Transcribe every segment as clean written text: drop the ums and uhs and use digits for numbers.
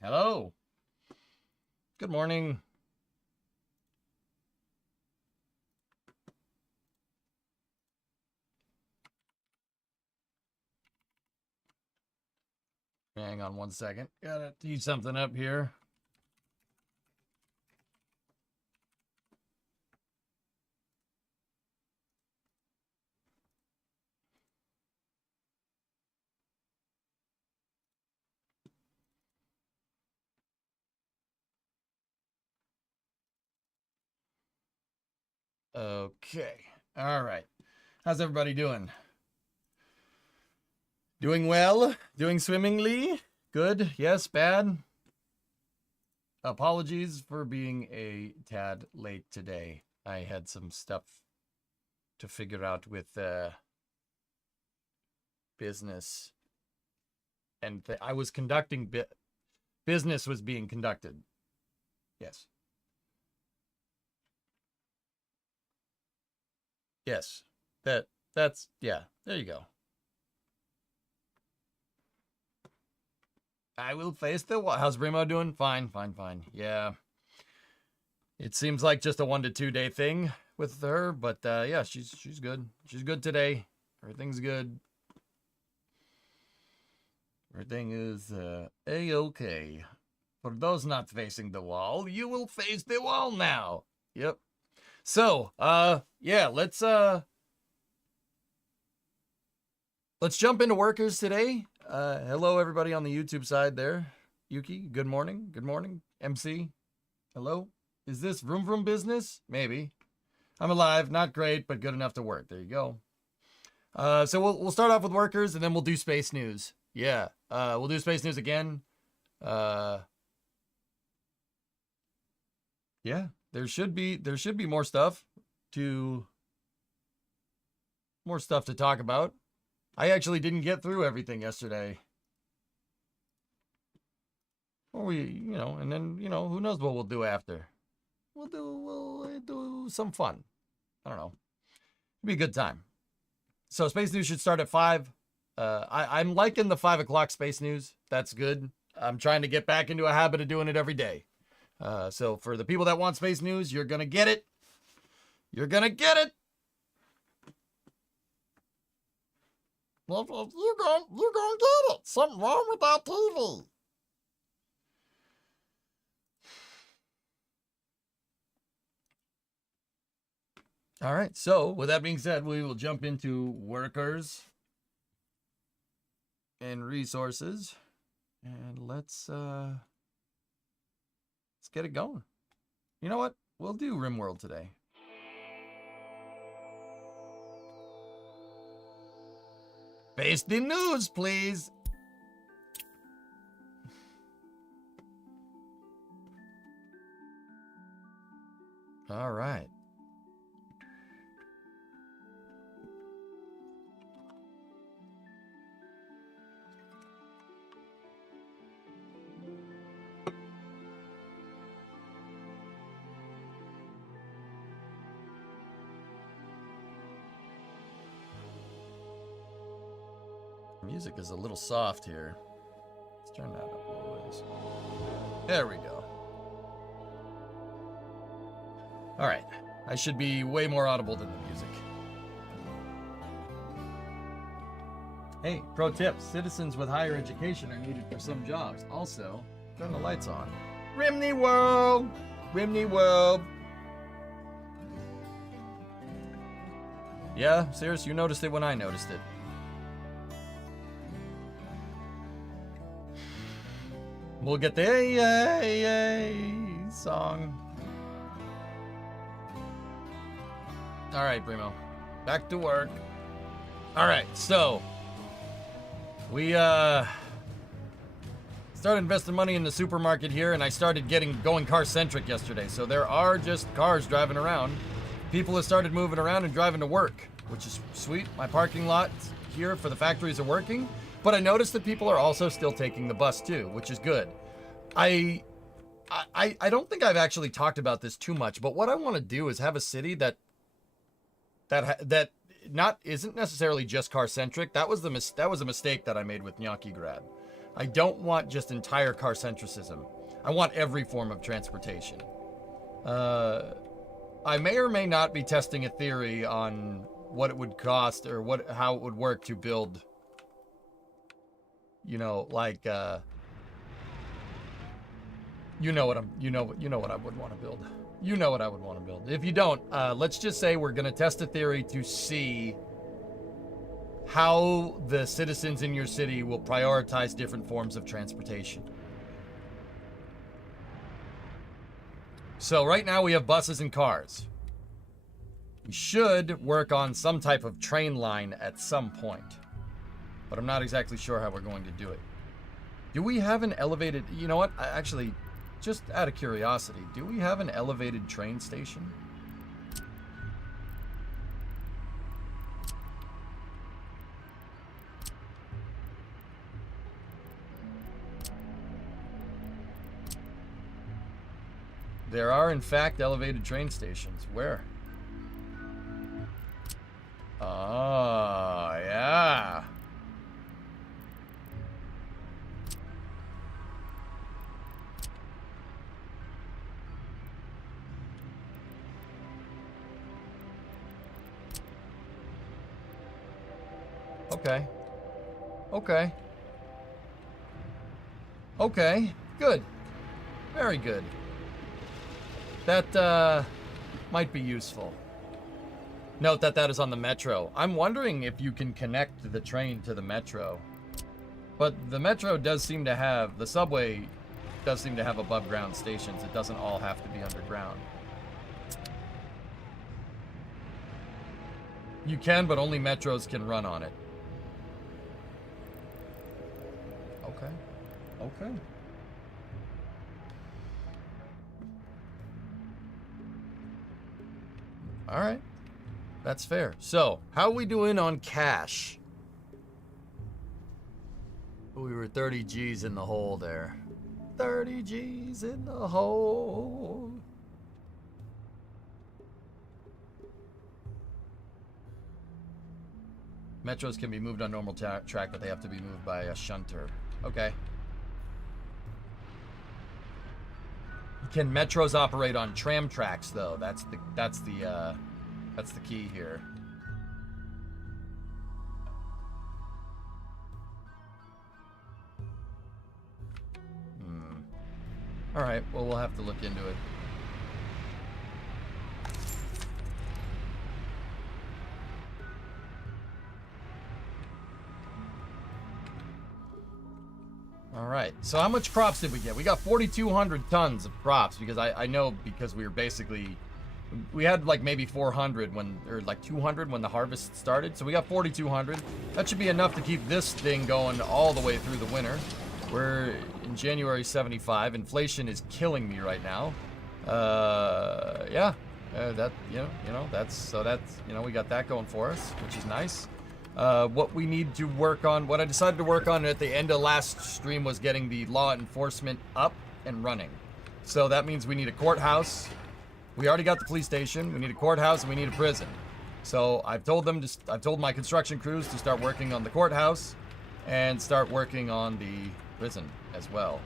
Hello. Good morning. Hang on one second. Gotta tee something up here. Okay. All right. How's everybody doing? Doing well? Doing swimmingly? Good? Yes? Bad? Apologies for being a tad late today. I had some stuff to figure out with business. And I was conducting business was being conducted. Yes. Yes. That's yeah. There you go. I will face the wall. How's Brimo doing? Fine, fine, fine. Yeah. It seems like just a 1 to 2 day thing with her, but yeah, she's good. She's good today. Everything's good. Everything is a-okay. For those not facing the wall, you will face the wall now. Yep. So, yeah, let's jump into workers today. Hello everybody on the YouTube side there. Yuki, good morning. Good morning. MC, hello. Is this vroom vroom business? Maybe. I'm alive, not great, but good enough to work. There you go. So we'll start off with workers, and then we'll do space news. Yeah, we'll do space news again. Yeah, there should be more stuff to talk about. I actually didn't get through everything yesterday. Or and then who knows what we'll do after. We'll do some fun. I don't know. It'll be a good time. So space news should start at 5. I'm liking the 5 o'clock space news. That's good. I'm trying to get back into a habit of doing it every day. So for the people that want space news, you're gonna get it. You're gonna get it. Well, you're gonna get it. Something wrong with that TV. All right. So with that being said, we will jump into workers and resources, and let's get it going. You know what? We'll do RimWorld today. Face the news, please. All right. Music is a little soft here. Let's turn that up a little ways. There we go. All right. I should be way more audible than the music. Hey, pro tip. Citizens with higher education are needed for some jobs. Also, turn the lights on. Rimney World! Rimney World! Yeah, serious, you noticed it when I noticed it. We'll get the hey, hey, hey song. All right, Primo. Back to work. All right, so we started investing money in the supermarket here, and I started going car-centric yesterday. So there are just cars driving around. People have started moving around and driving to work, which is sweet. My parking lot here for the factories are working. But I noticed that people are also still taking the bus too, which is good. I don't think I've actually talked about this too much, but what I want to do is have a city that isn't necessarily just car centric. That was a mistake that I made with Nyaki Grad. I don't want just entire car centricism. I want every form of transportation. I may or may not be testing a theory on what it would cost or how it would work to build. You know, like, you know what I would want to build. You know what I would want to build. If you don't, let's just say we're going to test a theory to see how the citizens in your city will prioritize different forms of transportation. So right now we have buses and cars. We should work on some type of train line at some point. But I'm not exactly sure how we're going to do it. Do we have an elevated... You know what? Actually, just out of curiosity, do we have an elevated train station? There are, in fact, elevated train stations. Where? Oh, yeah. Okay. Okay. Okay. Good. Very good. That, might be useful. Note that that is on the metro. I'm wondering if you can connect the train to the metro. But the metro does seem to have, the subway does seem to have above ground stations. It doesn't all have to be underground. You can, but only metros can run on it. Okay. Okay. All right. That's fair. So, how are we doing on cash? We were 30 G's in the hole there. 30 G's in the hole. Metros can be moved on normal track, but they have to be moved by a shunter. Okay. Can metros operate on tram tracks though? That's the key here. All right. Well, we'll have to look into it. All right, so how much crops did we get? We got 4,200 tons of crops because I know because we were basically, we had like maybe 400 when, or like 200 when the harvest started. So we got 4,200. That should be enough to keep this thing going all the way through the winter. We're in January 75. Inflation is killing me right now. Yeah, That that's we got that going for us, which is nice. What we need to work on, what I decided to work on at the end of last stream was getting the law enforcement up and running. So that means we need a courthouse. We already got the police station. We need a courthouse and we need a prison. So I've told my construction crews to start working on the courthouse and start working on the prison as well.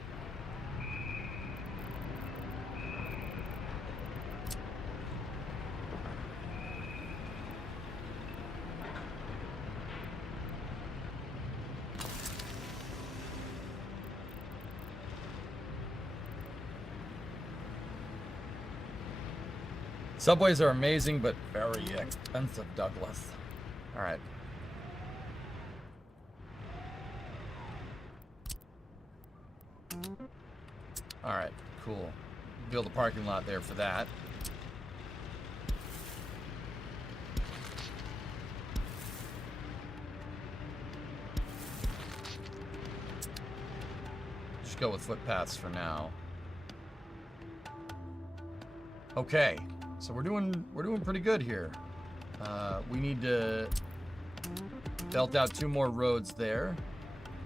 Subways are amazing, but very expensive, Douglas. All right. All right, cool. Build a parking lot there for that. Just go with footpaths for now. Okay. So we're doing pretty good here. We need to belt out 2 more roads there.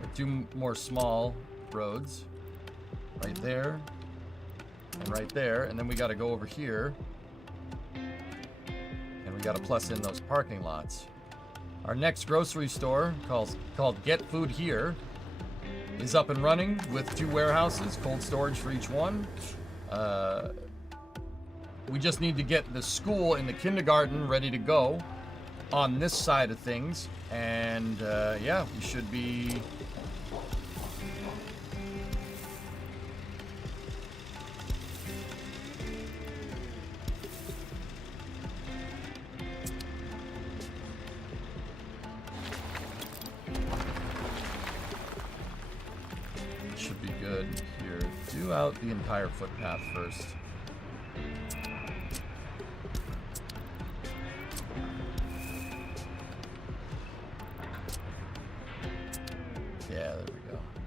Or 2 more small roads. Right there. And right there. And then we got to go over here. And we got to plus in those parking lots. Our next grocery store, called Get Food Here, is up and running with 2 warehouses, cold storage for each one. We just need to get the school and the kindergarten ready to go on this side of things. And yeah, we should be... should be good here. Do out the entire footpath first.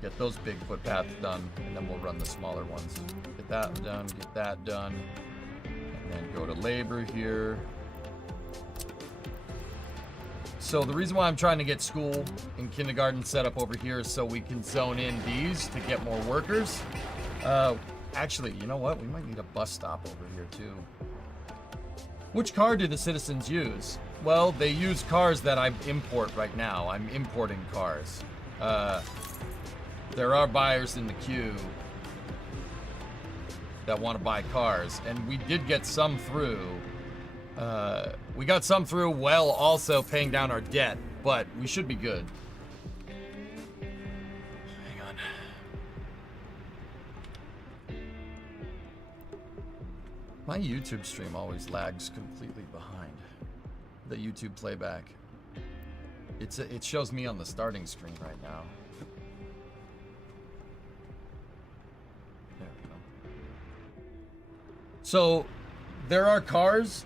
Get those big footpaths done, and then we'll run the smaller ones. Get that done, get that done. And then go to labor here. So the reason why I'm trying to get school and kindergarten set up over here is so we can zone in these to get more workers. Actually, you know what? We might need a bus stop over here too. Which car do the citizens use? Well, they use cars that I import right now. I'm importing cars. There are buyers in the queue that want to buy cars, and we did get some through. We got some through while also paying down our debt, but we should be good. Hang on. My YouTube stream always lags completely behind the YouTube playback. It shows me on the starting screen right now. So, there are cars.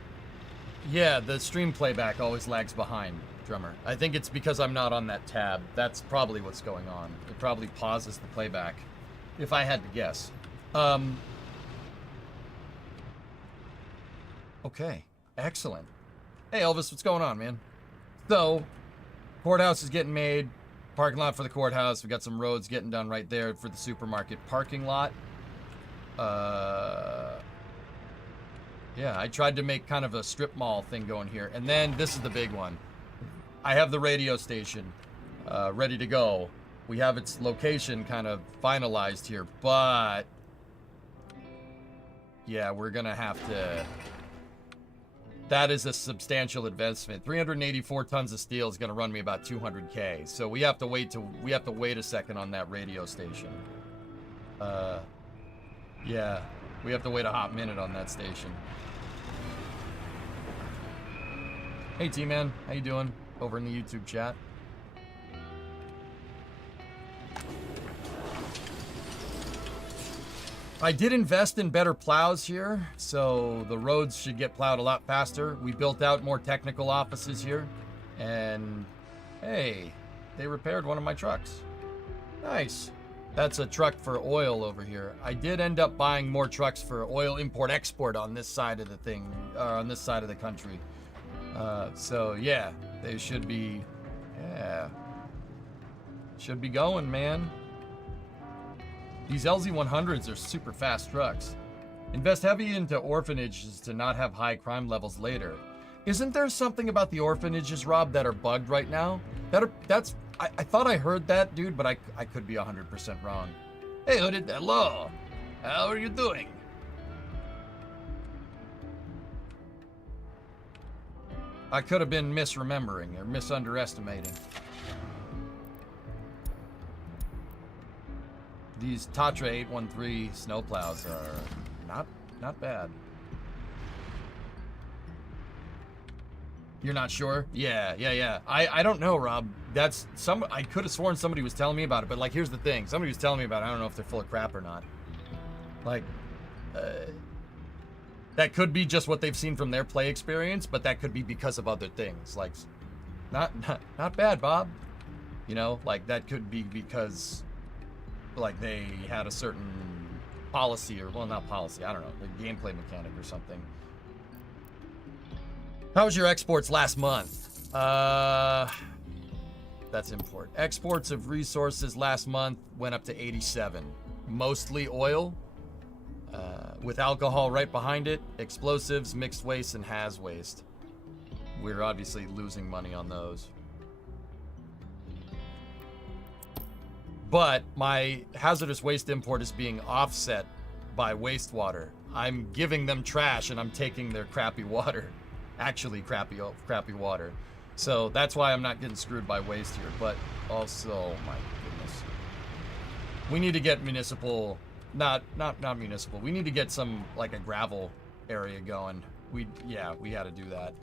Yeah, the stream playback always lags behind, Drummer. I think it's because I'm not on that tab. That's probably what's going on. It probably pauses the playback, if I had to guess. Okay, excellent. Hey, Elvis, what's going on, man? So, courthouse is getting made. Parking lot for the courthouse. We got some roads getting done right there for the supermarket parking lot. Yeah, I tried to make kind of a strip mall thing going here. And then this is the big one. I have the radio station ready to go. We have its location kind of finalized here, but yeah, we're gonna have to... That is a substantial investment. 384 tons of steel is gonna run me about 200K. So we have to wait a second on that radio station. Yeah, we have to wait a hot minute on that station. Hey T-Man, how you doing? Over in the YouTube chat. I did invest in better plows here, so the roads should get plowed a lot faster. We built out more technical offices here, and hey, they repaired one of my trucks. Nice. That's a truck for oil over here. I did end up buying more trucks for oil import export on this side of the thing, on this side of the country. So yeah, they should be, should be going, man. These LZ100s are super fast trucks. Invest heavy into orphanages to not have high crime levels later. Isn't there something about the orphanages, Rob, that are bugged right now? I thought I heard that, dude, but I could be 100% wrong. Hey, Hooded, hello. How are you doing? I could have been misremembering or misunderestimating. These Tatra 813 snowplows are not bad. You're not sure? Yeah. I don't know, Rob. I could have sworn somebody was telling me about it, but like, here's the thing. Somebody was telling me about it. I don't know if they're full of crap or not. Like, that could be just what they've seen from their play experience, but that could be because of other things. Like, not bad, Bob. You know, like that could be because, like, they had a certain policy or, well, not policy, I don't know, a gameplay mechanic or something. How was your exports last month? That's import. Exports of resources last month went up to 87. Mostly oil, with alcohol right behind it, explosives, mixed waste, and haz waste. We're obviously losing money on those. But my hazardous waste import is being offset by wastewater. I'm giving them trash and I'm taking their crappy water. Actually crappy water. So that's why I'm not getting screwed by waste here. But also, oh my goodness, we need to get municipal, not municipal. We need to get some, like, a gravel area going. We had to do that.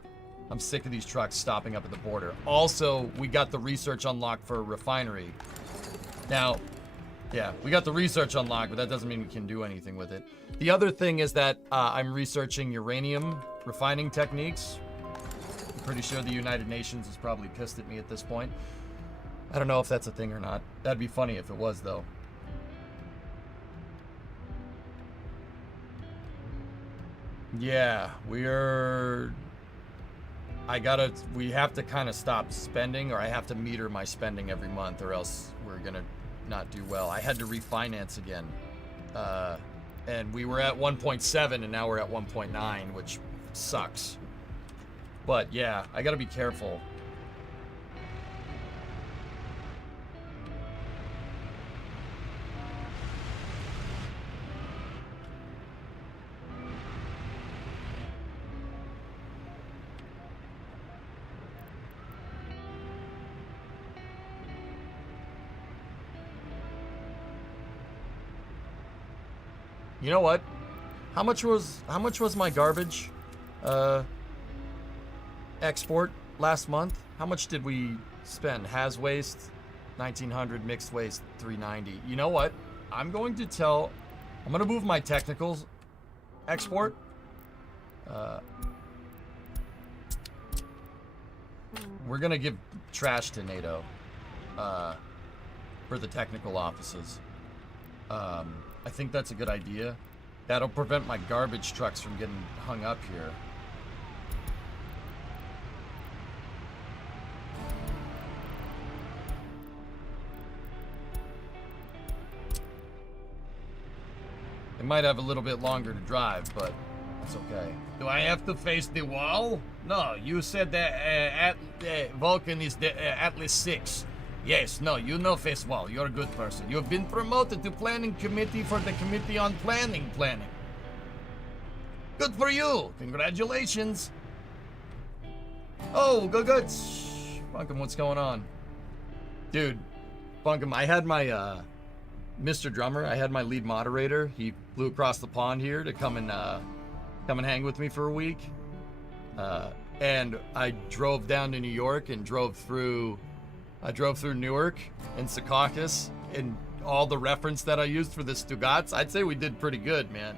I'm sick of these trucks stopping up at the border. Also, we got the research unlocked for a refinery. Now, yeah, we got the research unlocked, but that doesn't mean we can do anything with it. The other thing is that I'm researching uranium refining techniques. I'm pretty sure the United Nations is probably pissed at me at this point. I don't know if that's a thing or not. That'd be funny if it was, though. Yeah, we have to kind of stop spending, or I have to meter my spending every month, or else we're gonna not do well. I had to refinance again. And we were at 1.7 and now we're at 1.9, which sucks. But yeah, I gotta be careful. You know what? How much was my garbage export last month? How much did we spend? Haz waste 1900, mixed waste 390. You know what? I'm going to move my technicals export. We're gonna give trash to NATO for the technical offices. I think that's a good idea. That'll prevent my garbage trucks from getting hung up here. It might have a little bit longer to drive, but it's okay. Do I have to face the wall? No, you said that Vulcan is the Atlas 6. Yes, no, you know face wall. You're a good person. You've been promoted to planning committee for the Committee on Planning. Good for you. Congratulations. Oh, good. Shh. Bunkum, what's going on? Dude, Bunkum, I had my, Mr. Drummer, I had my lead moderator. He flew across the pond here to come and hang with me for a week. And I drove down to New York and drove through Newark and Secaucus, and all the reference that I used for the Stugats. I'd say we did pretty good, man.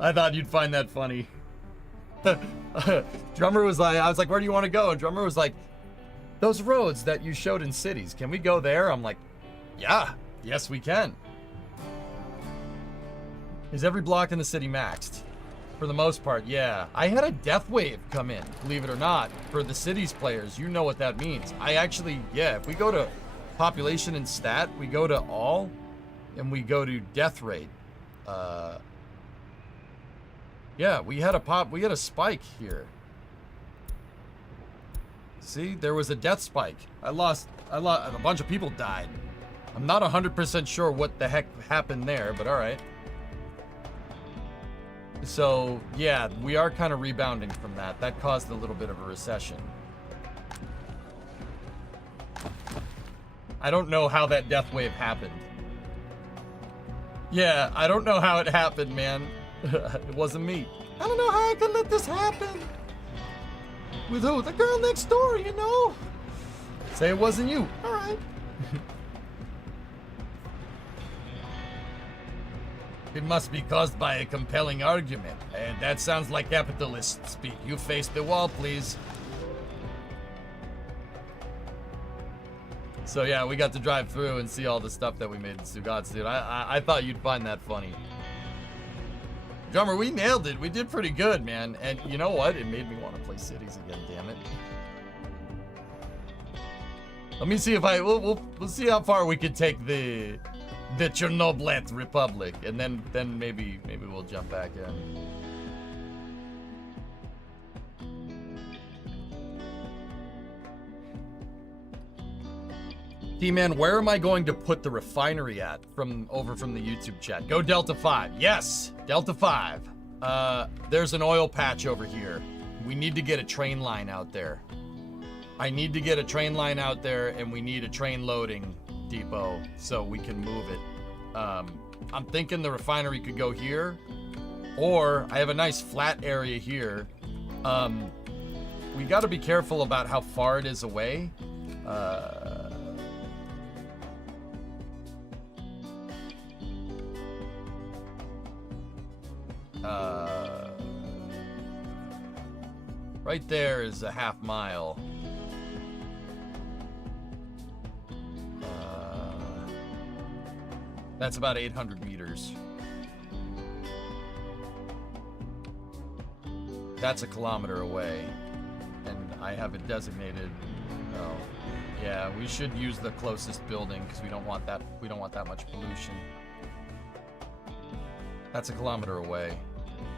I thought you'd find that funny. Drummer was like, I was like, where do you want to go? And Drummer was like, those roads that you showed in cities, can we go there? I'm like, Yeah. Yes, we can. Is every block in the city maxed? For the most part, yeah. I had a death wave come in, believe it or not, for the city's players. You know what that means. I actually, yeah, if we go to population and stat, we go to all, and we go to death rate. Yeah, we had a spike here. See, there was a death spike. A bunch of people died. I'm not 100% sure what the heck happened there, but all right. So, yeah, we are kind of rebounding from that. That caused a little bit of a recession. I don't know how that death wave happened. Yeah, I don't know how it happened, man. It wasn't me. I don't know how I could let this happen. With who? The girl next door, you know? Say it wasn't you. All right. It must be caused by a compelling argument. And that sounds like capitalist speak. You face the wall, please. So yeah, we got to drive through and see all the stuff that we made in Sugats, dude. I thought you'd find that funny. Drummer, we nailed it. We did pretty good, man. And you know what? It made me want to play cities again, damn it. Let me see if we'll see how far we could take the Chernoblet Republic, and then maybe we'll jump back in. D-Man, where am I going to put the refinery at over from the YouTube chat? Go Delta 5. Yes, Delta 5. There's an oil patch over here. We need to get a train line out there. I need to get a train line out there, and we need a train loading depot so we can move it. I'm thinking the refinery could go here, or I have a nice flat area here. We got to be careful about how far it is away. Right there is a half mile. That's about 800 meters. That's a kilometer away. And I have it designated. Oh, yeah, we should use the closest building because we don't want that much pollution. That's a kilometer away.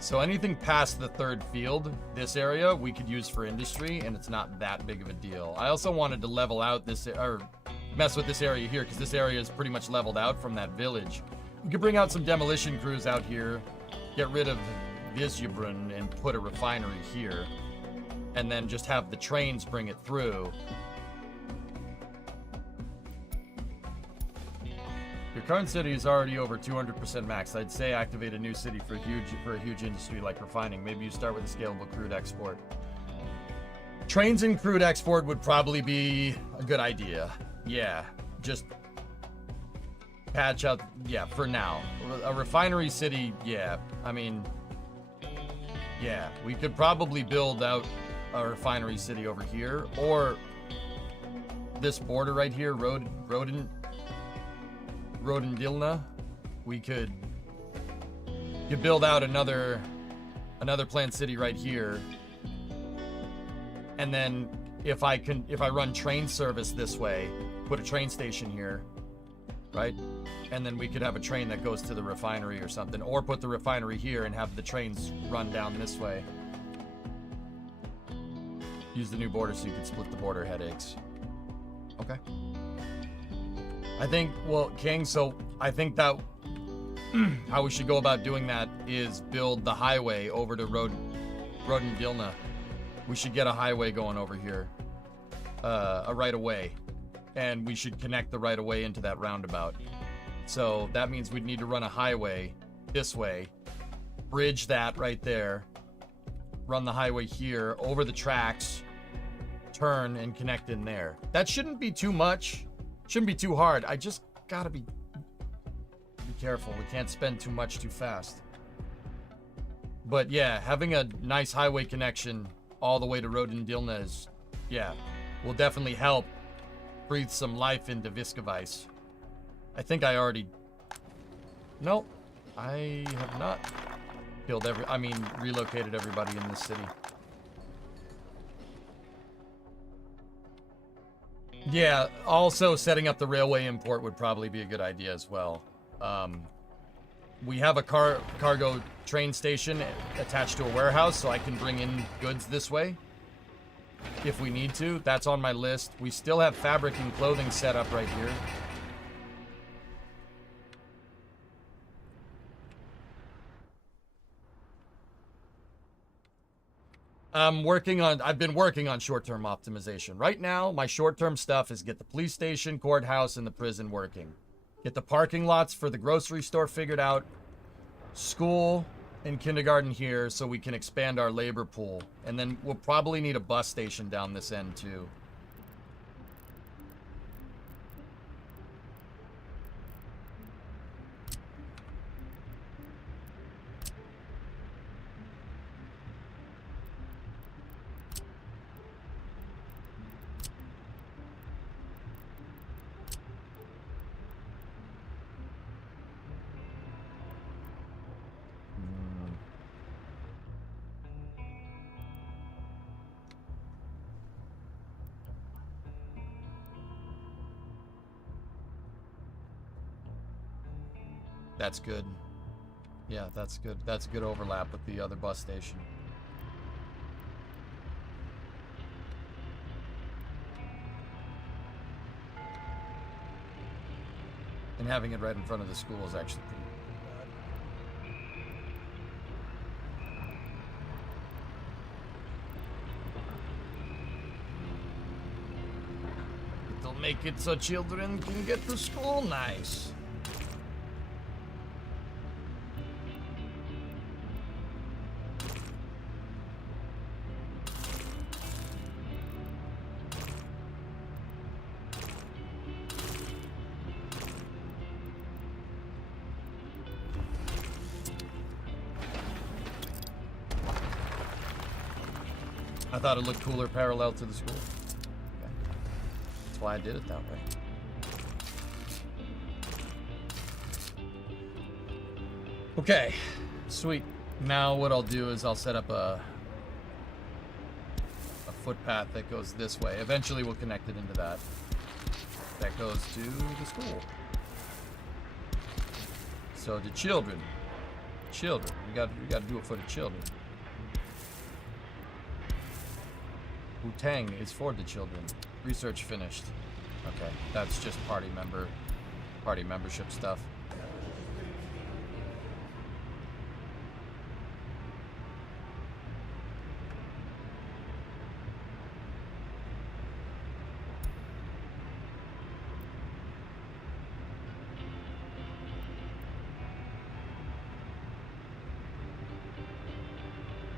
So anything past the third field, this area, we could use for industry, and it's not that big of a deal. I also wanted to level out this, or mess with this area here, because this area is pretty much leveled out from that village. We could bring out some demolition crews out here, get rid of Visjubrunn, and put a refinery here, and then just have the trains bring it through. Your current city is already over 200% max. I'd say activate a new city for a huge industry like refining. Maybe you start with a scalable crude export. Trains and crude export would probably be a good idea. Yeah, just patch out, yeah, for now. A refinery city, yeah. I mean, yeah, we could probably build out a refinery city over here, or this border right here, Rodendilna. We could build out another planned city right here, and then if I run train service this way, put a train station here, right? And then we could have a train that goes to the refinery or something, or put the refinery here and have the trains run down this way. Use the new border so you can split the border headaches. Okay. I think, well, King, so I think that how we should go about doing that is build the highway over to Rodendilna. We should get a highway going over here, a right-of-way, and we should connect the right-of-way into that roundabout. So that means we'd need to run a highway this way, bridge that right there, run the highway here, over the tracks, turn, and connect in there. That shouldn't be too much. Shouldn't be too hard. I just gotta be careful. We can't spend too much too fast. But yeah, having a nice highway connection all the way to Rodendilna is, yeah, will definitely help breathe some life into Viskavais. I think I already... Nope. I have not relocated everybody in this city. Yeah, also setting up the railway import would probably be a good idea as well. We have a cargo train station attached to a warehouse, so I can bring in goods this way if we need to. That's on my list. We still have fabric and clothing set up right here. I've been working on short-term optimization. Right now, my short-term stuff is get the police station, courthouse, and the prison working. Get the parking lots for the grocery store figured out. School and kindergarten here so we can expand our labor pool. And then we'll probably need a bus station down this end too. That's good. Yeah, that's good. That's a good overlap with the other bus station. And having it right in front of the school is actually pretty bad. It'll make it so children can get to school nice. I thought it looked cooler parallel to the school. That's why I did it that way. Okay, sweet. Now what I'll do is I'll set up a footpath that goes this way. Eventually we'll connect it into that. That goes to the school. So the children. Children. We got to do it for the children. Wu-Tang is for the children. Research finished. Okay, that's just party membership stuff.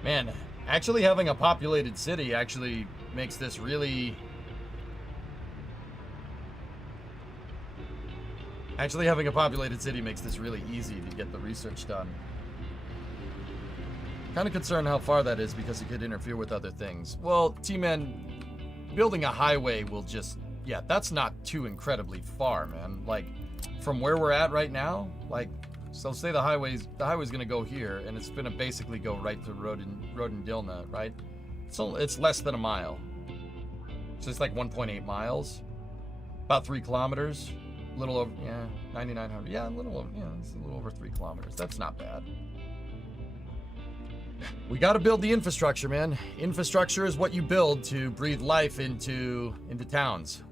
Man, actually having a populated city actually makes this really... Actually having a populated city makes this really easy to get the research done. Kind of concerned how far that is because it could interfere with other things. Well, T-Man, building a highway will just... Yeah, that's not too incredibly far, man. Like, from where we're at right now, like... So say the highway's gonna go here, and it's gonna basically go right to Rodendilna, right? So it's less than a mile. So it's like 1.8 miles, about 3 kilometers, a little over, yeah, 9,900. Yeah, it's a little over 3 kilometers. That's not bad. We got to build the infrastructure, man. Infrastructure is what you build to breathe life into towns.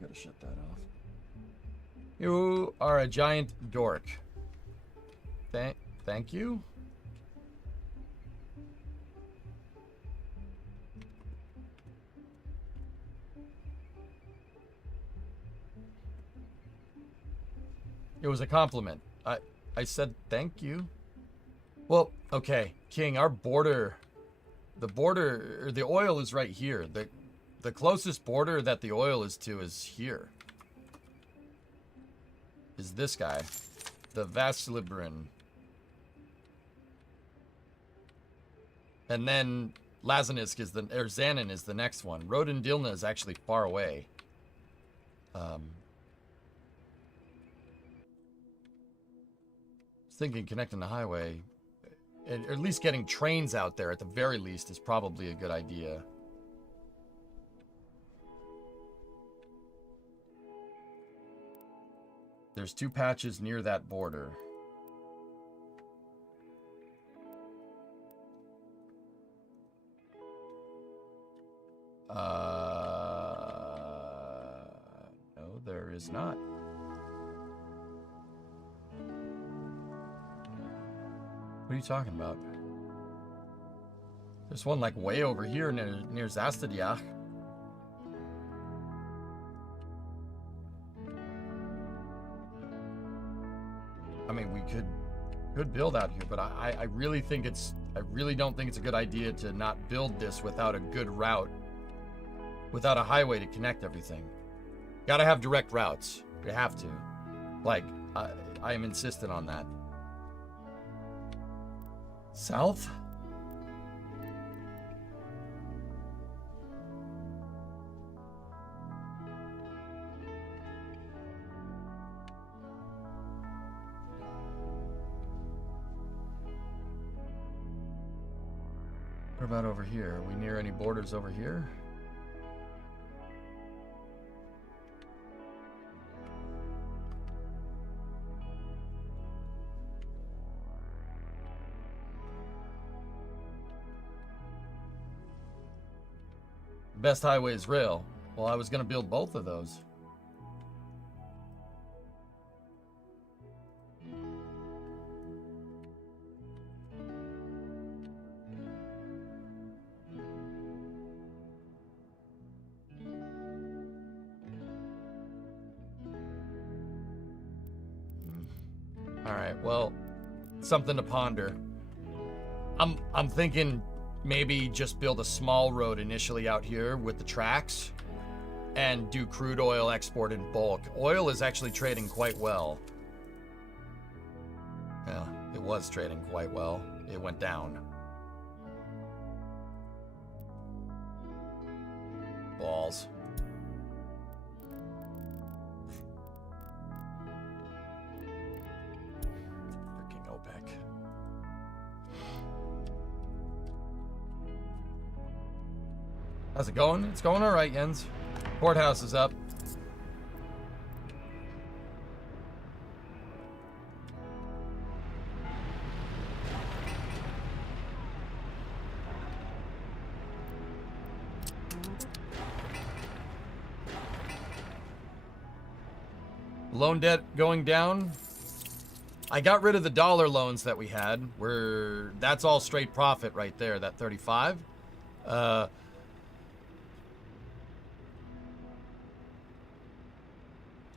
Gotta shut that off. You are a giant dork. Thank you. It was a compliment. I said thank you. Well, okay, King, our border, the oil is right here. The closest border that the oil is to is here. Is this guy, the Vasilibrin. And then Lazanisk is or Zanin is the next one. Rodendilna is actually far away. I was thinking connecting the highway, or at least getting trains out there at the very least is probably a good idea. There's 2 patches near that border. No, there is not. What are you talking about? There's one like way over here near Zastadiach. I mean, we could build out here, but I really think I really don't think it's a good idea to not build this without a good route, without a highway to connect everything. Gotta have direct routes. You have to. Like, I am insistent on that. South? What about over here? Are we near any borders over here? Best highway is rail. Well, I was going to build both of those. All right, well, something to ponder. I'm thinking maybe just build a small road initially out here with the tracks and do crude oil export in bulk. Oil is actually trading quite well. Yeah, it was trading quite well. It went down. Balls. Freaking OPEC. How's it going? It's going all right, Jens. Courthouse is up. Loan debt going down. I got rid of the dollar loans that we had. That's all straight profit right there, that 35.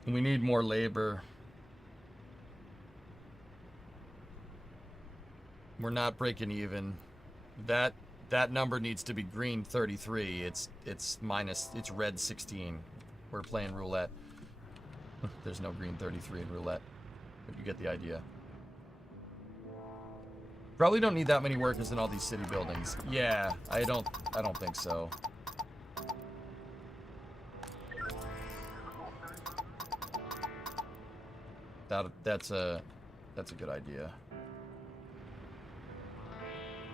We need more labor. We're not breaking even. That number needs to be green 33. It's red 16. We're playing roulette. There's no green 33 in roulette, but you get the idea. Probably don't need that many workers in all these city buildings. Yeah, I don't think so. That's a good idea.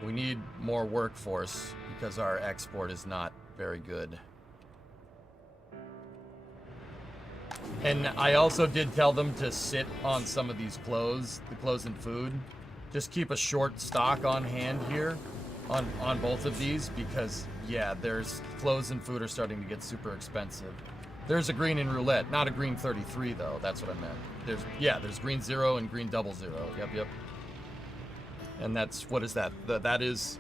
We need more workforce because our export is not very good. And I also did tell them to sit on some of these clothes, the clothes and food. Just keep a short stock on hand here on both of these because, yeah, there's clothes and food are starting to get super expensive. There's a green in roulette, not a green 33 though. That's what I meant. There's green 0 and green 00. Yep. And that's, what is that? That is,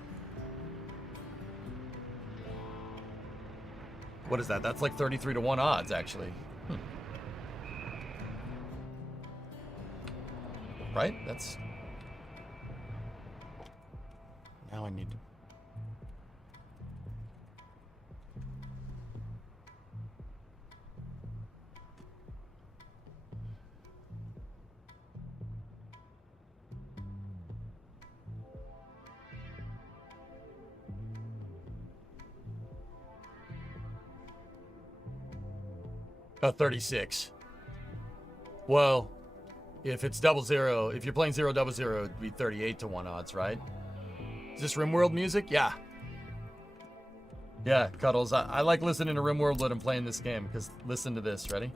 what is that? That's like 33 to 1 odds actually. Right? That's, now I need to, A 36. Well, if it's 00, if you're playing 000, it'd be 38 to 1 odds, right? Is this RimWorld music? Yeah. Yeah, Cuddles. I like listening to RimWorld when I'm playing this game, because listen to this. Ready?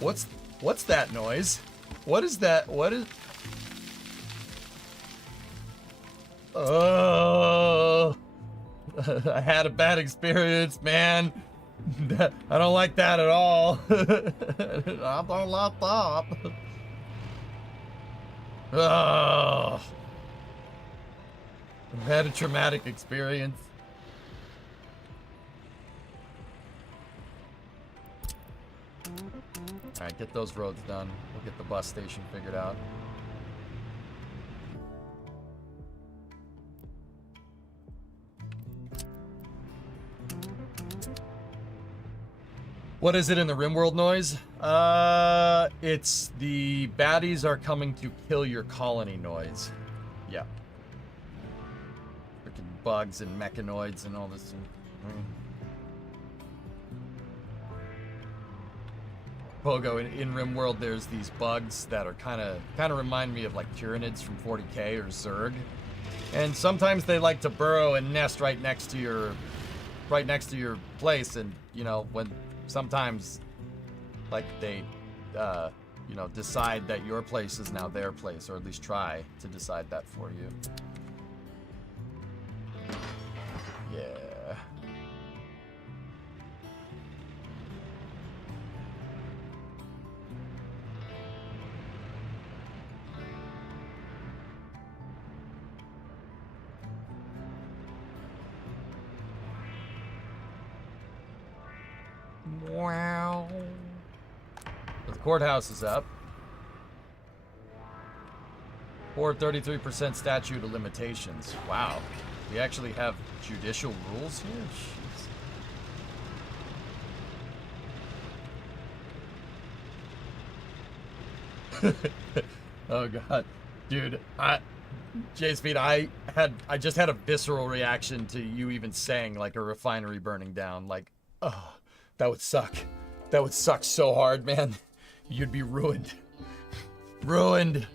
What's that noise? What is that? What is... Oh, I had a bad experience, man. I don't like that at all. I don't like that. Oh, I've had a traumatic experience. All right, get those roads done. We'll get the bus station figured out. What is it in the RimWorld noise? It's the baddies are coming to kill your colony noise. Yeah. Freaking bugs and mechanoids and all this. Pogo, in RimWorld, there's these bugs that are kind of remind me of like Tyranids from 40K or Zerg, and sometimes they like to burrow and nest right next to your place, and you know when. Sometimes, like, they, you know, decide that your place is now their place, or at least try to decide that for you. Yeah. Wow. The courthouse is up. 433% statute of limitations. Wow. We actually have judicial rules here? Oh god. Dude, J-Speed, I just had a visceral reaction to you even saying like a refinery burning down. Like, oh. That would suck. That would suck so hard, man. You'd be ruined. Ruined.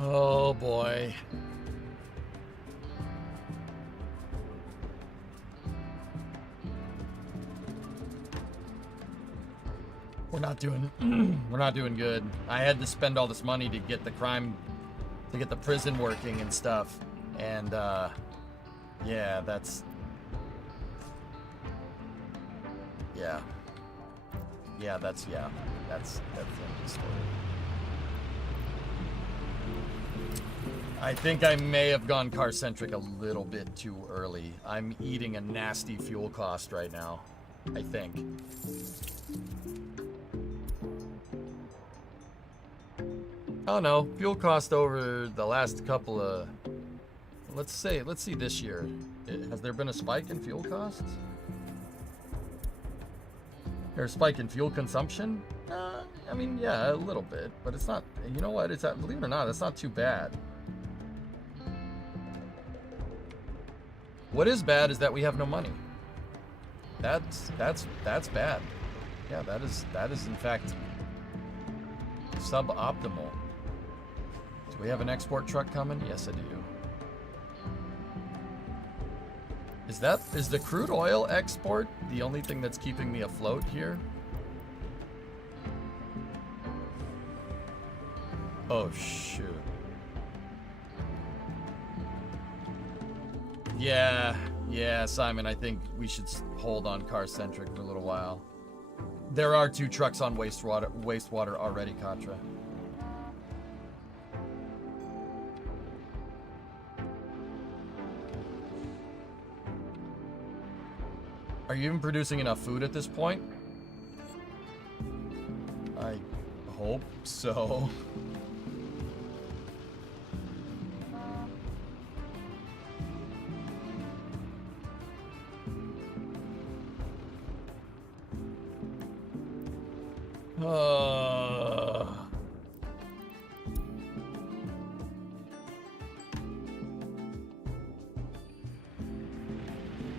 Oh boy. We're not doing good. I had to spend all this money to get the prison working and stuff. And yeah, that's the story. I think I may have gone car-centric a little bit too early. I'm eating a nasty fuel cost right now, I think. Oh no, fuel cost over the last couple of... Let's see this year. Has there been a spike in fuel costs? There's a spike in fuel consumption? I mean, yeah, a little bit, but it's not... You know what? Believe it or not, that's not too bad. What is bad is that we have no money. That's bad. Yeah, that is in fact suboptimal. Do we have an export truck coming? Yes, I do. Is the crude oil export the only thing that's keeping me afloat here? Oh shoot. Yeah, Simon, I think we should hold on car-centric for a little while. There are 2 trucks on wastewater already, Contra. you even producing enough food at this point? I hope so.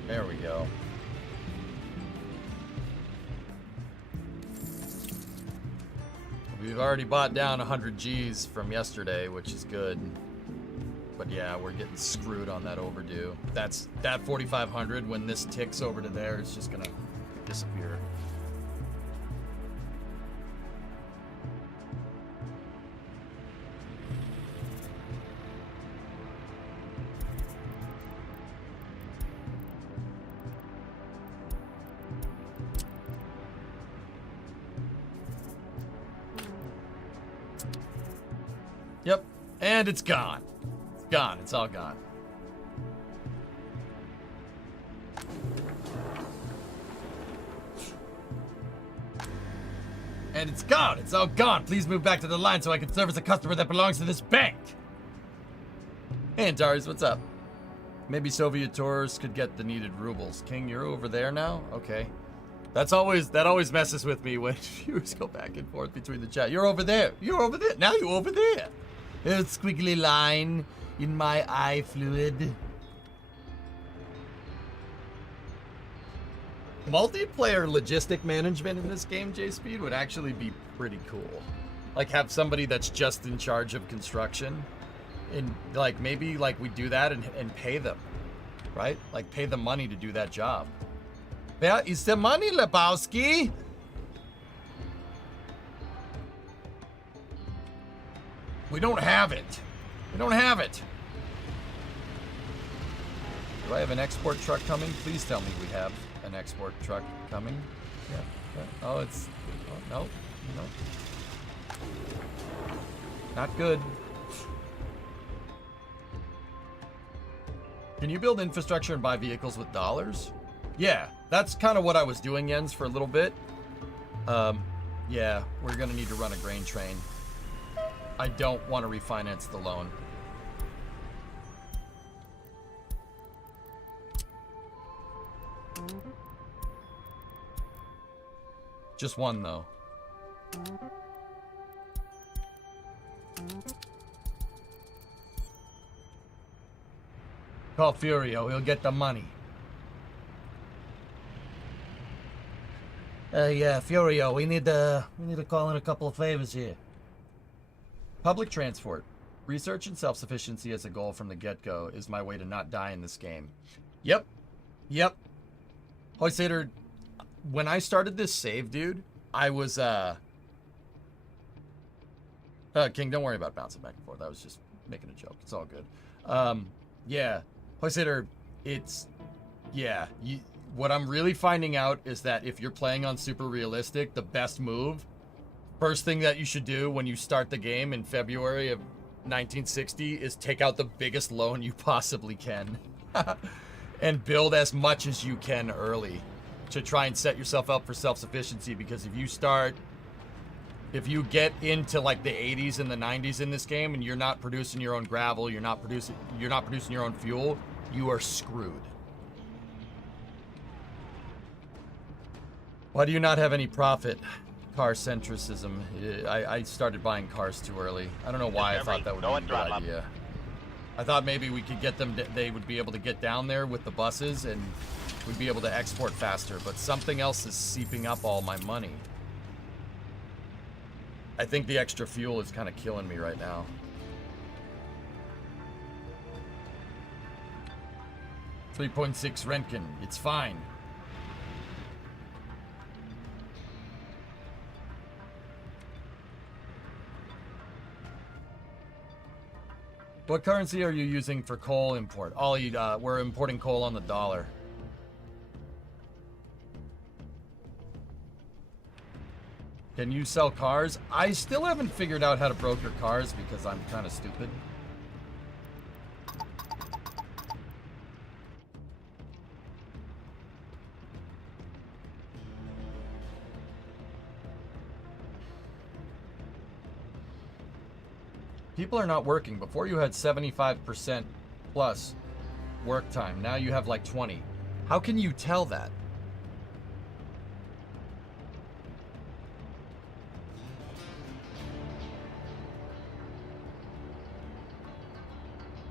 There we go. We've already bought down 100 G's from yesterday, which is good. But yeah, we're getting screwed on that overdue. That 4,500, when this ticks over to there, it's just gonna disappear. Yep, and it's gone. It's gone. It's all gone. And it's gone. It's all gone. Please move back to the line so I can service a customer that belongs to this bank. Hey, Antares, what's up? Maybe Soviet tourists could get the needed rubles. King, you're over there now? Okay. That always messes with me when viewers go back and forth between the chat. You're over there. You're over there. Now you're over there. There's a squiggly line in my eye fluid. Multiplayer logistic management in this game, J-Speed, would actually be pretty cool. Like, have somebody that's just in charge of construction. And, like, maybe, like, we do that and pay them. Right? Like, pay them money to do that job. Where is the money, Lebowski? We don't have it. We don't have it. Do I have an export truck coming? Please tell me we have an export truck coming. Yeah. Oh, it's... Oh, no. Not good. Can you build infrastructure and buy vehicles with dollars? Yeah, that's kind of what I was doing, Jens, for a little bit. Yeah, we're gonna need to run a grain train. I don't want to refinance the loan. Just one, though. Call Furio, he'll get the money. Yeah, Furio, we need to call in a couple of favors here. Public transport. Research and self-sufficiency as a goal from the get-go is my way to not die in this game. Yep. Hoysader, when I started this save, dude, I was, King, don't worry about bouncing back and forth. I was just making a joke. It's all good. Yeah. Hoysader, it's... Yeah. What I'm really finding out is that if you're playing on super realistic, the best move... First thing that you should do when you start the game in February of 1960 is take out the biggest loan you possibly can. And build as much as you can early to try and set yourself up for self-sufficiency, because if you get into like the 80s and the 90s in this game and you're not producing your own gravel, you're not producing your own fuel, you are screwed. Why do you not have any profit? Car centricism. I started buying cars too early. I don't know why I thought that would be a good idea. I thought maybe we could get them, they would be able to get down there with the buses and we'd be able to export faster, but something else is seeping up all my money. I think the extra fuel is kind of killing me right now. $3.6 Rentgen. It's fine. What currency are you using for coal import? Ollie, we're importing coal on the dollar. Can you sell cars? I still haven't figured out how to broker cars because I'm kind of stupid. People are not working. Before you had 75% plus work time. Now you have like 20. How can you tell that?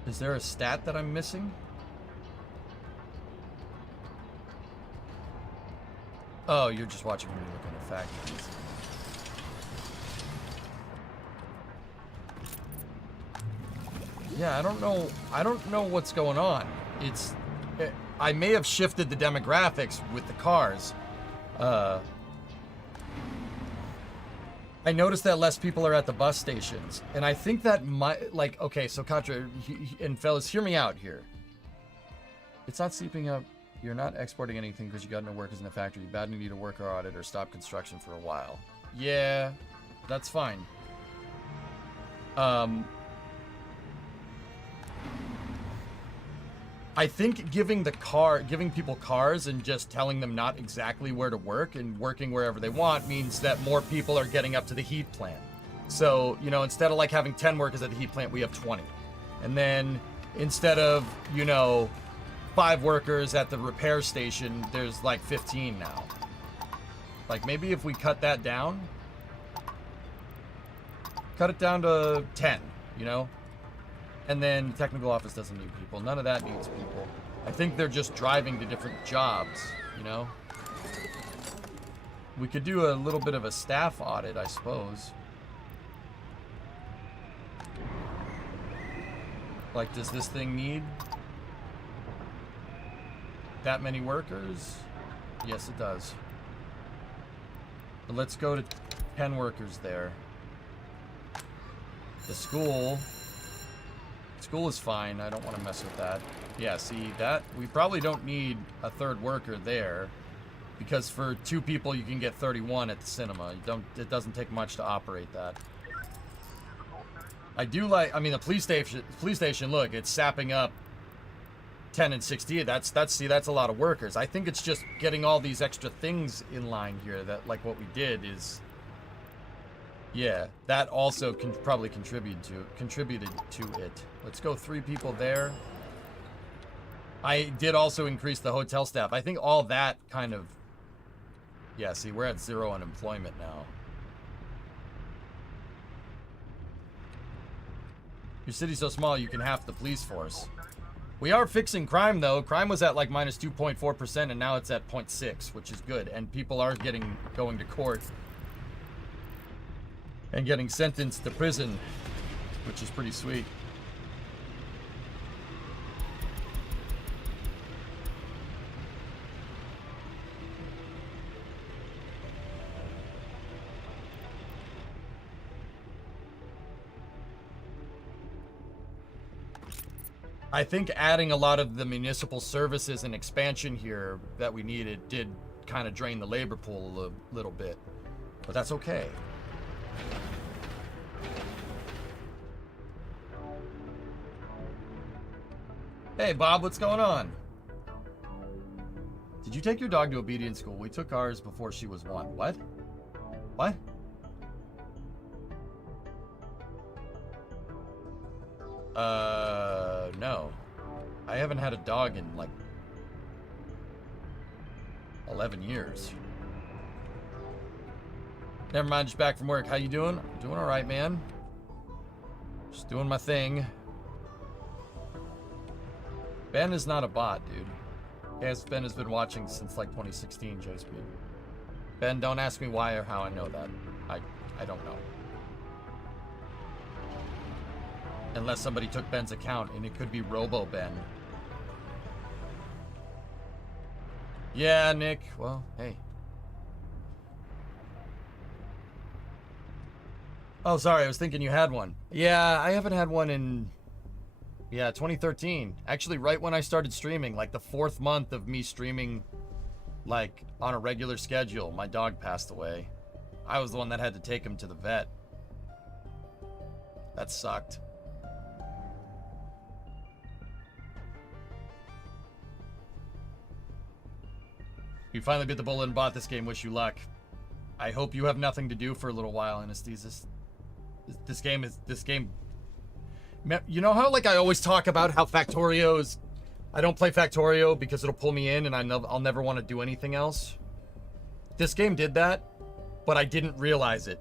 Is there a stat that I'm missing? Oh, you're just watching when you look in the factories. Yeah, I don't know what's going on. I may have shifted the demographics with the cars. I noticed that less people are at the bus stations, and I think that might, like, okay, so Contra, and fellas, hear me out here. It's not sleeping up. You're not exporting anything because you got no workers in the factory. You badly need a worker audit or stop construction for a while. Yeah, that's fine. I think giving people cars and just telling them not exactly where to work and working wherever they want means that more people are getting up to the heat plant. So, you know, instead of like having 10 workers at the heat plant, we have 20. And then instead of, you know, 5 workers at the repair station, there's like 15 now. Like maybe if we cut that down, cut it down to 10, you know? And then the technical office doesn't need people. None of that needs people. I think they're just driving to different jobs, you know? We could do a little bit of a staff audit, I suppose. Like, does this thing need that many workers? Yes, it does. But let's go to 10 workers there. The school is fine. I don't want to mess with that. Yeah, see, that we probably don't need a third worker there, because for 2 people you can get 31 at the cinema. It doesn't take much to operate that. I do like, I mean, the police station, look, it's sapping up 10 and 60. That's a lot of workers. I think it's just getting all these extra things in line here that, like what we did is, yeah, that also probably contributed to it. Let's go 3 people there. I did also increase the hotel staff. I think all that kind of, yeah, see, we're at 0 unemployment now. Your city's so small you can half the police force. We are fixing crime though. Crime was at like minus 2.4% and now it's at 0.6, which is good. And people are going to court and getting sentenced to prison, which is pretty sweet. I think adding a lot of the municipal services and expansion here that we needed did kind of drain the labor pool a little bit, but that's okay. Hey Bob, what's going on? Did you take your dog to obedience school? We took ours before she was 1. What? What? No. I haven't had a dog in like 11 years. Never mind, just back from work. How you doing? I'm doing all right, man. Just doing my thing. Ben is not a bot, dude. Yes, Ben has been watching since like 2016, JSP. Ben, don't ask me why or how I know that. I don't know. Unless somebody took Ben's account, and it could be Robo-Ben. Yeah, Nick. Well, hey. Oh, sorry. I was thinking you had one. Yeah, I haven't had one in, 2013. Actually, right when I started streaming, like the 4th month of me streaming, like, on a regular schedule, my dog passed away. I was the one that had to take him to the vet. That sucked. You finally bit the bullet and bought this game. Wish you luck. I hope you have nothing to do for a little while, Anesthesis. This game You know how like I always talk about how Factorio is, I don't play Factorio because it'll pull me in and I'll never want to do anything else. This game did that, but I didn't realize it.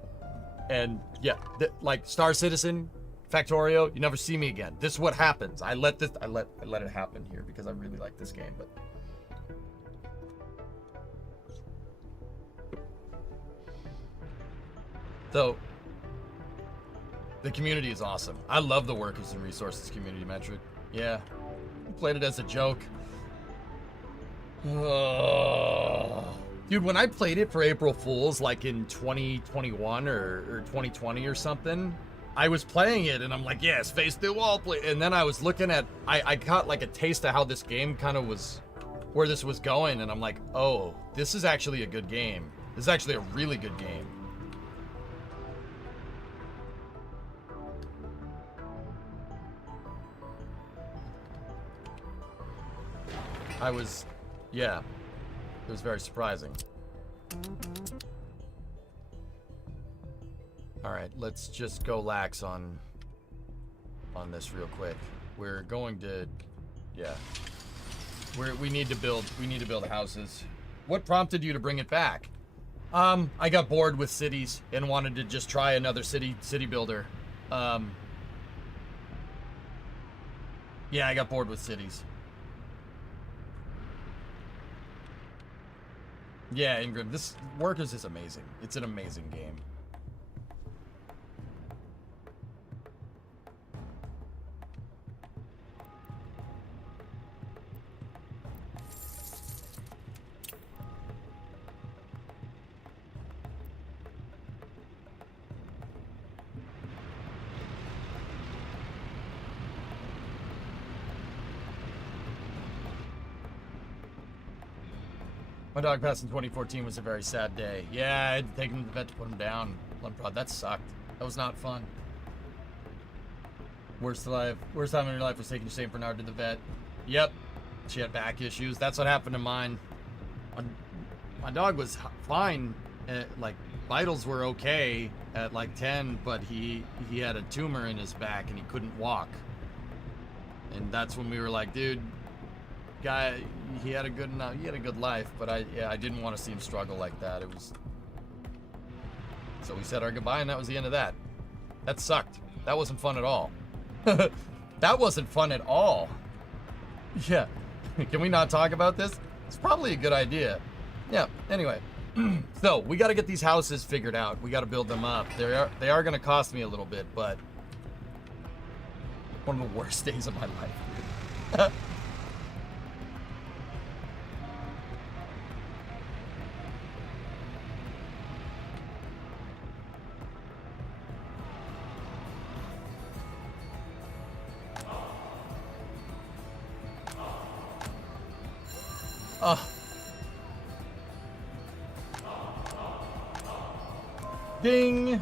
And yeah, like Star Citizen, Factorio, you never see me again. This is what happens. I let it happen here because I really like this game, but so the community is awesome. I love the Workers and Resources community metric. Yeah, I played it as a joke. Dude, when I played it for April Fools, like in 2021 or 2020 or something, I was playing it and I'm like, yes, face the wall, play. And then I was looking at, I got like a taste of how this game kind of was, where this was going. And I'm like, oh, this is actually a good game. This is actually a really good game. Yeah, it was very surprising. All right, let's just go lax on this real quick. We're going to, yeah, we need to build houses. What prompted you to bring it back? I got bored with cities and wanted to just try another city builder. Yeah, I got bored with cities. Yeah, Ingram, this Workers is amazing. It's an amazing game. My dog passed in 2014 was a very sad day. Yeah, I had to take him to the vet to put him down. That sucked. That was not fun. Worst time in your life was taking St. Bernard to the vet. Yep. She had back issues. That's what happened to mine. My dog was fine. Like, vitals were okay at like 10, but he had a tumor in his back and he couldn't walk. And that's when we were like, dude, guy, he had a good life, but I didn't want to see him struggle like that. It was, so we said our goodbye, and that was the end of that. That sucked. That wasn't fun at all. That wasn't fun at all. Yeah. Can we not talk about this? It's probably a good idea. Yeah. Anyway, so we got to get these houses figured out. We got to build them up. They are going to cost me a little bit, but one of the worst days of my life, dude. Ding!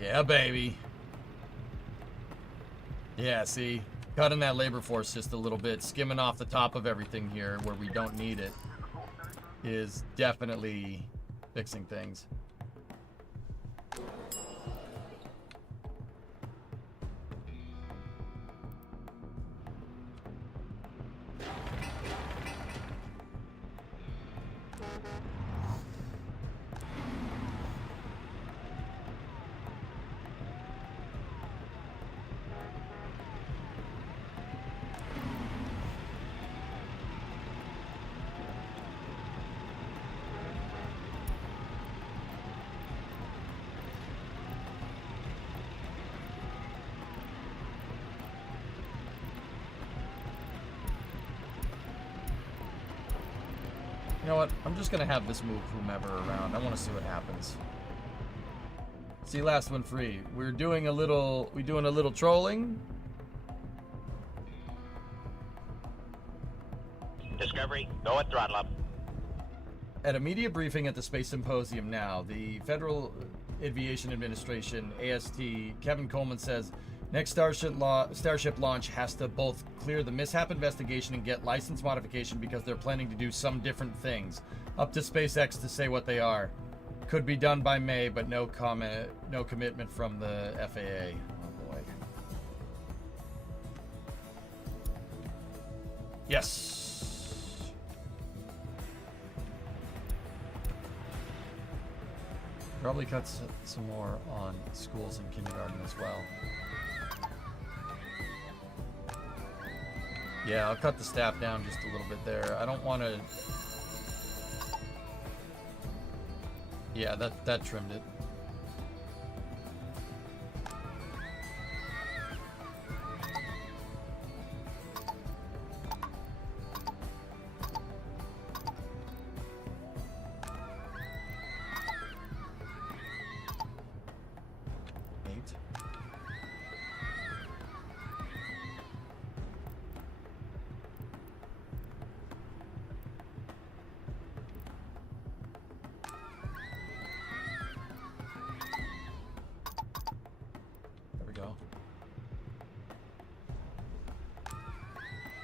Yeah, baby. Yeah, see? Cutting that labor force just a little bit, skimming off the top of everything here where we don't need it, is definitely fixing things. You know what? I'm just gonna have this move whomever around. I want to see what happens. See, last one free. We're doing a little trolling. Discovery, go at throttle up. At a media briefing at the Space Symposium now, the Federal Aviation Administration, AST, Kevin Coleman says, Next Starship launch has to both clear the mishap investigation and get license modification because they're planning to do some different things. Up to SpaceX to say what they are. Could be done by May, but no commitment from the FAA. Oh boy. Yes. Probably cut some more on schools and kindergarten as well. Yeah, I'll cut the staff down just a little bit there. I don't want to... Yeah, that trimmed it.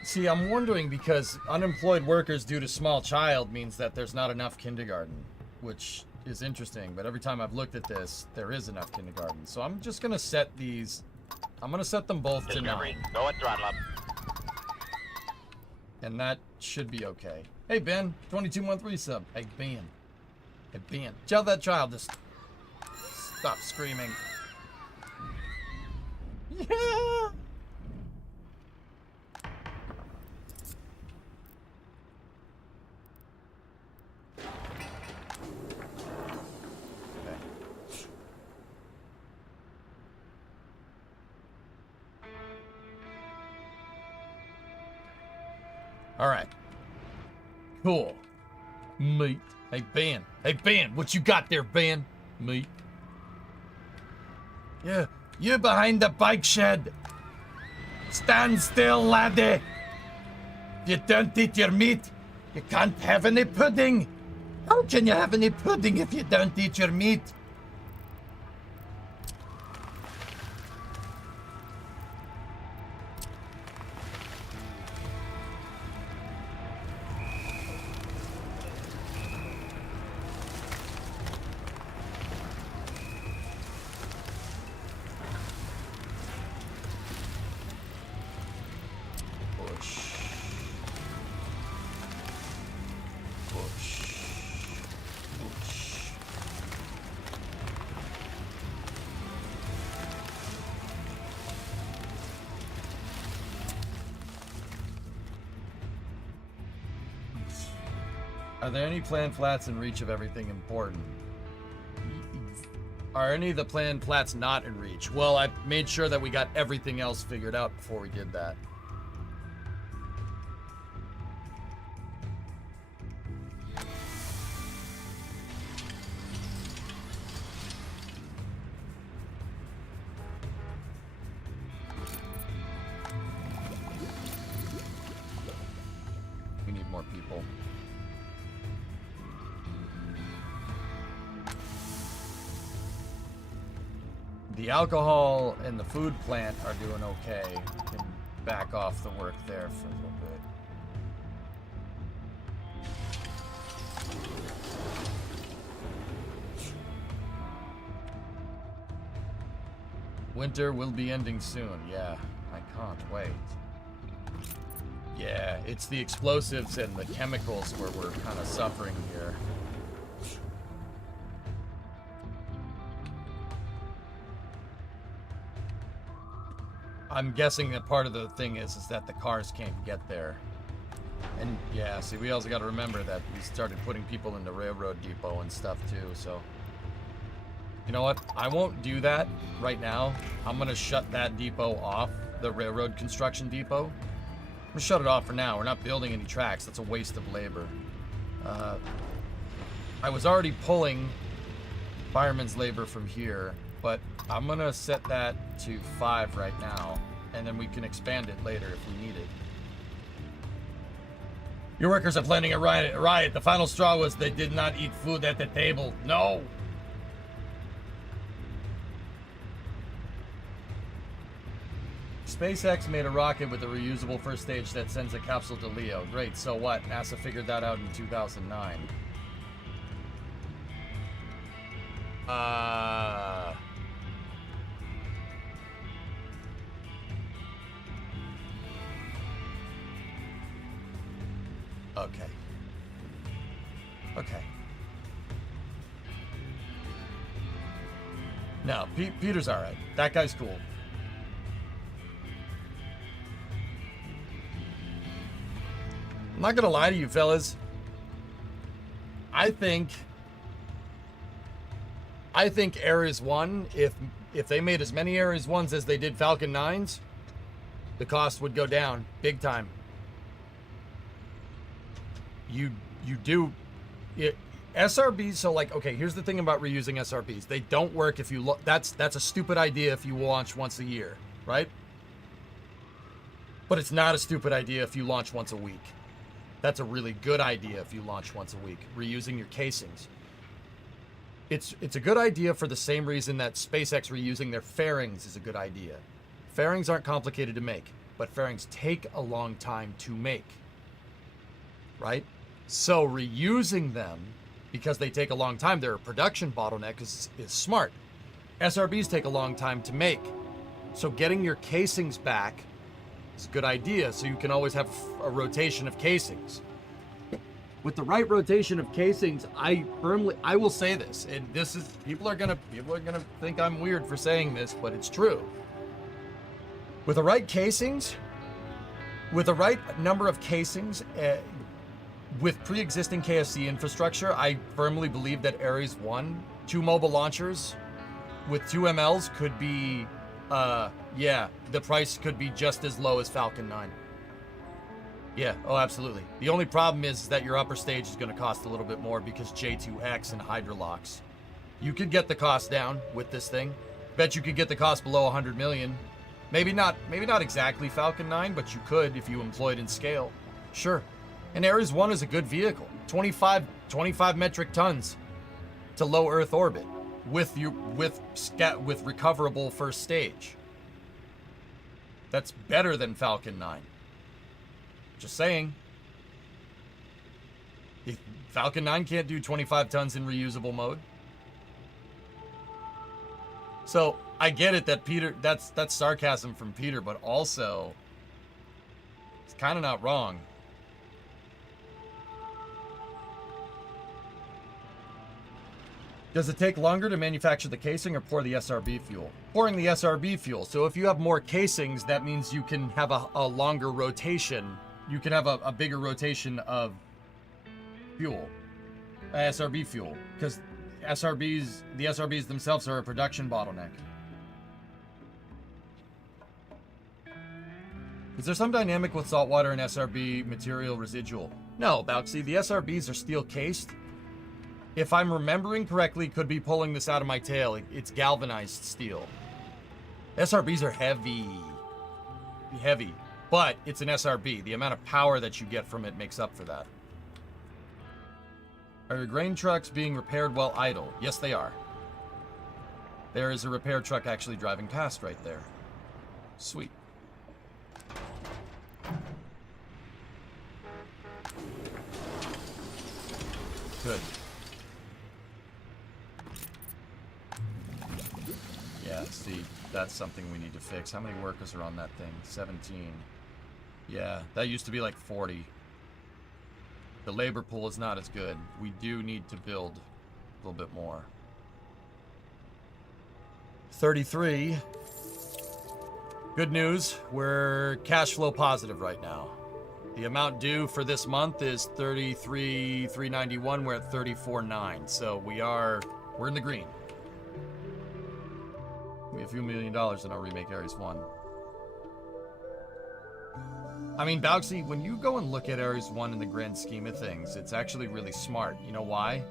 See, I'm wondering because unemployed workers due to small child means that there's not enough kindergarten, which is interesting. But every time I've looked at this, there is enough kindergarten. So I'm just going to set these, I'm going to set them both to 9. Go at throttle up. And that should be okay. Hey, Ben, 22-month resub. Hey, Ben. Hey, Ben. Tell that child to stop screaming. Yeah. All right. Cool. Meat. Hey, Ben. Hey, Ben. What you got there, Ben? Meat. Yeah. You behind the bike shed. Stand still, laddie. You don't eat your meat. You can't have any pudding. How can you have any pudding if you don't eat your meat? Are there any planned flats in reach of everything important? Are any of the planned flats not in reach? Well, I made sure that we got everything else figured out before we did that. We need more people. The alcohol and the food plant are doing okay. We can back off the work there for a little bit. Winter will be ending soon. Yeah, I can't wait. Yeah, it's the explosives and the chemicals where we're kind of suffering here. I'm guessing that part of the thing is that the cars can't get there. And yeah, see, we also got to remember that we started putting people in the railroad depot and stuff too, so. You know what? I won't do that right now. I'm going to shut that depot off, the railroad construction depot. I'm going to shut it off for now. We're not building any tracks. That's a waste of labor. I was already pulling fireman's labor from here, but I'm going to set that to 5 right now, and then we can expand it later if we need it. Your workers are planning a riot. The final straw was they did not eat food at the table. No! SpaceX made a rocket with a reusable first stage that sends a capsule to Leo. Great, so what? NASA figured that out in 2009. Okay. Okay. No, Peter's all right. That guy's cool. I'm not gonna lie to you, fellas. I think Ares 1, if they made as many Ares 1s as they did Falcon 9s, the cost would go down big time. You do it. SRBs, so like, okay, here's the thing about reusing SRBs. They don't work if you that's a stupid idea if you launch once a year, right? But it's not a stupid idea if you launch once a week. That's a really good idea if you launch once a week, reusing your casings. It's a good idea for the same reason that SpaceX reusing their fairings is a good idea. Fairings aren't complicated to make, but fairings take a long time to make, right? So reusing them, because they take a long time, they're a production bottleneck, is smart. SRBs take a long time to make. So getting your casings back is a good idea, so you can always have a rotation of casings. With the right rotation of casings, I will say this, and this is, people are gonna think I'm weird for saying this, but it's true. With the right casings, with the right number of casings, with pre-existing KSC infrastructure, I firmly believe that Ares 1, 2 mobile launchers with 2 MLs could be, the price could be just as low as Falcon 9. Yeah, oh, absolutely. The only problem is that your upper stage is going to cost a little bit more because J2X and Hydrolox. You could get the cost down with this thing. Bet you could get the cost below 100 million. Maybe not exactly Falcon 9, but you could if you employed in scale. Sure. And Ares 1 is a good vehicle. 25 metric tons to low Earth orbit with recoverable first stage. That's better than Falcon 9. Just saying. Falcon 9 can't do 25 tons in reusable mode. So I get it that Peter, that's sarcasm from Peter, but also it's kind of not wrong. Does it take longer to manufacture the casing or pour the SRB fuel? Pouring the SRB fuel. So if you have more casings, that means you can have a longer rotation. You can have a bigger rotation of fuel, SRB fuel, because the SRBs themselves are a production bottleneck. Is there some dynamic with saltwater and SRB material residual? No, Bauxy, the SRBs are steel cased. If I'm remembering correctly, could be pulling this out of my tail. It's galvanized steel. SRBs are heavy. But it's an SRB. The amount of power that you get from it makes up for that. Are your grain trucks being repaired while idle? Yes, they are. There is a repair truck actually driving past right there. Sweet. Good. Yeah, see, that's something we need to fix. How many workers are on that thing? 17. Yeah, that used to be like 40. The labor pool is not as good. We do need to build a little bit more. 33. Good news, we're cash flow positive right now. The amount due for this month is 33,391. We're at 34,9. So we're in the green. We have a few $1 million in our remake Ares 1. I mean, Bauxy, when you go and look at Ares 1 in the grand scheme of things, it's actually really smart. You know why?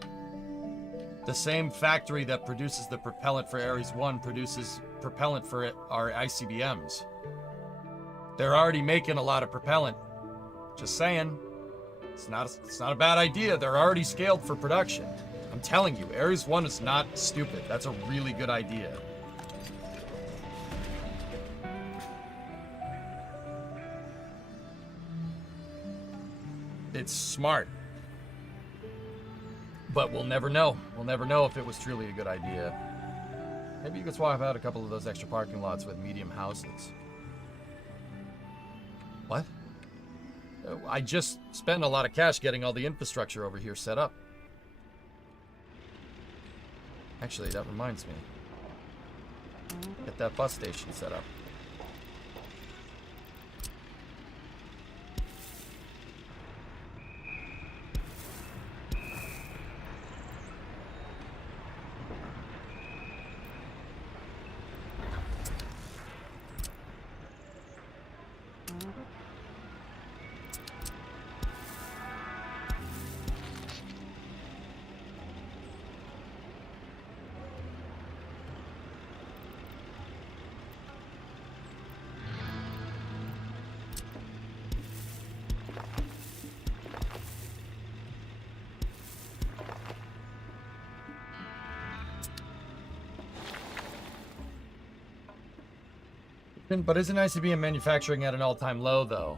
The same factory that produces the propellant for Ares 1 produces propellant for our ICBMs. They're already making a lot of propellant. Just saying. It's not a bad idea. They're already scaled for production. I'm telling you, Ares 1 is not stupid. That's a really good idea. It's smart. But we'll never know. We'll never know if it was truly a good idea. Maybe you could swap out a couple of those extra parking lots with medium houses. What? I just spent a lot of cash getting all the infrastructure over here set up. Actually, that reminds me. Get that bus station set up. But isn't nice to be in manufacturing at an all-time low, though?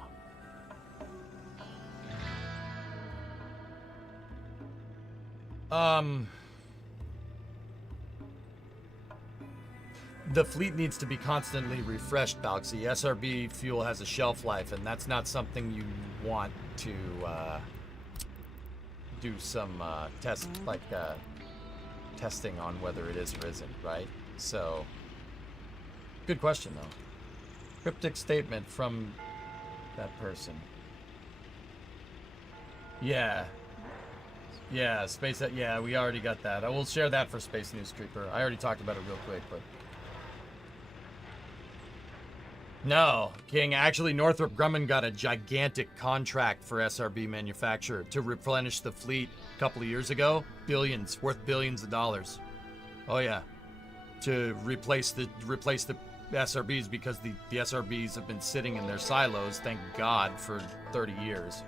The fleet needs to be constantly refreshed, Balxy. SRB fuel has a shelf life, and that's not something you want to do some testing on whether it is or isn't, right? So, good question, though. Cryptic statement from that person. Yeah. Yeah, Space... Yeah, we already got that. I will share that for Space News Creeper. I already talked about it real quick, but... No, King. Actually, Northrop Grumman got a gigantic contract for SRB manufacturer to replenish the fleet a couple of years ago. Billions, worth billions of dollars. Oh, yeah. To replace the SRBs, because the SRBs have been sitting in their silos, thank God, for 30 years.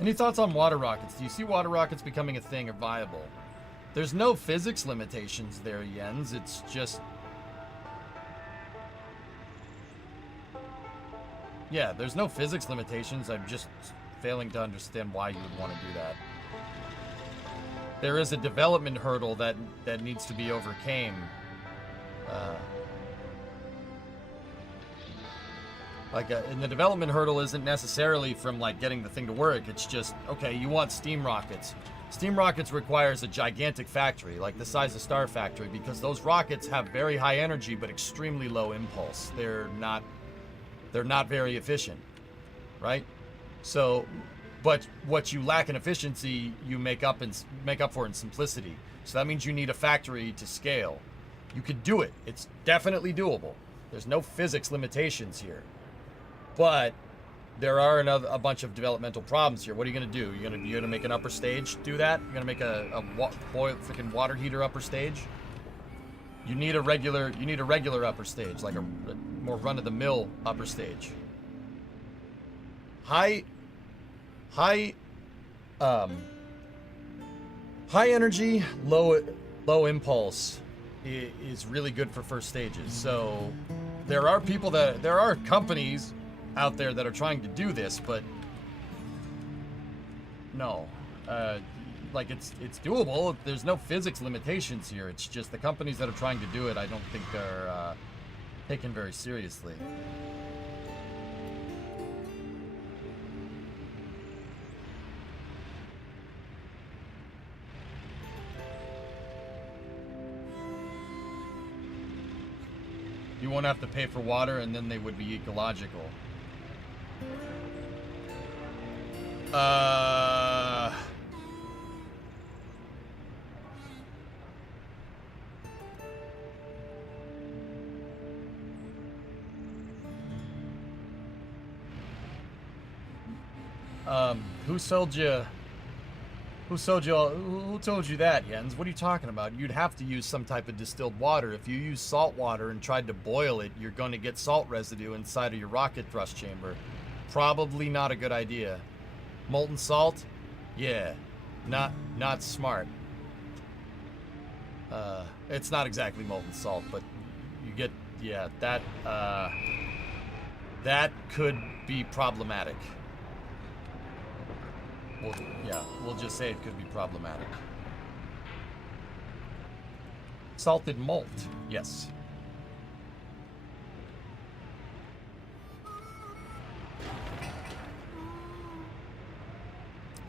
Any thoughts on water rockets? Do you see water rockets becoming a thing or viable? There's no physics limitations there, Jens. It's just... Yeah, there's no physics limitations. I'm just failing to understand why you would want to do that. There is a development hurdle that needs to be overcame. And the development hurdle isn't necessarily from, like, getting the thing to work. It's just, okay, you want steam rockets. Steam rockets requires a gigantic factory, like the size of Star Factory, because those rockets have very high energy but extremely low impulse. They're not very efficient, right? So, but what you lack in efficiency, you make up for in simplicity. So that means you need a factory to scale. You could do it. It's definitely doable. There's no physics limitations here. But there are a bunch of developmental problems here. What are you gonna do? You're gonna make an upper stage do that? You're gonna make a freaking water heater upper stage? You need a regular upper stage, like a more run-of-the-mill upper stage. High energy, low impulse is really good for first stages. So there are companies out there that are trying to do this, but no, like it's doable. There's no physics limitations here. It's just the companies that are trying to do it, I don't think are taken very seriously. You won't have to pay for water, and then they would be ecological. Who told you that, Jens? What are you talking about? You'd have to use some type of distilled water. If you use salt water and tried to boil it, you're going to get salt residue inside of your rocket thrust chamber. Probably not a good idea. Molten salt? Yeah, not smart. It's not exactly molten salt, but you get, yeah, that could be problematic. Well, yeah, we'll just say it could be problematic. Salted malt, yes.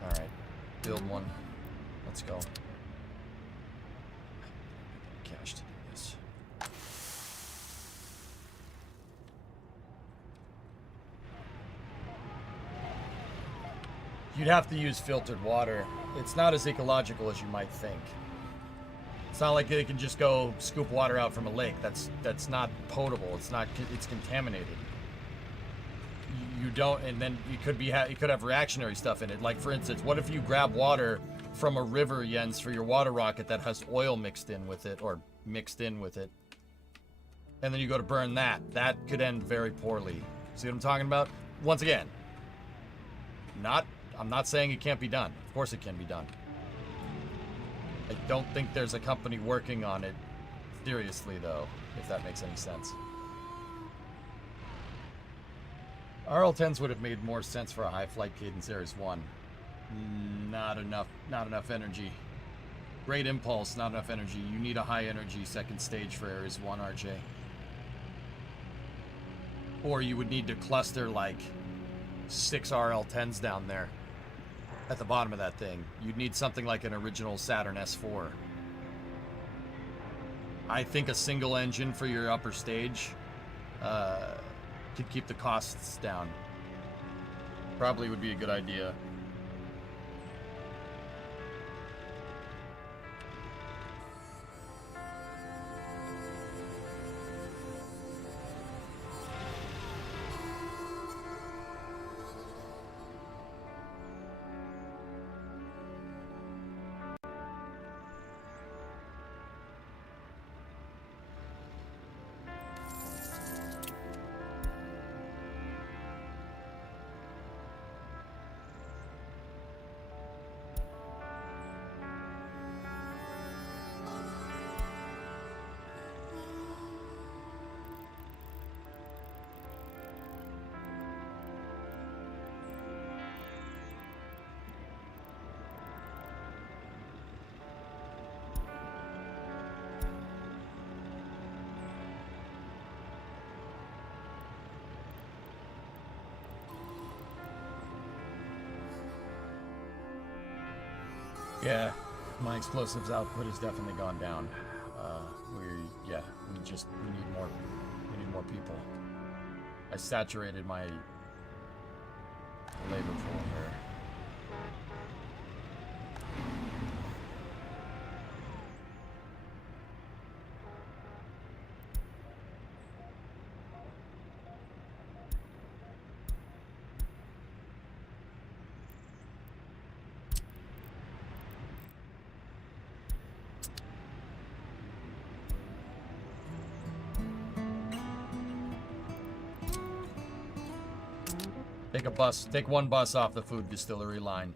Alright, build one. Let's go. Cash to do this. You'd have to use filtered water. It's not as ecological as you might think. It's not like they can just go scoop water out from a lake. That's not potable. It's contaminated. You don't, and then you could have reactionary stuff in it. Like for instance, what if you grab water from a river, Jens, for your water rocket that has oil mixed in with it, and then you go to burn that? That could end very poorly. See what I'm talking about? Once again, I'm not saying it can't be done. Of course it can be done. I don't think there's a company working on it seriously, though, if that makes any sense. RL-10s would have made more sense for a high flight cadence Ares 1. Not enough energy. Great impulse, not enough energy. You need a high energy second stage for Ares 1, RJ. Or you would need to cluster like 6 RL-10s down there at the bottom of that thing. You'd need something like an original Saturn S4. I think a single engine for your upper stage could keep the costs down. Probably would be a good idea. Yeah, my explosives output has definitely gone down. We need more people. I saturated my labor pool here. Take one bus off the food distillery line.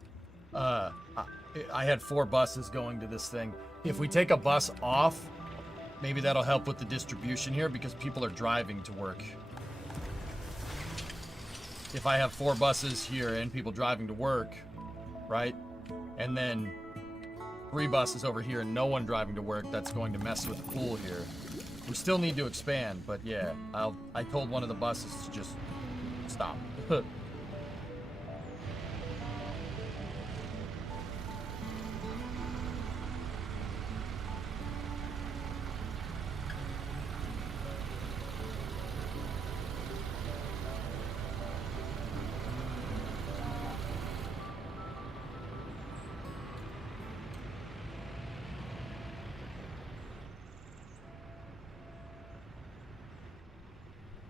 I had 4 buses going to this thing. If we take a bus off, maybe that'll help with the distribution here because people are driving to work. If I have 4 buses here and people driving to work, right? And then 3 buses over here and no one driving to work, that's going to mess with the pool here. We still need to expand, but yeah, I told one of the buses to just stop.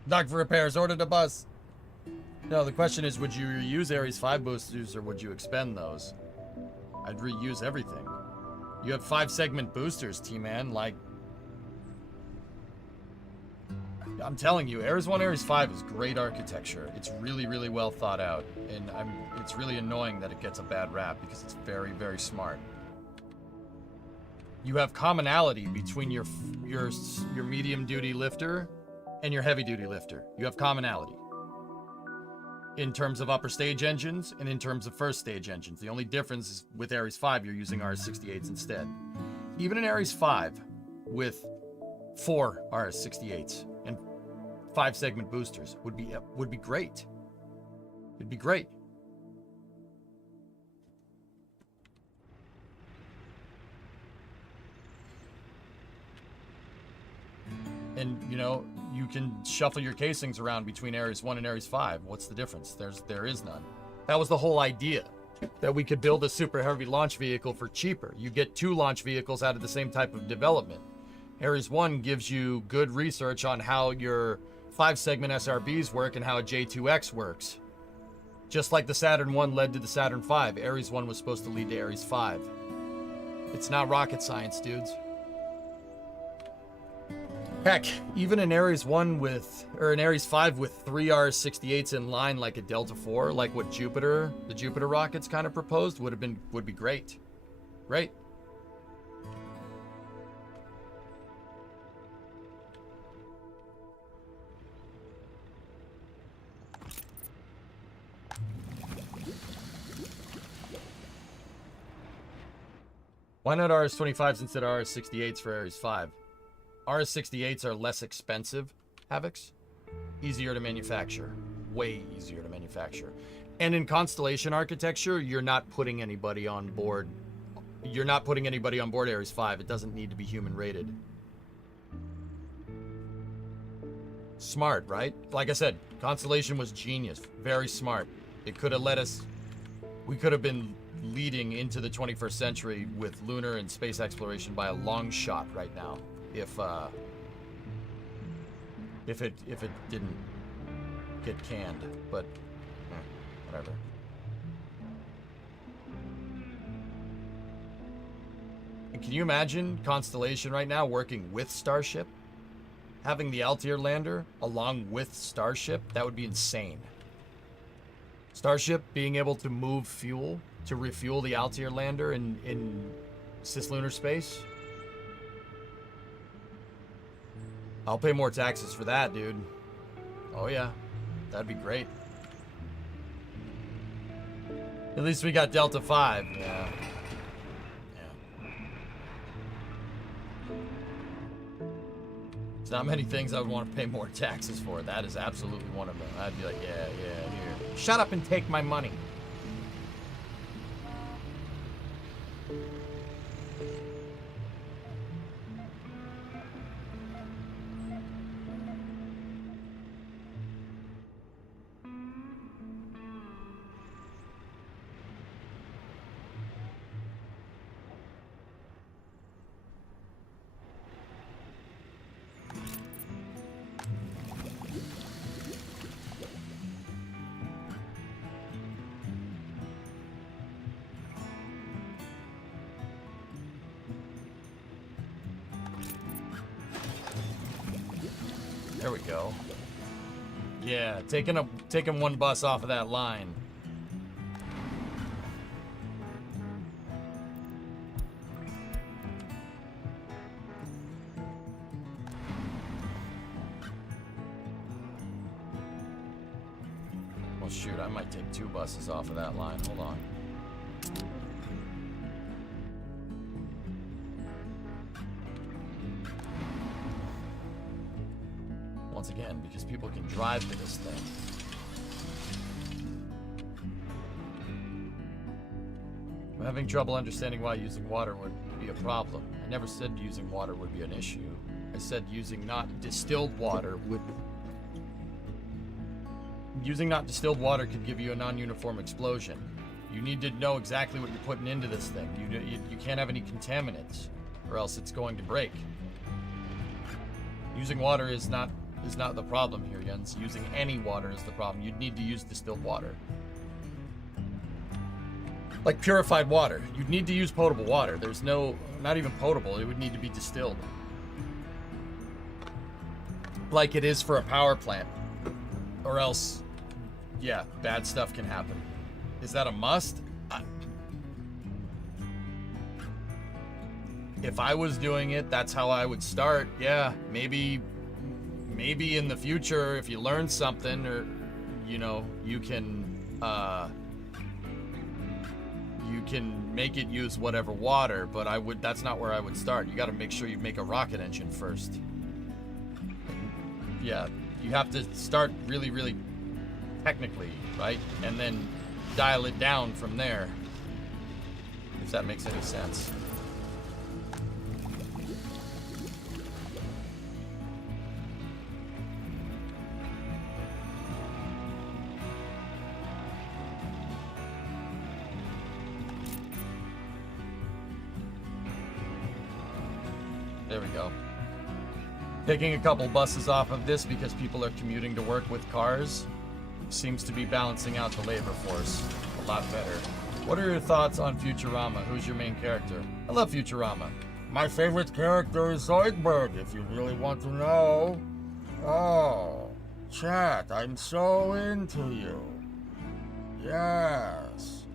Doc for repairs, ordered a bus. No, the question is, would you reuse Ares 5 boosters or would you expend those? I'd reuse everything. You have 5-segment boosters, T-Man, like... I'm telling you, Ares 1, Ares 5 is great architecture. It's really, really well thought out. And it's really annoying that it gets a bad rap because it's very, very smart. You have commonality between your medium-duty lifter and your heavy-duty lifter. You have commonality. in terms of upper stage engines and in terms of first stage engines. The only difference is with Ares 5, you're using RS-68s instead. Even in Ares 5, with 4 RS-68s and 5 segment boosters would be great. It'd be great. And, you know, you can shuffle your casings around between Ares 1 and Ares 5. What's the difference? There is none. That was the whole idea, that we could build a super heavy launch vehicle for cheaper. You get 2 launch vehicles out of the same type of development. Ares 1 gives you good research on how your 5-segment SRBs work and how a J2X works. Just like the Saturn 1 led to the Saturn 5, Ares 1 was supposed to lead to Ares 5. It's not rocket science, dudes. Heck, even an Ares 1 an Ares 5 with 3 RS-68s in line like a Delta 4, like what the Jupiter rockets kind of proposed, would be great. Great. Why not RS-25s instead of RS-68s for Ares 5? RS-68s are less expensive Havocs, easier to manufacture, way easier to manufacture. And in Constellation architecture, you're not putting anybody on board. You're not putting anybody on board Ares 5. It doesn't need to be human rated. Smart, right? Like I said, Constellation was genius, very smart. It could have we could have been leading into the 21st century with lunar and space exploration by a long shot right now, if it didn't get canned. But whatever. And can you imagine Constellation right now working with Starship, having the Altair lander along with Starship? That would be insane. Starship being able to move fuel to refuel the Altair lander in cislunar space. I'll pay more taxes for that, dude. Oh yeah, that'd be great. At least we got Delta 5. Yeah. There's not many things I would want to pay more taxes for. That is absolutely one of them. I'd be like, yeah, here. Shut up and take my money. There we go. Yeah, taking one bus off of that line. Well, shoot, I might take 2 buses off of that line. Hold on. Once again, because people can drive to this thing. I'm having trouble understanding why using water would be a problem. I never said using water would be an issue. I said using not distilled water would... Using not distilled water could give you a non-uniform explosion. You need to know exactly what you're putting into this thing. You can't have any contaminants, or else it's going to break. Using water is not the problem here, Jens. Using any water is the problem. You'd need to use distilled water. Like purified water. You'd need to use potable water. There's not even potable. It would need to be distilled. Like it is for a power plant. Or else, yeah, bad stuff can happen. Is that a must? If I was doing it, that's how I would start. Yeah, maybe in the future, if you learn something, or you know, you can make it use whatever water, but that's not where I would start. You got to make sure you make a rocket engine first. Yeah, you have to start really, really technically, right? And then dial it down from there. If that makes any sense. There we go. Taking a couple buses off of this because people are commuting to work with cars seems to be balancing out the labor force a lot better. What are your thoughts on Futurama? Who's your main character? I love Futurama. My favorite character is Zoidberg, if you really want to know. Oh, chat, I'm so into you. Yes.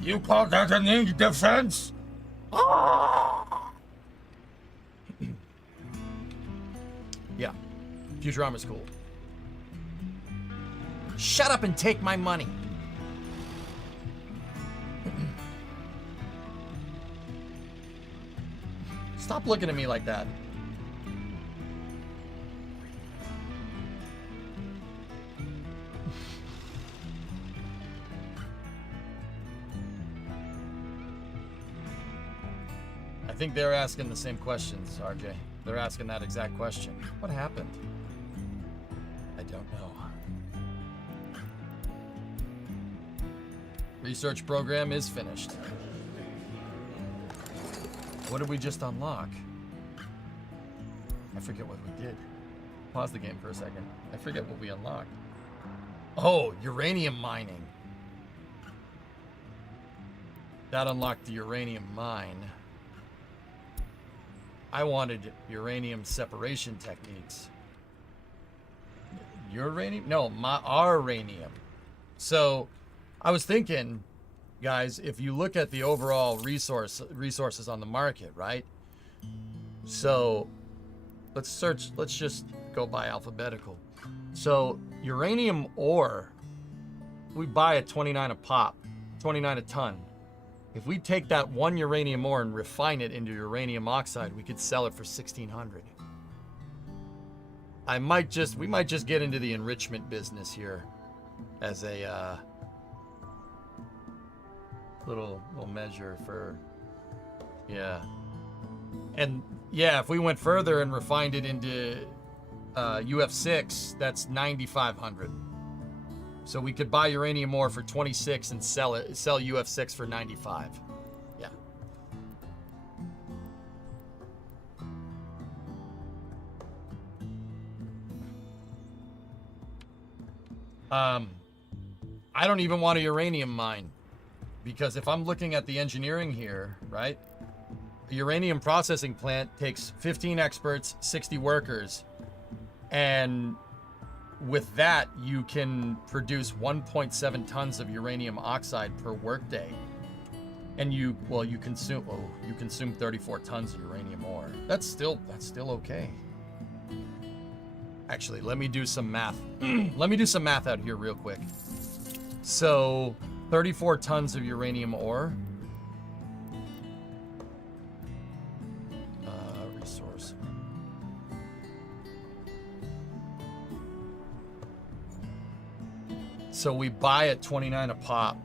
You call that an ink defense? Yeah, Futurama's cool. Shut up and take my money. Stop looking at me like that. I think they're asking the same questions, RJ. They're asking that exact question. What happened? I don't know. Research program is finished. What did we just unlock? I forget what we did. Pause the game for a second. I forget what we unlocked. Oh, uranium mining. That unlocked the uranium mine. I wanted uranium separation techniques. Uranium? No, our uranium. So I was thinking, guys, if you look at the overall resources on the market, right? So let's just go by alphabetical. So uranium ore, we buy at 29 a pop, 29 a ton. If we take that one uranium ore and refine it into uranium oxide, we could sell it for 1,600. We might just get into the enrichment business here as a little measure for, yeah. And yeah, if we went further and refined it into UF6, that's 9,500. So we could buy uranium ore for 26 and sell UF6 for 95. Yeah. I don't even want a uranium mine, because if I'm looking at the engineering here, right? A uranium processing plant takes 15 experts, 60 workers, and with that, you can produce 1.7 tons of uranium oxide per workday, and you consume 34 tons of uranium ore. That's still okay. Actually, let me do some math. Let me do some math out here real quick. So, 34 tons of uranium ore. Resource. So we buy at 29 a pop,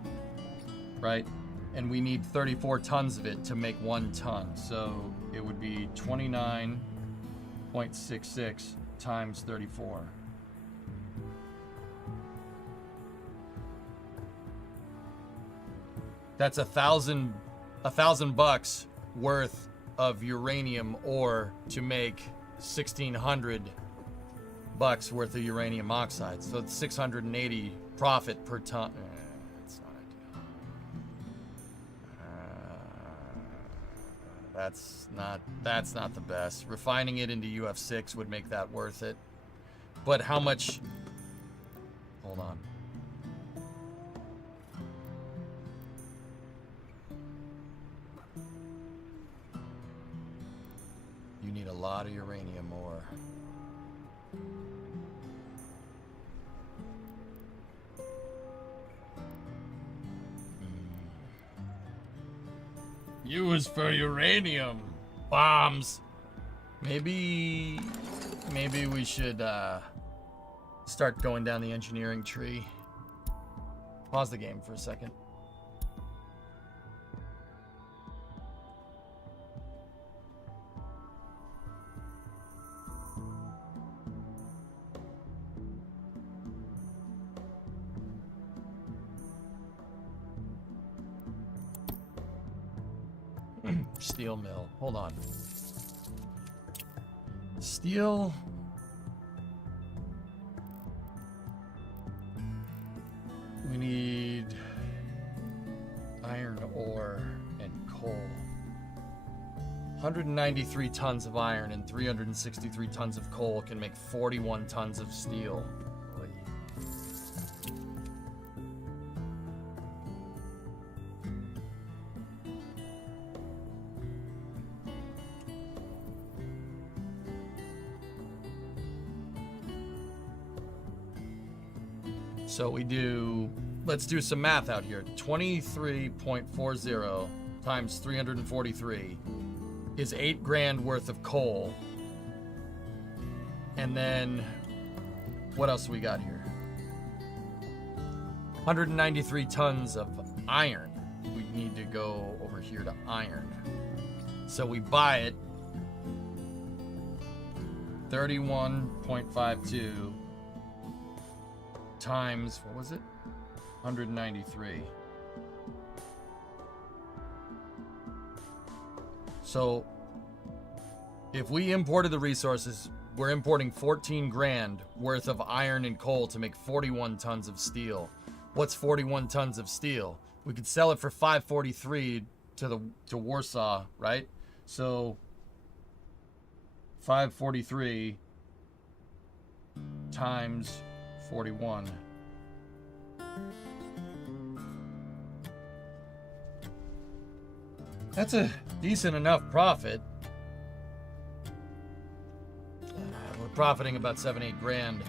right? And we need 34 tons of it to make 1 ton. So it would be 29.66 times 34. That's $1,000 worth of uranium ore to make 1,600 bucks worth of uranium oxide. So it's 680 profit per ton. That's not the best. Refining it into UF6 would make that worth it. But how much? Hold on. You need a lot of uranium ore. Used for uranium. Bombs. Maybe we should start going down the engineering tree. Pause the game for a second. Steel mill. Hold on. Steel. We need iron ore and coal. 193 tons of iron and 363 tons of coal can make 41 tons of steel. So we do, let's do some math out here. 23.40 times 343 is 8 grand worth of coal. And then what else we got here? 193 tons of iron. We need to go over here to iron. So we buy it 31.52 times, what was it? 193. So if we imported the resources, we're importing 14 grand worth of iron and coal to make 41 tons of steel. What's 41 tons of steel? We could sell it for 543 to Warsaw, right? So 543 times 41. That's a decent enough profit. We're profiting about 7-8 grand.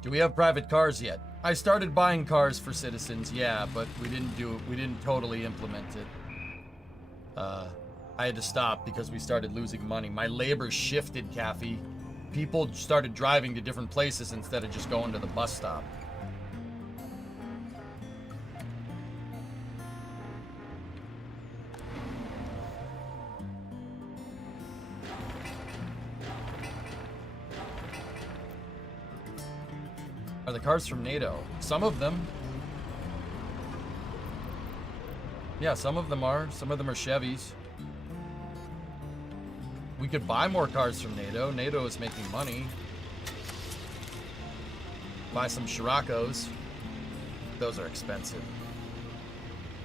Do we have private cars yet? I started buying cars for citizens, yeah, but we didn't totally implement it. I had to stop because we started losing money. My labor shifted, Kathy. People started driving to different places instead of just going to the bus stop. Are the cars from NATO? Some of them. Yeah, some of them are. Some of them are Chevys. We could buy more cars from NATO. NATO is making money. Buy some Scirocco's. Those are expensive.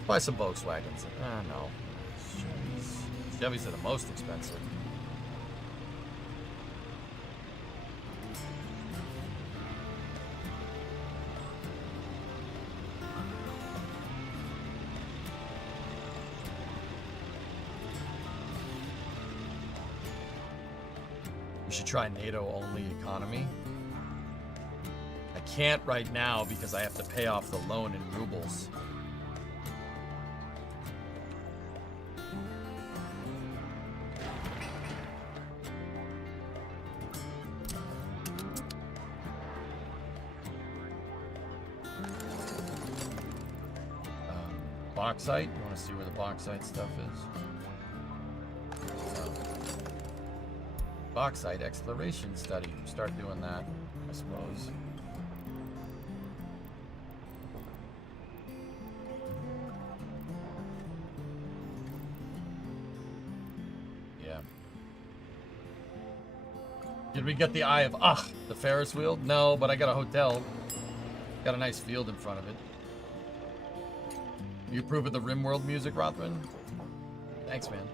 Buy some Volkswagens. No. Chevys are the most expensive. We should try NATO-only economy. I can't right now because I have to pay off the loan in rubles. Bauxite? You want to see where the bauxite stuff is? Bauxite exploration study. Start doing that, I suppose. Yeah. Did we get the Eye of the Ferris wheel? No, but I got a hotel. Got a nice field in front of it. You approve of the RimWorld music, Rothman? Thanks, man.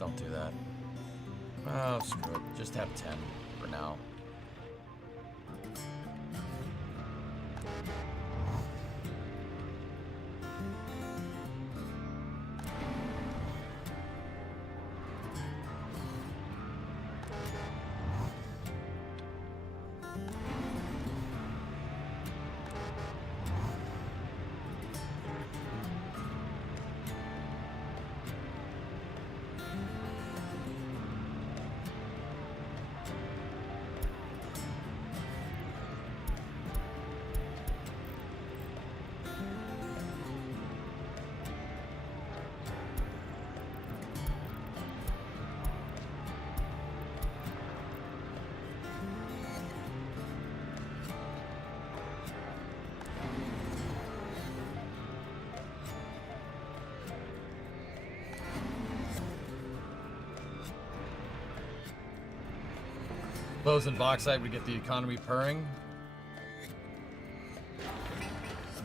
Don't do that. Oh, screw it. Just have 10 for now. Close and bauxite, we get the economy purring.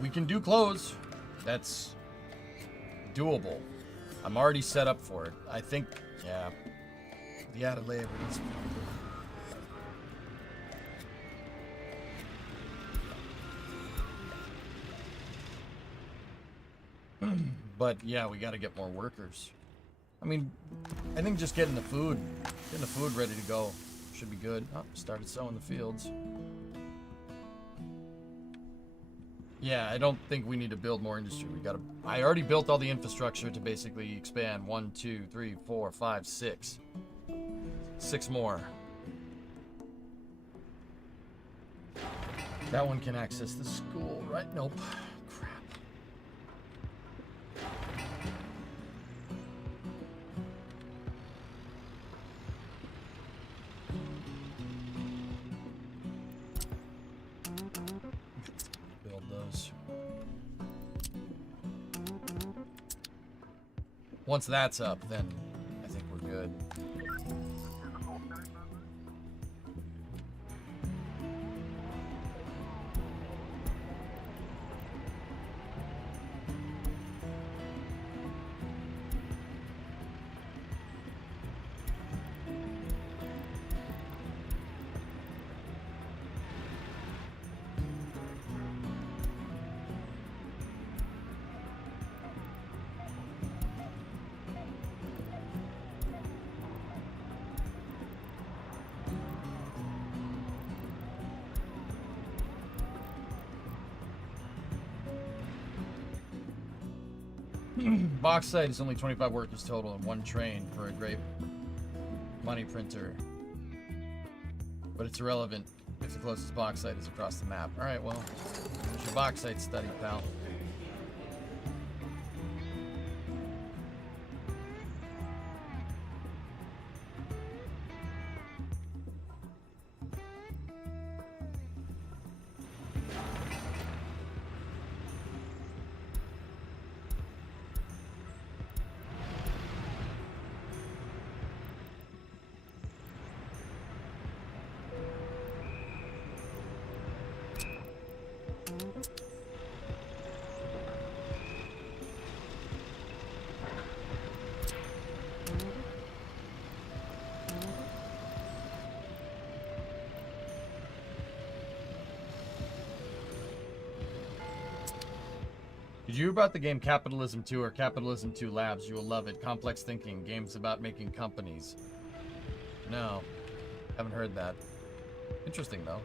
We can do close. That's doable. I'm already set up for it. I think, yeah. The added labor is but yeah, we got to get more workers. I mean, I think just getting the food ready to go should be good. Oh, started sowing the fields. Yeah, I don't think we need to build more industry. I already built all the infrastructure to basically expand 1, 2, 3, 4, 5, 6. 6 more. That one can access the school, right? Nope. Crap. Build those. Once that's up, then I think we're good. Bauxite is only 25 workers total and 1 train for a great money printer. But it's irrelevant if the closest bauxite is across the map. Alright, well, there's your bauxite study, pal. Did you hear about the game Capitalism 2 or Capitalism 2 Labs? You will love it. Complex thinking. Games about making companies. No. Haven't heard that. Interesting, though.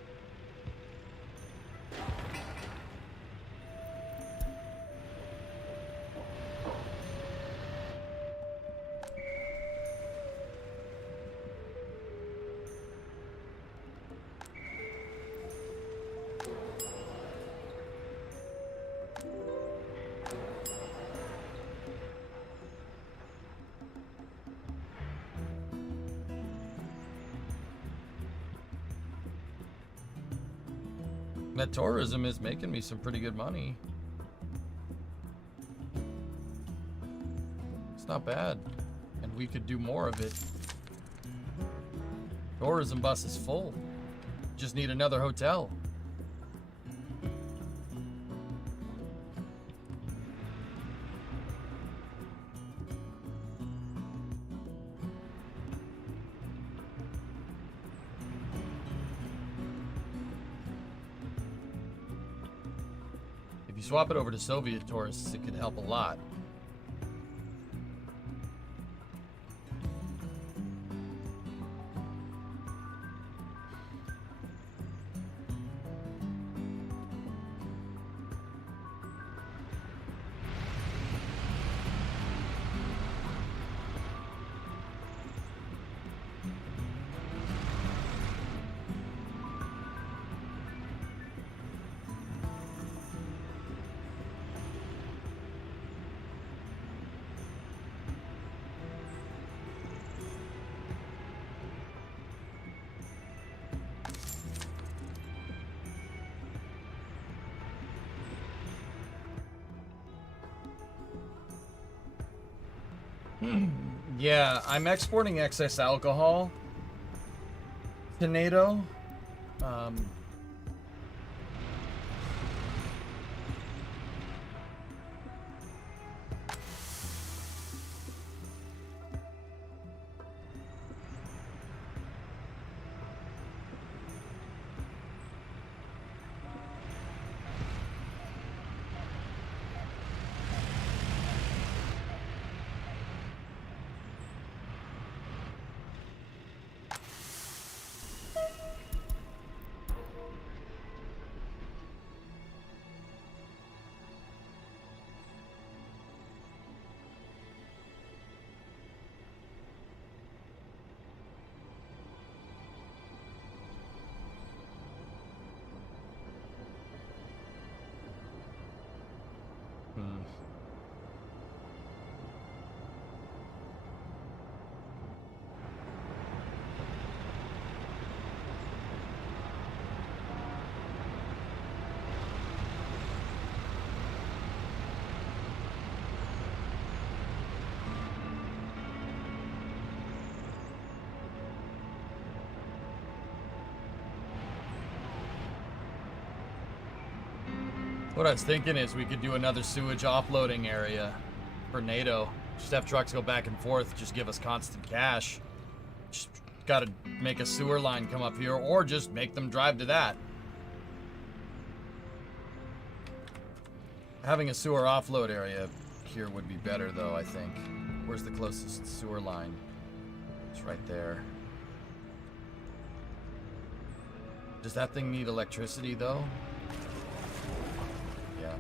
That tourism is making me some pretty good money. It's not bad. And we could do more of it. Tourism bus is full. Just need another hotel. you swap it over to Soviet tourists, it could help a lot. Yeah, I'm exporting excess alcohol to NATO. What I was thinking is we could do another sewage offloading area for NATO. Just have trucks go back and forth, just give us constant cash. Just gotta make a sewer line come up here, or just make them drive to that. Having a sewer offload area here would be better, though, I think. Where's the closest sewer line? It's right there. Does that thing need electricity, though? Yeah.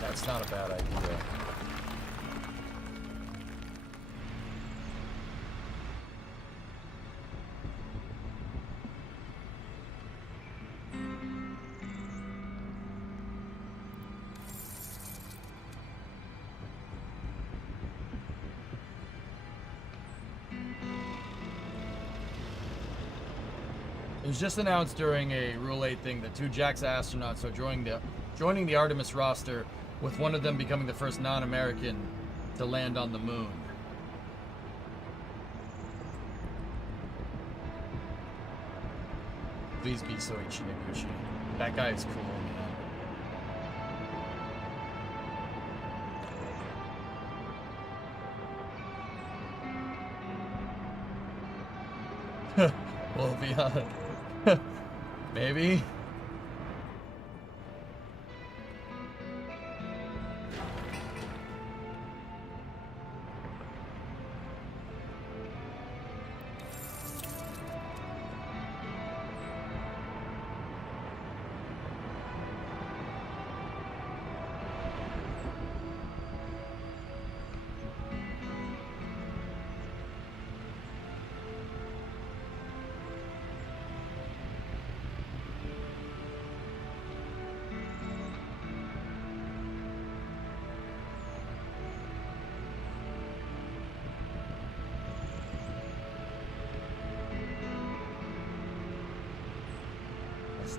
That's not a bad idea. It was just announced during a Rule 8 thing that 2 JAXA astronauts are joining the Artemis roster, with one of them becoming the first non-American to land on the moon. Please be Soichi Noguchi. That guy is cool, man. Well, be honest. Maybe.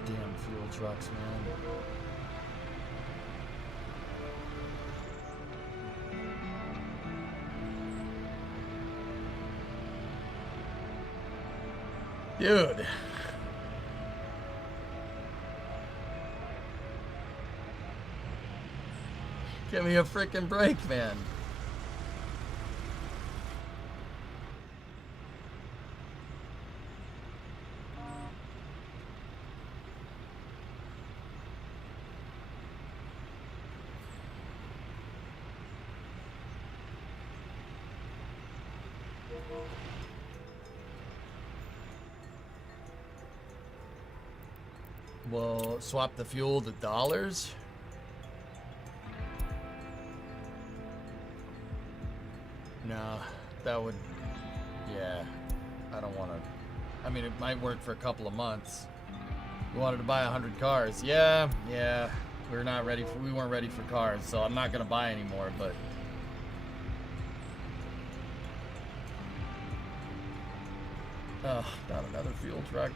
Damn fuel trucks, man. Dude. Give me a freaking break, man. Well, swap the fuel to dollars. Nah, that would, yeah, I don't want to. I mean, it might work for a couple of months. We wanted to buy 100 cars. Yeah, we weren't ready for cars, so I'm not gonna buy anymore. But not another fuel truck.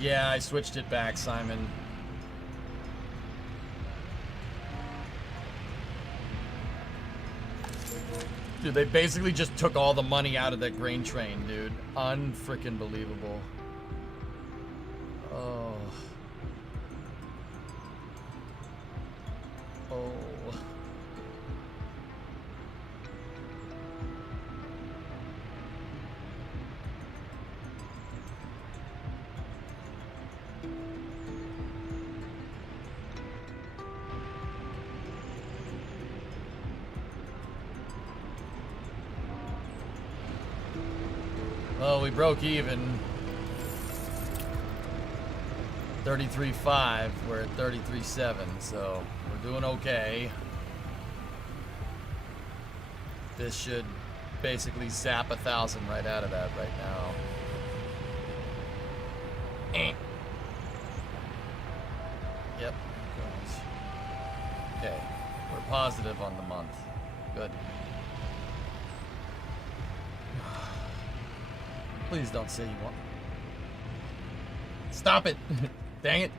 Yeah, I switched it back, Simon. Dude, they basically just took all the money out of that grain train, dude. Unfreaking believable. Oh. Oh. Well, we broke even. 33.5. We're at 33.7, so we're doing okay. This should basically zap 1,000 right out of that right now. Yep. Okay. We're positive on the month. Good. Please don't say you want. Stop it! Dang it!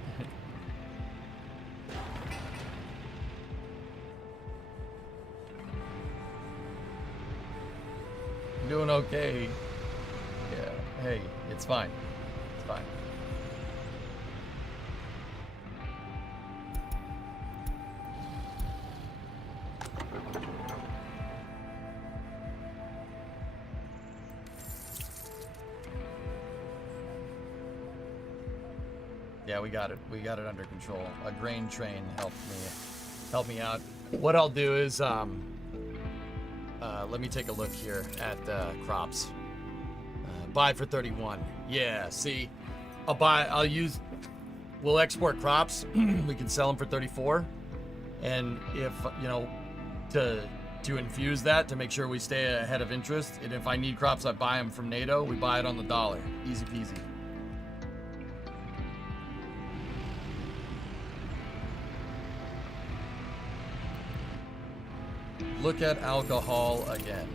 I'm doing okay. Yeah, hey, it's fine. It's fine. Yeah, we got it. We got it under control. A grain train helped me out. What I'll do is let me take a look here at crops. Buy for 31. Yeah, see, we'll export crops. We can sell them for 34. And if, to infuse that, to make sure we stay ahead of interest. And if I need crops, I buy them from NATO. We buy it on the dollar. Easy peasy. Look at alcohol again.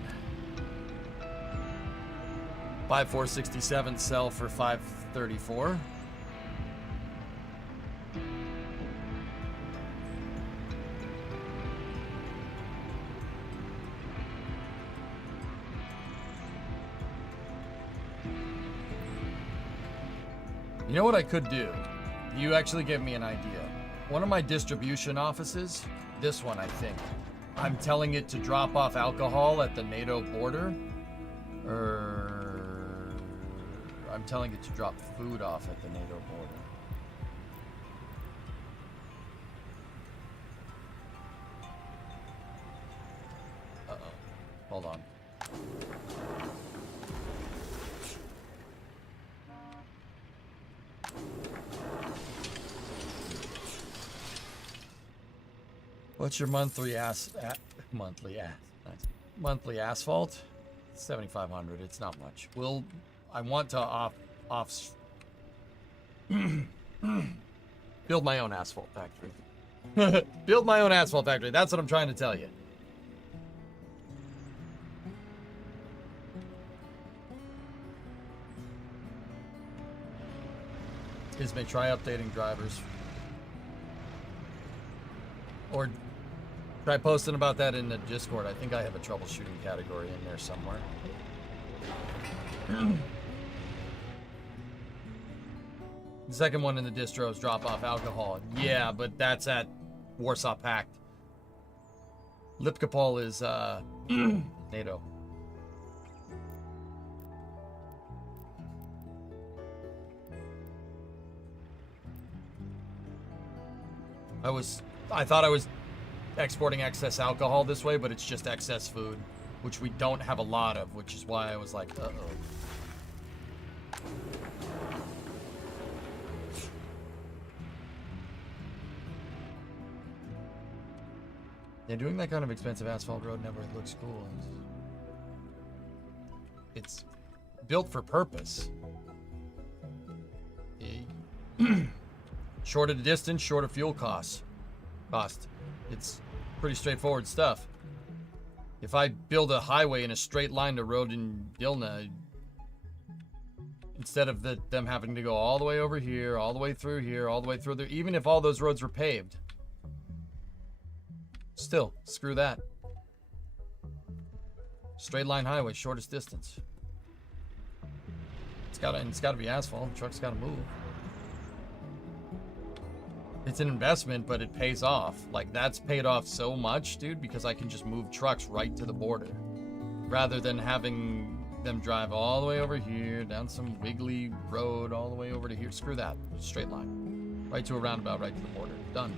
Buy 467, sell for 534. You know what I could do? You actually gave me an idea. One of my distribution offices, this one I think, I'm telling it to drop off alcohol at the NATO border, or I'm telling it to drop food off at the NATO border. Uh-oh. Hold on. What's your monthly monthly asphalt? 7,500. It's not much. I want to build my own asphalt factory. Build my own asphalt factory. That's what I'm trying to tell you. Ismay, try updating drivers. Or try posting about that in the Discord. I think I have a troubleshooting category in there somewhere. The second one in the distro is drop off alcohol. Yeah, but that's at Warsaw Pact. Lipkapol is NATO. I thought I was exporting excess alcohol this way, but it's just excess food, which we don't have a lot of, which is why I was like, uh-oh. Yeah, doing that kind of expensive asphalt road never looks cool. It's built for purpose. Shorter the distance, shorter fuel cost. It's pretty straightforward stuff. If I build a highway in a straight line to road in Dilna, instead of them having to go all the way over here, all the way through here, all the way through there, even if all those roads were paved, still, screw that. Straight line highway, shortest distance. It's gotta be asphalt. Trucks gotta move. It's an investment, but it pays off. Like, that's paid off so much, dude, because I can just move trucks right to the border. Rather than having them drive all the way over here, down some wiggly road, all the way over to here. Screw that. Straight line. Right to a roundabout, right to the border. Done.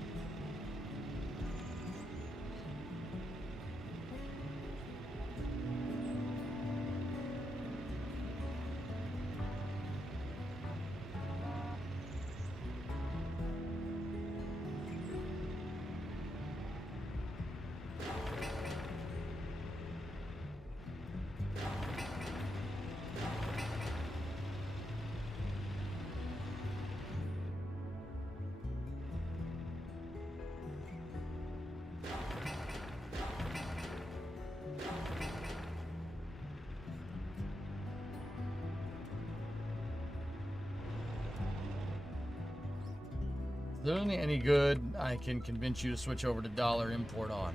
Is there any good I can convince you to switch over to dollar import on?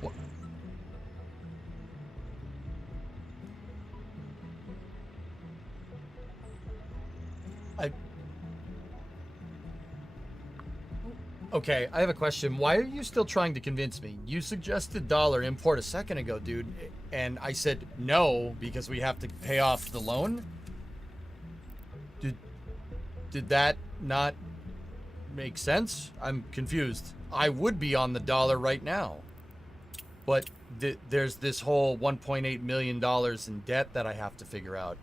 What? Okay, I have a question. Why are you still trying to convince me? You suggested dollar import a second ago, dude, and I said no because we have to pay off the loan? Did that not make sense? I'm confused. I would be on the dollar right now. But there's this whole $1.8 million in debt that I have to figure out.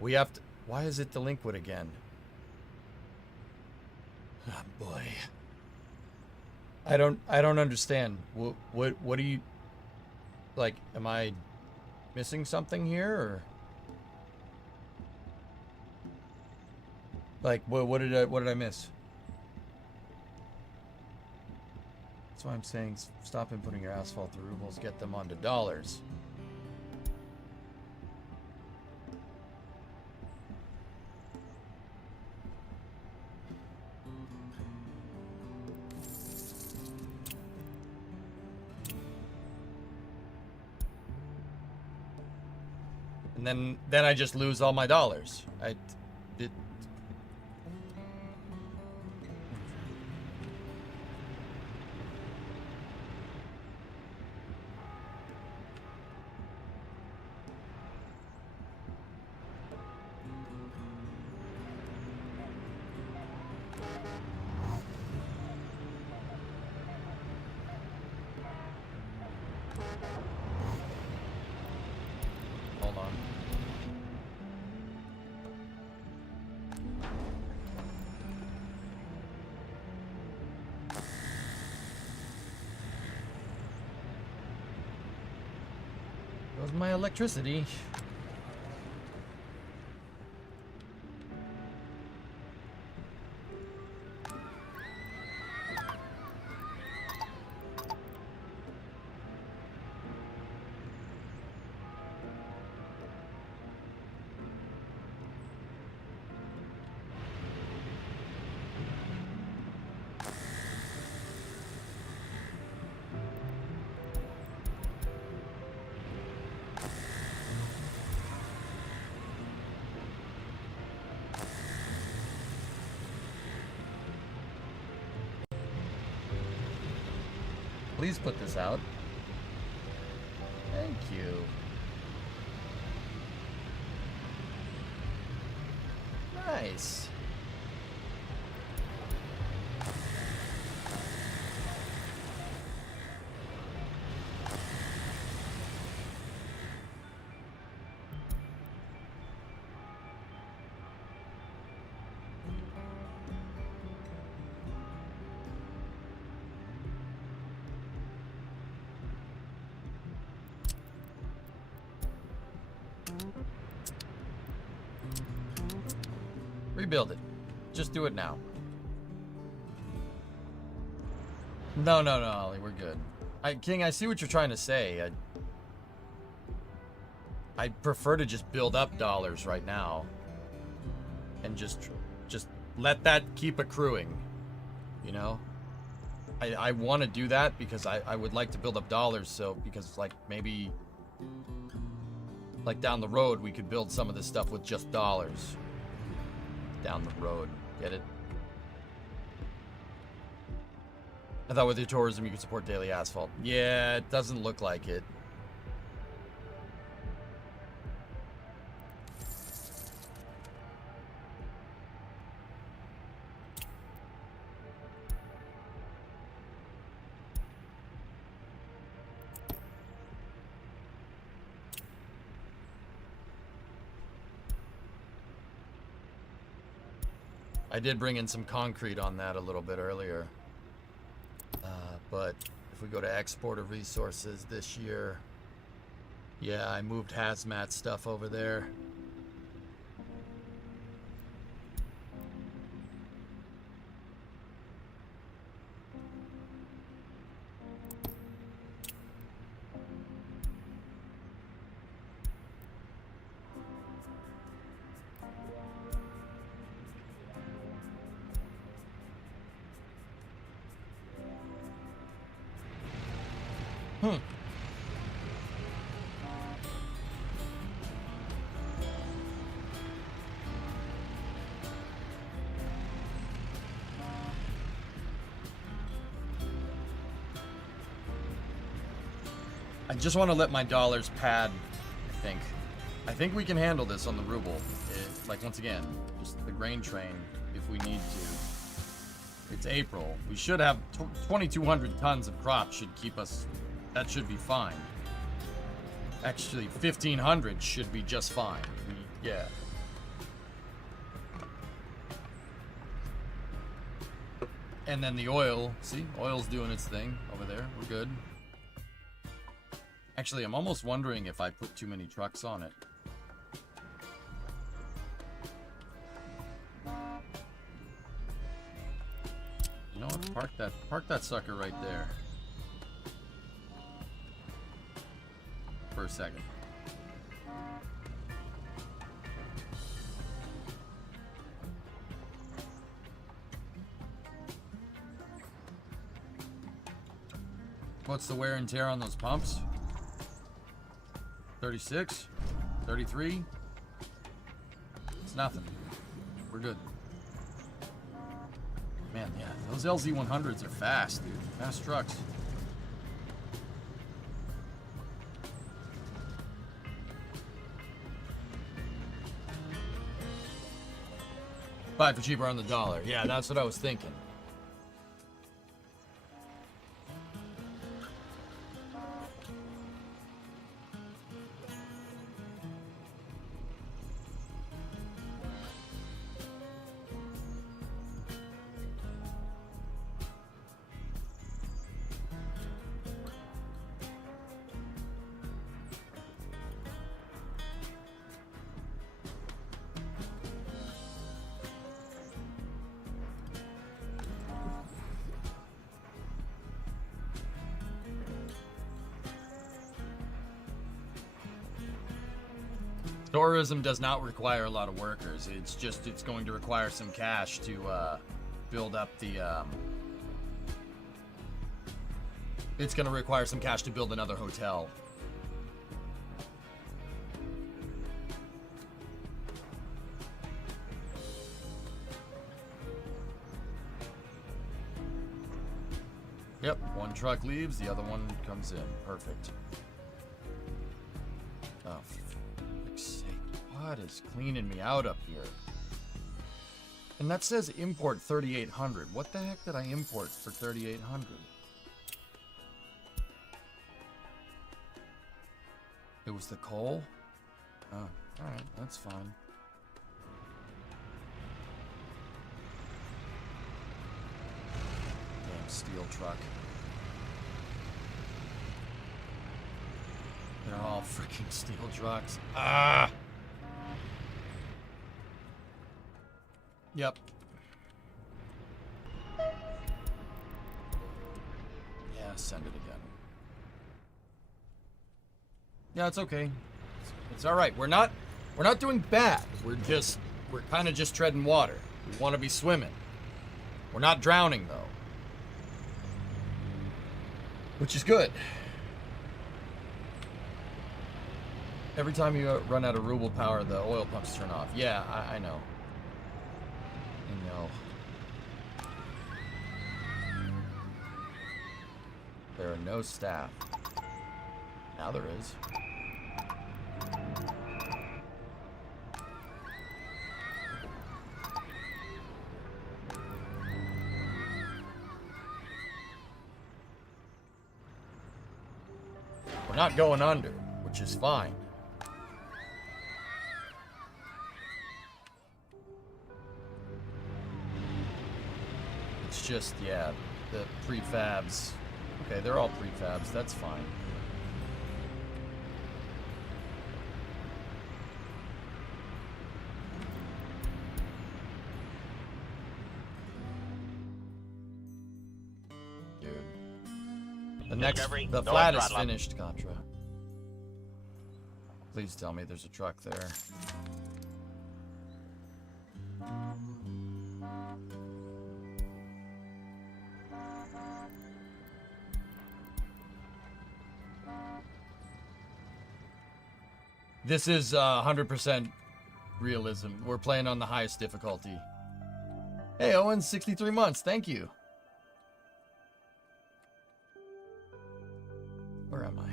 We have to... Why is it delinquent again? Oh, boy. I don't understand. What do you... Like, am I missing something here, or... Like, what did I miss? That's why I'm saying stop inputting your asphalt to rubles, get them onto dollars. And then I just lose all my dollars. Hold on. Goes my electricity. Please put this out. Thank you. Nice. Rebuild it. Just do it now. No, Ollie, we're good. King, I see what you're trying to say. I'd prefer to just build up dollars right now. And just let that keep accruing. You know? I want to do that because I would like to build up dollars, so because like maybe like down the road we could build some of this stuff with just dollars. Down the road. Get it? I thought with your tourism you could support daily asphalt. Yeah, it doesn't look like it. I did bring in some concrete on that a little bit earlier. But if we go to export of resources this year, yeah, I moved hazmat stuff over there. I just want to let my dollars pad, I think we can handle this on the ruble. Like, once again, just the grain train, if we need to. It's April. We should have 2,200 tons of crops should keep us, that should be fine. Actually, 1,500 should be just fine. Yeah. And then the oil, see, oil's doing its thing over there. We're good. Actually, I'm almost wondering if I put too many trucks on it. You know what? Park that sucker right there. For a second. What's the wear and tear on those pumps? 36? 33? It's nothing. We're good. Man, yeah, those LZ100s are fast, dude. Fast trucks. Buy for cheaper on the dollar. Yeah, that's what I was thinking. Tourism does not require a lot of workers. It's going to require some cash to build up the. It's going to require some cash to build another hotel. Yep, one truck leaves, the other one comes in. Perfect. Oh, for fuck's sake. What is cleaning me out up here? And that says import 3,800. What the heck did I import for 3,800? It was the coal? Oh, alright, that's fine. Damn steel truck. They're all freaking steel trucks. Ah! Yep. Yeah, send it again. Yeah, it's okay. It's all right. We're not doing bad. We're kind of just treading water. We want to be swimming. We're not drowning though. Which is good. Every time you run out of ruble power, the oil pumps turn off. Yeah, I know. I know. There are no staff. Now there is. We're not going under, which is fine. It's just, yeah, the prefabs. Okay, they're all prefabs. That's fine. Dude. The flat is finished, Contra. Please tell me there's a truck there. This is 100% realism. We're playing on the highest difficulty. Hey, Owen, 63 months. Thank you. Where am I?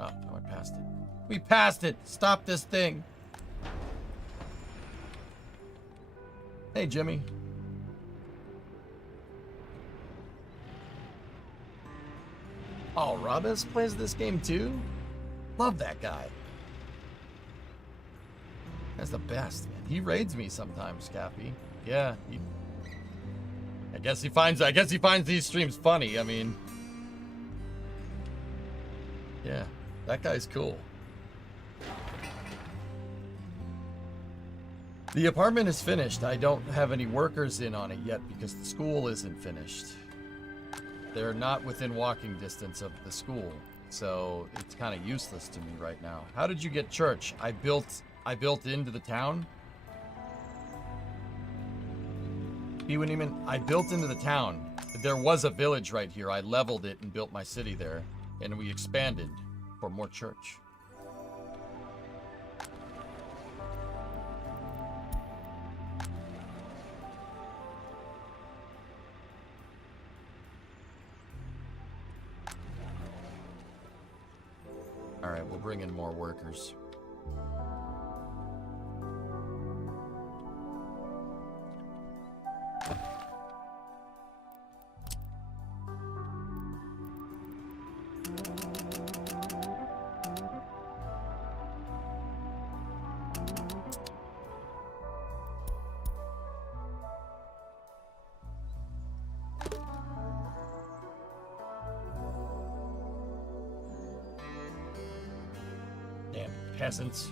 Oh, no, I passed it. We passed it. Stop this thing. Hey, Jimmy. Oh, Robus plays this game too? Love that guy. That's the best, man. He raids me sometimes, Cappy. Yeah, I guess he finds these streams funny. I mean, yeah, that guy's cool. The apartment is finished. I don't have any workers in on it yet because the school isn't finished. They're not within walking distance of the school, so it's kind of useless to me right now. How did you get church? I built into the town. I built into the town. There was a village right here. I leveled it and built my city there, and we expanded for more church. All right, we'll bring in more workers. Peasants.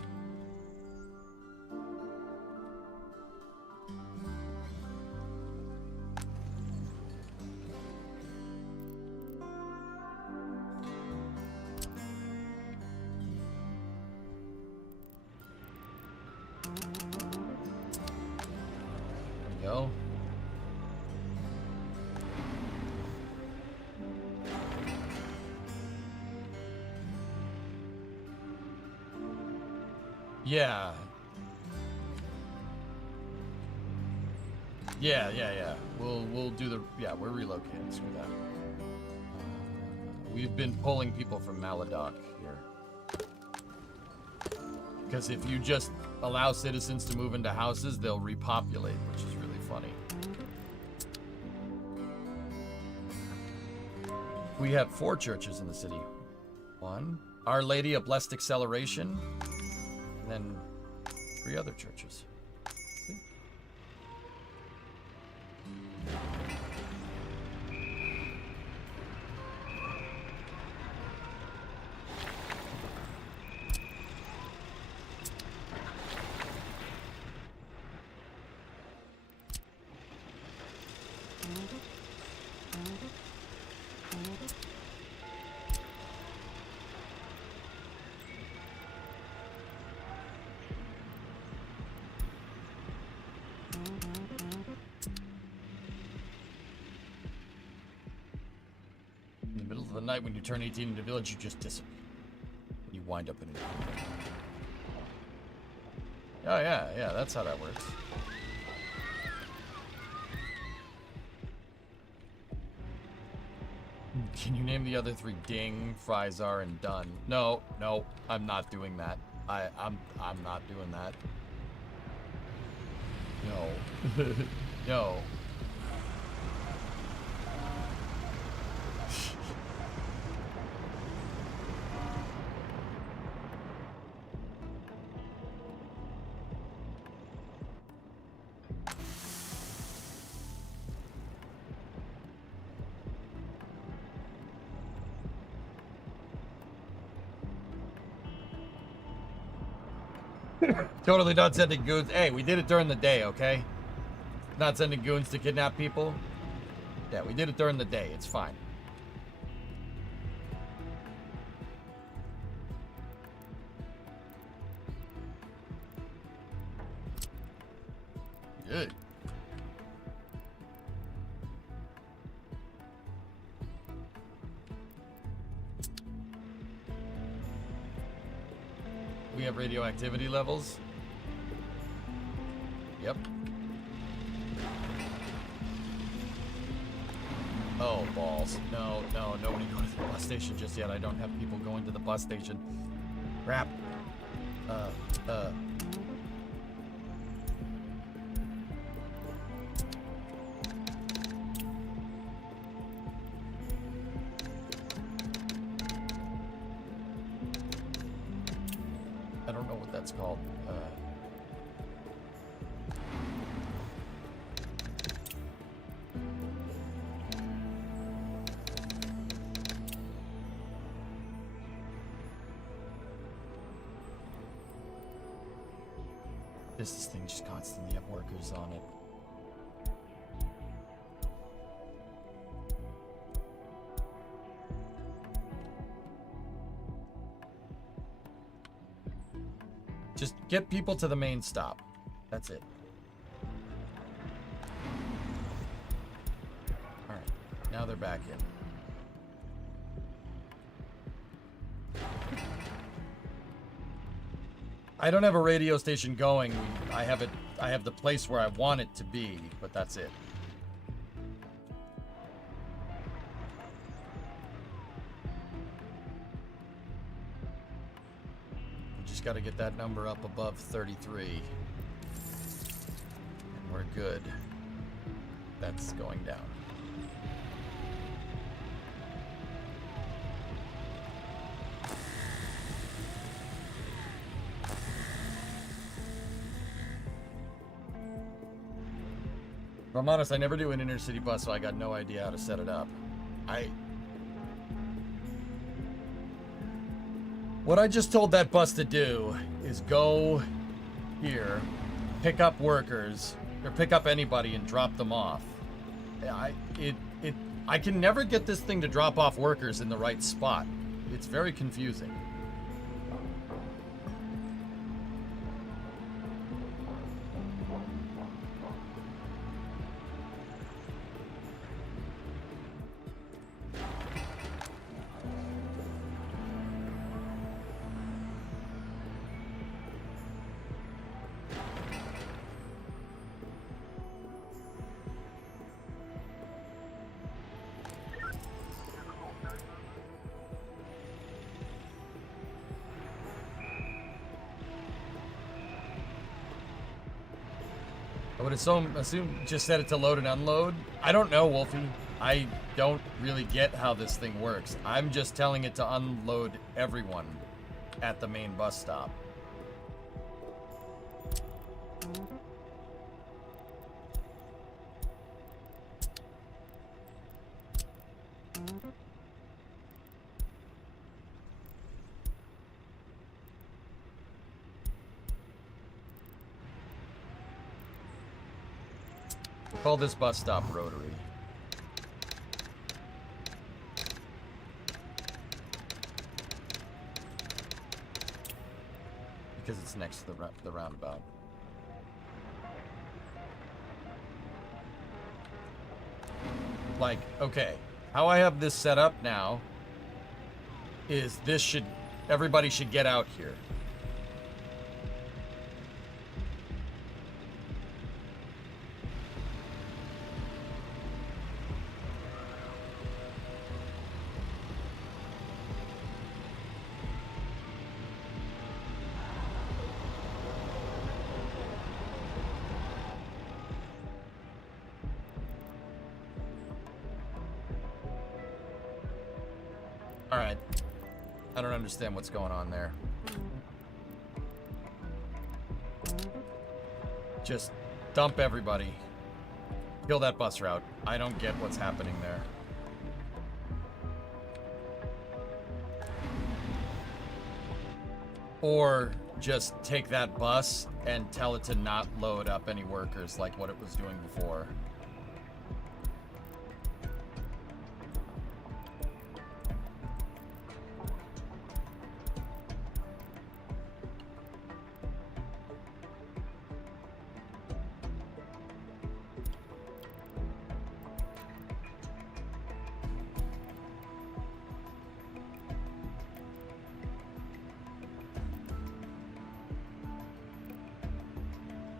There we go. Yeah. Yeah. We'll do the we're relocating. Screw that. We've been pulling people from Maladoc here. Because if you just allow citizens to move into houses, they'll repopulate, which is really funny. We have 4 churches in the city. 1, Our Lady of Blessed Acceleration, and then 3 other churches. See? Night when you turn 18 in the village, you just disappear. You wind up in. Oh yeah, that's how that works. Can you name the other 3? Ding, Fryzar, and Dun. No, I'm not doing that. I'm not doing that. No. No. Totally not sending goons. Hey, we did it during the day, okay? Not sending goons to kidnap people. Yeah, we did it during the day. It's fine. Good. We have radioactivity levels. Yep. Oh, balls. No, nobody go to the bus station just yet. I don't have people going to the bus station. Crap. I don't know what that's called. This thing just constantly have workers on it. Just get people to the main stop. That's it. Alright, now they're back in. I don't have a radio station going. I have the place where I want it to be, but that's it. Just got to get that number up above 33. And we're good. That's going down. If I'm honest, I never do an inner city bus, so I got no idea how to set it up. What I just told that bus to do is go here, pick up workers, or pick up anybody and drop them off. I can never get this thing to drop off workers in the right spot. It's very confusing. would assume just set it to load and unload. I don't know, Wolfie. I don't really get how this thing works. I'm just telling it to unload everyone at the main bus stop. Call this bus stop Rotary. Because it's next to the roundabout. Like, okay, how I have this set up now is everybody should get out here. Alright. I don't understand what's going on there. Just dump everybody. Kill that bus route. I don't get what's happening there. Or just take that bus and tell it to not load up any workers like what it was doing before.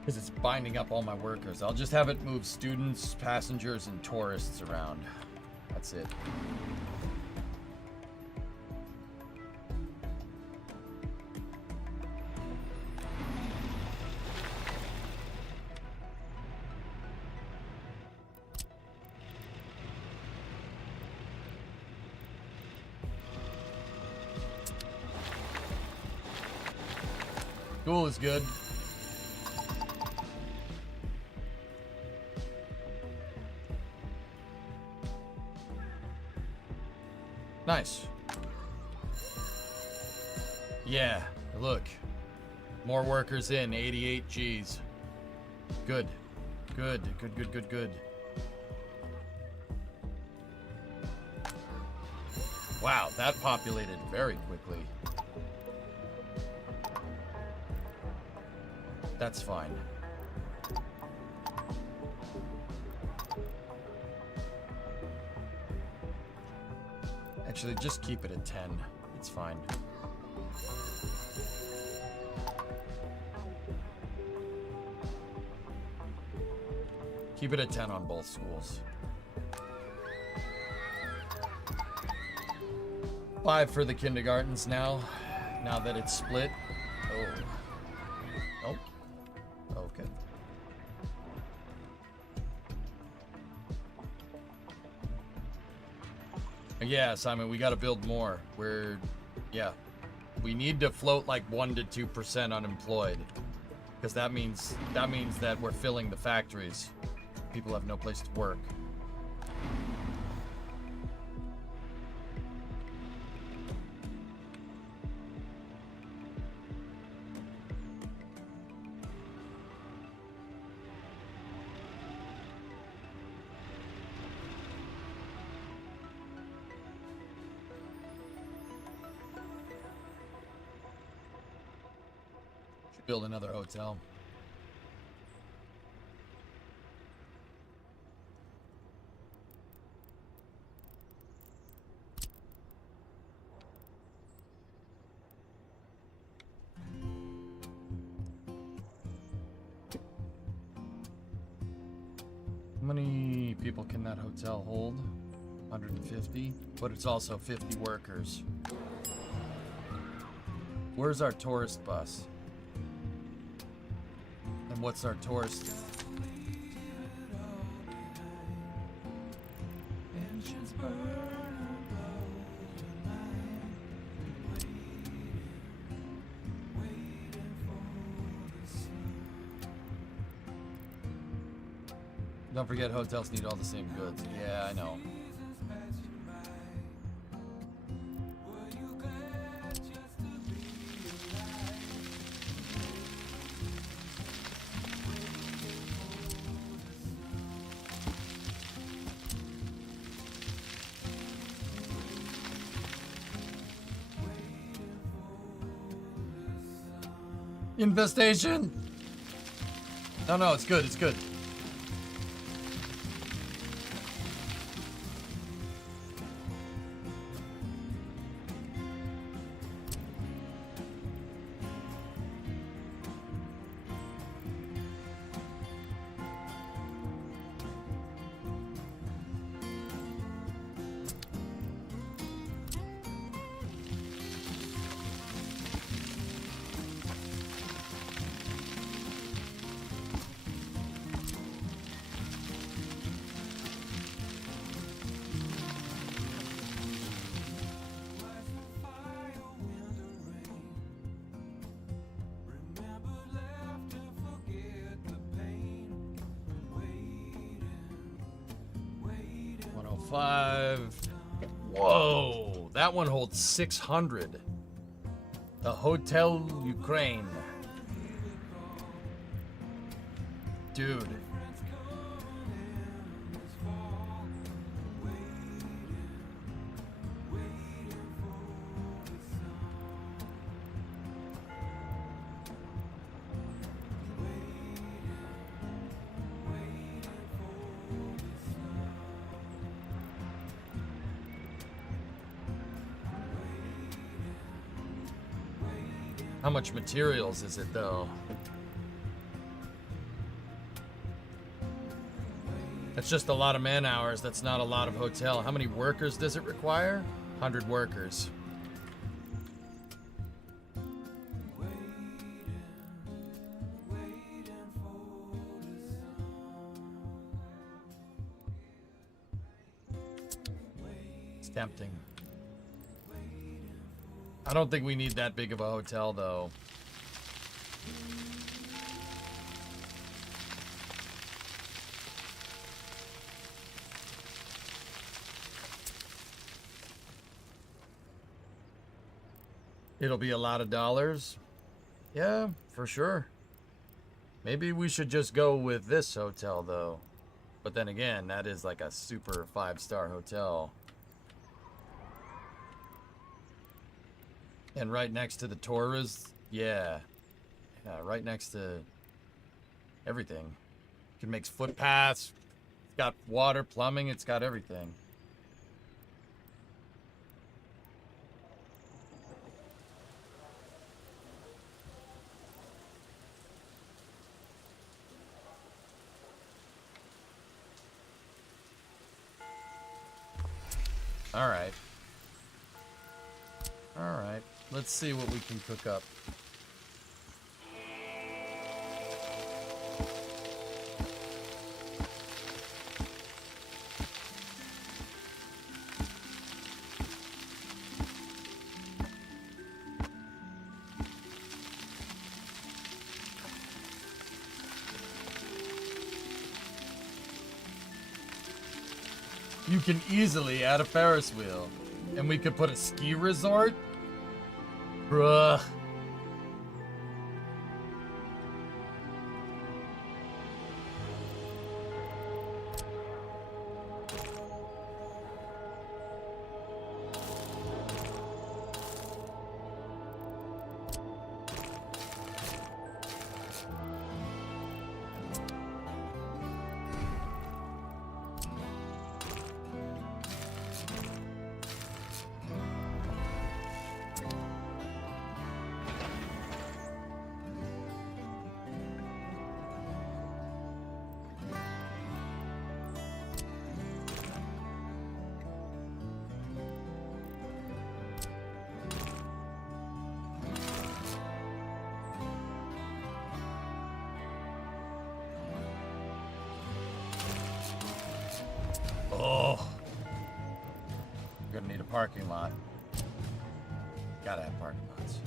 Because it's binding up all my workers. I'll just have it move students, passengers, and tourists around. That's it. School is good. Nice. Yeah, look. More workers in, 88 Gs. Good. Good, good, good, good, good. Wow, that populated very quickly. That's fine. Actually, just keep it at 10. It's fine. Keep it at 10 on both schools. 5 for the kindergartens now that it's split. Oh. Oh. Okay. Yeah, Simon, we got to build more. We need to float like 1 to 2% unemployed, because that means that we're filling the factories. People have no place to work. Build another hotel. How many people can that hotel hold? 150, but it's also 50 workers. Where's our tourist bus? And what's our tourist Don't forget hotels need all the same goods. Yeah, I know. Infestation! No, it's good, it's good. Whoa, that one holds 600. The Hotel Ukraine. Dude. How much materials is it though? That's just a lot of man hours. That's not a lot of hotel. How many workers does it require? 100 workers. It's tempting. I don't think we need that big of a hotel, though. It'll be a lot of dollars. Yeah, for sure. Maybe we should just go with this hotel, though. But then again, that is like a super 5-star hotel. And right next to the tourists, yeah. Right next to everything. It makes footpaths. It's got water, plumbing, it's got everything. All right. All right. Let's see what we can cook up. You can easily add a Ferris wheel. And we could put a ski resort? Bruh. Oh. We're gonna need a parking lot. Gotta have parking lots.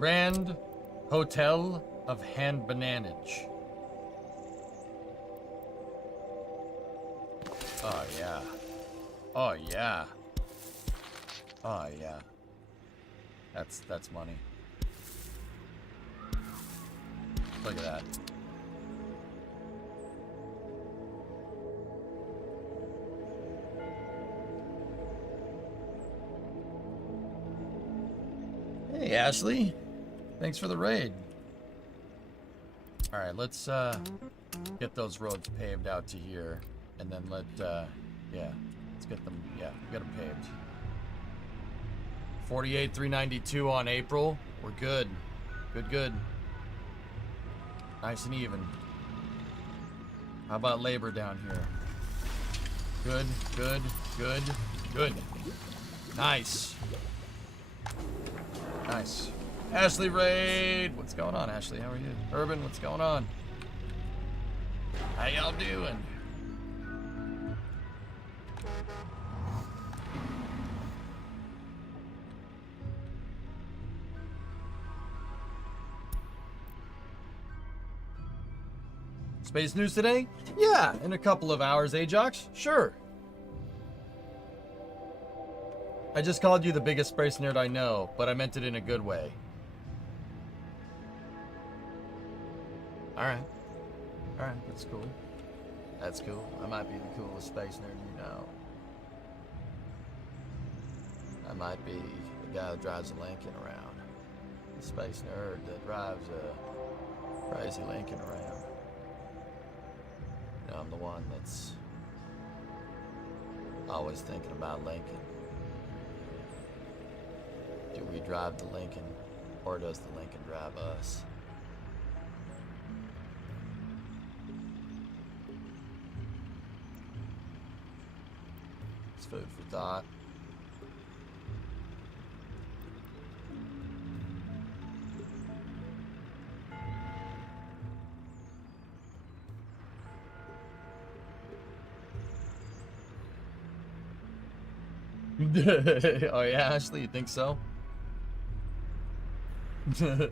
Grand Hotel of Hand Bananage. Oh yeah. Oh yeah. Oh yeah. That's money. Look at that. Hey Ashley. Thanks for the raid. Alright, let's get those roads paved out to here. And then let's get them, get them paved. 48,392 on April. We're good. Good. Nice and even. How about labor down here? Good. Nice. Ashley raid. What's going on, Ashley? How are you? Urban, what's going on? How y'all doing? Space news today? Yeah, in a couple of hours, Ajox. Sure. I just called you the biggest space nerd I know, but I meant it in a good way. Alright, that's cool. I might be the coolest space nerd you know. I might be the guy that drives a Lincoln around. The space nerd that drives a crazy Lincoln around. You know, I'm the one that's always thinking about Lincoln. Do we drive the Lincoln, or does the Lincoln drive us? It's food for thought. Oh yeah, Ashley, you think so? Do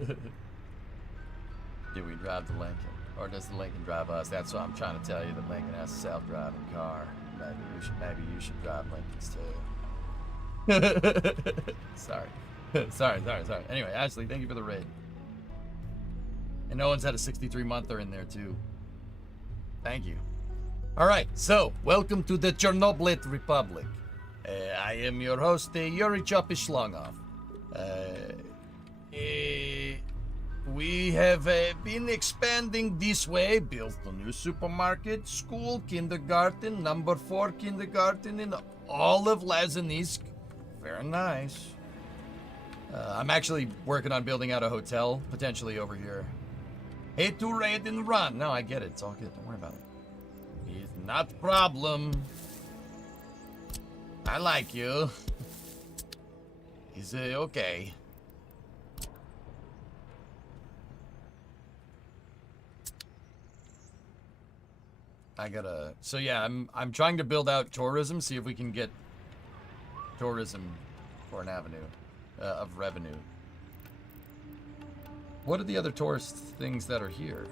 we drive the Lincoln, or does the Lincoln drive us? That's what I'm trying to tell you. That Lincoln has a self-driving car. Maybe you should drive Lincolns too. Sorry. Anyway, Ashley, thank you for the raid. And no one's had a 63-monther in there too. Thank you. All right, so welcome to the Chernobylite Republic. I am your host, Yuri Chopishlongov. We have been expanding this way, built a new supermarket, school, kindergarten, number 4 kindergarten in all of Lazanisk. Very nice. I'm actually working on building out a hotel, potentially over here. Hate to raid and run. No, I get it. It's all good. Don't worry about it. It's not a problem. I like you. Is it okay? So yeah, I'm trying to build out tourism, see if we can get tourism for an avenue of revenue. What are the other tourist things that are here?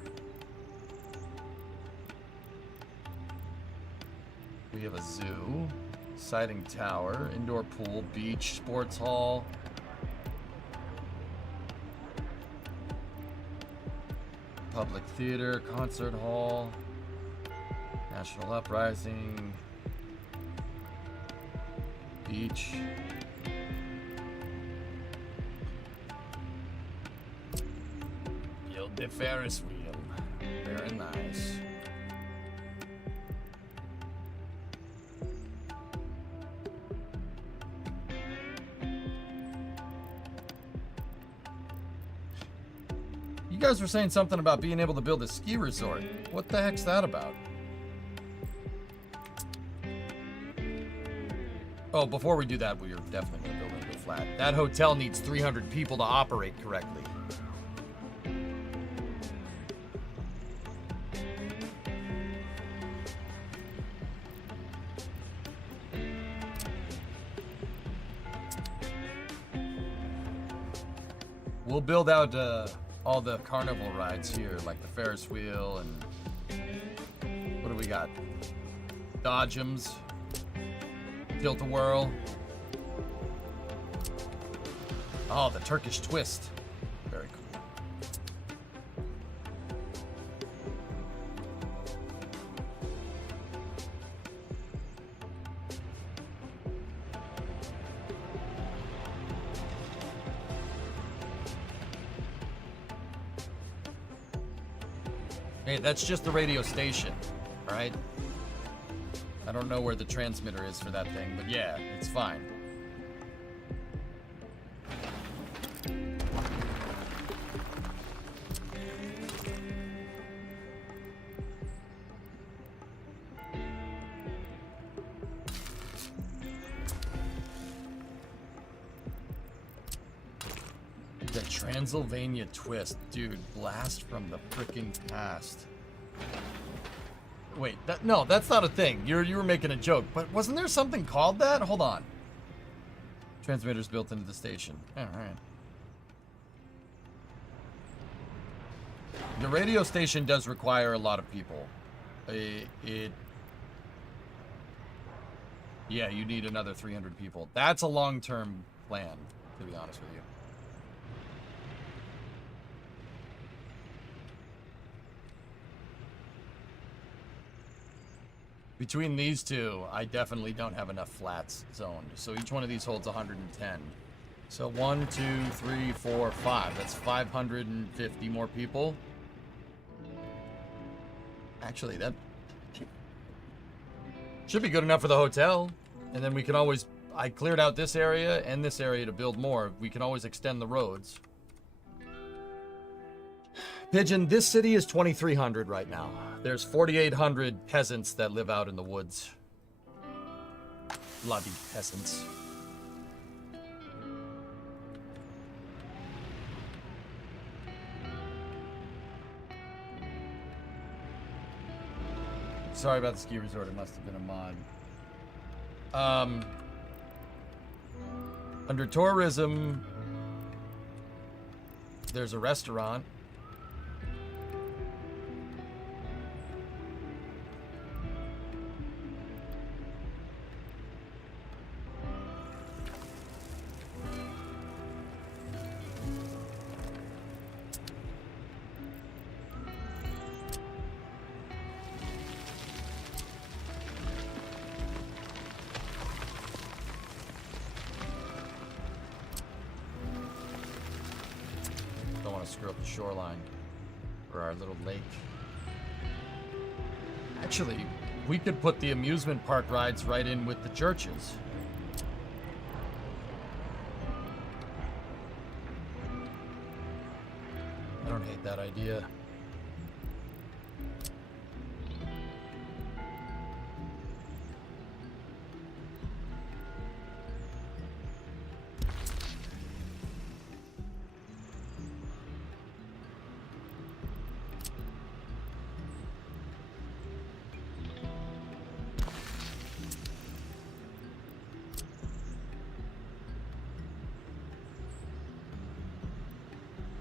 We have a zoo, sighting tower, indoor pool, beach, sports hall. Public theater, concert hall. National Uprising, beach, build the Ferris wheel, very nice. You guys were saying something about being able to build a ski resort. What the heck's that about? Oh, before we do that, we are definitely going to build a flat. That hotel needs 300 people to operate correctly. We'll build out all the carnival rides here, like the Ferris wheel and what do we got? Dodgems, Tilt-A-Whirl. Oh, the Turkish twist. Very cool. Hey, that's just the radio station, right? I don't know where the transmitter is for that thing, but yeah, it's fine. The Transylvania twist, dude, blast from the freaking past. Wait, no, that's not a thing. You were making a joke, but wasn't there something called that? Hold on. Transmitters built into the station. All right. The radio station does require a lot of people. Yeah, you need another 300 people. That's a long-term plan, to be honest with you. Between these two, I definitely don't have enough flats zoned. So each one of these holds 110. So 1, 2, 3, 4, 5. That's 550 more people. Actually, that should be good enough for the hotel. And then we can always... I cleared out this area and this area to build more. We can always extend the roads. Pigeon, this city is 2,300 right now. There's 4,800 peasants that live out in the woods. Bloody peasants. Sorry about the ski resort. It must have been a mod. Under tourism, there's a restaurant. Screw up the shoreline for our little lake. Actually, we could put the amusement park rides right in with the churches. I don't hate that idea.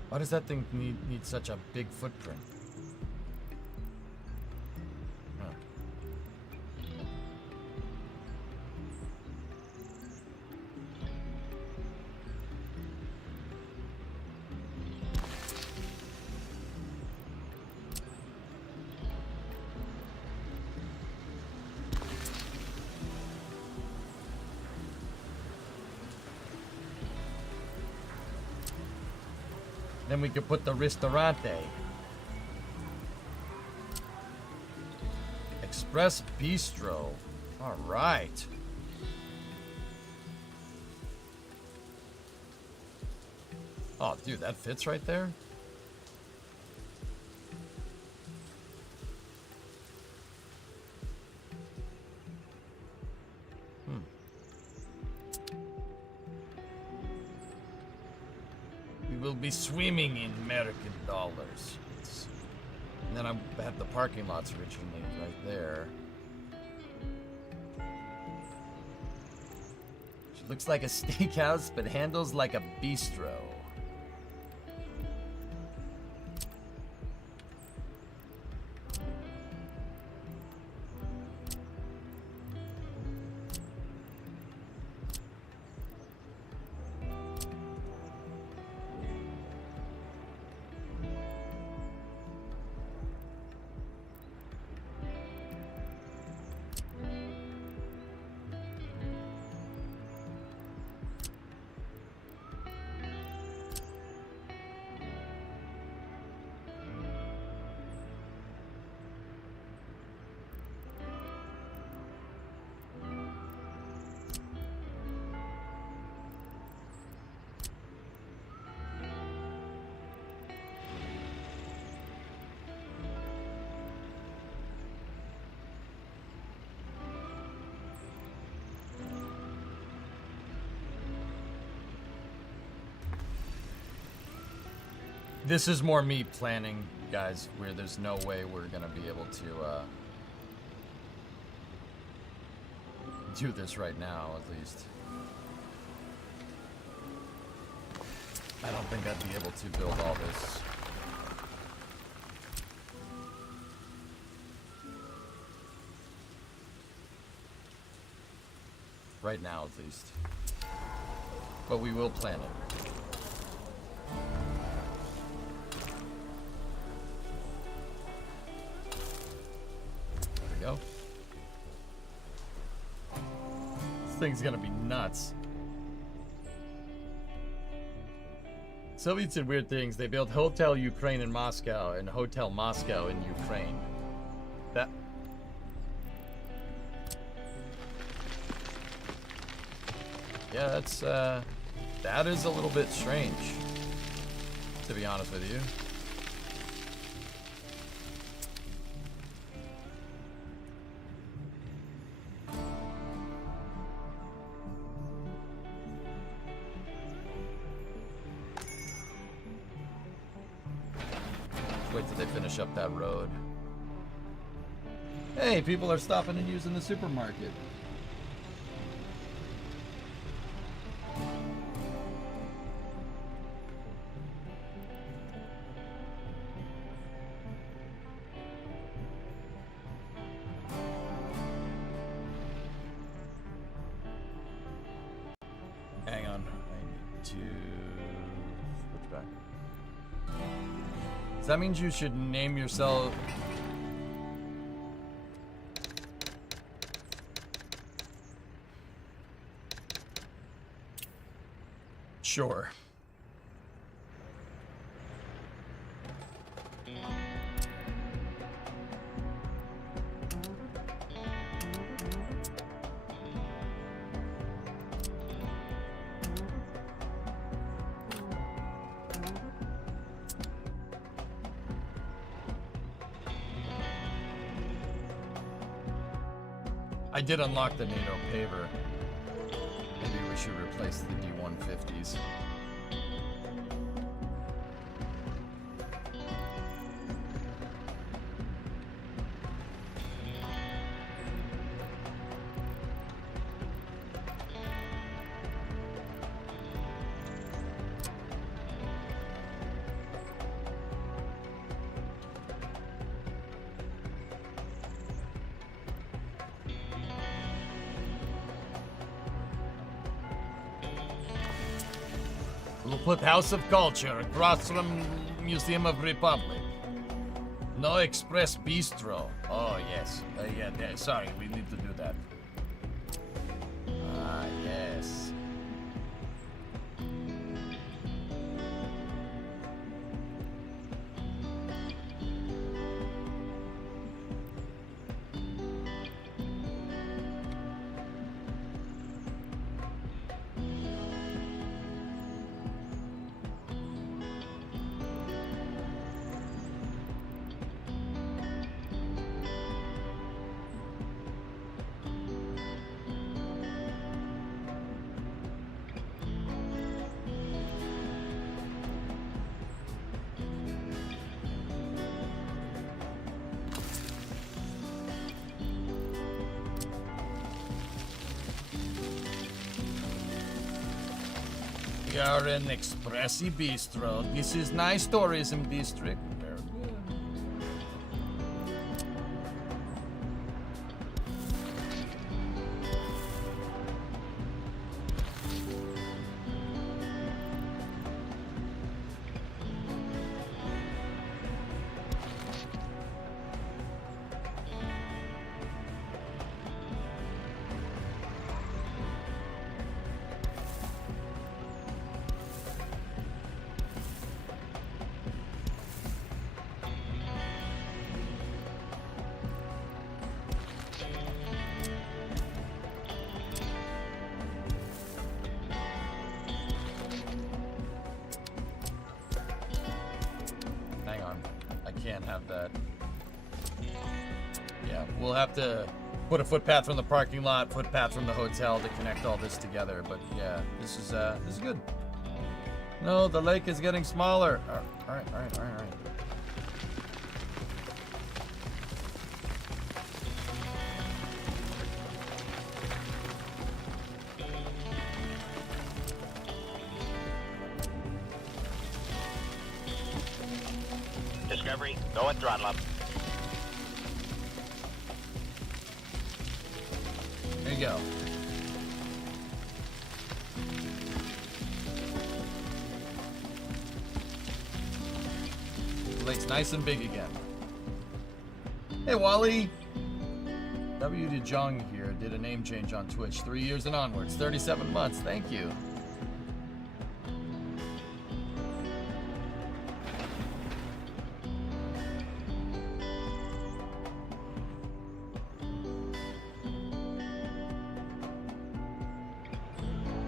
Why does that thing need such a big footprint? Huh. Then we could put the ristorante. Express Bistro. All right. Oh, dude, that fits right there. Be swimming in American dollars. And then I had the parking lots originally right there. It looks like a steakhouse, but handles like a bistro. This is more me planning, guys, where there's no way we're gonna be able to do this right now, at least. I don't think I'd be able to build all this. Right now, at least. But we will plan it. There we go. This thing's gonna be nuts. Soviets did weird things. They built Hotel Ukraine in Moscow and Hotel Moscow in Ukraine. That... Yeah, that's, that is a little bit strange, to be honest with you. Wait till they finish up that road. Hey, people are stopping and using the supermarket. Hang on, I need to switch back. So that means you should name yourself. Sure. I did unlock the NATO paver. Maybe we should replace the D-150s. We'll put House of Culture across from Museum of Republic. No Express Bistro. Oh, yes. Yeah, sorry, we need to do that. Ah, yes. We are in Expressi Bistro. This is nice tourism district. We'll have to put a footpath from the parking lot, footpath from the hotel to connect all this together. But yeah, this is good. No, the lake is getting smaller. All right. Discovery, go at throttle up. There you go. The lake's nice and big again. Hey, Wally. W. DeJong here did a name change on Twitch. 3 years and onwards. 37 months. Thank you.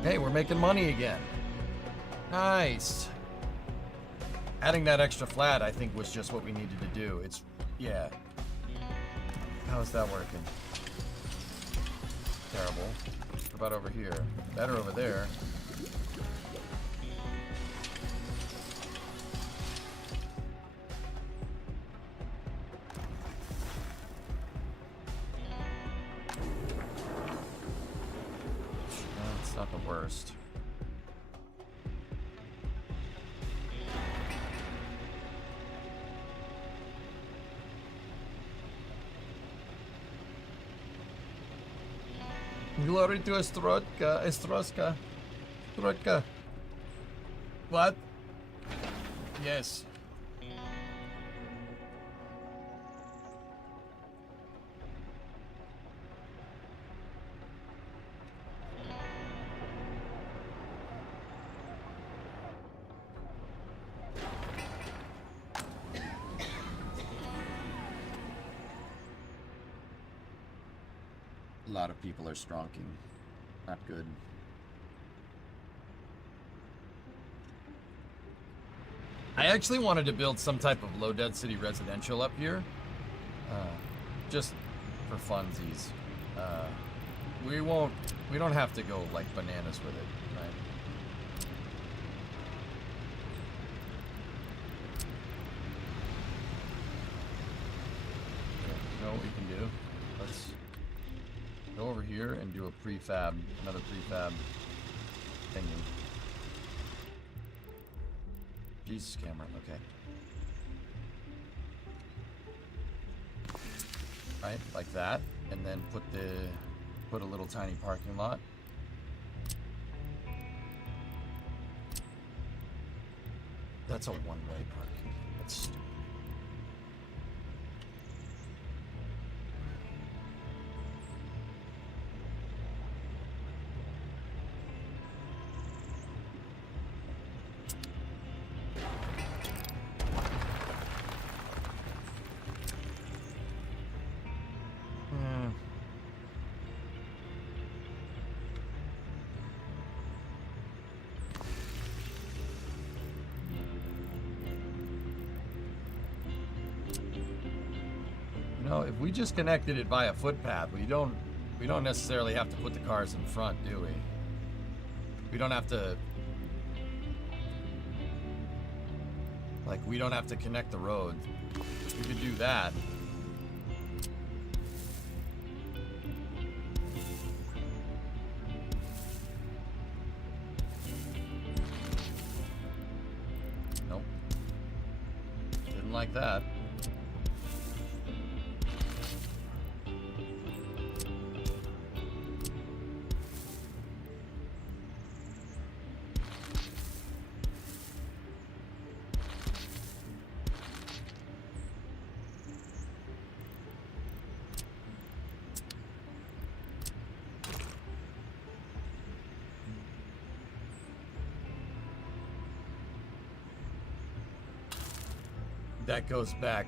Hey, we're making money again. Nice. Adding that extra flat, I think, was just what we needed to do. It's, yeah. How is that working? Terrible. What about over here? Better over there. It's not the worst. Glory to Estroska. What? Yes. A lot of people are stronking. Not good. I actually wanted to build some type of low density residential up here. Just for funsies. We don't have to go like bananas with it, right? You know what we can do? Let's go over here and do a prefab, another prefab thingy. Jesus, camera, okay. Right, like that, and then put a little tiny parking lot. That's a one-way parking. That's stupid. If we just connected it via footpath, we don't necessarily have to put the cars in front, do we? We don't have to, like, we don't have to connect the road. We could do that. Nope. Didn't like that. That goes back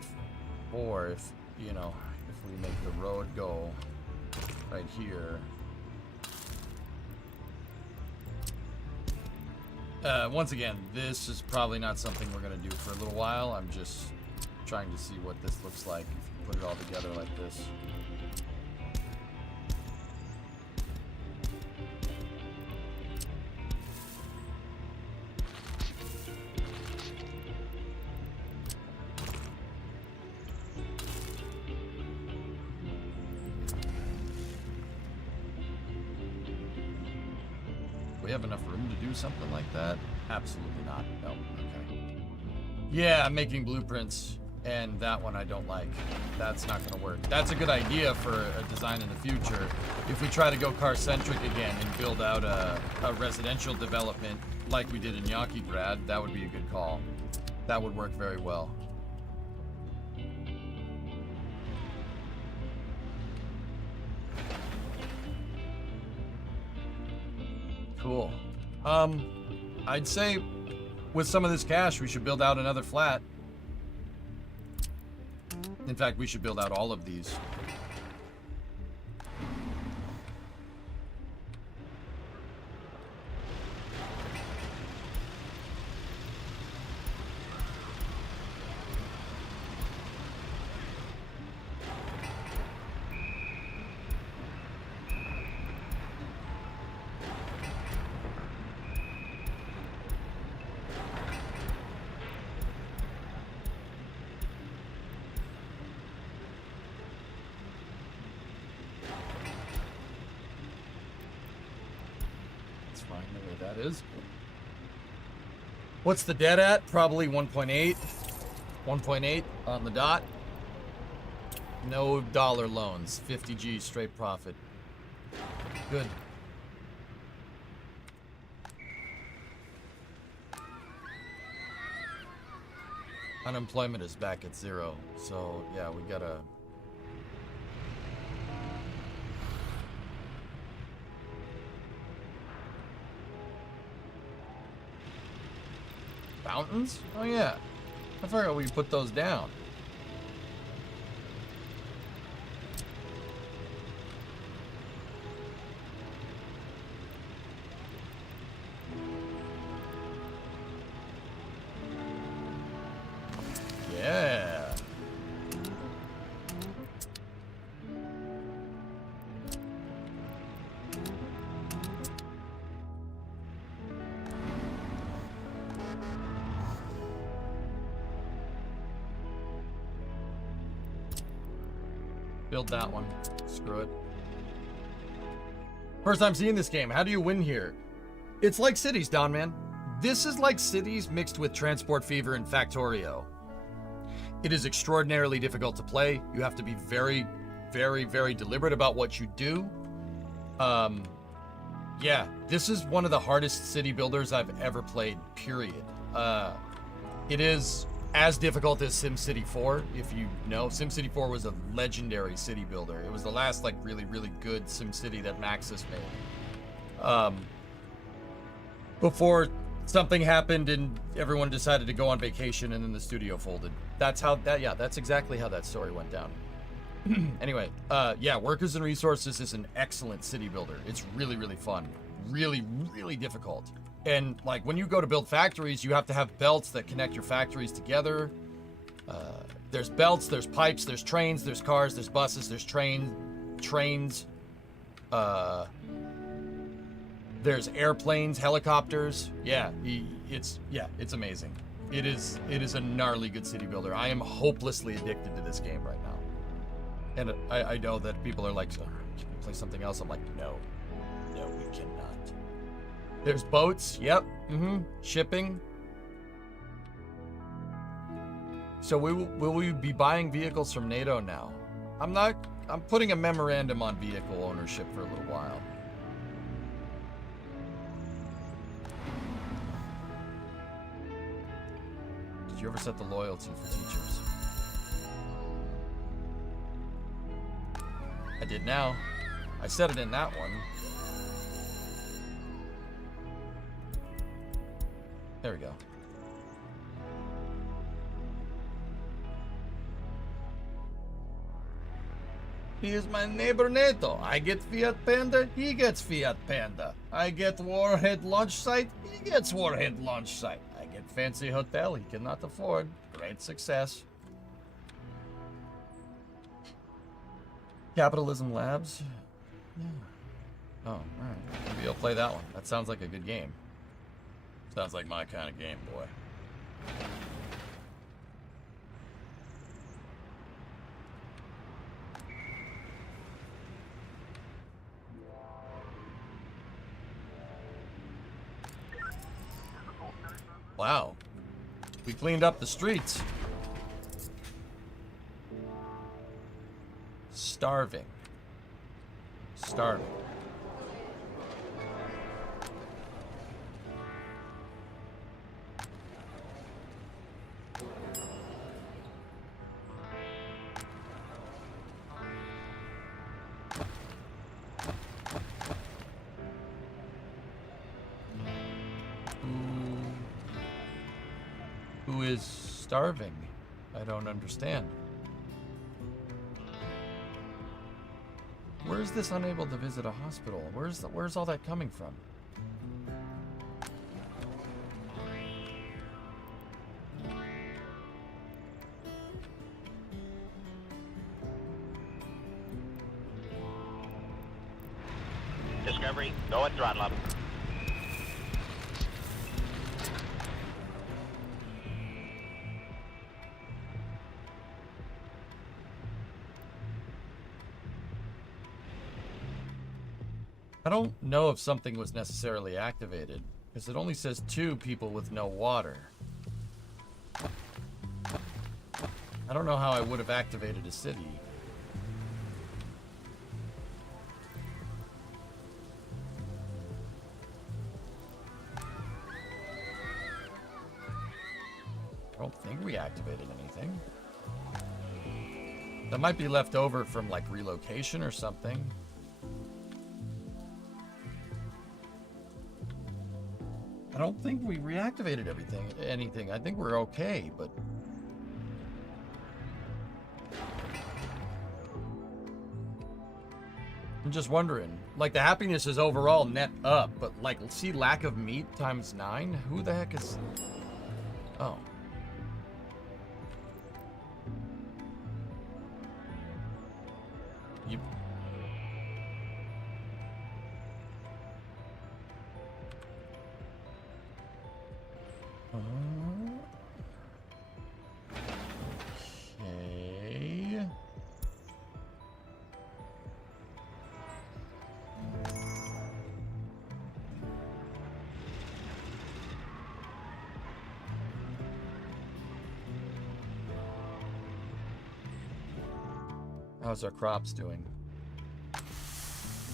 for if, you know, if we make the road go right here. Once again, this is probably not something we're going to do for a little while. I'm just trying to see what this looks like if we put it all together like this. we have enough room to do something like that? Absolutely not. No. Okay. Yeah, I'm making blueprints, and that one I don't like. That's not going to work. That's a good idea for a design in the future. If we try to go car-centric again and build out a residential development like we did in Yakigrad, that would be a good call. That would work very well. Cool. I'd say with some of this cash, we should build out another flat. In fact, we should build out all of these. Is. What's the debt at? Probably 1.8. 1.8 on the dot. No dollar loans. 50G straight profit. Good. Unemployment is back at 0. So, yeah, we gotta... Fountains? Oh yeah. I forgot we put those down. Yeah. Build that one. Screw it. First time seeing this game. How do you win here? It's like Cities, Don Man. This is like Cities mixed with Transport Fever and Factorio. It is extraordinarily difficult to play. You have to be very, very, very deliberate about what you do. Yeah, this is one of the hardest city builders I've ever played, period. It is as difficult as SimCity 4, if you know. SimCity 4 was a legendary city builder. It was the last, like, really, really good SimCity that Maxis made. Before something happened and everyone decided to go on vacation and then the studio folded. That's exactly how that story went down. Anyway, yeah, Workers and Resources is an excellent city builder. It's really, really fun. Really, really difficult. And like when you go to build factories, you have to have belts that connect your factories together. There's belts, there's pipes, there's trains, there's cars, there's buses, there's trains. There's airplanes, helicopters. Yeah, it's amazing. It is a gnarly good city builder. I am hopelessly addicted to this game right now. And I know that people are like, so, can we play something else? I'm like, no, we cannot. There's boats. Yep. Shipping. So will we be buying vehicles from NATO now? I'm putting a memorandum on vehicle ownership for a little while. Did you ever set the loyalty for teachers? I did now. I set it in that one. There we go. He is my neighbor NATO. I get Fiat Panda, he gets Fiat Panda. I get Warhead launch site, he gets Warhead launch site. I get fancy hotel he cannot afford. Great success. Capitalism Labs. Yeah. Oh, alright. Maybe I'll play that one. That sounds like a good game. Sounds like my kind of game, boy. Wow. We cleaned up the streets. Starving. Starving. Who is starving? I don't understand. Where's this unable to visit a hospital? Where's all that coming from? Discovery, go at throttle up. I don't know if something was necessarily activated, because it only says 2 people with no water. I don't know how I would have activated a city. I don't think we activated anything. That might be left over from like relocation or something. I don't think we reactivated anything. I think we're okay, but I'm just wondering. Like the happiness is overall net up, but like see lack of meat times 9? Who the heck is? Oh. You. Okay. How's our crops doing?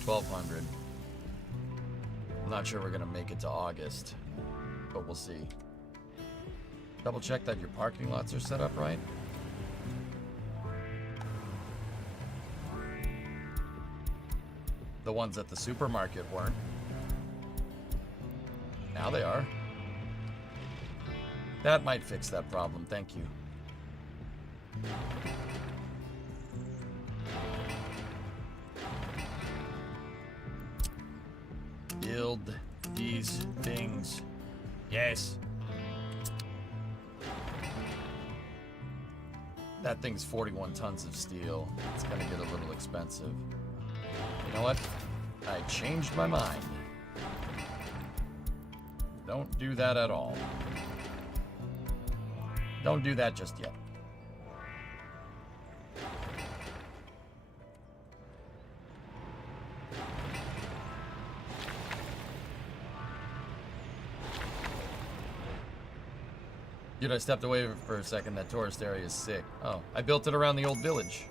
1,200. I'm not sure we're gonna make it to August, but we'll see. Double check that your parking lots are set up right. The ones at the supermarket weren't. Now they are. That might fix that problem, thank you. Build these things. Yes. That thing's 41 tons of steel. It's gonna get a little expensive. You know what? I changed my mind. Don't do that at all. Don't do that just yet. Dude, I stepped away for a second. That tourist area is sick. Oh, I built it around the old village.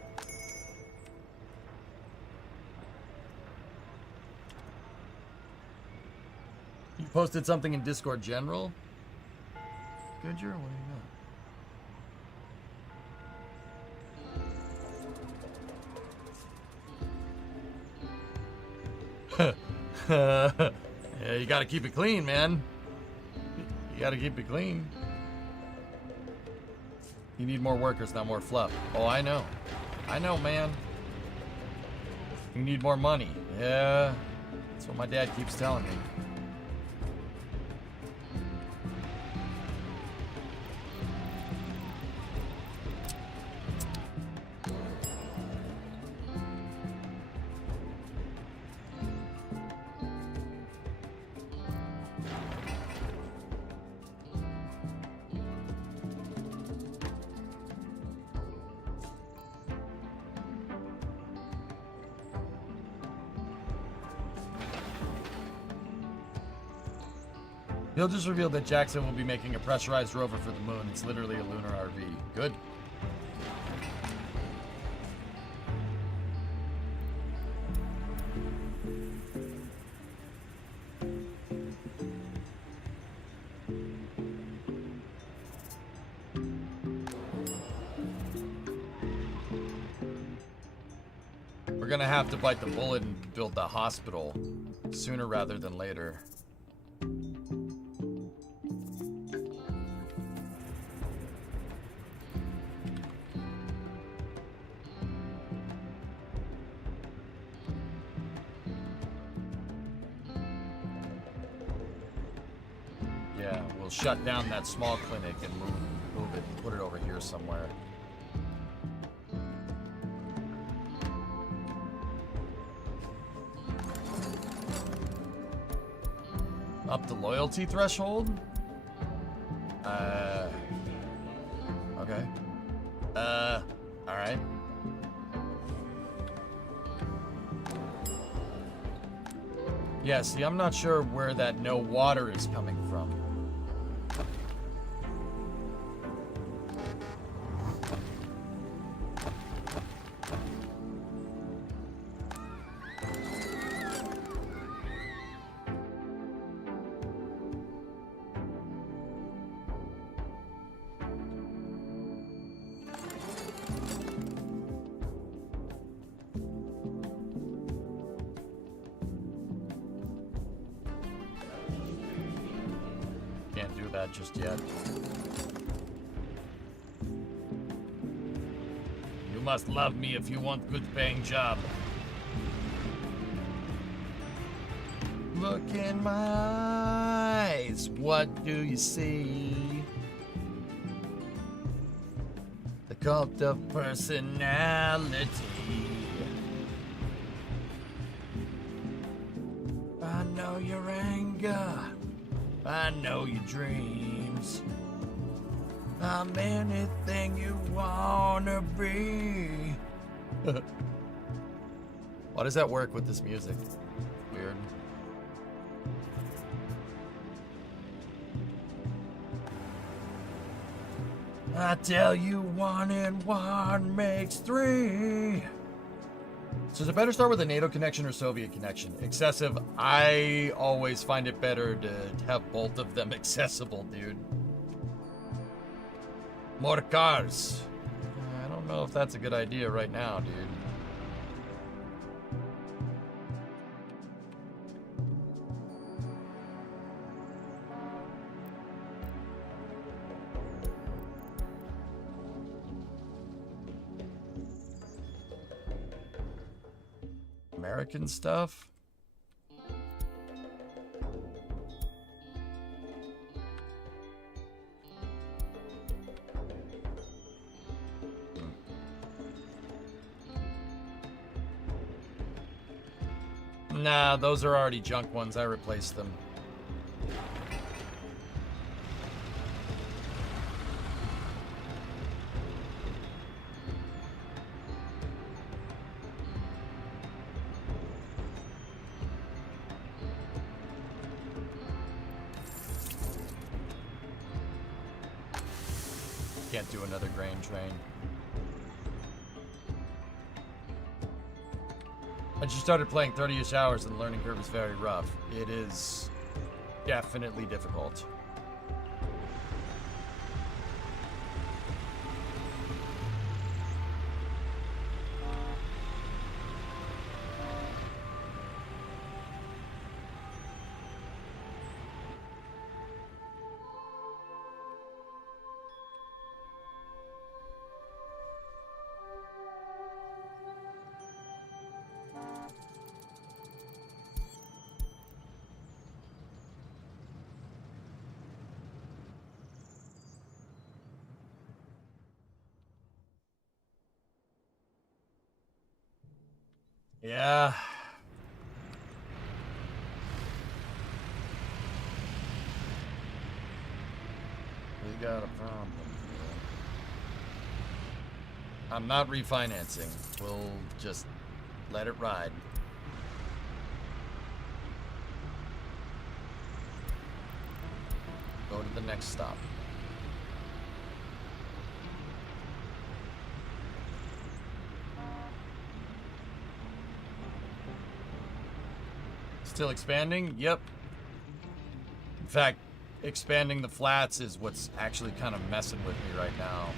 You posted something in Discord General? Goodyear, what do you got? Yeah, you gotta keep it clean, man. You gotta keep it clean. You need more workers, not more fluff. Oh, I know. I know, man. You need more money. Yeah, that's what my dad keeps telling me. He'll just reveal that Jackson will be making a pressurized rover for the moon. It's literally a lunar RV. Good. We're gonna have to bite the bullet and build the hospital sooner rather than later. Yeah, we'll shut down that small clinic and move it, put it over here somewhere. Up the loyalty threshold? Okay. Alright. Yeah, see, I'm not sure where that no water is coming from. Just yet. You must love me if you want good paying job. Look in my eyes, what do you see? The cult of personality. I know your anger, I know your dreams. I'm anything you wanna be. Why does that work with this music? Weird. I tell you 1 and 1 makes 3. So is it better start with a NATO connection or Soviet connection? Excessive. I always find it better to have both of them accessible, dude. More cars. I don't know if that's a good idea right now, dude. American stuff. Nah, those are already junk ones. I replaced them. Can't do another grain train. I just started playing 30-ish hours and the learning curve is very rough. It is definitely difficult. Yeah. We got a problem here. I'm not refinancing. We'll just let it ride. Go to the next stop. Still expanding? Yep. In fact, expanding the flats is what's actually kind of messing with me right now.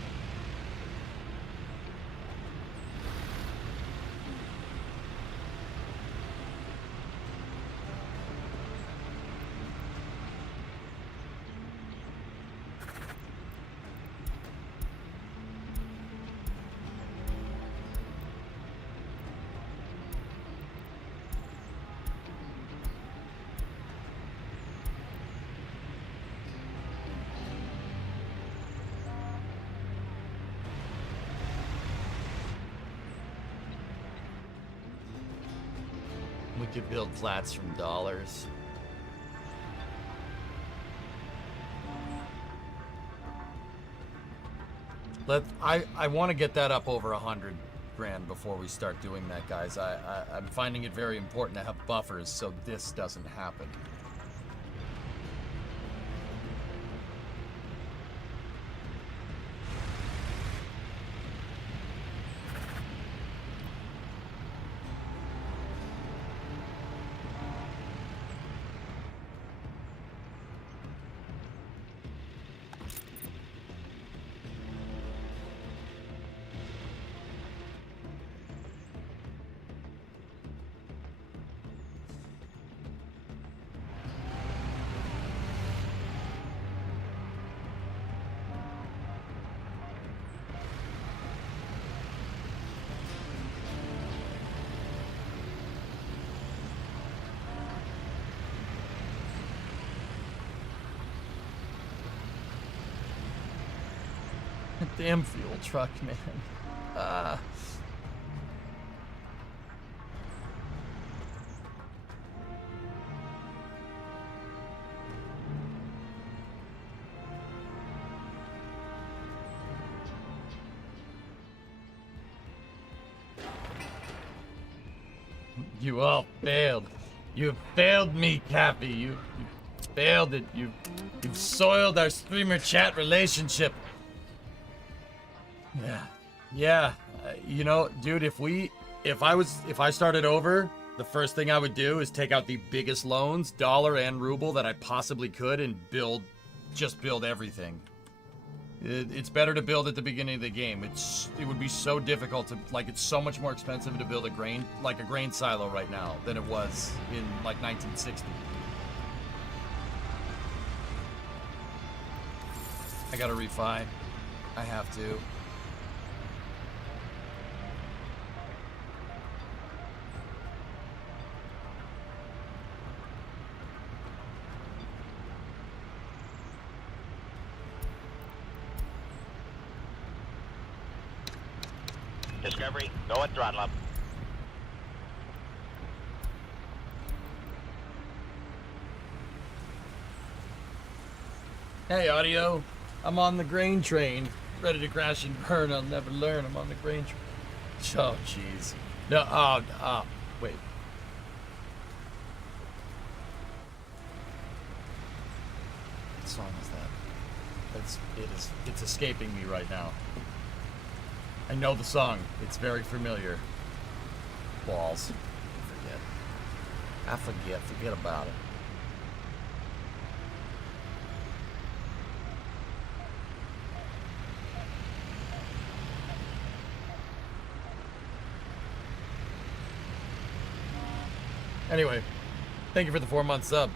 We could build flats from dollars. I want to get that up over 100 grand before we start doing that, guys. I'm finding it very important to have buffers so this doesn't happen. Damn fuel truck, man. You all failed. You failed me, Cappy. You failed it. You've soiled our streamer chat relationship. Yeah. You know, dude, if I started over, the first thing I would do is take out the biggest loans, dollar and ruble, that I possibly could, and just build everything. It's better to build at the beginning of the game. It would be so difficult to, like, it's so much more expensive to build a grain silo right now than it was in like 1960. I gotta refi. I have to. Discovery, go at throttle up. Hey, audio. I'm on the grain train. Ready to crash and burn. I'll never learn. I'm on the grain train. Oh, jeez. No, wait. What song is that? It's escaping me right now. I know the song. It's very familiar. Balls. I forget. Forget about it. Anyway, thank you for the 4-month sub.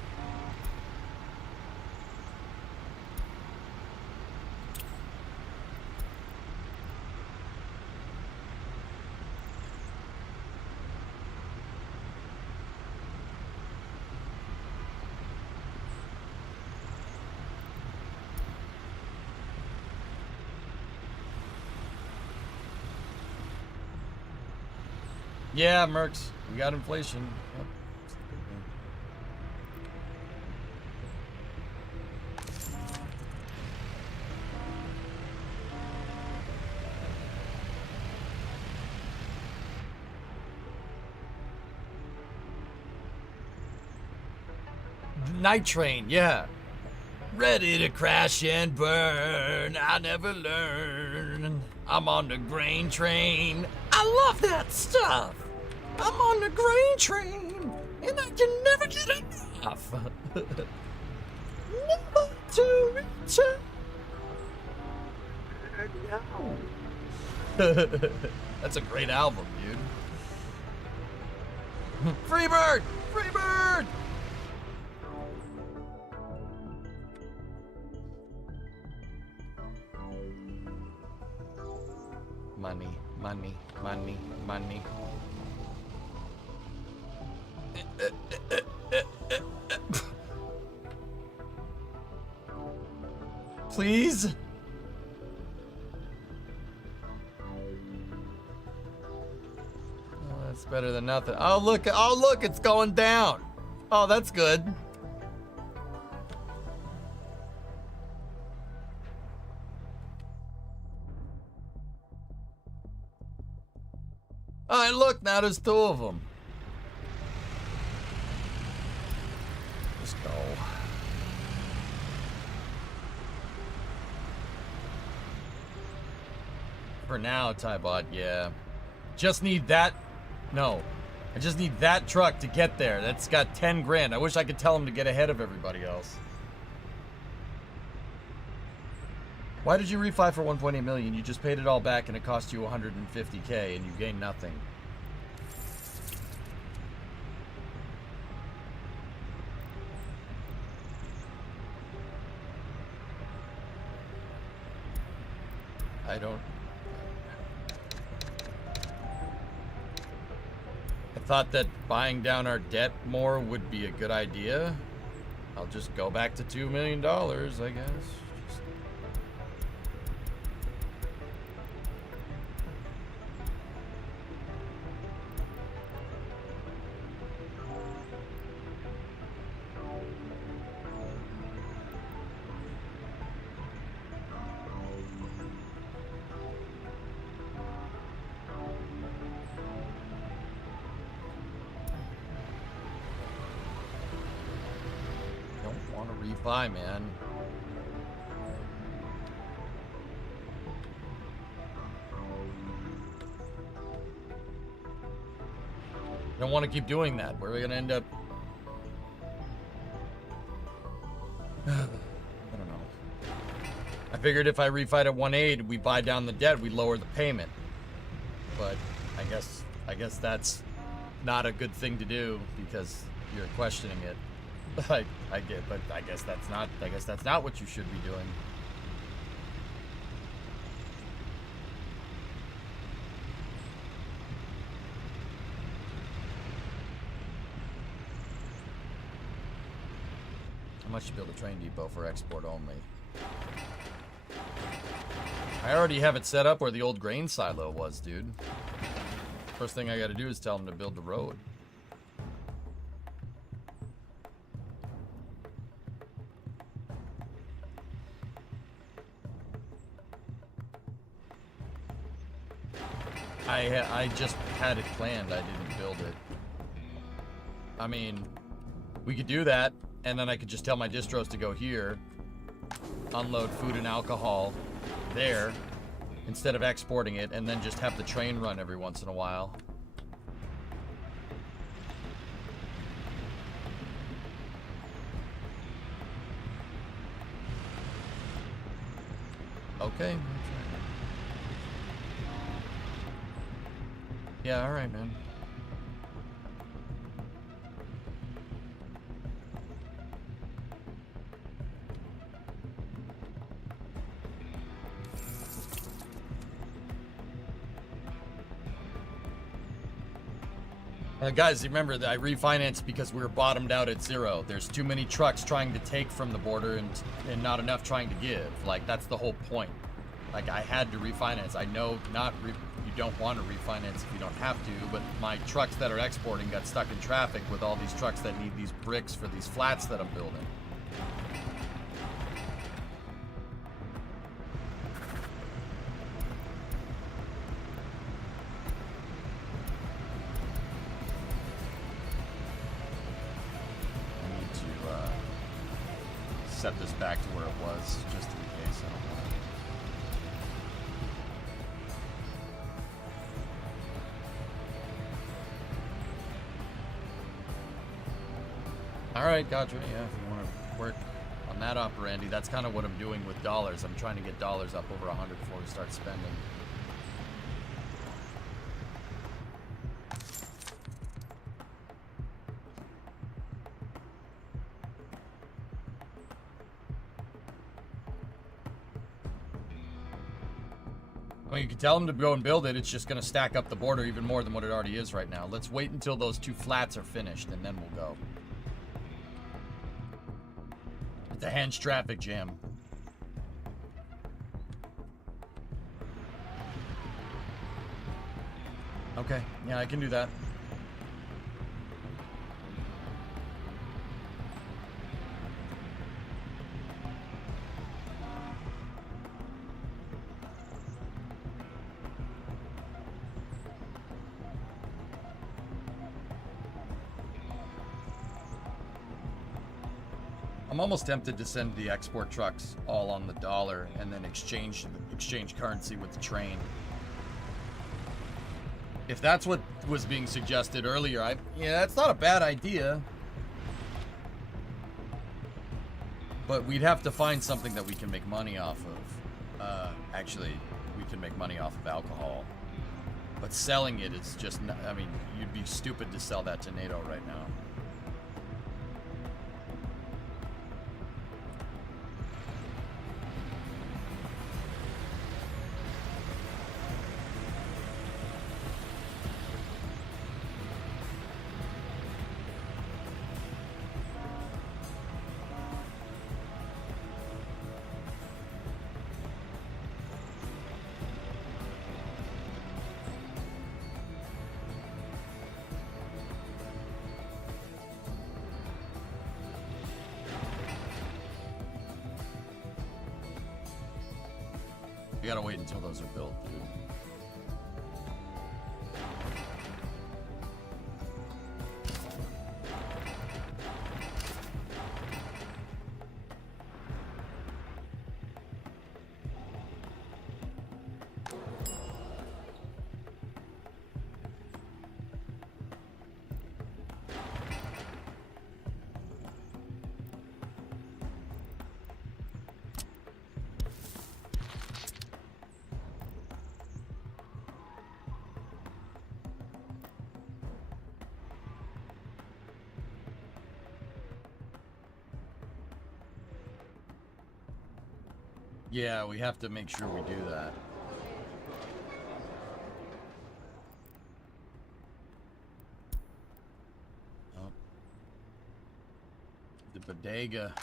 Yeah, Mercs, we got inflation. Yep. Night train, yeah. Ready to crash and burn. I never learn. I'm on the grain train. I love that stuff. I'm on the grain train, and I can never get enough. Never to return. That's a great album, dude. Freebird! Freebird! Money, money, money, money. Please? Oh, that's better than nothing. Oh look, it's going down. Oh, that's good. All right, look, now there's two of them. Just go. For now, Tybot, yeah. Just need that. No. I just need that truck to get there. That's got 10 grand. I wish I could tell him to get ahead of everybody else. Why did you refi for 1.8 million? You just paid it all back and it cost you 150K and you gained nothing. I don't... I thought that buying down our debt more would be a good idea. I'll just go back to $2 million, I guess. Just... Refi, man. Don't want to keep doing that. Where are we gonna end up? I don't know. I figured if I refied at 1.8, we buy down the debt, we lower the payment. But I guess that's not a good thing to do because you're questioning it. I get, but I guess that's not what you should be doing. How much to build a train depot for export only? I already have it set up where the old grain silo was, dude. First thing I gotta do is tell them to build the road. I just had it planned. I didn't build it. I mean, we could do that, and then I could just tell my distros to go here, unload food and alcohol there, instead of exporting it, and then just have the train run every once in a while. Okay. Yeah, alright, man. Guys, remember that I refinanced because we were bottomed out at 0. There's too many trucks trying to take from the border and not enough trying to give. Like, that's the whole point. Like, I had to refinance. I know you don't want to refinance if you don't have to, but my trucks that are exporting got stuck in traffic with all these trucks that need these bricks for these flats that I'm building. set this back to where it was, just in case. I don't know. All right, gotcha. Yeah, if you want to work on that operandi, that's kind of what I'm doing with dollars. I'm trying to get dollars up over 100 before we start spending. I mean, you can tell them to go and build it. It's just going to stack up the border even more than what it already is right now. Let's wait until those 2 flats are finished, and then we'll go. It's a Henge traffic jam. Okay, yeah, I can do that. I'm almost tempted to send the export trucks all on the dollar and then exchange currency with the train. If that's what was being suggested earlier, yeah, that's not a bad idea. But we'd have to find something that we can make money off of. Actually, we can make money off of alcohol. But selling it is just not, I mean, you'd be stupid to sell that to NATO right now. We gotta wait until those are built. Yeah, we have to make sure we do that. Oh. The bodega.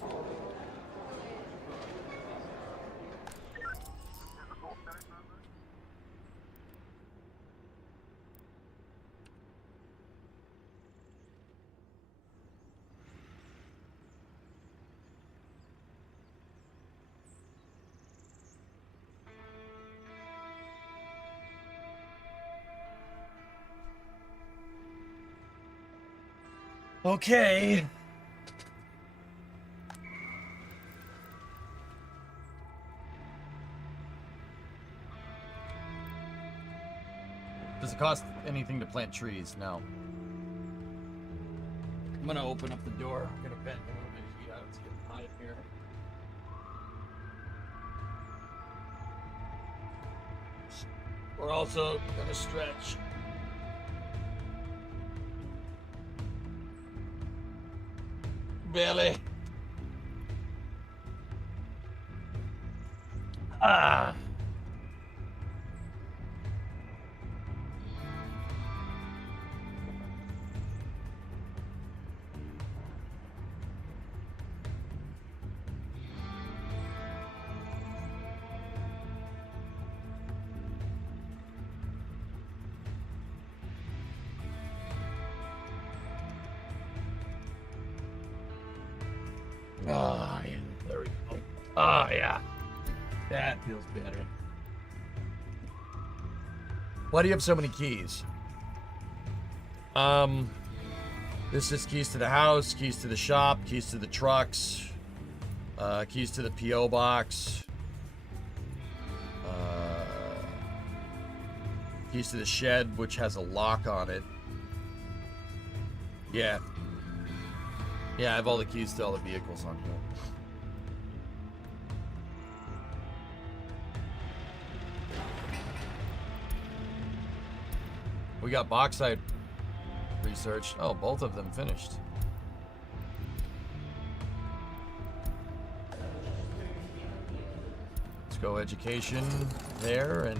Okay. Does it cost anything to plant trees? No. I'm gonna open up the door. I'm gonna vent a little bit of heat out. It's getting hot in here. We're also gonna stretch. Belly. Ah. Oh, yeah. There we go. Oh, yeah. That feels better. Why do you have so many keys? This is keys to the house, keys to the shop, keys to the trucks. Keys to the P.O. box. Keys to the shed, which has a lock on it. Yeah. Yeah, I have all the keys to all the vehicles on here. We got bauxite researched. Oh, both of them finished. Let's go education there and...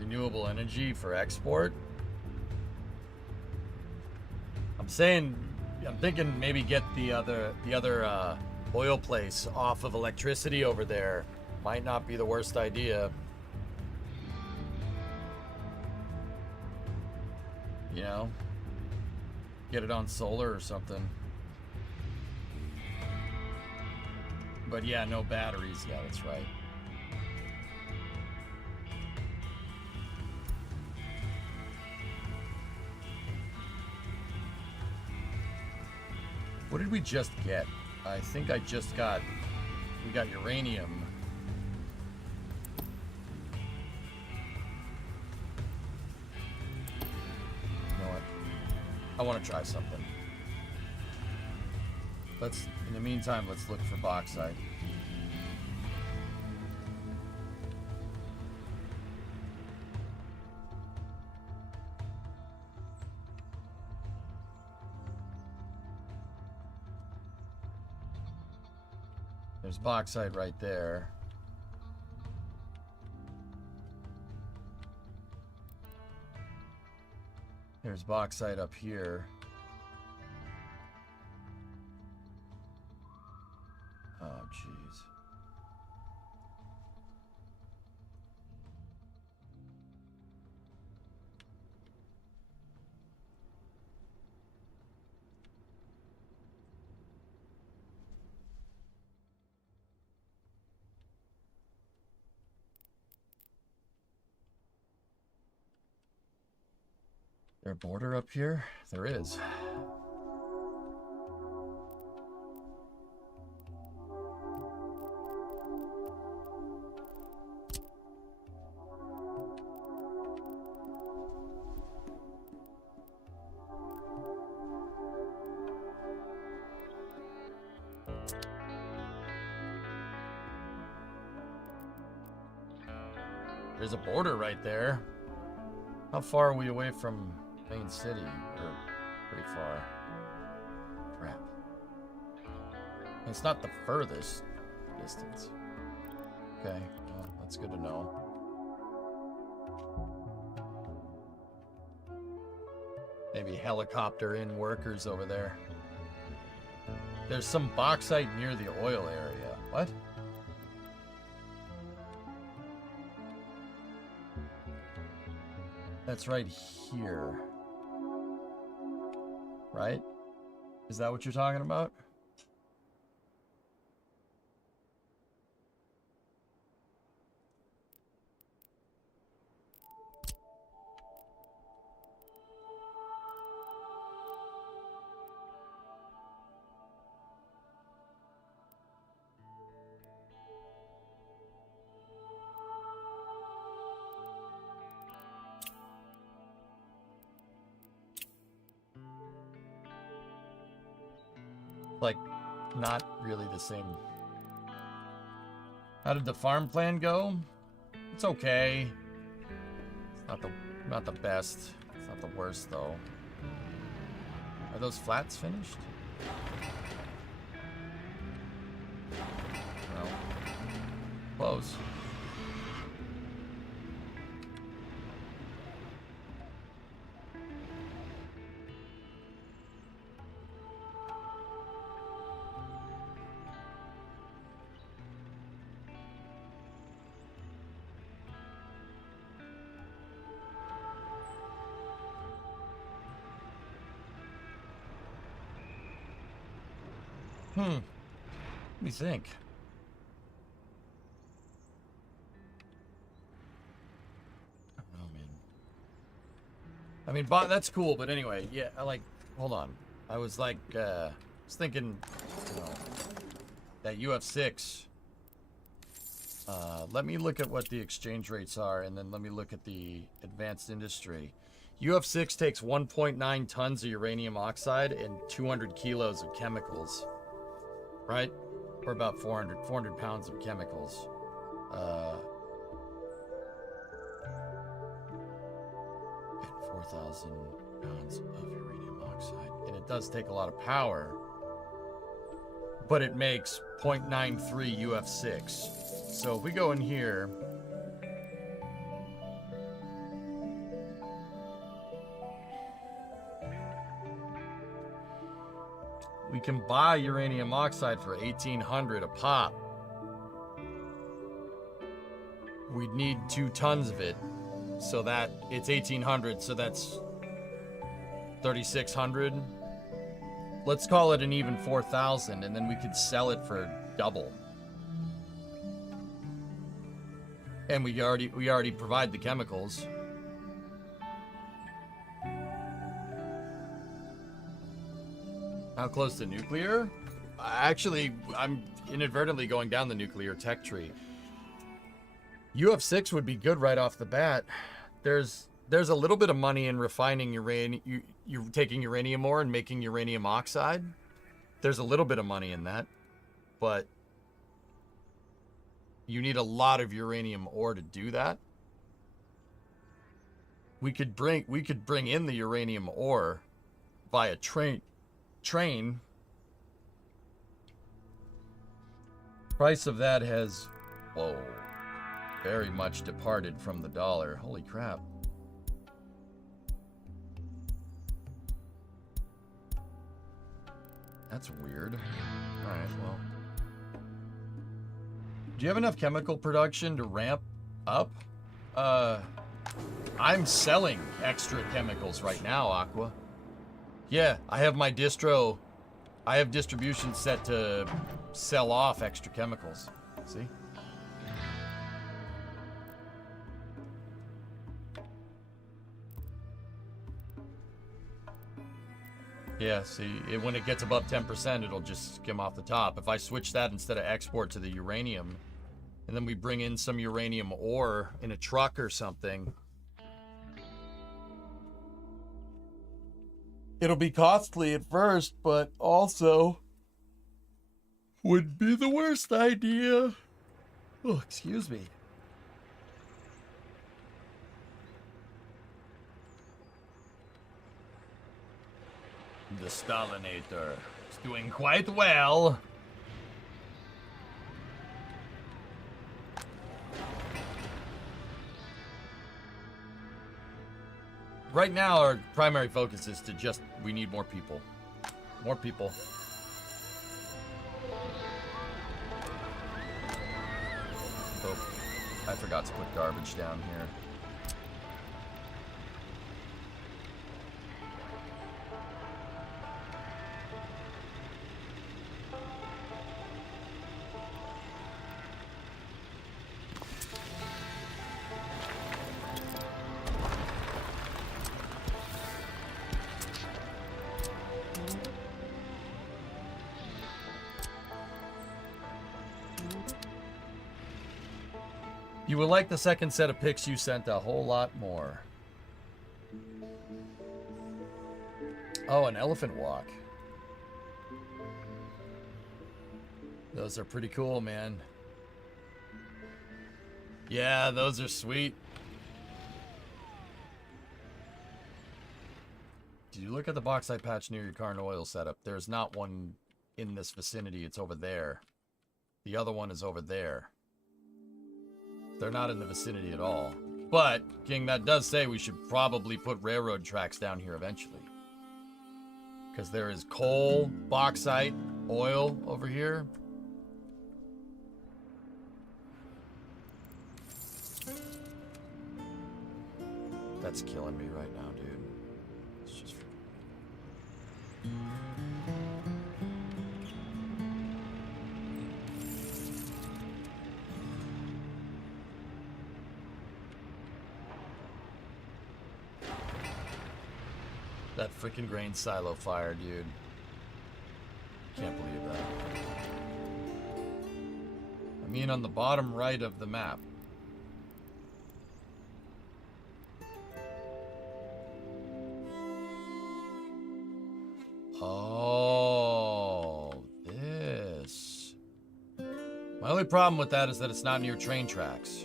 renewable energy for export. I'm thinking maybe get the other oil place off of electricity over there. Might not be the worst idea. You know, get it on solar or something. But yeah, no batteries. Yeah, that's right. What did we just get? I think we got uranium. You know what? I want to try something. In the meantime, let's look for bauxite. There's bauxite right there. There's bauxite up here. Oh, jeez. There a border up here? There is. There's a border right there. How far are we away from main city? Or pretty far. Crap. It's not the furthest distance. Okay, well, that's good to know. Maybe helicopter in workers over there. There's some bauxite near the oil area. What? That's right here. Right? Is that what you're talking about? Like, not really the same. How did the farm plan go? It's okay. It's not the best. It's not the worst though. Are those flats finished? No. Close. Let me think. I don't know, man. I mean, that's cool, but anyway, yeah, hold on. I was like, was thinking, you know, that UF6. Let me look at what the exchange rates are, and then let me look at the advanced industry. UF6 takes 1.9 tons of uranium oxide and 200 kilos of chemicals, right? Or about 400 pounds of chemicals. 4,000 pounds of uranium oxide. And it does take a lot of power, but it makes 0.93 UF6. So if we go in here, we can buy uranium oxide for 1,800 a pop. We'd need 2 tons of it, so that it's 1,800, so that's 3,600. Let's call it an even 4,000, and then we could sell it for double. And we already provide the chemicals. How close to nuclear? Actually, I'm inadvertently going down the nuclear tech tree. UF6 would be good right off the bat. There's a little bit of money in refining uranium. You're taking uranium ore and making uranium oxide. There's a little bit of money in that, but you need a lot of uranium ore to do that. We could bring in the uranium ore by a train. Price of that has, whoa, very much departed from the dollar. Holy crap. That's weird. All right, well. Do you have enough chemical production to ramp up? I'm selling extra chemicals right now, Aqua. Yeah, I have my distro. I have distribution set to sell off extra chemicals. See? Yeah, see, when it gets above 10%, it'll just skim off the top. If I switch that instead of export to the uranium, and then we bring in some uranium ore in a truck or something, it'll be costly at first, but also would be the worst idea. Oh, excuse me. The Stalinator is doing quite well. Right now, our primary focus is to just, we need more people. More people. Oh, I forgot to put garbage down here. You will like the second set of pics you sent a whole lot more. Oh, an elephant walk. Those are pretty cool, man. Yeah, those are sweet. Did you look at the bauxite patch near your car and oil setup? There's not one in this vicinity. It's over there. The other one is over there. They're not in the vicinity at all. But, King, that does say we should probably put railroad tracks down here eventually. Because there is coal, bauxite, oil over here. That's killing me right now, dude. It's just... That freaking grain silo fire, dude. Can't believe that. I mean, on the bottom right of the map. Oh, this. My only problem with that is that it's not near train tracks.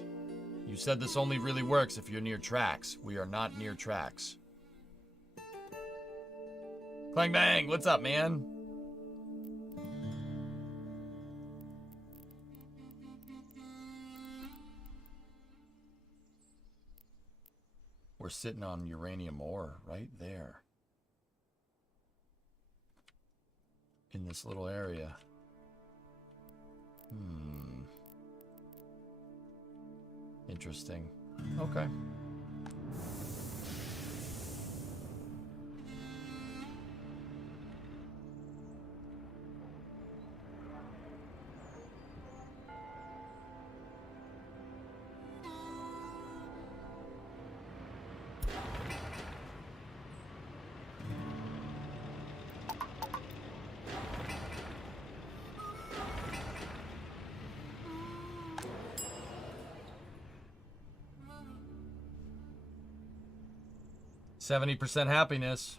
You said this only really works if you're near tracks. We are not near tracks. Clang bang, what's up, man? We're sitting on uranium ore right there. In this little area. Interesting. Okay. %70 happiness.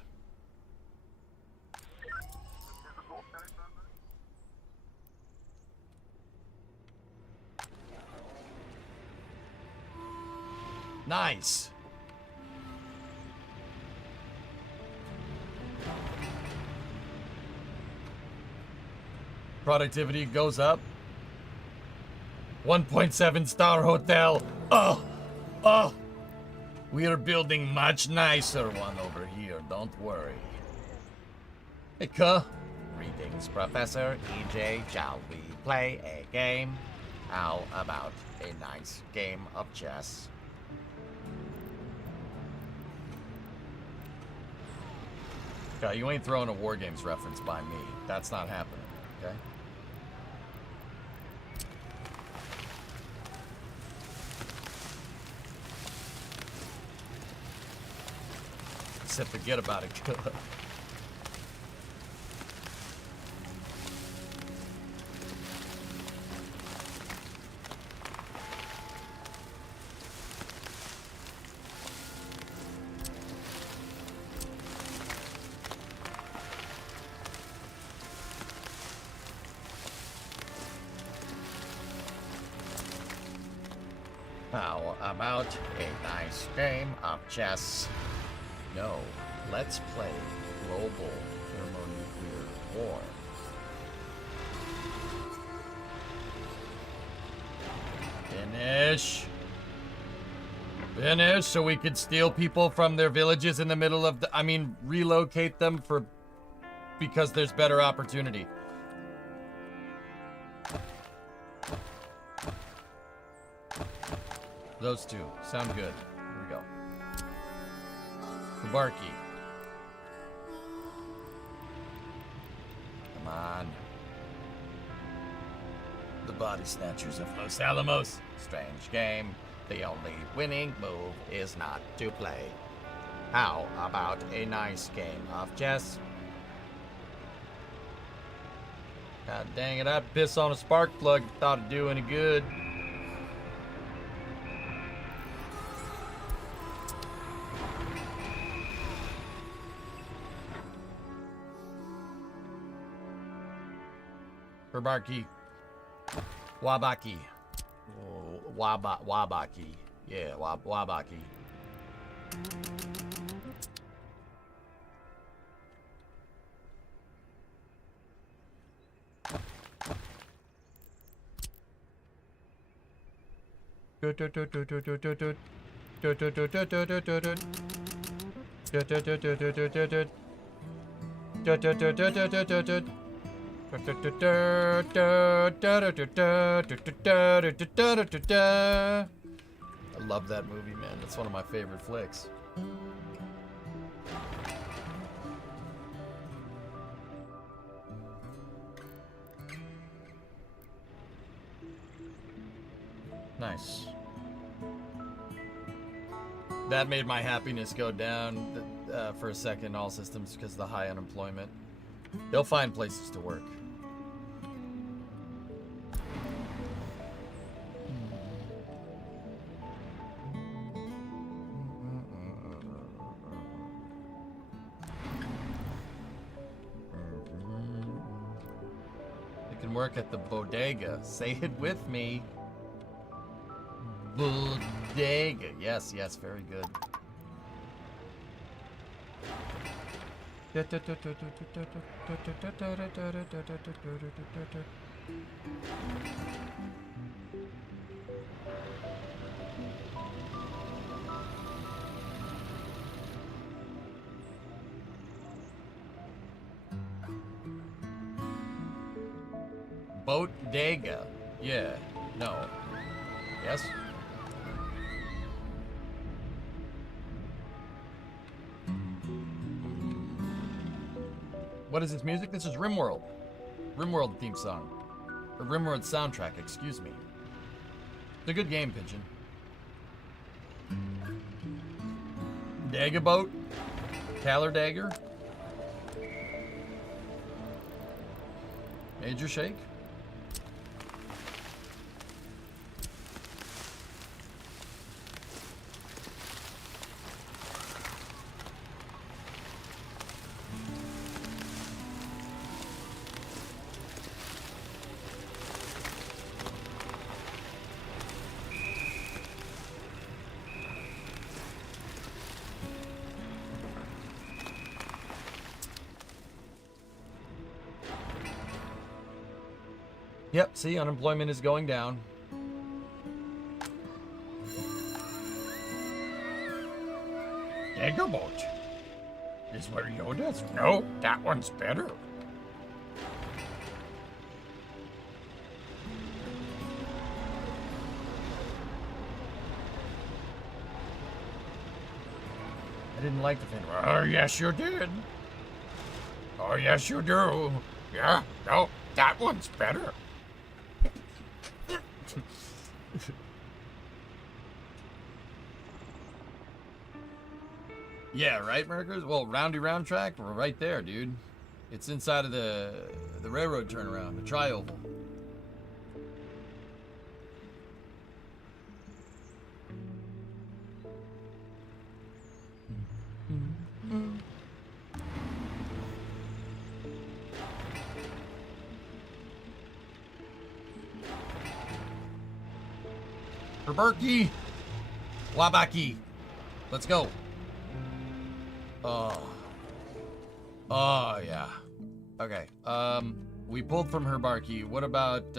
Nice. Productivity goes up. 1.7 star hotel. Oh, oh. We are building much nicer one over here, don't worry. Hey, cuh. Greetings, Professor EJ. Shall we play a game? How about a nice game of chess? Okay, you ain't throwing a War Games reference by me. That's not happening, okay? Except forget about it. How about a nice game of chess? No, let's play global thermonuclear war. Finish. Finish so we could steal people from their villages in the middle of the, relocate them because there's better opportunity. Those two sound good. Here we go. Barky. Come on. The Body Snatchers of Los Alamos. Strange game. The only winning move is not to play. How about a nice game of chess? God dang it, I'd piss on a spark plug if thought it'd do any good. Barky. Wabaki. Oh, Wabaki. Yeah, Wabaki. I love that movie, man. It's one of my favorite flicks. Nice. That made my happiness go down. for a second, all systems, because of the high unemployment. They'll find places to work. They can work at the bodega. Say it with me. Bodega. Yes, yes, very good. Bodega. Yeah. No. Yes. What is this music? This is RimWorld. RimWorld theme song. Or RimWorld soundtrack, excuse me. It's a good game, Pigeon. Daggerboat. Taller Dagger. Major Shake. Yep, see, unemployment is going down. Daggerboat is where Yoda's. No, that one's better. I didn't like the fin. Oh, yes, you did. Oh, yes, you do. Yeah, no, that one's better. Yeah, right, Merkers? Well, Roundy Round Track, we're right there, dude. It's inside of the railroad turnaround, the tri-oval. Herberky! Wabaki! Let's go. Oh. Oh, yeah. Okay. We pulled from Herbarky. What about,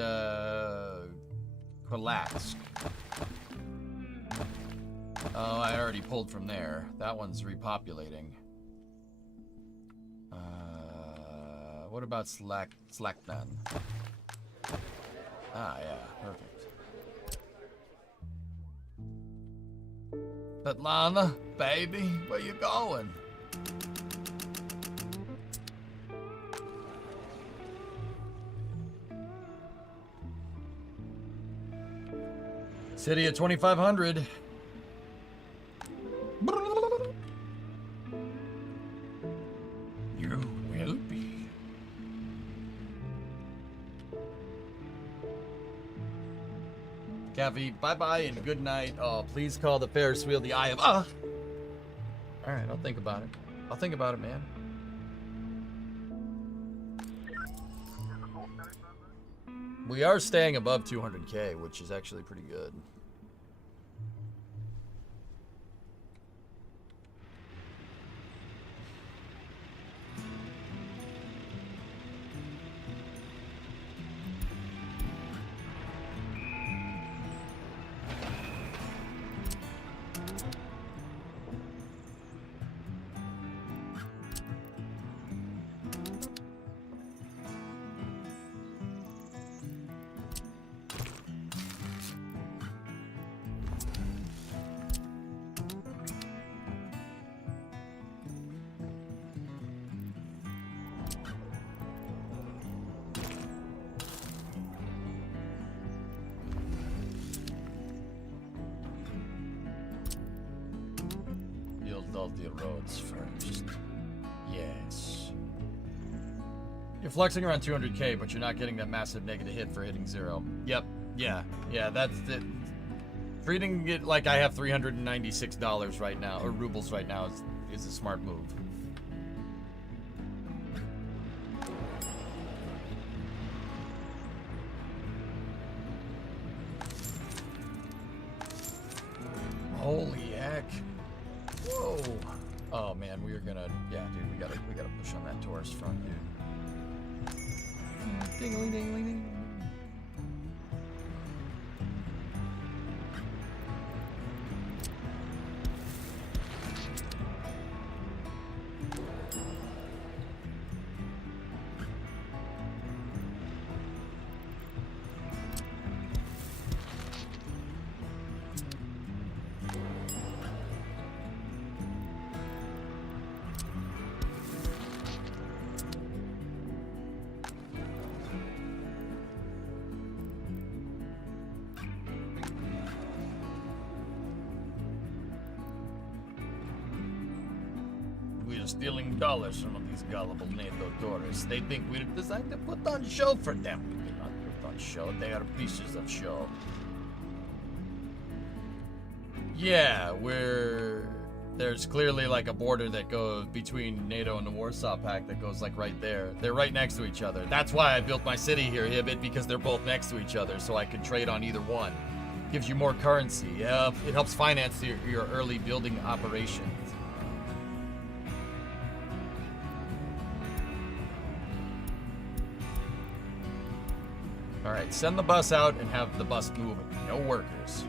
Kolatsk? Oh, I already pulled from there. That one's repopulating. What about Slaknan? Ah, yeah. Perfect. Svetlana, baby, where you going? City at 2500. You will be. Caffey, bye-bye and good night. Oh, please call the Ferris wheel the Eye of... Ah! All right, I'll think about it. I'll think about it, man. We are staying above 200K, which is actually pretty good. resolve the roads first. Yes. You're flexing around 200k, but you're not getting that massive negative hit for hitting 0. Yep. Yeah. That's it. Treating it like I have $396 right now, or rubles right now, is a smart move. Holy heck. Whoa. Oh man, we are gonna, yeah, dude, we gotta push on that tourist front. Ding-a-ling-ding-a-ling-ding. Stealing dollars from these gullible NATO tourists. They think we're designed to put on show for them. We do not put on show. They are pieces of show. Yeah, there's clearly like a border that goes between NATO and the Warsaw Pact that goes like right there. They're right next to each other. That's why I built my city here, Hibbit, because they're both next to each other, so I can trade on either one. Gives you more currency. It helps finance your early building operations. All right, send the bus out and have the bus move. No workers.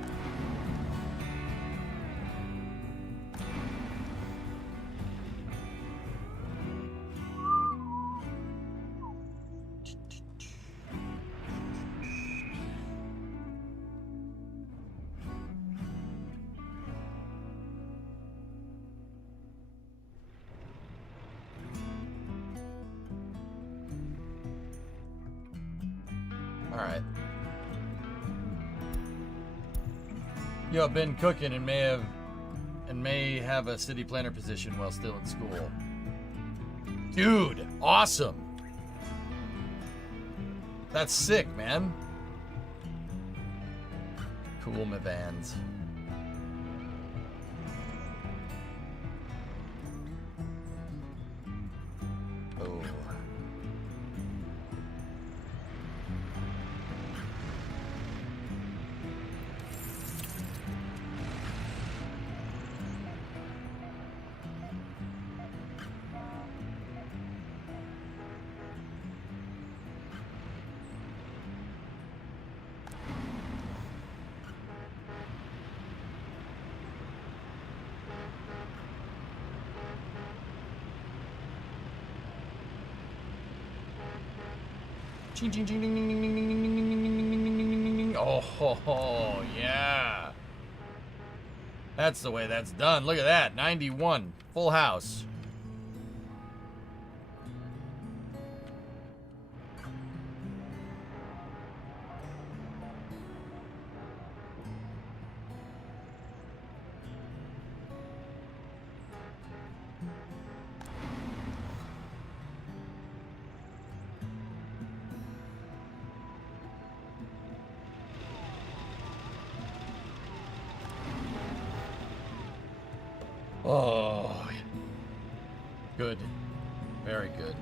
Yo, been cooking and may have a city planner position while still in school. Dude, awesome. That's sick, man. Cool, my vans. Oh, yeah. That's the way that's done. Look at that. 91. Full house. Oh, good. Very good.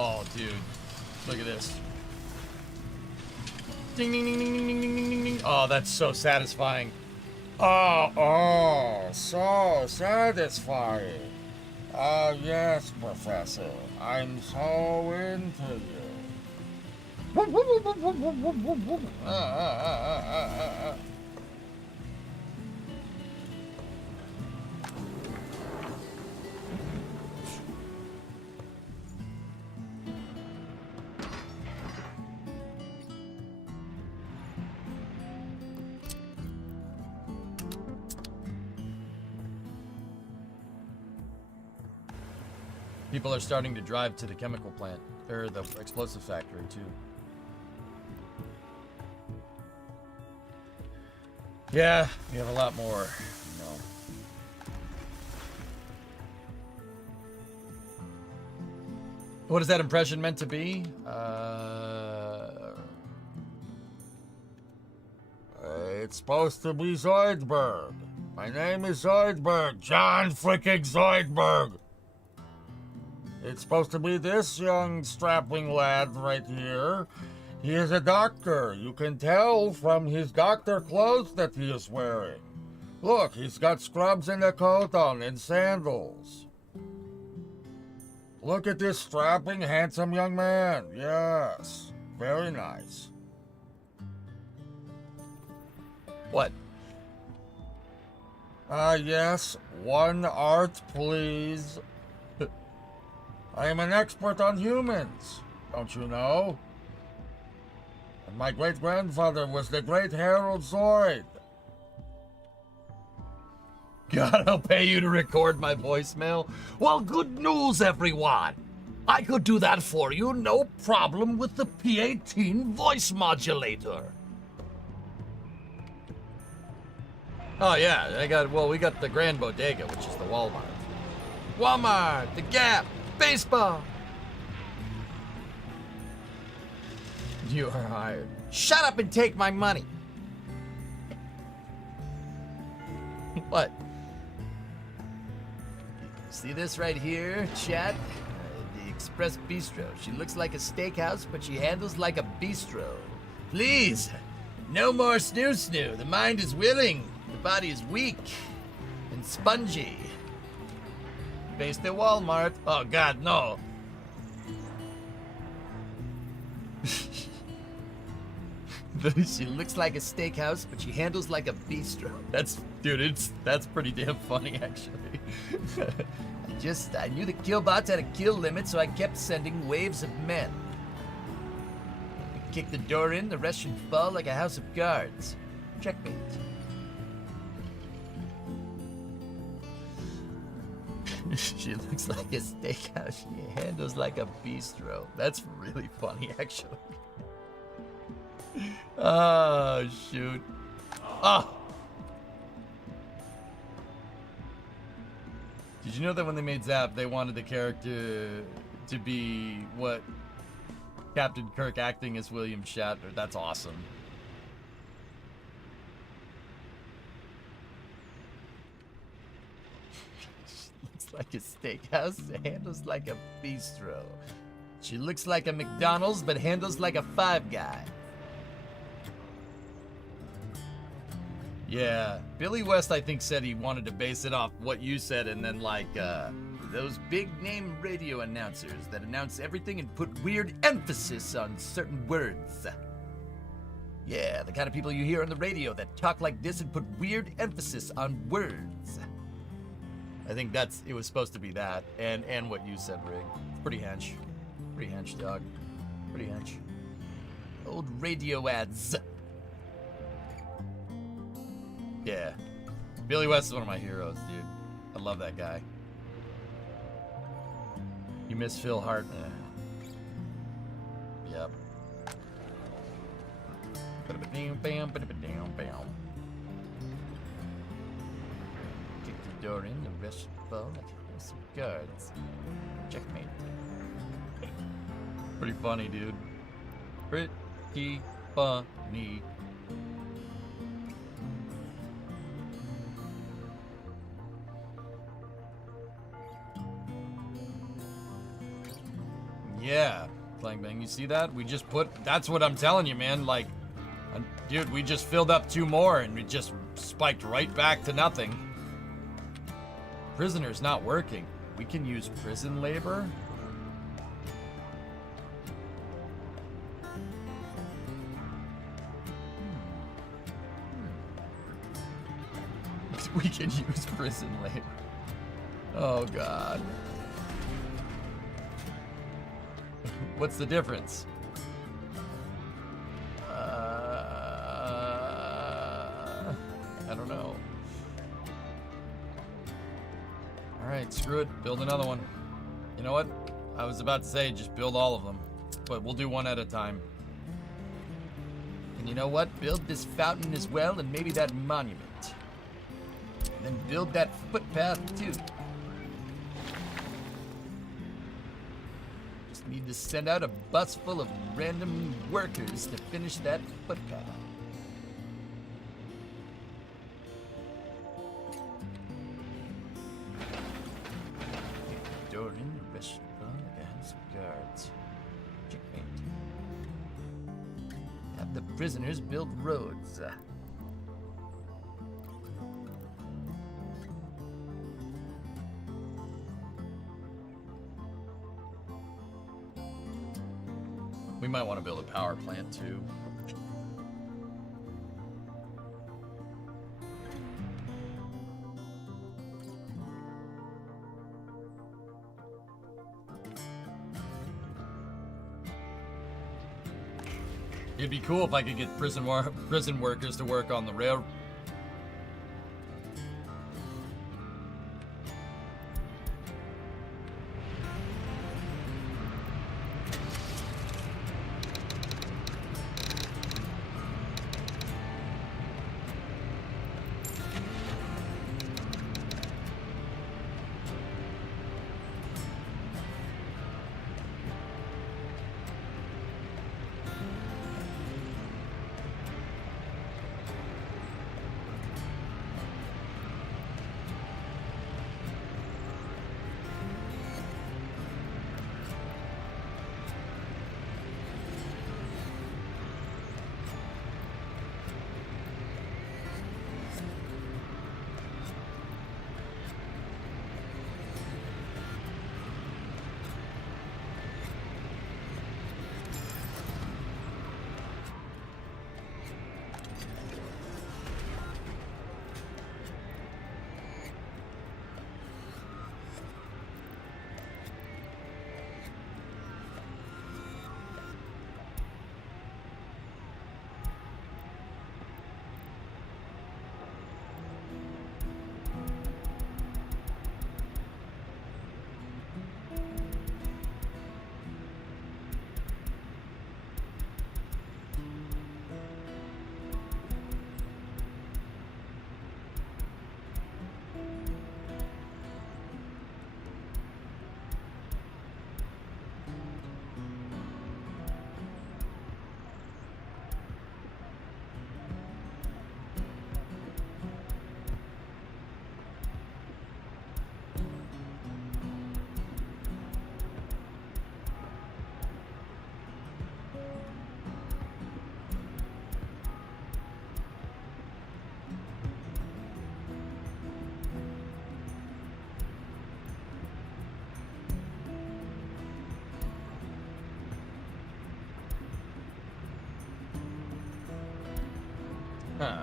Oh, dude. Look at this. Ding, ding, ding, ding, ding, ding, ding, ding, ding. Oh, that's so satisfying. Oh, so satisfying. Yes, Professor. I'm so into you. People are starting to drive to the chemical plant, or the explosive factory, too. Yeah, we have a lot more. No. What is that impression meant to be? It's supposed to be Zoidberg. My name is Zoidberg. John freaking Zoidberg. It's supposed to be this young strapping lad right here. He is a doctor. You can tell from his doctor clothes that he is wearing. Look, he's got scrubs and a coat on and sandals. Look at this strapping, handsome young man. Yes, very nice. What? Yes, one art, please. I am an expert on humans, don't you know? And my great-grandfather was the great Harold Zoid. God, I'll pay you to record my voicemail. Well, good news, everyone. I could do that for you, no problem, with the P18 voice modulator. Oh yeah, we got the Grand Bodega, which is the Walmart. Walmart, the Gap, baseball. You are hired. Shut up and take my money. What? See this right here, chat? The Express Bistro. She looks like a steakhouse, but she handles like a bistro. Please, no more snoo-snoo. The mind is willing. The body is weak and spongy. Based at Walmart. Oh, God, no. She looks like a steakhouse, but she handles like a bistro. That's pretty damn funny, actually. I knew the killbots had a kill limit, so I kept sending waves of men. We kick the door in, the rest should fall like a house of cards. Checkmate. She looks like a steakhouse. She handles like a bistro. That's really funny, actually. Oh, shoot. Oh! Did you know that when they made Zap, they wanted the character to be what Captain Kirk acting as William Shatner? That's awesome. Looks like a steakhouse, handles like a bistro. She looks like a McDonald's, but handles like a Five Guy. Yeah, Billy West, I think, said he wanted to base it off what you said, and then like those big-name radio announcers that announce everything and put weird emphasis on certain words. Yeah, the kind of people you hear on the radio that talk like this and put weird emphasis on words. I think it was supposed to be that, and what you said, Rig. Pretty hench. Pretty hench, dog. Pretty hench. Old radio ads. Yeah. Billy West is one of my heroes, dude. I love that guy. You miss Phil Hart? Yep. Kick the door in, the rest fall like some cards. Checkmate. Pretty funny, dude. Pretty funny. Yeah, Clang Bang, you see that? We just that's what I'm telling you, man. Like, dude, we just filled up 2 more and it just spiked right back to nothing. Prisoner's not working. We can use prison labor? We can use prison labor. Oh, God. What's the difference? I don't know. Alright, screw it. Build another one. You know what? I was about to say just build all of them, but we'll do one at a time. And you know what? Build this fountain as well, and maybe that monument. And then build that footpath too. Just need to send out a bus full of random workers to finish that footpath. Door in the restaurant like a house of cards. Checkmate. Have the prisoners build roads. We might want to build a power plant too. It'd be cool if I could get prison workers to work on the rail. Huh.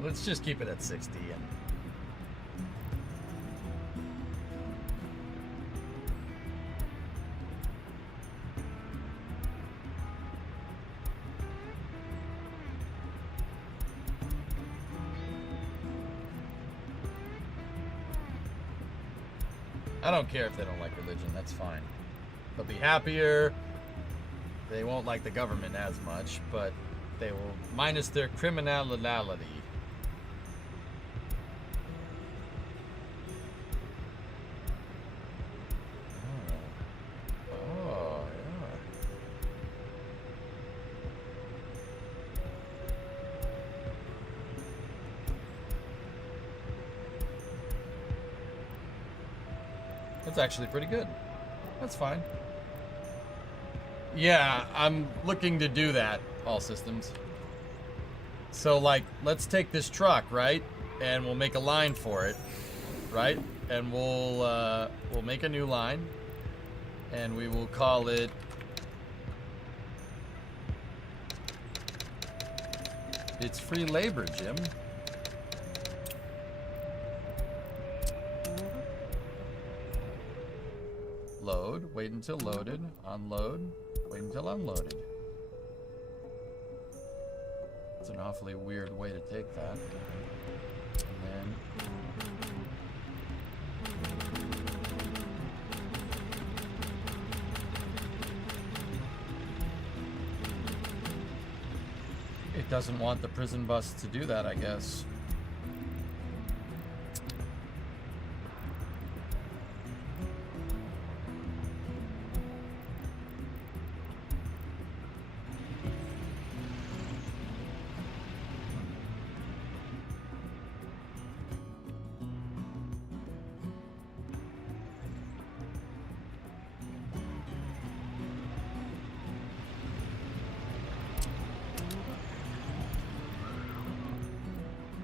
Let's just keep it at 60 and I don't care if they don't like religion, that's fine. They'll be happier. They won't like the government as much, but they will minus their criminality. That's actually pretty good. That's fine. Yeah, I'm looking to do that, all systems. So, like, let's take this truck, right? And we'll make a line for it, right? And we'll make a new line. And we will call it It's free labor, Jim. Load, wait until loaded, unload, wait until unloaded. It's an awfully weird way to take that. And it doesn't want the prison bus to do that, I guess.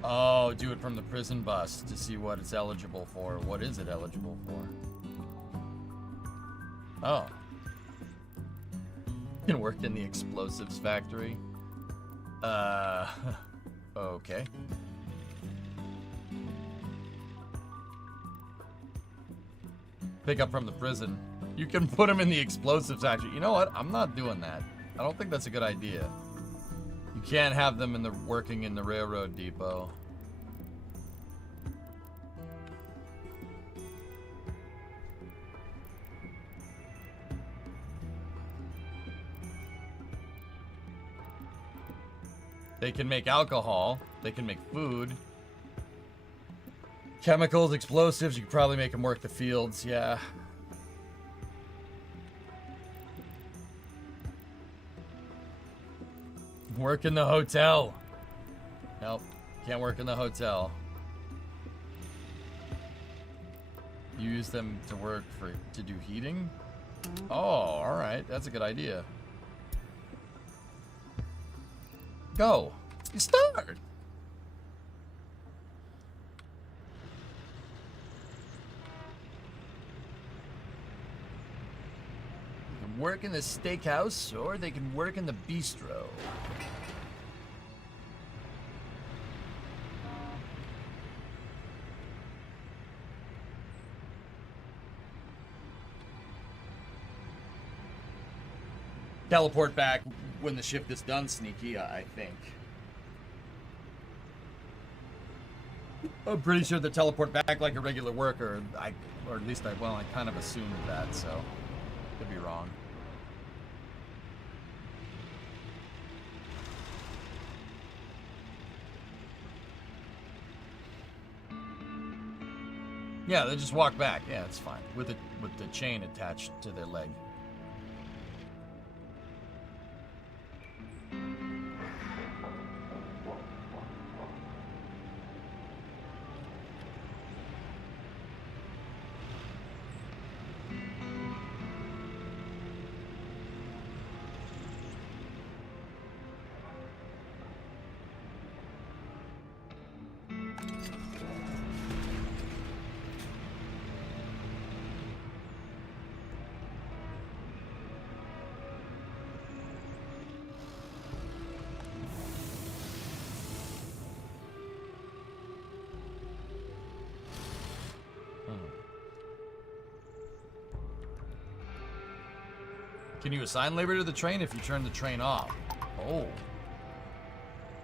Oh, do it from the prison bus to see what it's eligible for. What is it eligible for? Oh. Can work in the explosives factory. Okay. Pick up from the prison. You can put them in the explosives factory. You know what? I'm not doing that. I don't think that's a good idea. You can't have them in the working in the railroad depot. They can make alcohol. They can make food. Chemicals, explosives. You could probably make them work the fields. Yeah. Work in the hotel. Nope. Can't work in the hotel. Use them to work to do heating? Oh, alright. That's a good idea. Go. You start. They can work in the steakhouse or they can work in the bistro. Teleport back when the shift is done, Sneaky, I think. I'm pretty sure they teleport back like a regular worker. Or at least I kind of assumed that, so could be wrong. Yeah, they just walk back. Yeah, it's fine with the chain attached to their leg. Can you assign labor to the train if you turn the train off? Oh.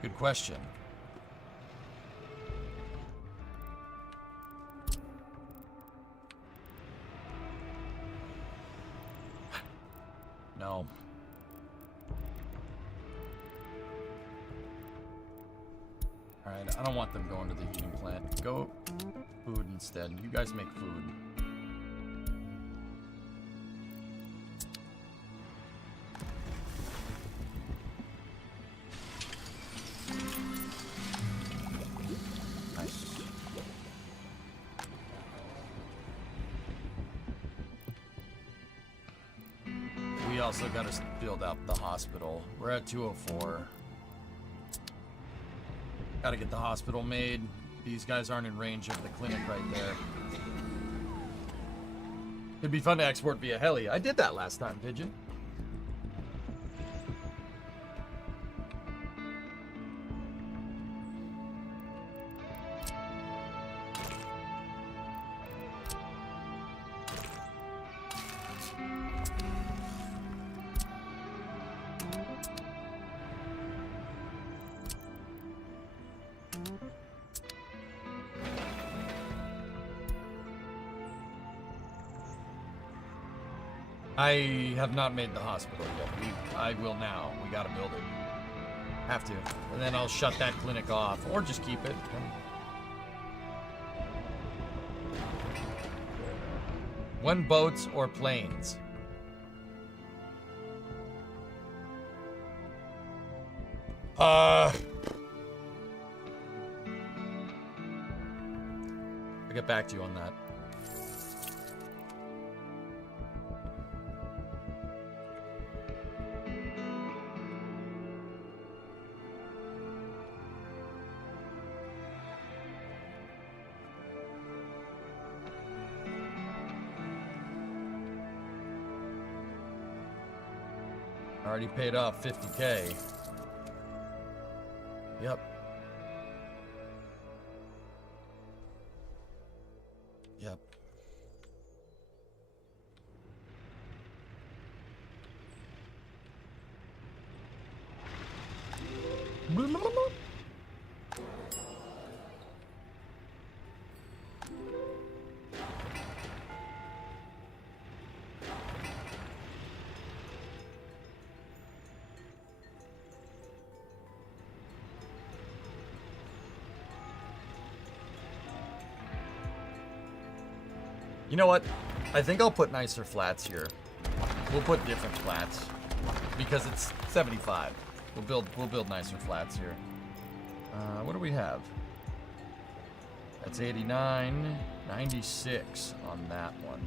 Good question. No. Alright, I don't want them going to the heating plant. Go food instead. You guys make food. Also got to build up the hospital. We're at 204. Got to get the hospital made. These guys aren't in range of the clinic right there. It'd be fun to export via heli. I did that last time, did you? I have not made the hospital yet. I will now. We gotta build it. Have to. And then I'll shut that clinic off. Or just keep it. When boats or planes? I'll get back to you on that. Already paid off 50K. Yep. Yep. You know what? I think I'll put nicer flats here. We'll put different flats because it's 75. We'll build nicer flats here. What do we have? That's 89, 96 on that one.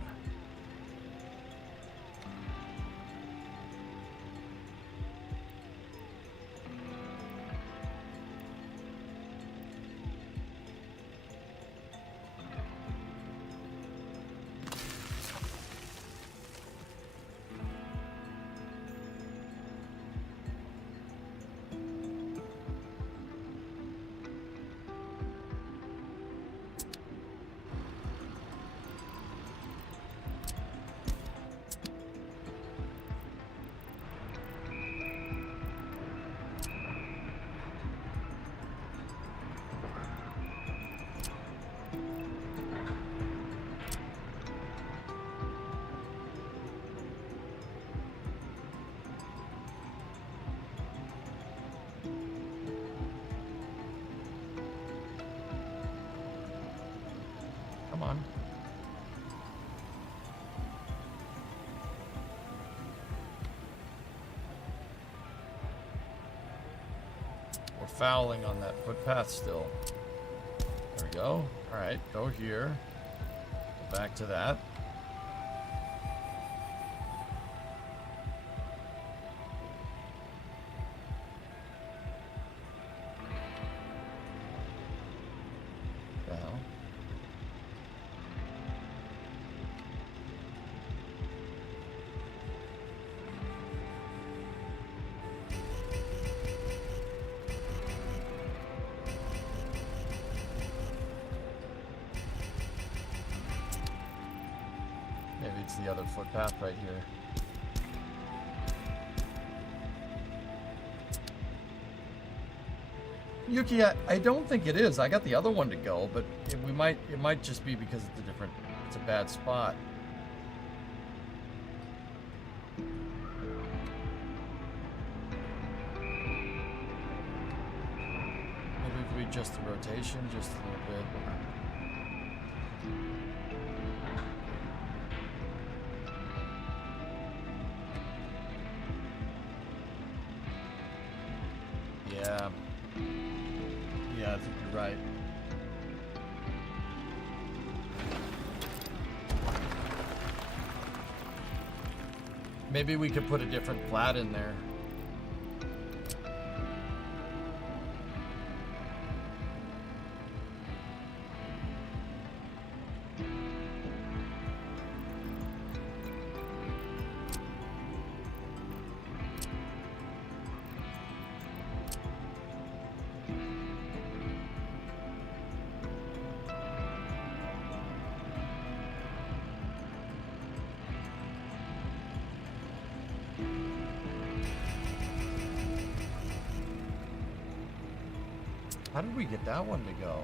Come on. We're fouling on that footpath still. There we go. Alright, go here. Back to that. The other footpath right here. Yuki, I don't think it is. I got the other one to go, but it might just be because it's a bad spot. Maybe if we adjust the rotation just a little bit. Yeah, I think you're right. Maybe we could put a different plat in there. How did we get that one to go?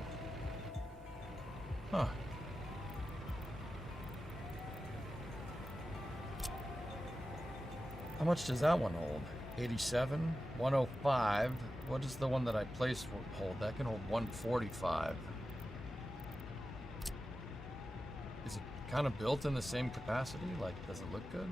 Huh. How much does that one hold? 87, 105. What does the one that I placed hold? That can hold 145. Is it kind of built in the same capacity? Like, does it look good?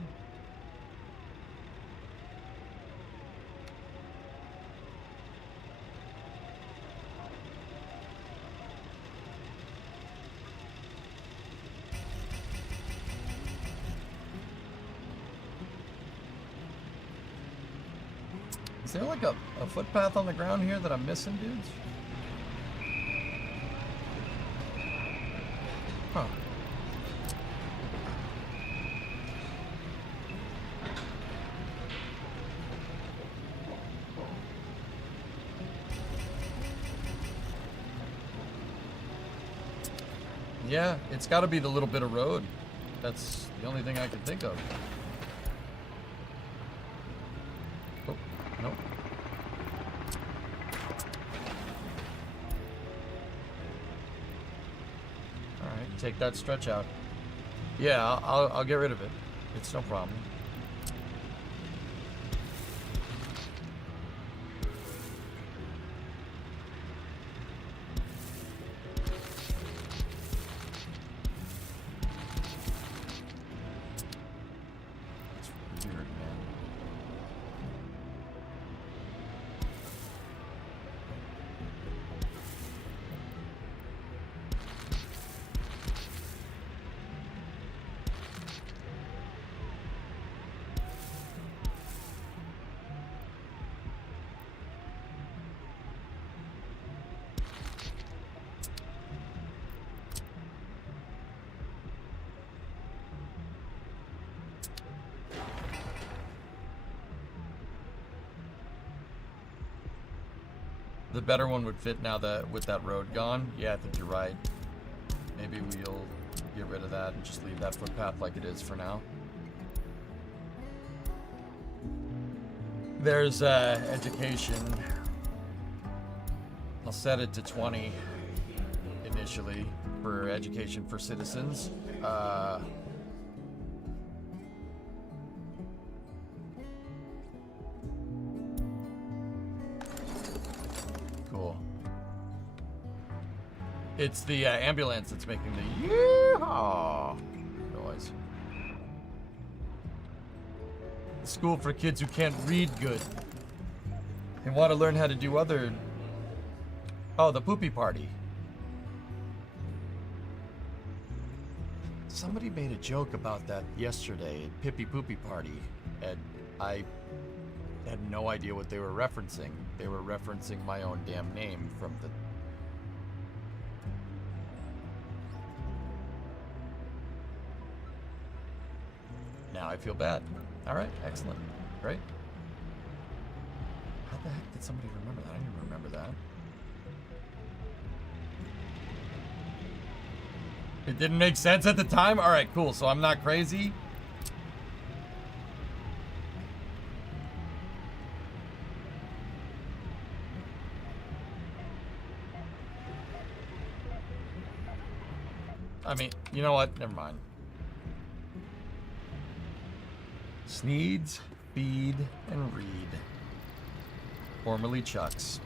Is there like a footpath on the ground here that I'm missing, dudes? Huh. Yeah, it's got to be the little bit of road. That's the only thing I can think of. Oh, nope. All right, take that stretch out. Yeah, I'll get rid of it. It's no problem. It's weird, man. The better one would fit now that with that road gone. Yeah, I think you're right. Maybe we'll get rid of that and just leave that footpath like it is for now. There's education. I'll set it to 20 initially for education for citizens. Cool. It's the ambulance that's making the yeehaw noise. School for kids who can't read good and want to learn how to do other. Oh, the poopy party. Somebody made a joke about that yesterday at Pippy Poopy Party, and I had no idea what they were referencing. They were referencing my own damn name from the. Now I feel bad. All right, excellent. Great. How the heck did somebody remember that? I didn't remember that. It didn't make sense at the time? All right, cool. So I'm not crazy. I mean, you know what? Never mind. Sneeds, feed, and read. Formerly Chucks.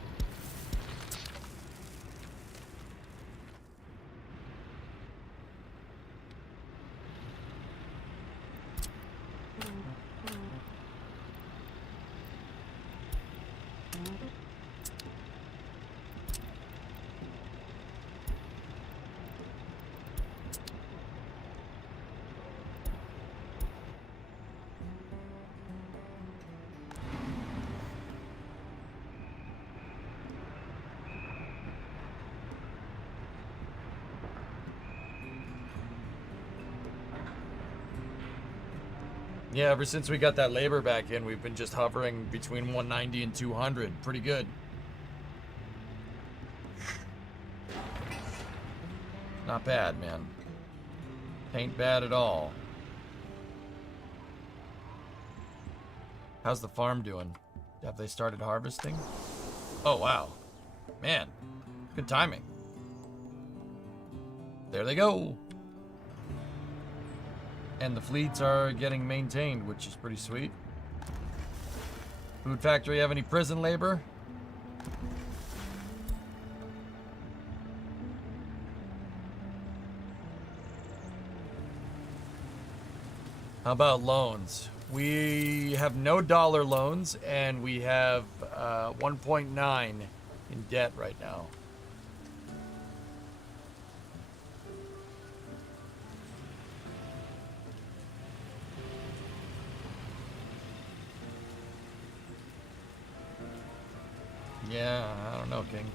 Yeah, ever since we got that labor back in, we've been just hovering between 190 and 200. Pretty good. Not bad, man. Ain't bad at all. How's the farm doing? Have they started harvesting? Oh, wow. Man, Good timing. There they go. And the fleets are getting maintained, which is pretty sweet. Food factory have any prison labor? How about loans? We have no dollar loans, and we have 1.9 in debt right now. Yeah, I don't know, King.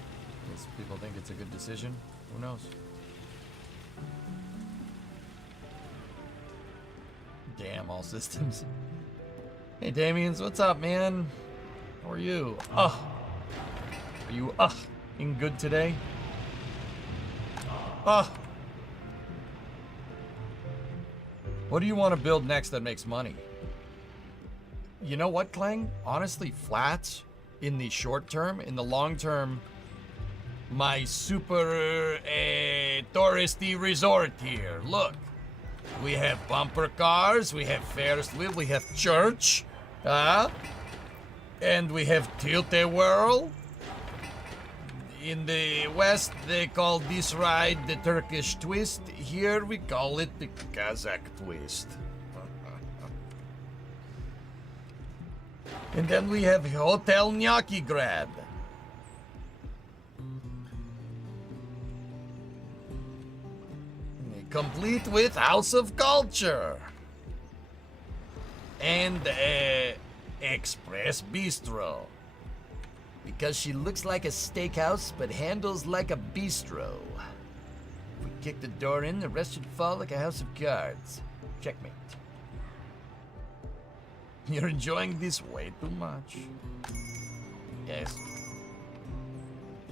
Some people think it's a good decision. Who knows? Damn, all systems. Hey, Damians, what's up, man? How are you? Are you in good today? What do you want to build next that makes money? You know what, Clang? Honestly, flats in the short term. In the long term, my super touristy resort here. Look. We have bumper cars, we have Ferris wheel, we have church, and we have Tilte Whirl. In the West, they call this ride the Turkish twist. Here we call it the Kazakh twist. And then we have Hotel Gnocchi Grad. Complete with House of Culture. And Express Bistro. Because she looks like a steakhouse but handles like a bistro. If we kick the door in, the rest should fall like a house of cards. Checkmate. You're enjoying this way too much. Yes.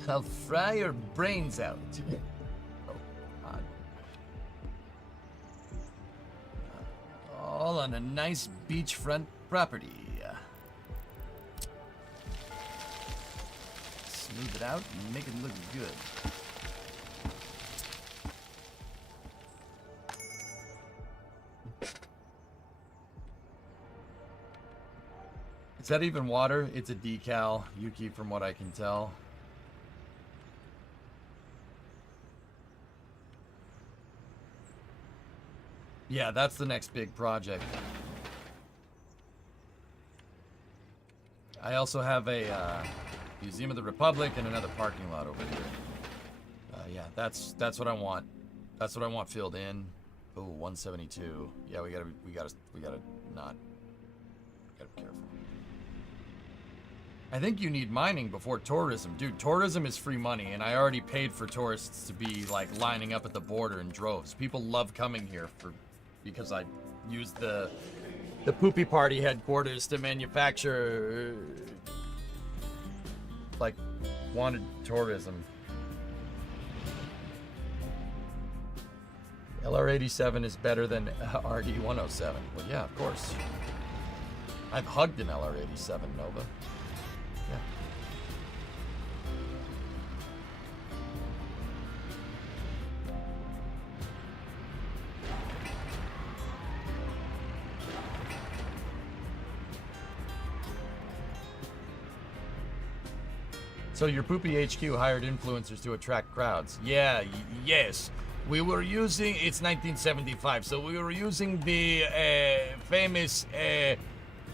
I'll fry your brains out. All on a nice beachfront property. Smooth it out and make it look good. Is that even water? It's a decal, Yuki, from what I can tell. Yeah, that's the next big project. I also have a Museum of the Republic and another parking lot over here. Yeah, that's what I want. That's what I want filled in. Oh, 172. Yeah, we gotta not. Gotta be careful. I think you need mining before tourism. Dude, tourism is free money, and I already paid for tourists to be, like, lining up at the border in droves. People love coming here because I used the Poopy Party headquarters to manufacture, like, wanted tourism. LR87 is better than RD107. Well, yeah, of course. I've hugged an LR87 Nova. Yeah. So your Poopy HQ hired influencers to attract crowds. Yeah, yes. We were using, it's 1975, so we were using the famous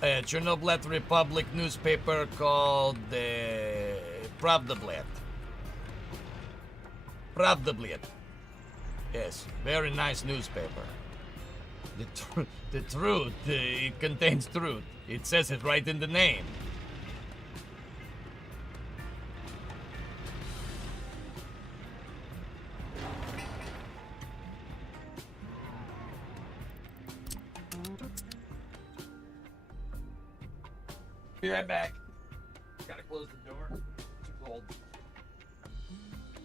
Chernobylite Republic newspaper called Pravda Bled. Yes, very nice newspaper. The truth, it contains truth. It says it right in the name. Be right back. Gotta close the door. It's too cold.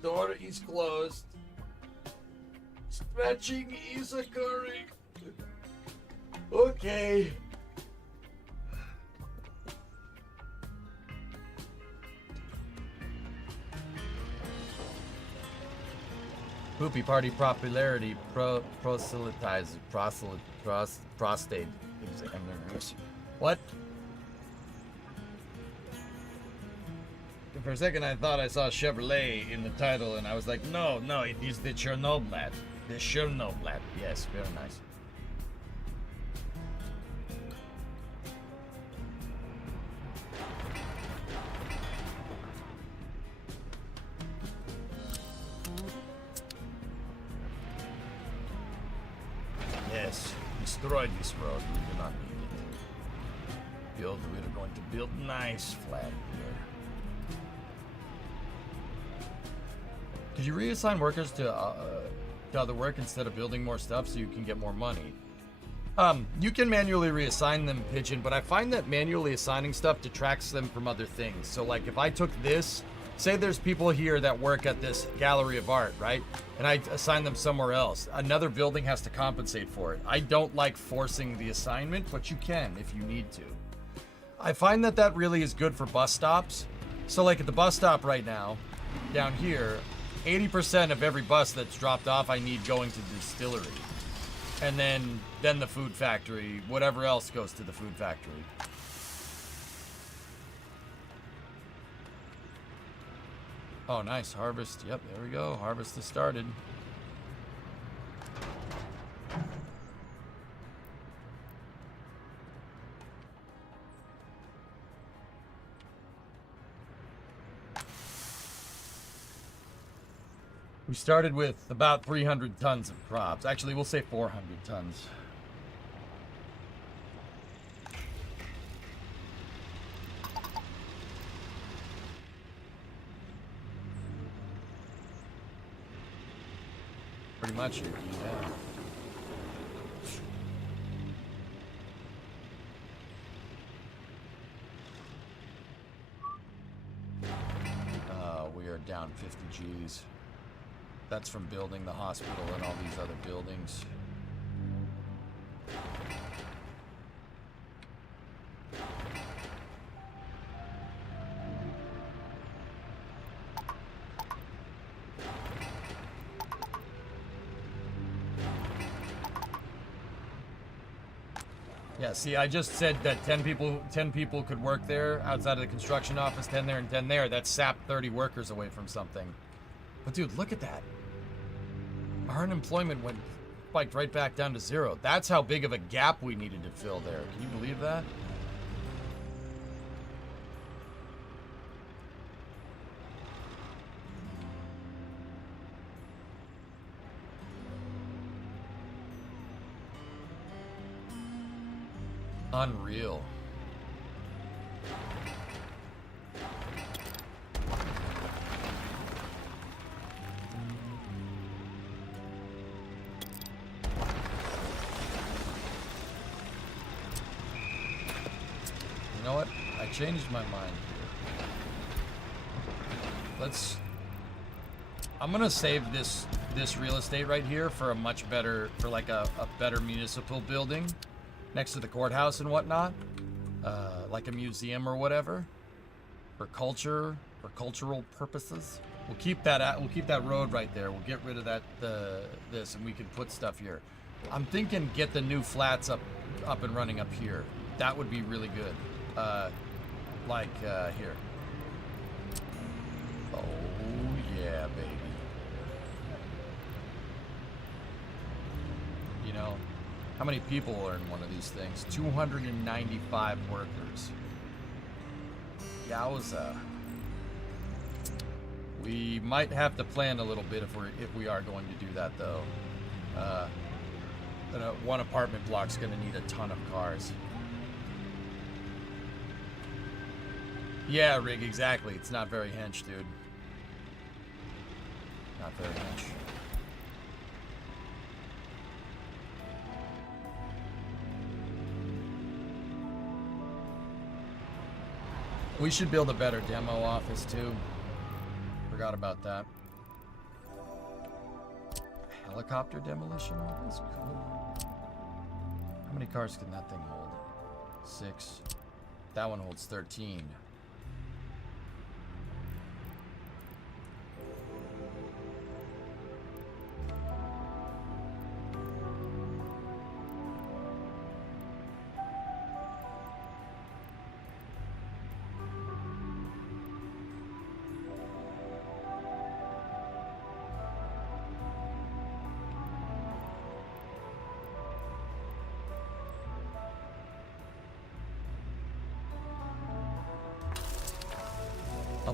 Door is closed. Stretching is occurring. Okay. Poopy party popularity proselytizer prostate examiners. What? For a second, I thought I saw Chevrolet in the title, and I was like, no, it is the Chernoblat. The Chernoblat. Yes, very nice. Yes, destroy this road. We do not need it. We're going to build nice flat here. Could you reassign workers to other work instead of building more stuff so you can get more money? You can manually reassign them, Pigeon, but I find that manually assigning stuff detracts them from other things. So, like, if I took this, say there's people here that work at this gallery of art, right? And I assign them somewhere else. Another building has to compensate for it. I don't like forcing the assignment, but you can if you need to. I find that that really is good for bus stops. So, like, at the bus stop right now, down here, 80% of every bus that's dropped off I need going to the distillery. And then the food factory, whatever else goes to the food factory. Oh, nice. Harvest. Yep, there we go. Harvest has started. We started with about 300 tons of crops. Actually, we'll say 400 tons. Pretty much, yeah. We are down 50 G's. That's from building the hospital and all these other buildings. Yeah, see, I just said that 10 people could work there outside of the construction office, 10 there and 10 there. That sapped 30 workers away from something. But dude, look at that. Our unemployment spiked right back down to 0. That's how big of a gap we needed to fill there. Can you believe that? Unreal. You know what? I changed my mind here. I'm gonna save this real estate right here for a much better, for like a better municipal building next to the courthouse and whatnot, like a museum or whatever, for culture, for cultural purposes. We'll keep that road right there. We'll get rid of this, and we can put stuff here. I'm thinking get the new flats up and running up here. That would be really good. Here. Oh yeah, baby. You know, how many people are in one of these things? 295 workers. Yowza. We might have to plan a little bit if we are going to do that, though. One apartment block's going to need a ton of cars. Yeah, Rig, exactly. It's not very hench, dude. Not very hench. We should build a better demo office, too. Forgot about that. Helicopter demolition? That's cool. How many cars can that thing hold? 6. That one holds 13.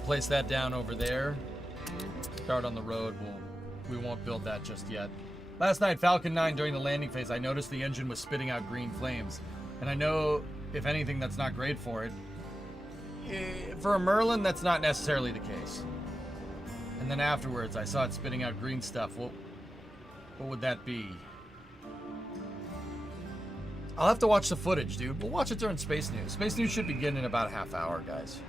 place that down over there. Start on the road. We won't build that just yet. Last night, Falcon 9, during the landing phase, I noticed the engine was spitting out green flames. And I know, if anything, that's not great for it. For a Merlin, that's not necessarily the case. And then afterwards, I saw it spitting out green stuff. What would that be? I'll have to watch the footage, dude. We'll watch it during Space News. Space News should begin in about a half hour, guys.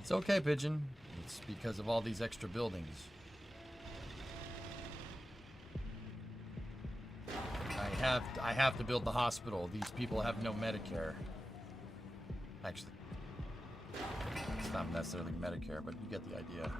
It's okay, Pigeon. It's because of all these extra buildings. I have to build the hospital. These people have no Medicare. Actually, it's not necessarily Medicare, but you get the idea.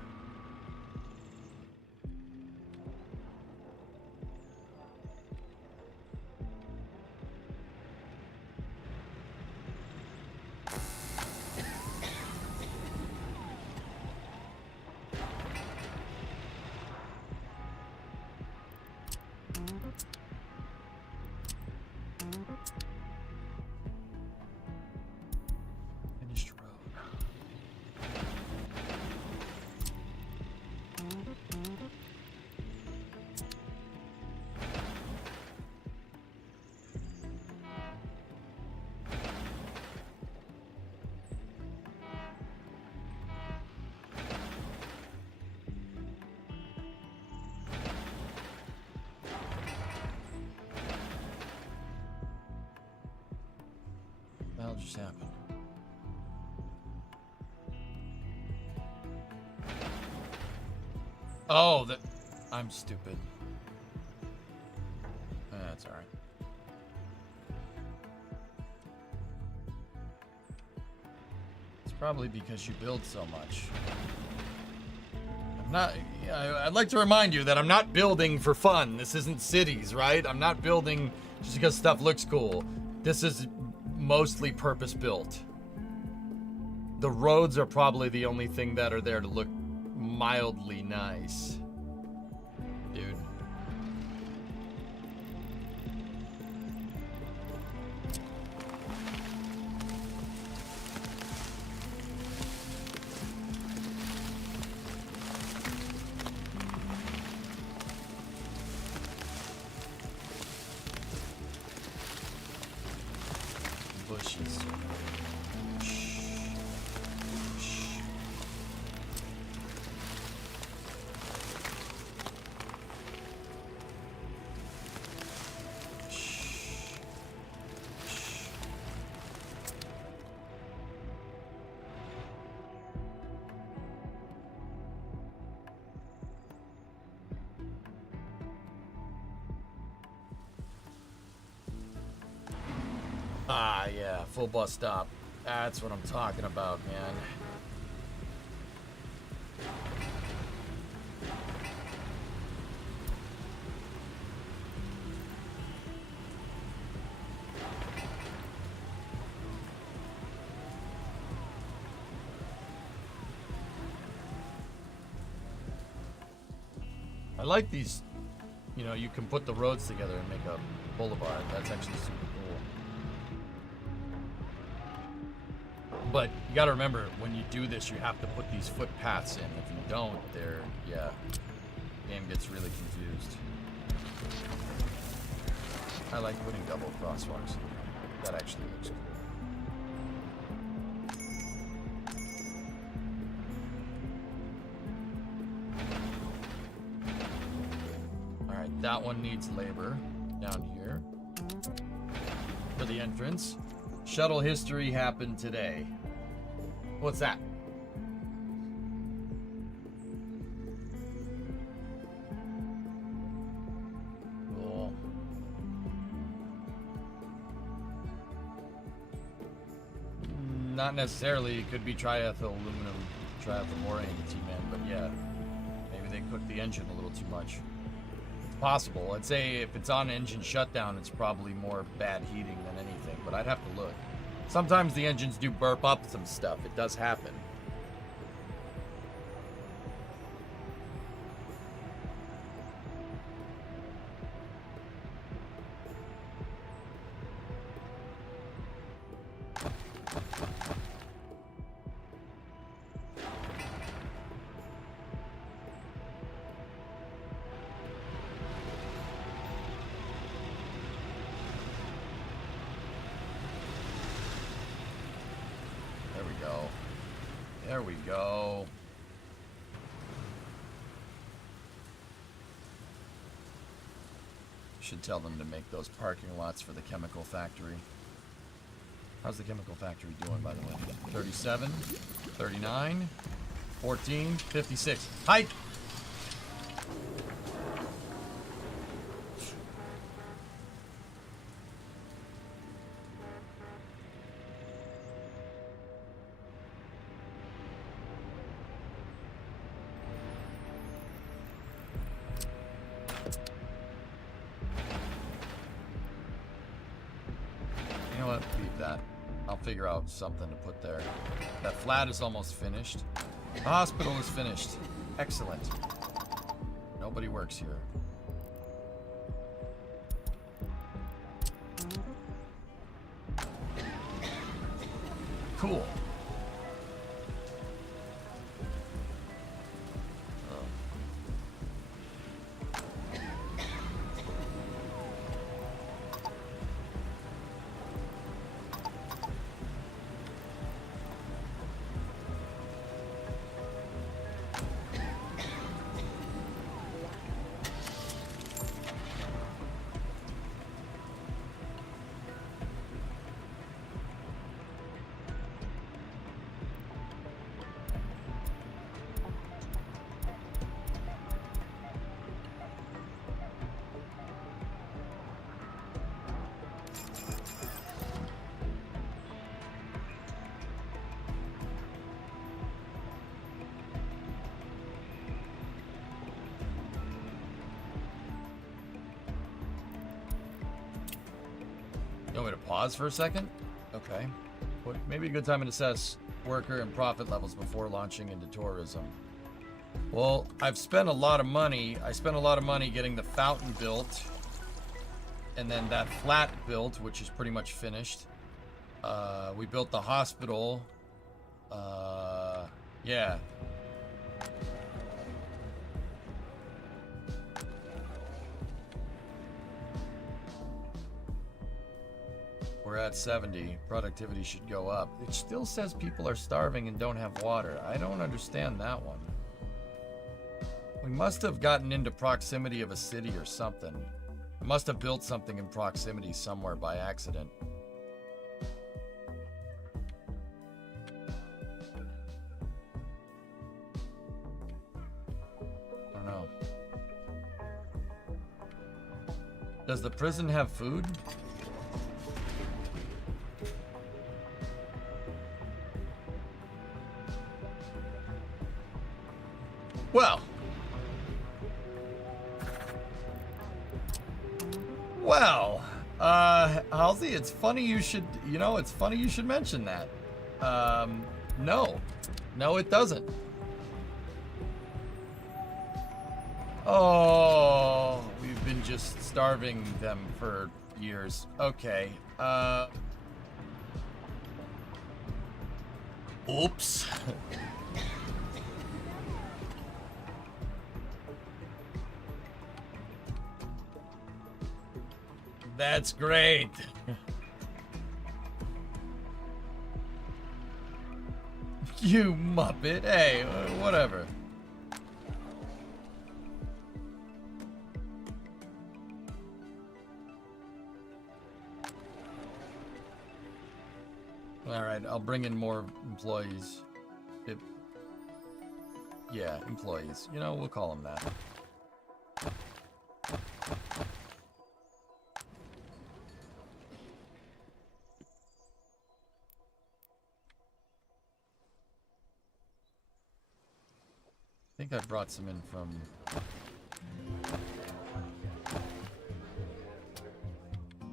Just happened. Oh, that I'm stupid. That's all right. It's probably because you build so much. I'm not. I'd like to remind you that I'm not building for fun. This isn't cities, right? I'm not building just because stuff looks cool. This is mostly purpose-built. The roads are probably the only thing that are there to look mildly nice. Dude. Bushes. Ah, yeah, full bus stop. That's what I'm talking about, man. I like these, you know, you can put the roads together and make a boulevard. That's actually super cool. But you gotta remember, when you do this, you have to put these footpaths in. If you don't, the game gets really confused. I like putting double crosswalks. That actually looks cool. That one needs labor down here for the entrance. Shuttle history happened today. What's that? Cool. Not necessarily. It could be triethyl aluminum, triethylborane again, but yeah. Maybe they cooked the engine a little too much. It's possible. I'd say if it's on engine shutdown, it's probably more bad heating than anything, but I'd have to look. Sometimes the engines do burp up some stuff. It does happen. There we go. Should tell them to make those parking lots for the chemical factory. How's the chemical factory doing, by the way? 37, 39, 14, 56. Height! Figure out something to put there. That flat is almost finished. The hospital is finished. Excellent. Nobody works here. Cool. You want me to pause for a second? Okay. Maybe a good time to assess worker and profit levels before launching into tourism. Well, I've spent a lot of money. I spent a lot of money getting the fountain built. And then that flat built, which is pretty much finished. We built the hospital. Yeah. We're at 70. Productivity should go up. It still says people are starving and don't have water. I don't understand that one. We must have gotten into proximity of a city or something. We must have built something in proximity somewhere by accident. I don't know. Does the prison have food? Well, Halsey, it's funny you should, it's funny you should mention that. No, it doesn't. Oh, we've been just starving them for years. Okay, oops. That's great. You muppet. Hey, whatever. All right, I'll bring in more employees. Yeah, employees. You know, we'll call them that. I think I brought some in from...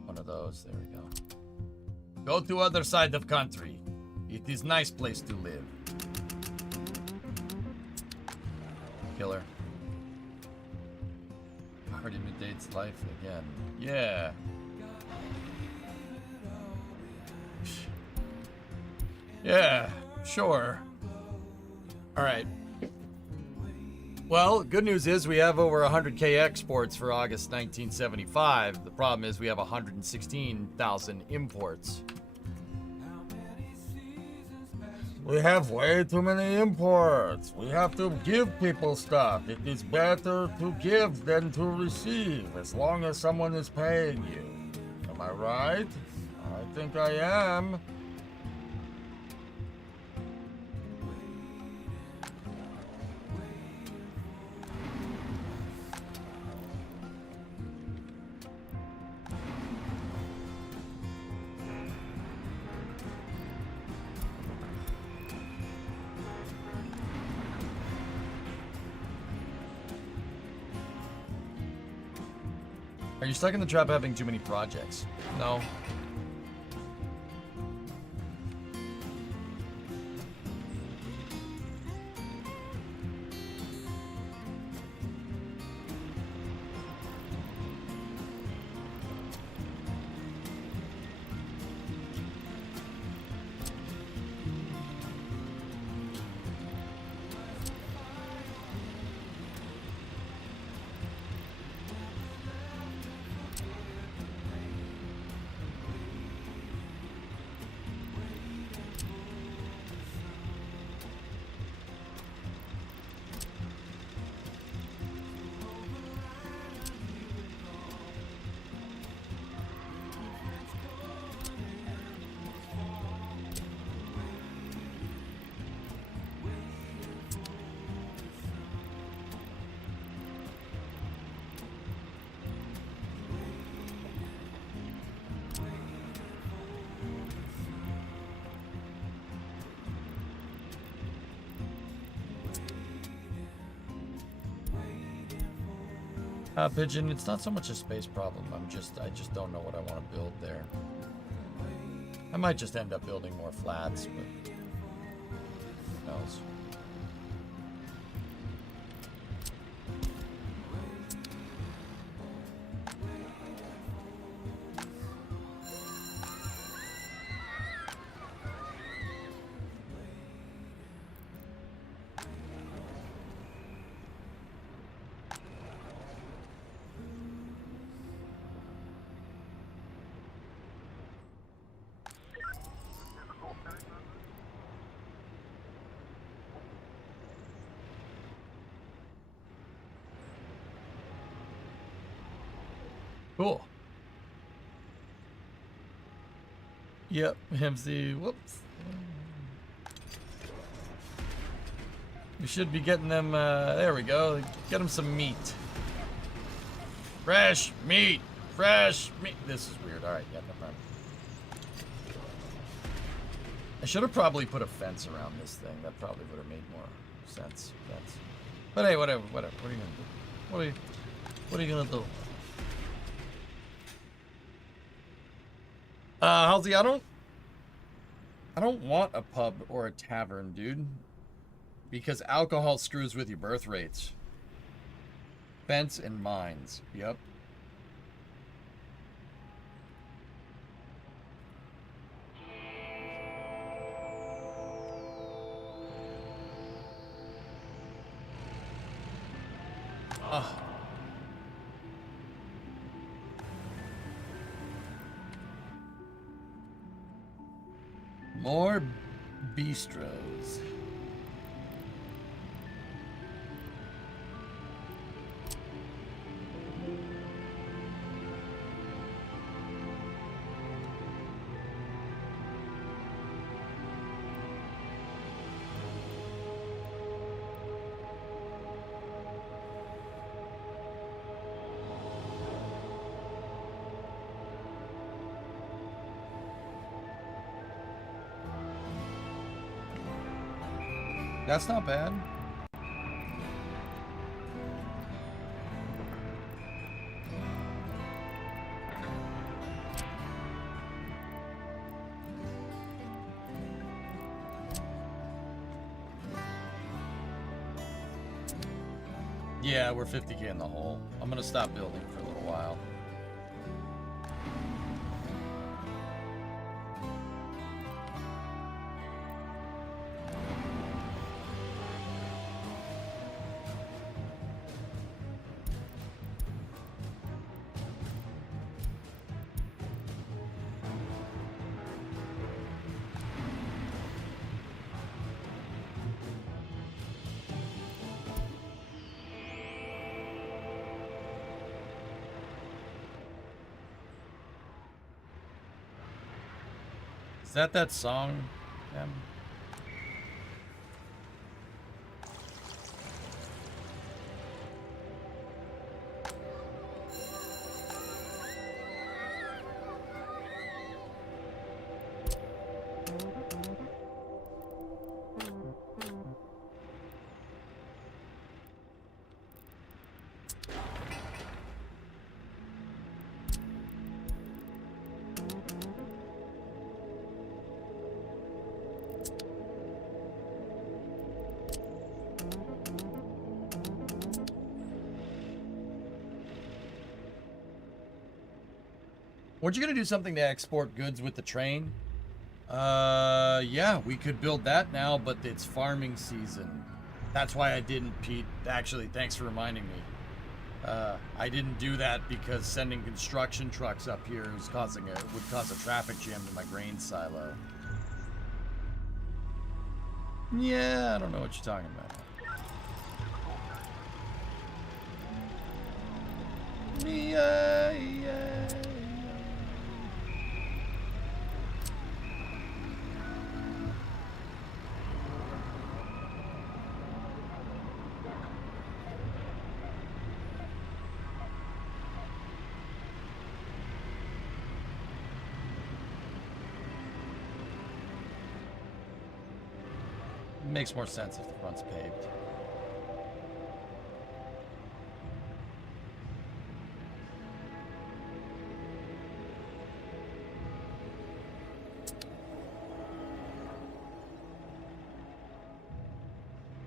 one of those. There we go. Go to other side of country. It is nice place to live. Killer. Heart imitates life again. Yeah. Yeah, sure. All right. Well, good news is we have over 100K exports for August 1975. The problem is we have 116,000 imports. We have way too many imports. We have to give people stuff. It is better to give than to receive, as long as someone is paying you. Am I right? I think I am. Are you stuck in the trap of having too many projects? No. Pigeon, it's not so much a space problem. I just don't know what I want to build there. I might just end up building more flats, but who knows? Cool. Yep, MC. Whoops. We should be getting them, there we go. Get them some meat. Fresh meat. Fresh meat. This is weird. All right, yeah, never mind. I should have probably put a fence around this thing. That probably would have made more sense. Yes. But hey, whatever. What are you gonna do? What are you gonna do? Halsey, I don't want a pub or a tavern, dude. Because alcohol screws with your birth rates. Fence and mines. Yep. Ugh. More bistros. That's not bad. Yeah, we're 50K in the hole. I'm gonna stop building for a little while. Is that song? Yeah. Weren't you gonna do something to export goods with the train? Yeah, we could build that now, but it's farming season. That's why I didn't, Pete. Actually, thanks for reminding me. I didn't do that because sending construction trucks up here would cause a traffic jam to my grain silo. Yeah, I don't know what you're talking about. Yeah. Makes more sense if the front's paved.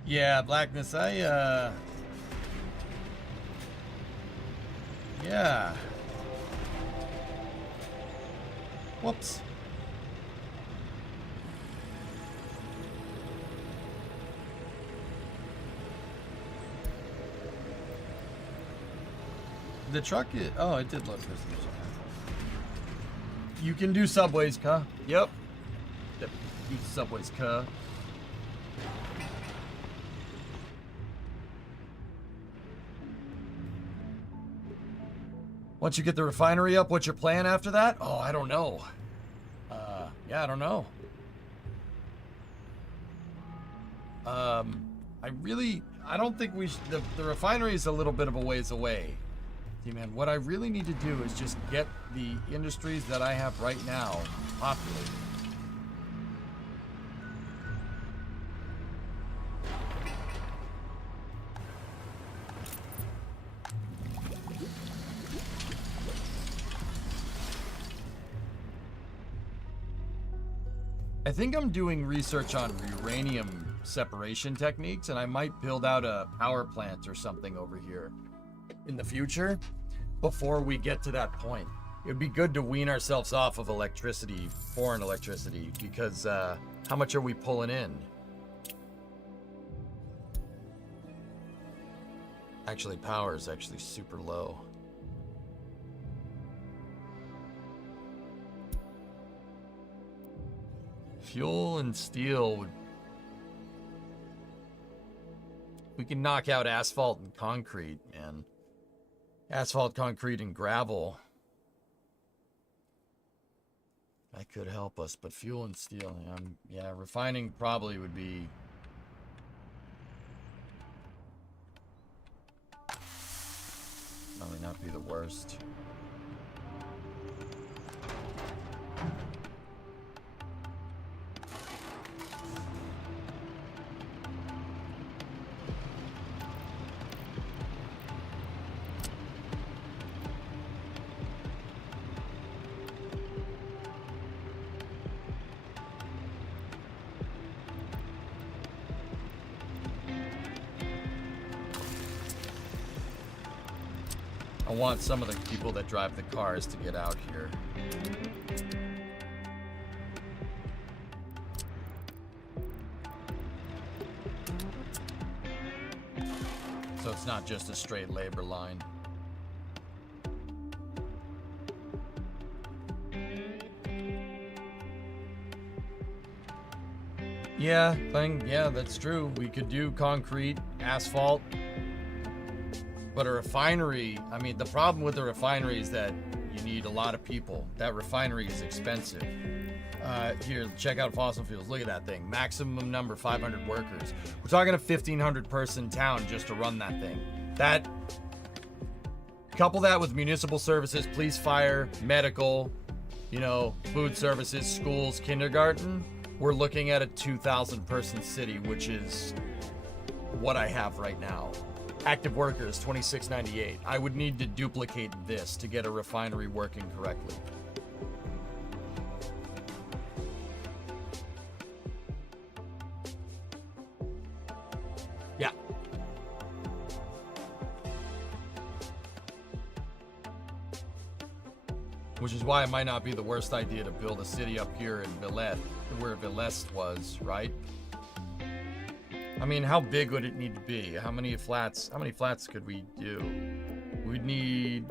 Yeah, Blackness, yeah. Whoops. The truck is, oh, it did load this. You can do subways, cuh. Yep. Yep. Do subways, cuh. Once you get the refinery up, what's your plan after that? Oh, I don't know. Yeah, I don't know. I don't think we should, the refinery is a little bit of a ways away. See, man, what I really need to do is just get the industries that I have right now populated. I think I'm doing research on uranium separation techniques, and I might build out a power plant or something over here in the future before we get to that point. It would be good to wean ourselves off of electricity, foreign electricity, because how much are we pulling in? Actually, power is actually super low. Fuel and steel would... We can knock out asphalt and concrete, man. Asphalt, concrete, and gravel. That could help us, but fuel and steel, yeah, refining probably would be... Probably not be the worst. want some of the people that drive the cars to get out here. So it's not just a straight labor line. Yeah, that's true. We could do concrete, asphalt, but a refinery, I mean, the problem with the refinery is that you need a lot of people. That refinery is expensive. Here, check out fossil fuels. Look at that thing. Maximum number, 500 workers. We're talking a 1,500 person town just to run that thing. Couple that with municipal services, police, fire, medical, food services, schools, kindergarten. We're looking at a 2,000 person city, which is what I have right now. Active workers, 2698. I would need to duplicate this to get a refinery working correctly. Yeah. Which is why it might not be the worst idea to build a city up here in Villette, where Villeste was, right? I mean, how big would it need to be? How many flats could we do? We'd need...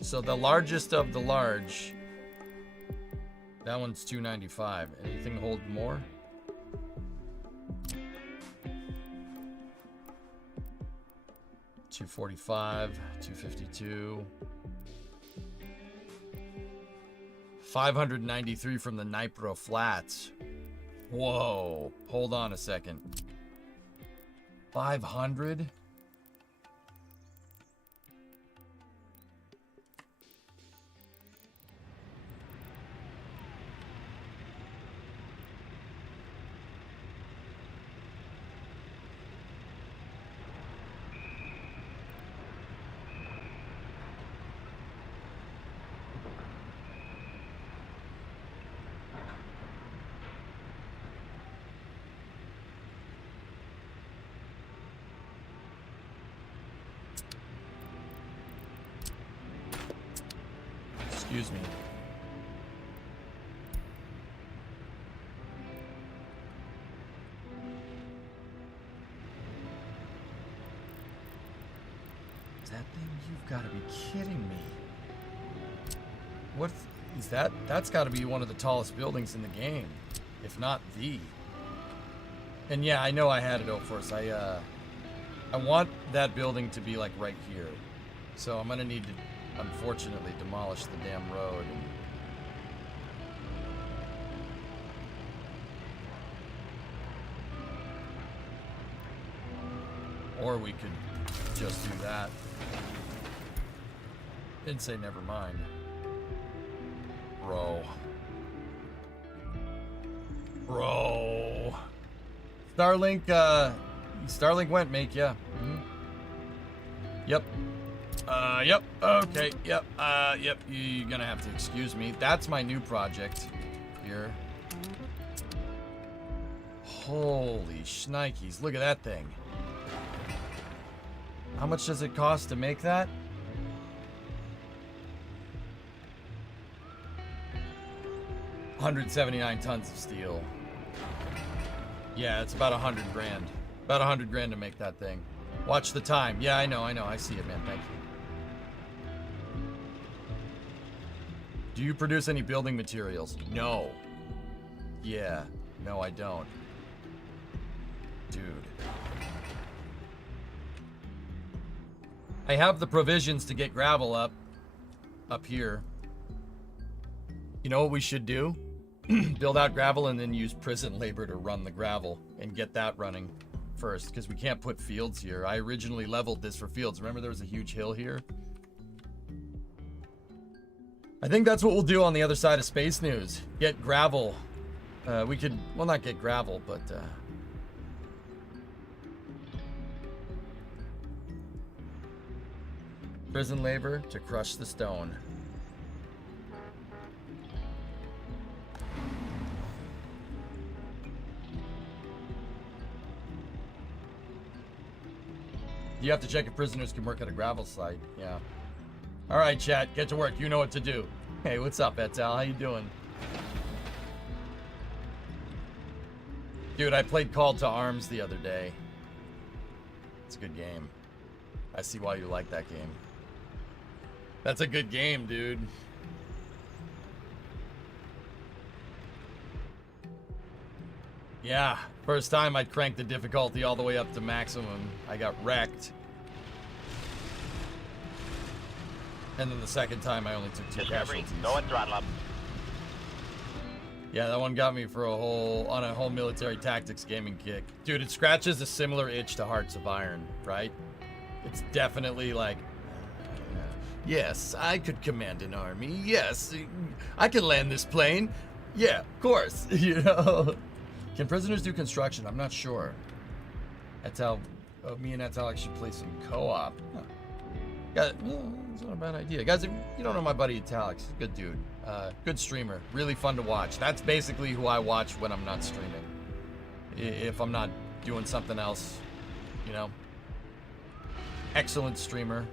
So the largest of the large... That one's 295. Anything hold more? $245, $252... 593 from the Nipro Flats. Whoa. Hold on a second. 500? Excuse me. Is that thing? You've got to be kidding me. What is that? That's got to be one of the tallest buildings in the game, if not the. And yeah, I know I had it over for us. I want that building to be like right here. So I'm gonna need to, unfortunately, demolish the damn road. Or we could just do that. Didn't say never mind. Bro. Starlink went, mate, yeah. Yep. Yep, okay, yep, yep, you're gonna have to excuse me. That's my new project here. Holy shnikes, look at that thing. How much does it cost to make that? $179 tons of steel. Yeah, it's about 100 grand. About 100 grand to make that thing. Watch the time. Yeah, I know, I see it, man, thank you. Do you produce any building materials? No. Yeah. No, I don't. Dude. I have the provisions to get gravel up here. You know what we should do? Build out gravel and then use prison labor to run the gravel and get that running first, because we can't put fields here. I originally leveled this for fields. Remember there was a huge hill here? I think that's what we'll do on the other side of Space News. Get gravel. We could, well, not get gravel, but prison labor to crush the stone. You have to check if prisoners can work at a gravel site. Yeah. All right, chat, get to work. You know what to do. Hey, what's up, Etal? How you doing? Dude, I played Call to Arms the other day. It's a good game. I see why you like that game. That's a good game, dude. Yeah, first time I cranked the difficulty all the way up to maximum. I got wrecked. And then the second time I only took 2 Discovery, casualties. go and throttle up. Yeah, that one got me for a whole military tactics gaming kick. Dude, it scratches a similar itch to Hearts of Iron, right? It's definitely like, yes, I could command an army. Yes, I can land this plane. Yeah, of course, you know. Can prisoners do construction? I'm not sure. Etal, me and Etal actually play some co-op. Huh. It's not a bad idea. Guys, if you don't know my buddy Alex, good dude. Good streamer. Really fun to watch. That's basically who I watch when I'm not streaming. If I'm not doing something else, you know. Excellent streamer.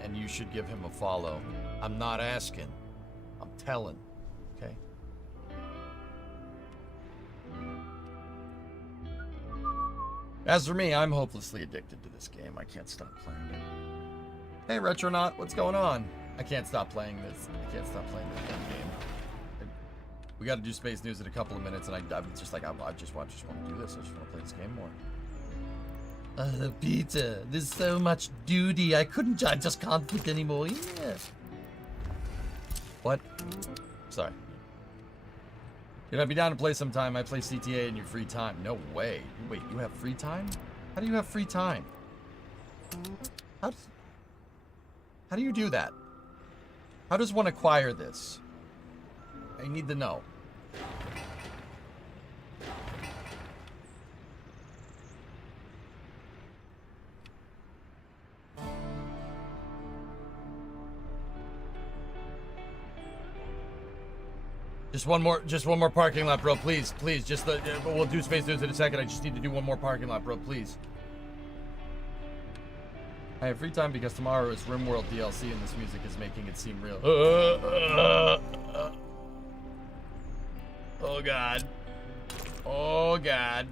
And you should give him a follow. I'm not asking. I'm telling. Okay? As for me, I'm hopelessly addicted to this game. I can't stop playing it. Hey, Retronaut, what's going on? I can't stop playing this. I can't stop playing this damn game. We got to do space news in a couple of minutes, and I'm just like, I just want to do this. I just want to play this game more. Peter, there's so much duty. I just can't fit anymore. Yeah. What? Sorry. You know, I'd be down to play sometime. I play CTA in your free time. No way. Wait, you have free time? How do you have free time? How do you do that? How does one acquire this? I need to know. Just one more parking lot, bro. Please. Just we'll do space news in a second. I just need to do one more parking lot, bro. Please. I have free time because tomorrow is RimWorld DLC and this music is making it seem real. Oh God. Oh God.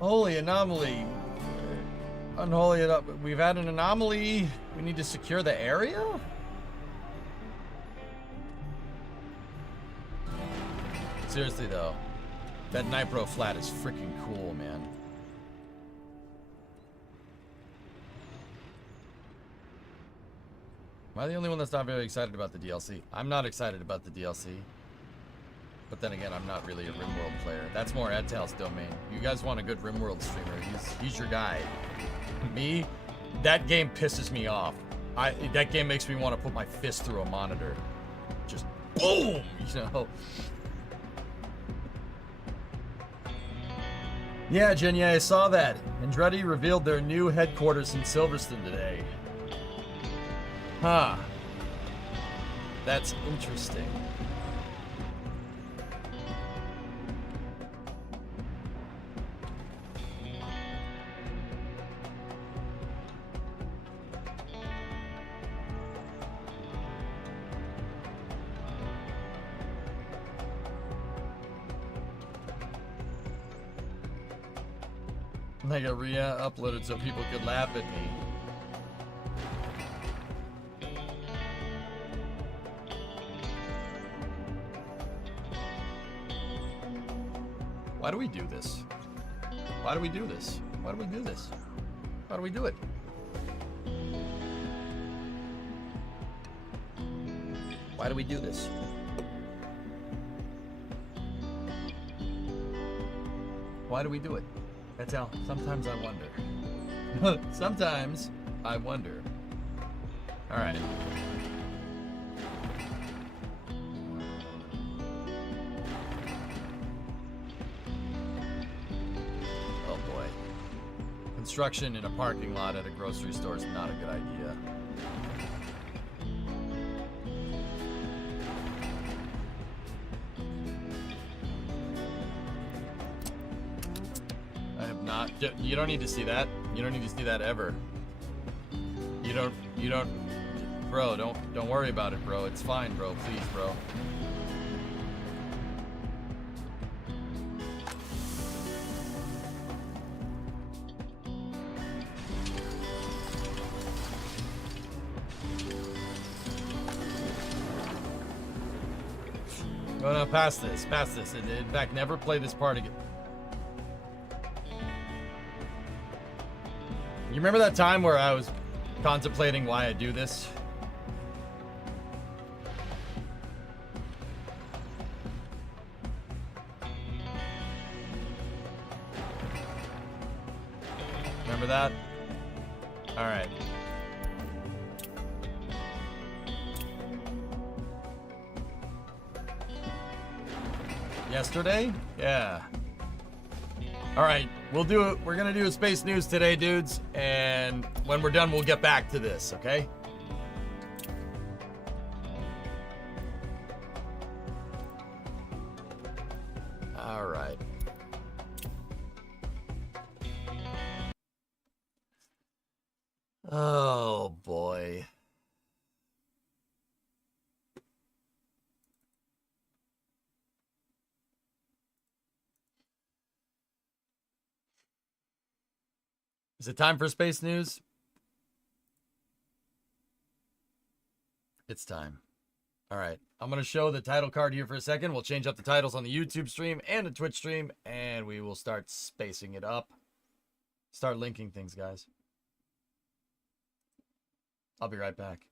Holy anomaly. Unholy it up. We've had an anomaly. We need to secure the area? Seriously though. That Nipro flat is freaking cool, man. Am I the only one that's not very excited about the DLC? I'm not excited about the DLC. But then again, I'm not really a RimWorld player. That's more Edtail's domain. You guys want a good RimWorld streamer. He's your guy. Me, that game pisses me off. That game makes me want to put my fist through a monitor. Just boom! You know? Yeah, Jenny, I saw that. Andretti revealed their new headquarters in Silverstone today. Huh. That's interesting. Like a uploaded so people could laugh at me. Why do we do this? Why do we do this? Why do we do this? Why do we do it? Why do we do this? Why do we do it? That's how. Sometimes I wonder. Sometimes I wonder. All right. Oh boy. Construction in a parking lot at a grocery store is not a good idea. I have not. You don't need to see that. You don't need to see that ever. You don't. Bro, don't worry about it, bro. It's fine, bro. Please, bro. No, pass this. Pass this. In fact, never play this part again. You remember that time where I was contemplating why I do this? Remember that? All right. Yesterday? Yeah. All right, we'll do it. We're gonna do a space news today, dudes, and when we're done, we'll get back to this. Okay? All right. Oh boy. Is it time for space news? It's time. All right. I'm going to show the title card here for a second. We'll change up the titles on the YouTube stream and the Twitch stream, and we will start spacing it up. Start linking things, guys. I'll be right back.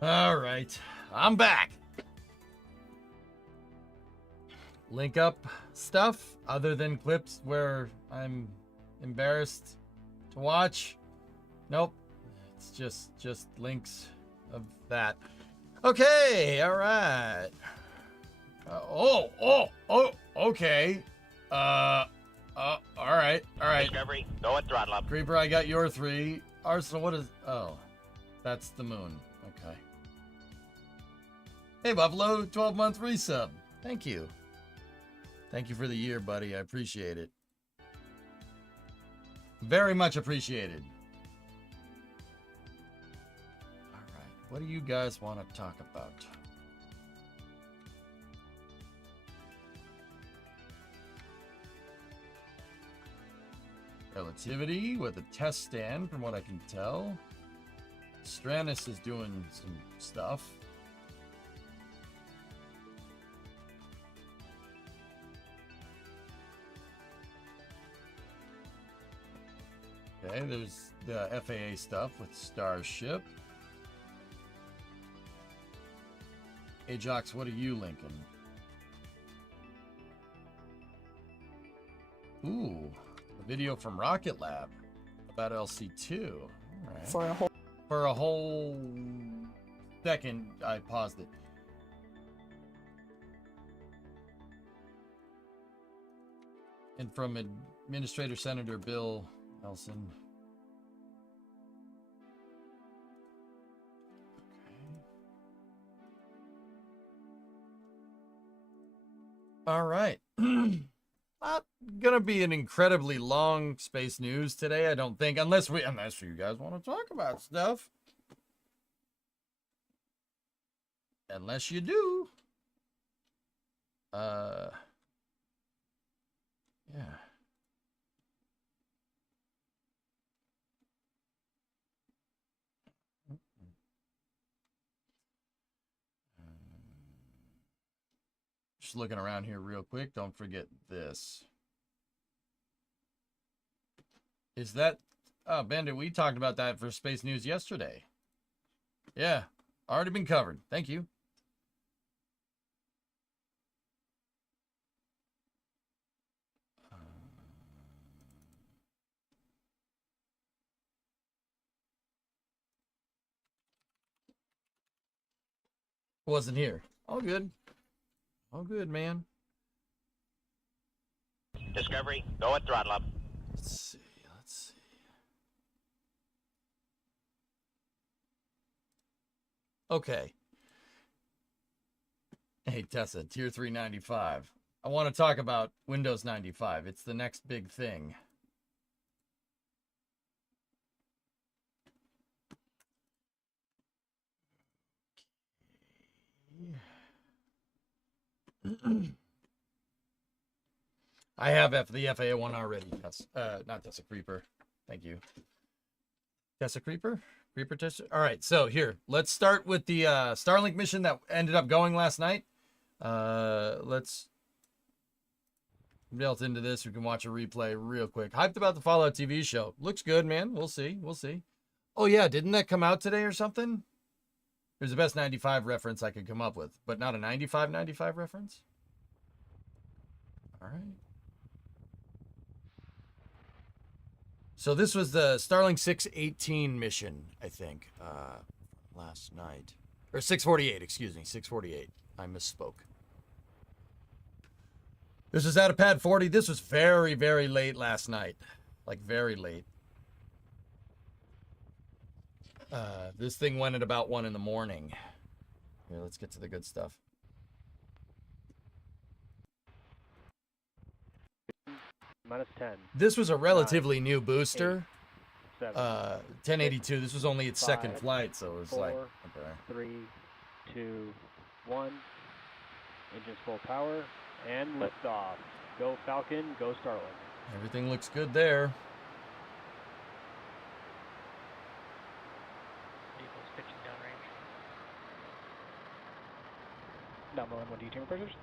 All right, I'm back. Link up stuff other than clips where I'm embarrassed to watch. Nope, it's just links of that. Okay, all right. Okay. All right. Discovery, go and throttle up. Creeper, I got your 3. Arsenal, what is? Oh, that's the moon. Okay. Hey, Buffalo, 12-month resub. Thank you. Thank you for the year, buddy. I appreciate it. Very much appreciated. All right. What do you guys want to talk about? Relativity with a test stand, from what I can tell. Stranus is doing some stuff. Okay, there's the FAA stuff with Starship. Ajox, what are you linking? Ooh, a video from Rocket Lab about LC2. All right. For a whole second, I paused it. And from Administrator Senator Bill Nelson. Okay. All right. Not gonna be an incredibly long space news today, I don't think, unless you guys want to talk about stuff. Unless you do. Yeah. Just looking around here real quick. Don't forget this. Is that... Oh, Bandit, we talked about that for Space News yesterday. Yeah, already been covered. Thank you. Wasn't here. All good. All good, man. Discovery, go and throttle up. Let's see. Okay. Hey, Tessa, Tier 395. I want to talk about Windows 95. It's the next big thing. I have the FAA one already. Yes. Not Tessa Creeper. Thank you. Tessa Creeper? Creeper Tessa? All right, so here. Let's start with the Starlink mission that ended up going last night. Let's melt into this. We can watch a replay real quick. Hyped about the Fallout TV show. Looks good, man. We'll see. We'll see. Oh, yeah. Didn't that come out today or something? There's the best 95 reference I could come up with, but not a 95 reference? All right. So this was the Starlink 618 mission, I think, last night. Or 648, excuse me, 648. I misspoke. This was out of pad 40. This was very, very late last night. Like, very late. This thing went at about 1 in the morning. Here, let's get to the good stuff. -10. This was a relatively new booster. 7, 1082. This was only its second 5, flight, so it was 4, like, okay. 3, 2, 1. Engines full power and liftoff. Go Falcon, go Starlink. Everything looks good there. Vehicle's pitching downrange. Download 1 D-team appraisers.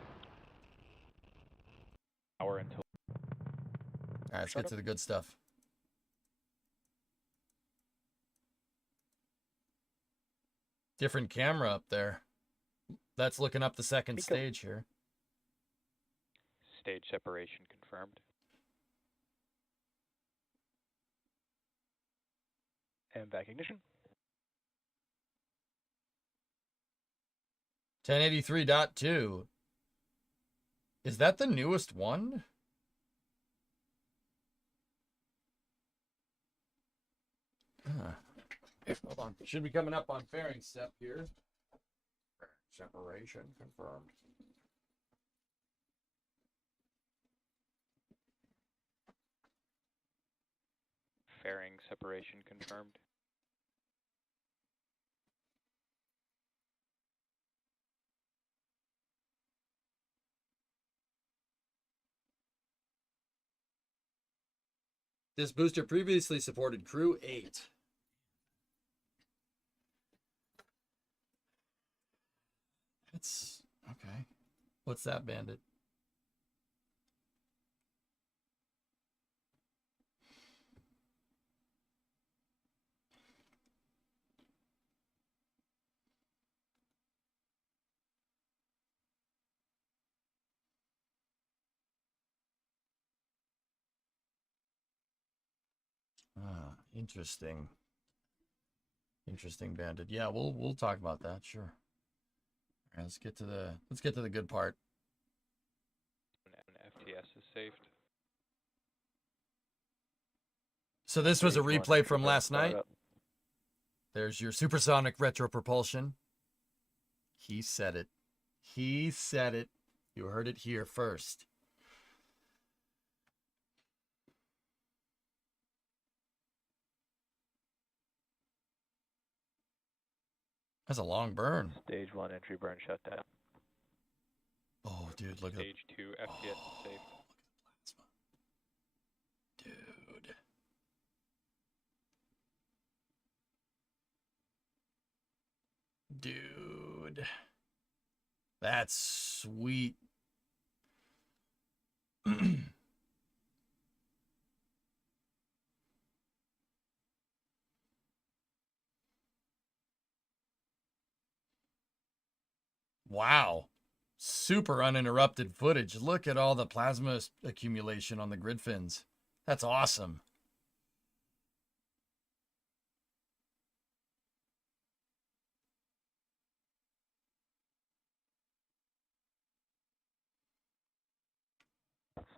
Power until. All right, let's get to the good stuff. Different camera up there. That's looking up the second Pico. stage here. Stage separation confirmed. And back ignition. 1083.2. Is that the newest one? Hold on. Should be coming up on fairing step here. Separation confirmed. Fairing separation confirmed. This booster previously supported Crew 8. It's okay. What's that, Bandit? Interesting. Interesting, Bandit. Yeah, we'll talk about that, sure. All right, let's get to the good part. FTS is saved. So this was a Stage one, replay from confirmed last night. startup. There's your supersonic retro propulsion. He said it. He said it. You heard it here first. That's a long burn. Stage 1 entry burn shutdown. Oh, dude, look at Stage 2 FTS is safe. Dude. Dude. That's sweet. Wow. Super uninterrupted footage. Look at all the plasma accumulation on the grid fins. That's awesome.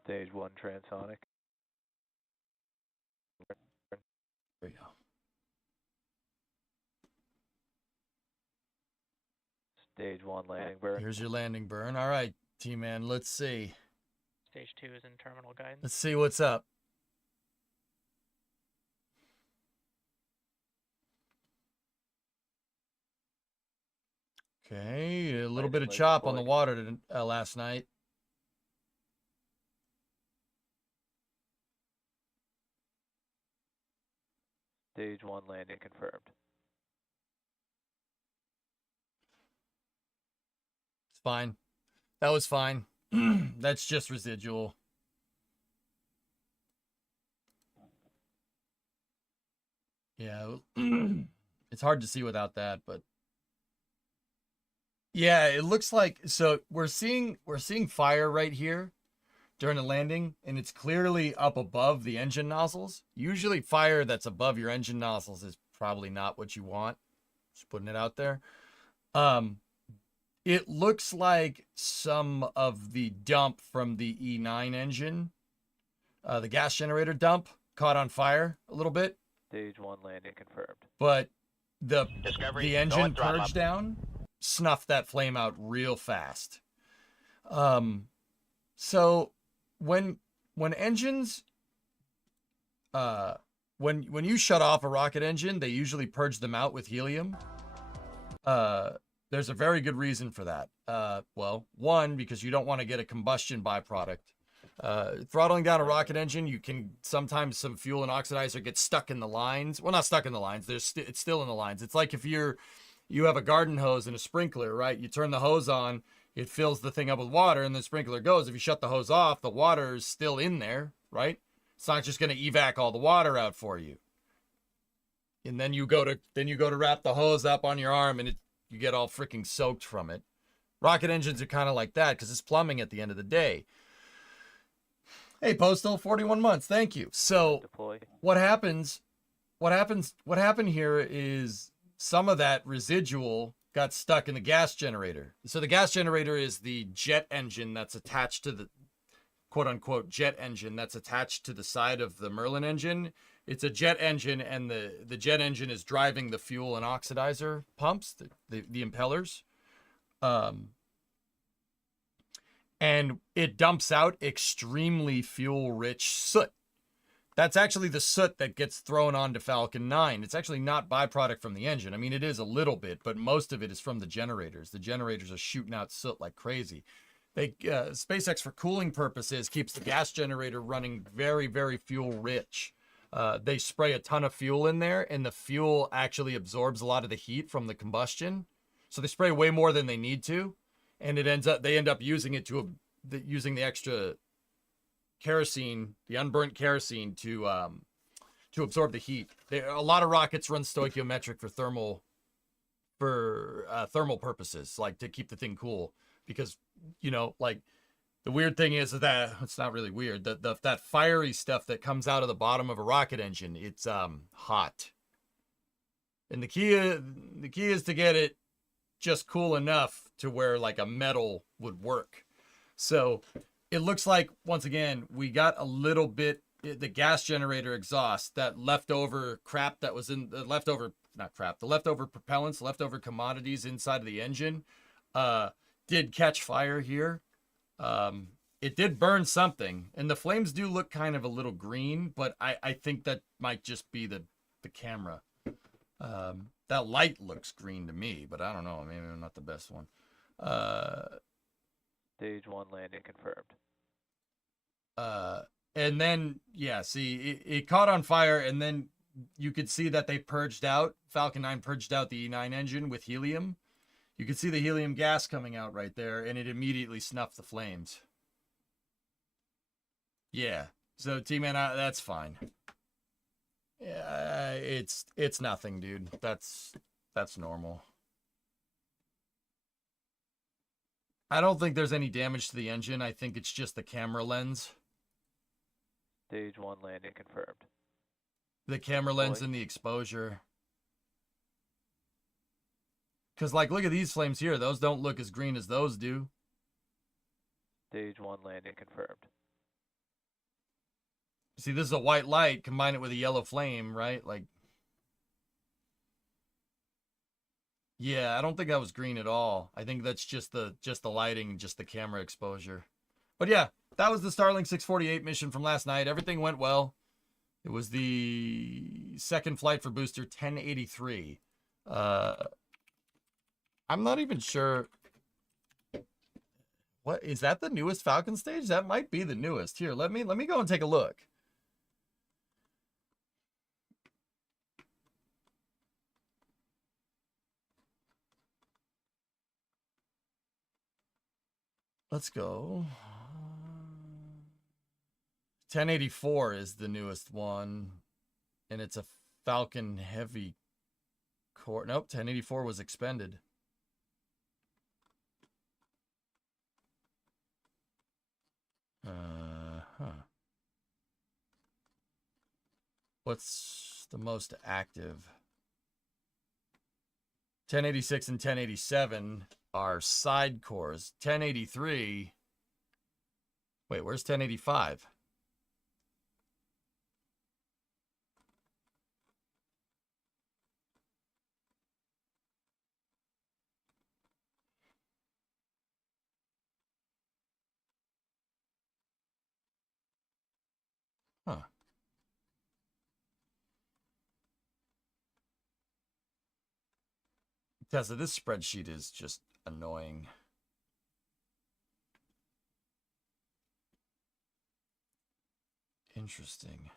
Stage 1 transonic. There we go. Stage 1 landing burn. Here's your landing burn. All right, T-Man, let's see. Stage 2 is in terminal guidance. Let's see what's up. Okay, a little Nice bit of leg chop on the deployed. water last night. Stage 1 landing confirmed. It's fine. That was fine. That's just residual. Yeah, it's hard to see without that, but yeah, it looks like so we're seeing fire right here during the landing, and it's clearly up above the engine nozzles. Usually fire that's above your engine nozzles is probably not what you want. Just putting it out there. It looks like some of the dump from the E9 engine, the gas generator dump, caught on fire a little bit. Stage 1 landing confirmed. But the Discovery, engine going throttle purge up. down snuffed that flame out real fast. So when engines when you shut off a rocket engine, they usually purge them out with helium. There's a very good reason for that. Well, one, because you don't want to get a combustion byproduct. Throttling down a rocket engine, you can sometimes some fuel and oxidizer get stuck in the lines. Well, not stuck in the lines. It's still in the lines. It's like if you have a garden hose and a sprinkler, right? You turn the hose on, it fills the thing up with water, and the sprinkler goes. If you shut the hose off, the water is still in there, right? It's not just going to evac all the water out for you. And then you go to wrap the hose up on your arm, and you get all freaking soaked from it. Rocket engines are kind of like that because it's plumbing at the end of the day. Hey, Postal, 41 months. Thank you. So Deploy. what happened here is some of that residual got stuck in the gas generator. So the gas generator is the jet engine that's attached to the quote unquote jet engine that's attached to the side of the Merlin engine. It's a jet engine, and the jet engine is driving the fuel and oxidizer pumps, the impellers. And it dumps out extremely fuel-rich soot. That's actually the soot that gets thrown onto Falcon 9. It's actually not byproduct from the engine. I mean, it is a little bit, but most of it is from the generators. The generators are shooting out soot like crazy. SpaceX, for cooling purposes, keeps the gas generator running very, very fuel-rich. They spray a ton of fuel in there, and the fuel actually absorbs a lot of the heat from the combustion. So they spray way more than they need to. And they end up using it using the extra kerosene, the unburnt kerosene, to absorb the heat. A lot of rockets run stoichiometric for thermal purposes, like to keep the thing cool. Because like the weird thing is that it's not really weird. That fiery stuff that comes out of the bottom of a rocket engine, it's hot. And the key is to get it just cool enough to where like a metal would work. So it looks like, once again, we got a little bit, the gas generator exhaust, that leftover crap that was in the leftover propellants, leftover commodities inside of the engine, did catch fire here. It did burn something, and the flames do look kind of a little green, but I think that might just be the camera. That light looks green to me, but I don't know. Maybe I'm not the best one. Stage 1 landing confirmed. And then, yeah, see, it caught on fire, and then you could see that they Falcon 9 purged out the E9 engine with helium. You could see the helium gas coming out right there, and it immediately snuffed the flames. Yeah, so T-Man, that's fine. Yeah, it's nothing, dude. That's normal. I don't think there's any damage to the engine. I think it's just the camera lens. Stage 1 landing confirmed. The camera lens and the exposure. Because, like, look at these flames here. Those don't look as green as those do. Stage 1 landing confirmed. See, this is a white light. Combine it with a yellow flame, right? Like, yeah, I don't think that was green at all. I think that's just the lighting, just the camera exposure. But yeah, that was the Starlink 648 mission from last night. Everything went well. It was the second flight for booster 1083. I'm not even sure. What is that? The newest Falcon stage? That might be the newest. Here, let me go and take a look. Let's go. 1084 is the newest one, and it's a Falcon Heavy core. Nope, 1084 was expended. What's the most active? 1086 and 1087 are side cores. 1083. Wait, where's 1085? Huh. Tesla, this spreadsheet is just annoying. Interesting.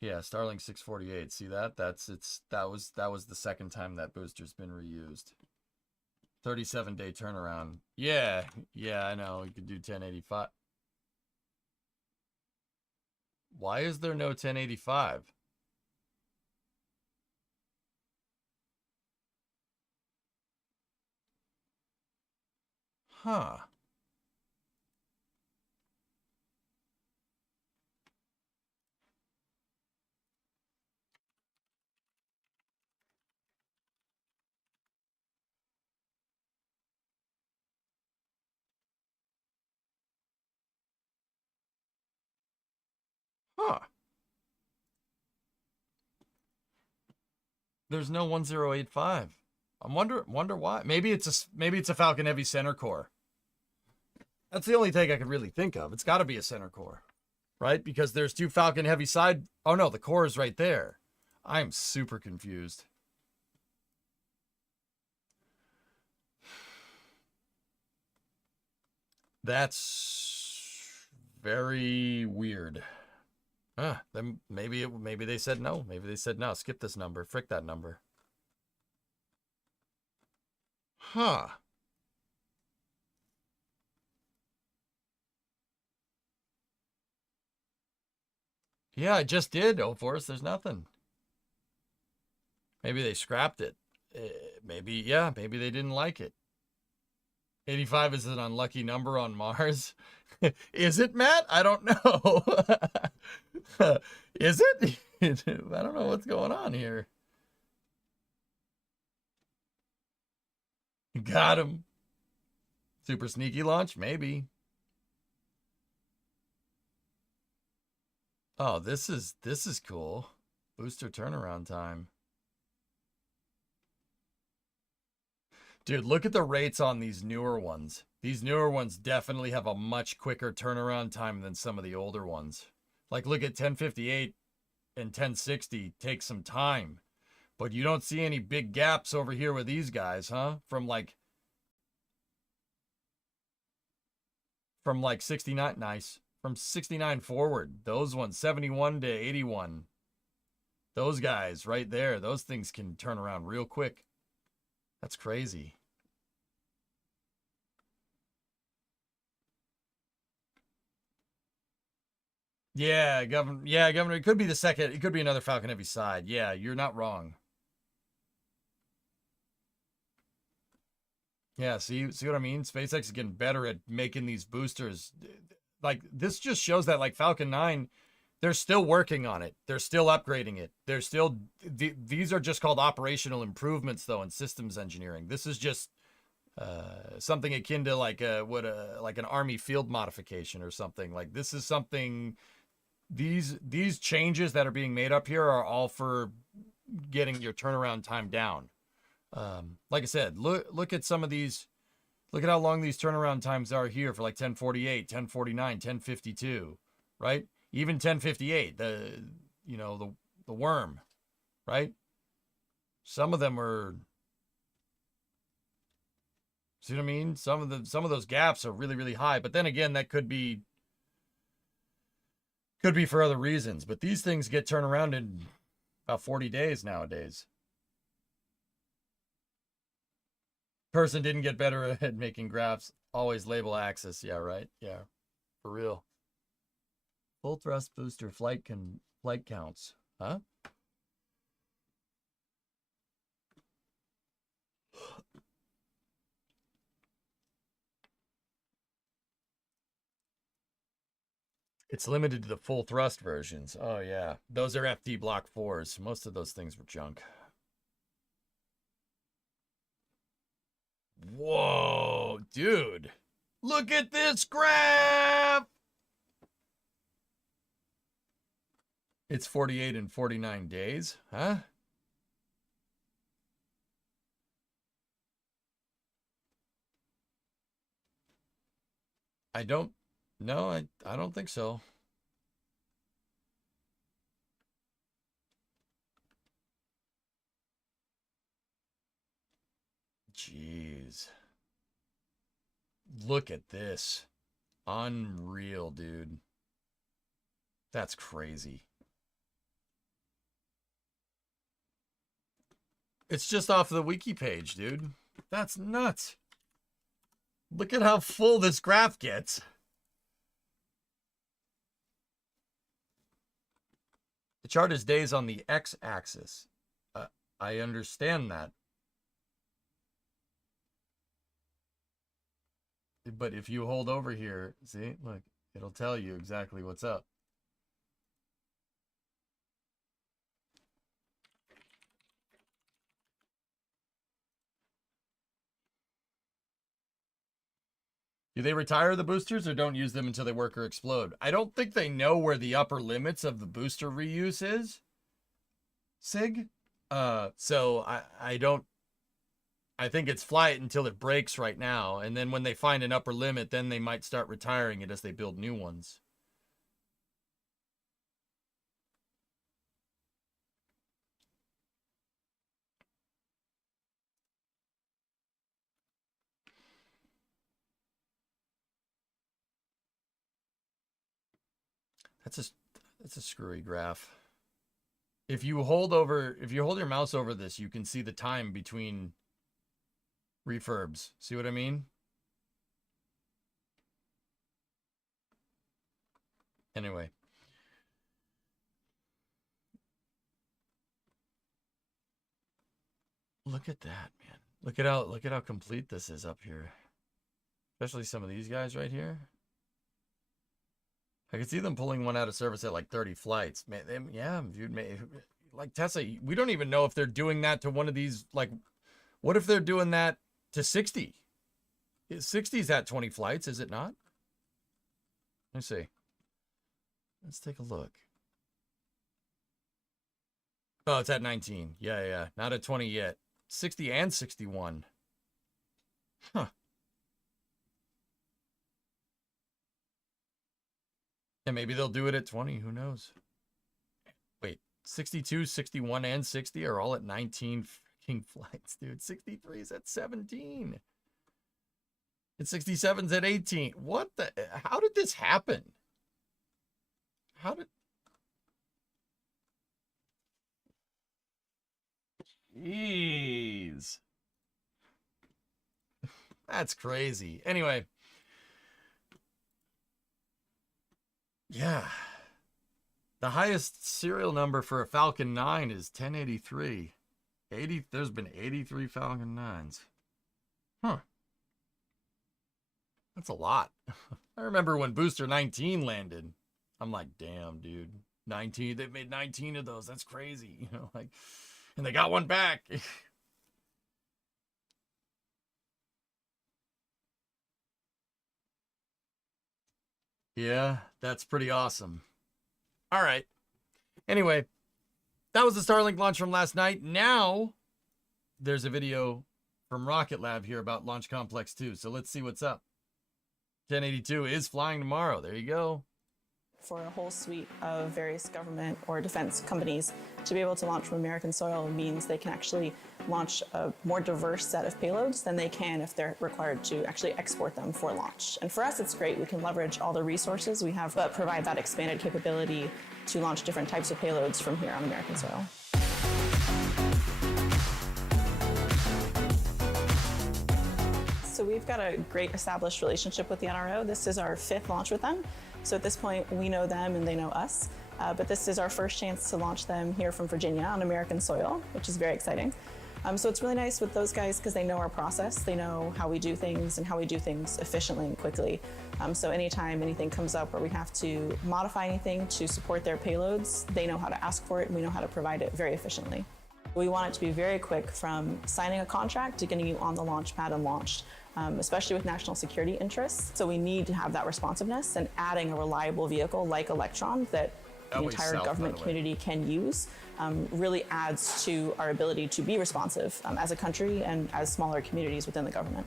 Yeah, Starlink 648. See that? That was the second time that booster's been reused. 37-day turnaround. Yeah, I know. We could do 1085. Why is there no 1085? Huh. Huh. There's no 1085. I wonder why. Maybe it's a Falcon Heavy center core. That's the only thing I can really think of. It's got to be a center core, right? Because there's two Falcon Heavy side. Oh no, the core is right there. I'm super confused. That's very weird. Then maybe they said no. Maybe they said no. Skip this number. Frick that number. Huh. Yeah, I just did. Oh, Forrest, there's nothing. Maybe they scrapped it. Maybe they didn't like it. 85 is an unlucky number on Mars. Is it, Matt? I don't know. Is it? I don't know what's going on here. Got him. Super sneaky launch? Maybe. Oh, this is cool. Booster turnaround time. Dude, look at the rates on these newer ones. These newer ones definitely have a much quicker turnaround time than some of the older ones. Like, look at 1058 and 1060 take some time. But you don't see any big gaps over here with these guys, huh? From like 69, nice. From 69 forward, those ones, 71 to 81. Those guys right there, those things can turn around real quick. That's crazy. Yeah, Governor. It could be the second. It could be another Falcon Heavy side. Yeah, you're not wrong. Yeah, see what I mean? SpaceX is getting better at making these boosters. Like, this just shows that, like, Falcon 9, they're still working on it. They're still upgrading it. They're still, these are just called operational improvements, though, in systems engineering. This is just something akin to like an Army field modification or something. Like, this is something, these changes that are being made up here are all for getting your turnaround time down. Like I said, look at some of these. Look at how long these turnaround times are here for like 1048, 1049, 1052, right? Even 1058, the worm, right? Some of them are, see what I mean? Some of those gaps are really, really high. But then again, that could be for other reasons. But these things get turned around in about 40 days nowadays. Person didn't get better at making graphs. Always label axis. Yeah, right. Yeah, for real. Full thrust booster flight counts. Huh? It's limited to the full thrust versions. Oh yeah, those are FD Block 4s. Most of those things were junk. Whoa, dude. Look at this graph. It's 48 and 49 days, huh? I don't think so. Jeez. Look at this. Unreal, dude. That's crazy. It's just off the wiki page, dude. That's nuts. Look at how full this graph gets. The chart is days on the x-axis. I understand that. but if you hold over here, see, look, it'll tell you exactly what's up. Do they retire the boosters or don't use them until they work or explode? I don't think they know where the upper limits of the booster reuse is, Sig. So I think it's fly it until it breaks right now, and then when they find an upper limit, then they might start retiring it as they build new ones. That's a screwy graph. If you hold your mouse over this, you can see the time between refurbs. See what I mean? Anyway. Look at that, man. Look at how complete this is up here. Especially some of these guys right here. I could see them pulling one out of service at like 30 flights. Man, yeah, dude, like Tessa, we don't even know if they're doing that to one of these. Like, what if they're doing that to 60? 60's at 20 flights, is it not? Let's see. Let's take a look. Oh, it's at 19. Yeah. Not at 20 yet. 60 and 61. Huh. And maybe they'll do it at 20. Who knows? Wait, 62, 61, and 60 are all at 19 freaking flights, dude. 63 is at 17. And 67's at 18. What the? How did this happen? How did... Jeez. That's crazy. Anyway. Yeah. The highest serial number for a Falcon 9 is 1083. There's been 83 Falcon 9s. Huh. That's a lot. I remember when Booster 19 landed. I'm like, damn, dude. 19, they've made 19 of those. That's crazy. You know, like, and they got one back. Yeah, that's pretty awesome. All right. Anyway, that was the Starlink launch from last night. Now, there's a video from Rocket Lab here about Launch Complex 2. So let's see what's up. 1082 is flying tomorrow. There you go. For a whole suite of various government or defense companies to be able to launch from American soil means they can actually launch a more diverse set of payloads than they can if they're required to actually export them for launch. And for us, it's great. We can leverage all the resources we have, but provide that expanded capability to launch different types of payloads from here on American soil. So we've got a great established relationship with the NRO. This is our 5th launch with them. So at this point, we know them and they know us. But this is our first chance to launch them here from Virginia on American soil, which is very exciting. So it's really nice with those guys because they know our process. They know how we do things and how we do things efficiently and quickly. So anytime anything comes up where we have to modify anything to support their payloads, they know how to ask for it and we know how to provide it very efficiently. We want it to be very quick from signing a contract to getting you on the launch pad and launched. Especially with national security interests. So we need to have that responsiveness, and adding a reliable vehicle like Electron that the entire government community can use really adds to our ability to be responsive as a country and as smaller communities within the government.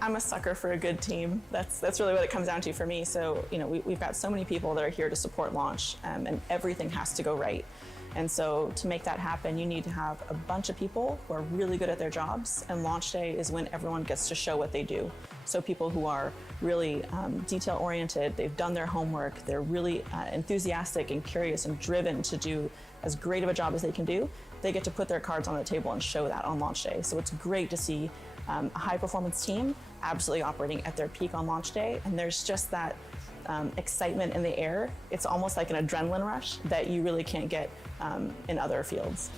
I'm a sucker for a good team. That's really what it comes down to for me. So, you know, we've got so many people that are here to support launch, and everything has to go right. And so to make that happen, you need to have a bunch of people who are really good at their jobs, and launch day is when everyone gets to show what they do. So people who are really detail-oriented, they've done their homework, they're really enthusiastic and curious and driven to do as great of a job as they can do, they get to put their cards on the table and show that on launch day. So it's great to see a high-performance team absolutely operating at their peak on launch day, and there's just that excitement in the air. It's almost like an adrenaline rush that you really can't get in other fields.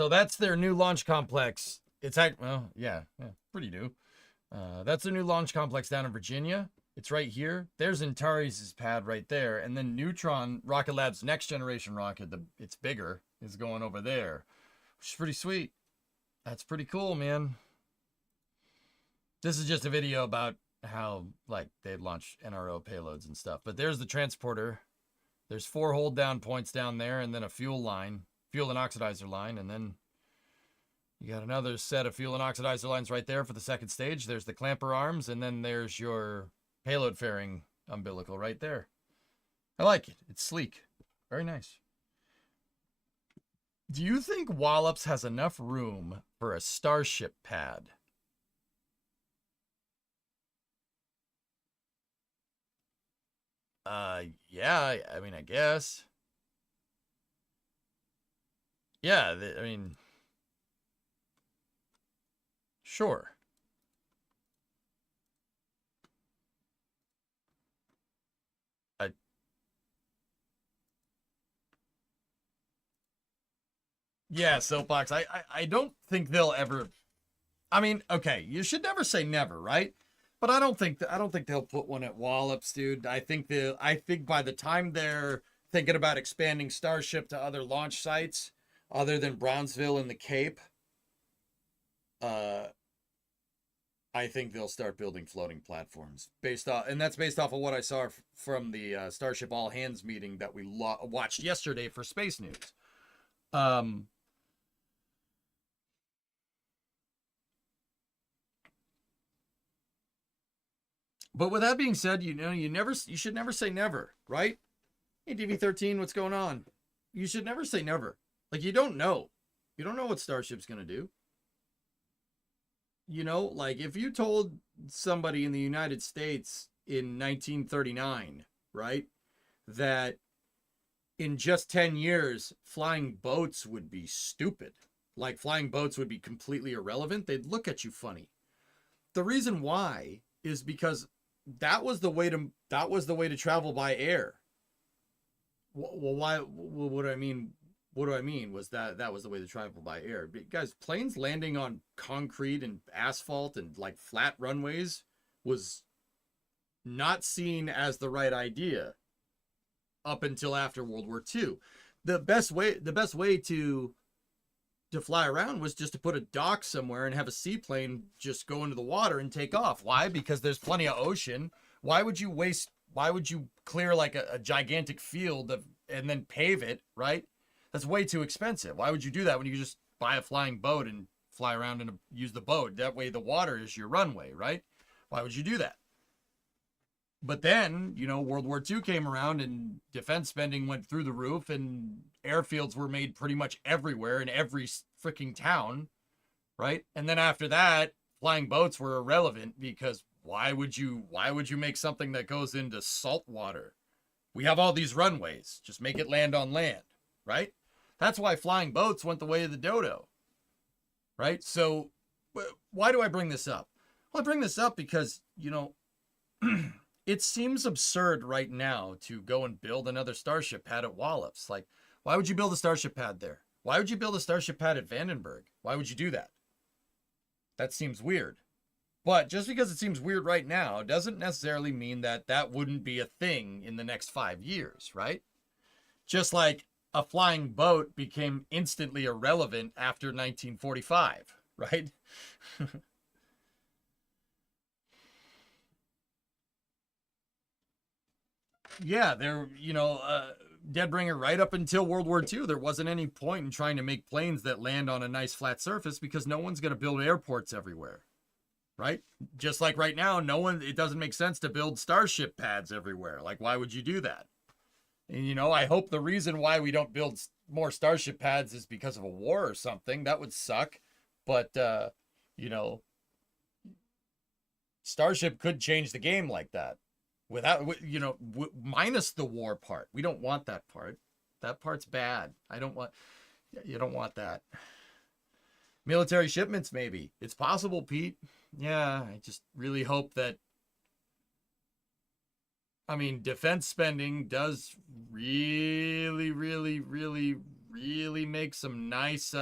So that's their new launch complex. It's well, yeah, pretty new. That's their new launch complex down in Virginia. It's right here. There's Antares' pad right there, and then Neutron, Rocket Lab's next generation rocket, it's bigger, is going over there, which is pretty sweet. That's pretty cool, man. This is just a video about how like they launch NRO payloads and stuff. But there's the transporter. There's 4 hold down points down there, and then a fuel line, fuel and oxidizer line, and then you got another set of fuel and oxidizer lines right there for the second stage. There's the clamper arms, and then there's your payload fairing umbilical right there. I like it. It's sleek. Very nice. Do you think Wallops has enough room for a Starship pad? Yeah, I mean, I guess. Yeah, I mean, sure. Yeah, soapbox. I don't think they'll ever. I mean, okay, you should never say never, right? But I don't think they'll put one at Wallops, dude. I think by the time they're thinking about expanding Starship to other launch sites other than Brownsville and the Cape, I think they'll start building floating platforms and that's based off of what I saw from the Starship All Hands meeting that we watched yesterday for Space News. But with that being said, you should never say never, right? Hey, DV13, what's going on? You should never say never. Like, you don't know. You don't know what Starship's going to do. You know, like, if you told somebody in the United States in 1939, right, that in just 10 years, flying boats would be stupid, like flying boats would be completely irrelevant, they'd look at you funny. The reason why is because that was the way to travel by air. Well, why? What do I mean? What do I mean? Was that was the way to travel by air? Guys, planes landing on concrete and asphalt and like flat runways was not seen as the right idea up until after World War II. The best way to fly around was just to put a dock somewhere and have a seaplane just go into the water and take off. Why? Because there's plenty of ocean. Why would you clear like a gigantic field and then pave it, right? That's way too expensive. Why would you do that when you just buy a flying boat and fly around and use the boat? That way the water is your runway, right? Why would you do that? But then, World War II came around and defense spending went through the roof and airfields were made pretty much everywhere in every freaking town, right? And then after that, flying boats were irrelevant because why would you make something that goes into salt water? We have all these runways. Just make it land on land, right? That's why flying boats went the way of the dodo, right? So why do I bring this up? Well, I bring this up because, it seems absurd right now to go and build another Starship pad at Wallops. Like, why would you build a Starship pad there? Why would you build a Starship pad at Vandenberg? Why would you do that? That seems weird. But just because it seems weird right now doesn't necessarily mean that that wouldn't be a thing in the next 5 years, right? Just like a flying boat became instantly irrelevant after 1945, right? Yeah, Deadbringer, right up until World War II, there wasn't any point in trying to make planes that land on a nice flat surface because no one's going to build airports everywhere, right? Just like right now, it doesn't make sense to build Starship pads everywhere. Like, why would you do that? And, I hope the reason why we don't build more Starship pads is because of a war or something. That would suck. But, Starship could change the game like that. Minus the war part. We don't want that part. That part's bad. You don't want that. Military shipments, maybe. It's possible, Pete. Yeah, I just really hope that. I mean, defense spending does really, really, really, really make some nice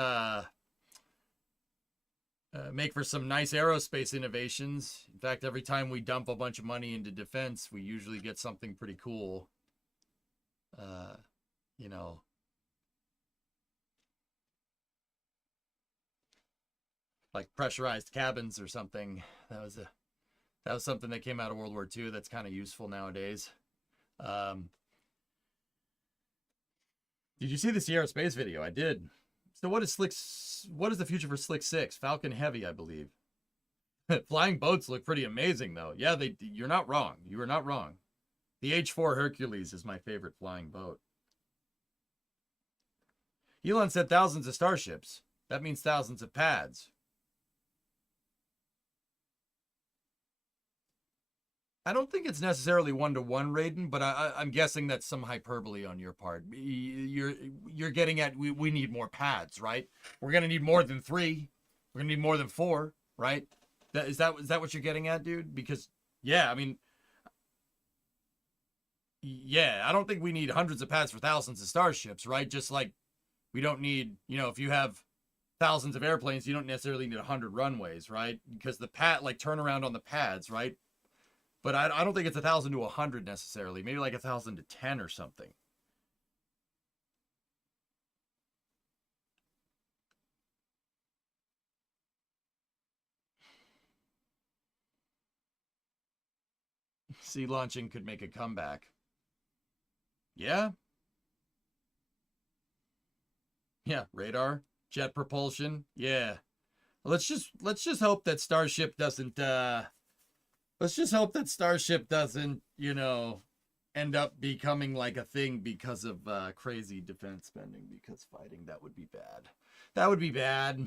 make for some nice aerospace innovations. In fact, every time we dump a bunch of money into defense, we usually get something pretty cool. You know, like pressurized cabins or something. That was something that came out of World War II that's kind of useful nowadays. Did you see the Sierra Space video? I did. So what is the future for Slick 6? Falcon Heavy, I believe. Flying boats look pretty amazing though. Yeah, you're not wrong. You are not wrong. The H-4 Hercules is my favorite flying boat. Elon said thousands of starships. That means thousands of pads. I don't think it's necessarily one-to-one, Raiden, but I'm guessing that's some hyperbole on your part. You're getting at we need more pads, right? We're gonna need more than 3. We're gonna need more than 4, right? Is that what you're getting at, dude? Because yeah, I mean, yeah, I don't think we need hundreds of pads for thousands of starships, right? Just like we don't need, if you have thousands of airplanes, you don't necessarily need 100 runways, right? Because the pad, like turnaround on the pads, right? But I don't think it's 1,000 to 100 necessarily. Maybe like 1,000 to 10 or something. Sea launching could make a comeback. Yeah. Yeah, radar, jet propulsion. Yeah. Let's just hope that Starship doesn't let's just hope that Starship doesn't, end up becoming like a thing because of crazy defense spending, because fighting, that would be bad. That would be bad.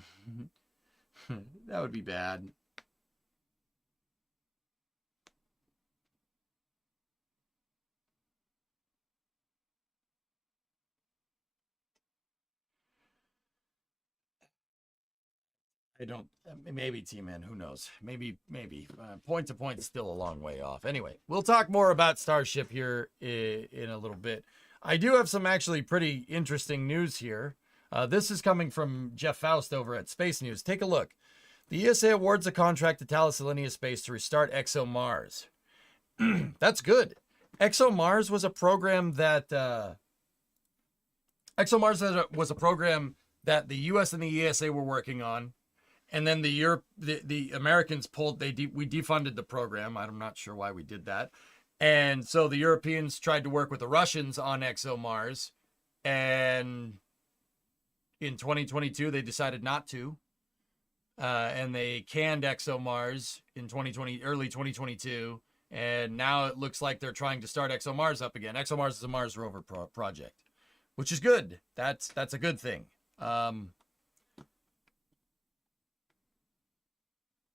That would be bad. I don't, maybe T-Man, who knows? Maybe. Point to point is still a long way off. Anyway, we'll talk more about Starship here in a little bit. I do have some actually pretty interesting news here. This is coming from Jeff Faust over at Space News. Take a look. The ESA awards a contract to Thales Alenia Space to restart ExoMars. That's good. ExoMars was a program that the U.S. and the ESA were working on. And then the Americans pulled, we defunded the program. I'm not sure why we did that. And so the Europeans tried to work with the Russians on ExoMars. And in 2022, they decided not to. And they canned ExoMars in early 2022. And now it looks like they're trying to start ExoMars up again. ExoMars is a Mars rover project, which is good. That's a good thing.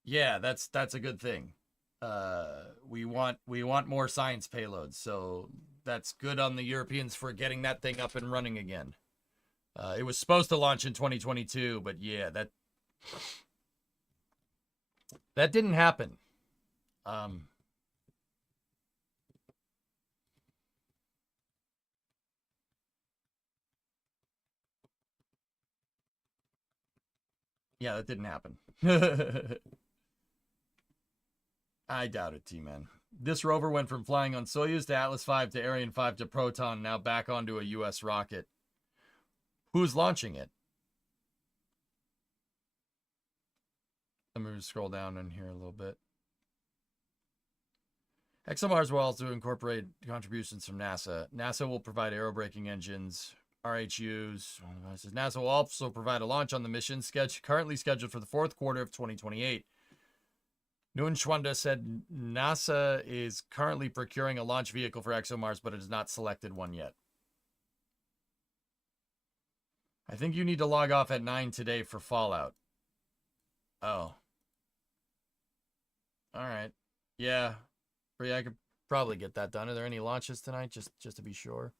Yeah, that's a good thing. We want more science payloads, so that's good on the Europeans for getting that thing up and running again. It was supposed to launch in 2022, but yeah, that didn't happen. Yeah, that didn't happen. I doubt it, T-Man. This rover went from flying on Soyuz to Atlas V to Ariane 5 to Proton, now back onto a U.S. rocket. Who's launching it? Let me scroll down in here a little bit. ExoMars will also incorporate contributions from NASA. NASA will provide aerobraking engines, RHUs. NASA will also provide a launch on the mission, currently scheduled for the fourth quarter of 2028. Nguyen Xuanda said NASA is currently procuring a launch vehicle for ExoMars, but it has not selected one yet. I think you need to log off at 9 today for Fallout. Oh. All right. Yeah. I could probably get that done. Are there any launches tonight? Just to be sure.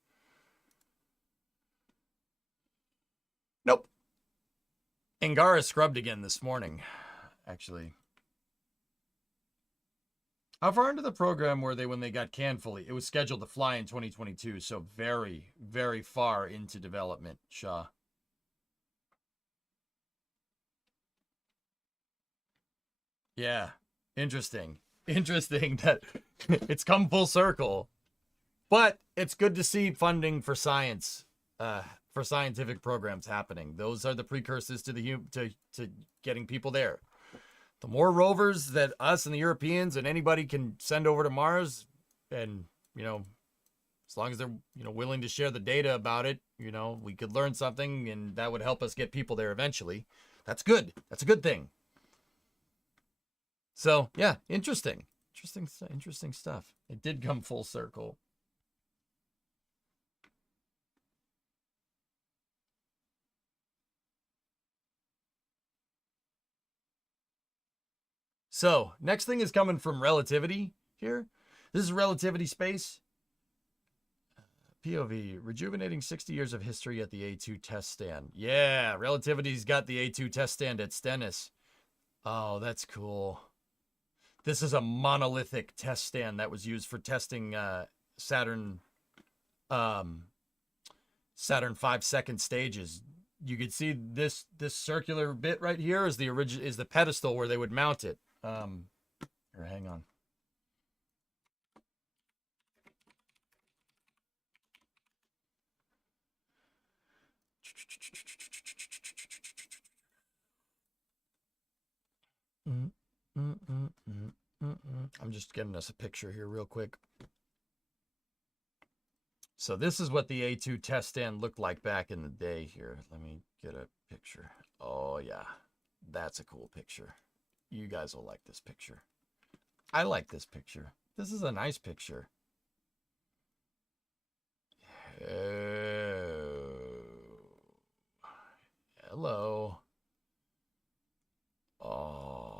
Nope. Angara scrubbed again this morning, actually. How far into the program were they when they got canned fully? It was scheduled to fly in 2022, so very, very far into development, Shaw. Yeah. Interesting. Interesting that it's come full circle. But it's good to see funding for science, for scientific programs happening. Those are the precursors to to getting people there. The more rovers that us and the Europeans and anybody can send over to Mars, and as long as they're willing to share the data about it, we could learn something, and that would help us get people there eventually. That's good. That's a good thing. So yeah, interesting stuff. It did come full circle. So next thing is coming from relativity here. This is relativity space. POV, rejuvenating 60 years of history at the A2 test stand. Yeah, relativity's got the A2 test stand at Stennis. Oh, that's cool. This is a monolithic test stand that was used for testing Saturn 5 second stages. You could see this circular bit right here is the pedestal where they would mount it. Here, hang on. I'm just getting us a picture here real quick. So this is what the A2 test stand looked like back in the day here. Let me get a picture. Oh yeah, that's a cool picture. You guys will like this picture. I like this picture. This is a nice picture. Oh. Hello. Oh.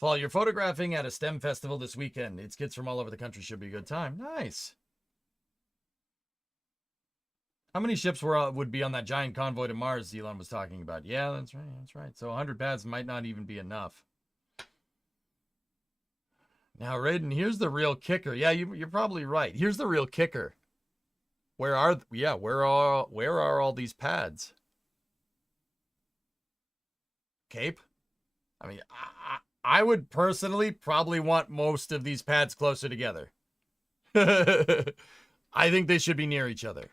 Paul, you're photographing at a STEM festival this weekend. It's kids from all over the country. Should be a good time. Nice. How many ships would be on that giant convoy to Mars Elon was talking about? Yeah, that's right. That's right. So 100 pads might not even be enough. Now, Raiden, here's the real kicker. Yeah, you're probably right. Here's the real kicker. Where are all these pads? Cape? I mean, I would personally probably want most of these pads closer together. I think they should be near each other.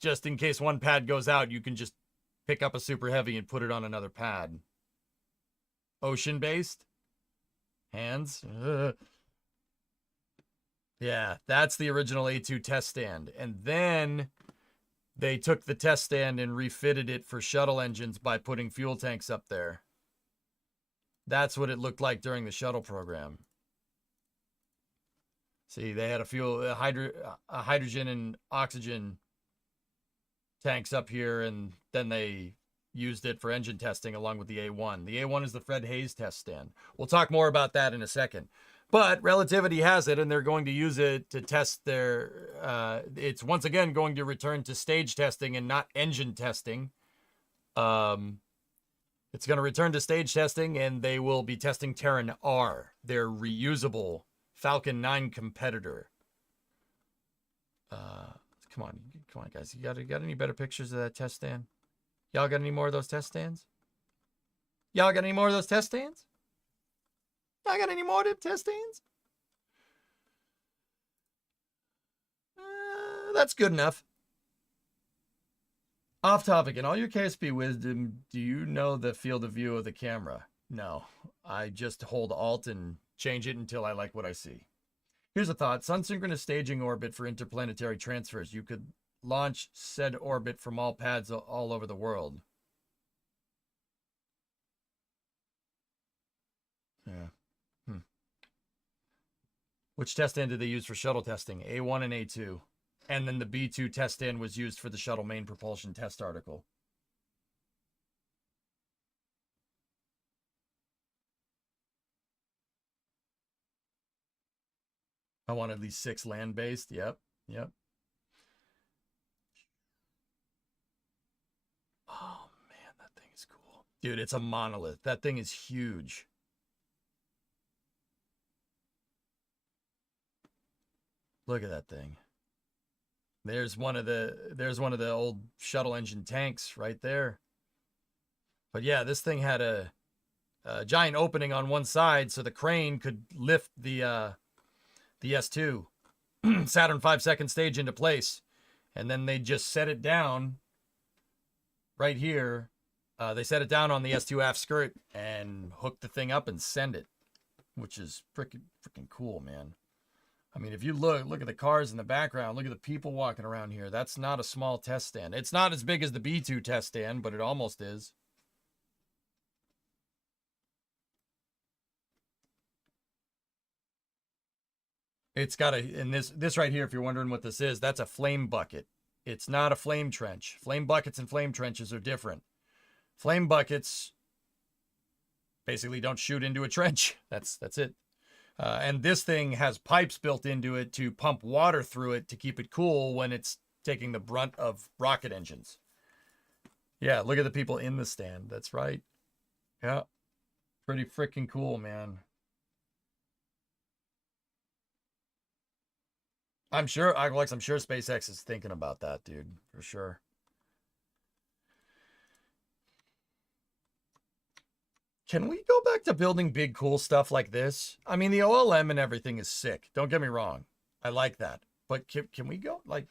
Just in case one pad goes out, you can just pick up a super heavy and put it on another pad. Ocean-based? Hands? Yeah, that's the original A2 test stand. And then they took the test stand and refitted it for shuttle engines by putting fuel tanks up there. That's what it looked like during the shuttle program. See, they had a hydrogen and oxygen tanks up here, and then they used it for engine testing along with the A1. The A1 is the Fred Hayes test stand. We'll talk more about that in a second. But Relativity has it, and they're going to use it to test their... it's once again going to return to stage testing and not engine testing. It's going to return to stage testing, and they will be testing Terran R, their reusable Falcon 9 competitor. Come on, guys. You got any better pictures of that test stand? Y'all got any more of those test stands? Y'all got any more of those test stands? Y'all got any more of them test stands? That's good enough. Off topic, in all your KSP wisdom, do you know the field of view of the camera? No, I just hold Alt and change it until I like what I see. Here's a thought. Sun-synchronous staging orbit for interplanetary transfers. You could launch said orbit from all pads all over the world. Yeah. Which test stand did they use for shuttle testing? A1 and A2. And then the B2 test stand was used for the shuttle main propulsion test article. I want at least 6 land-based. Yep. Oh, man, that thing is cool. Dude, it's a monolith. That thing is huge. Look at that thing. There's one of the old shuttle engine tanks right there. But yeah, this thing had a giant opening on one side, so the crane could lift the S2 Saturn V second stage into place, and then they just set it down right here. They set it down on the S2 aft skirt and hook the thing up and send it, which is freaking cool, man. I mean, if you look at the cars in the background, look at the people walking around here. That's not a small test stand. It's not as big as the B2 test stand, but it almost is. It's got and this right here, if you're wondering what this is, that's a flame bucket. It's not a flame trench. Flame buckets and flame trenches are different. Flame buckets basically don't shoot into a trench. That's it. And this thing has pipes built into it to pump water through it to keep it cool when it's taking the brunt of rocket engines. Yeah, look at the people in the stand. That's right. Yeah, pretty freaking cool, man. I'm sure SpaceX is thinking about that, dude, for sure. Can we go back to building big, cool stuff like this? I mean, the OLM and everything is sick. Don't get me wrong. I like that. But can we go, like,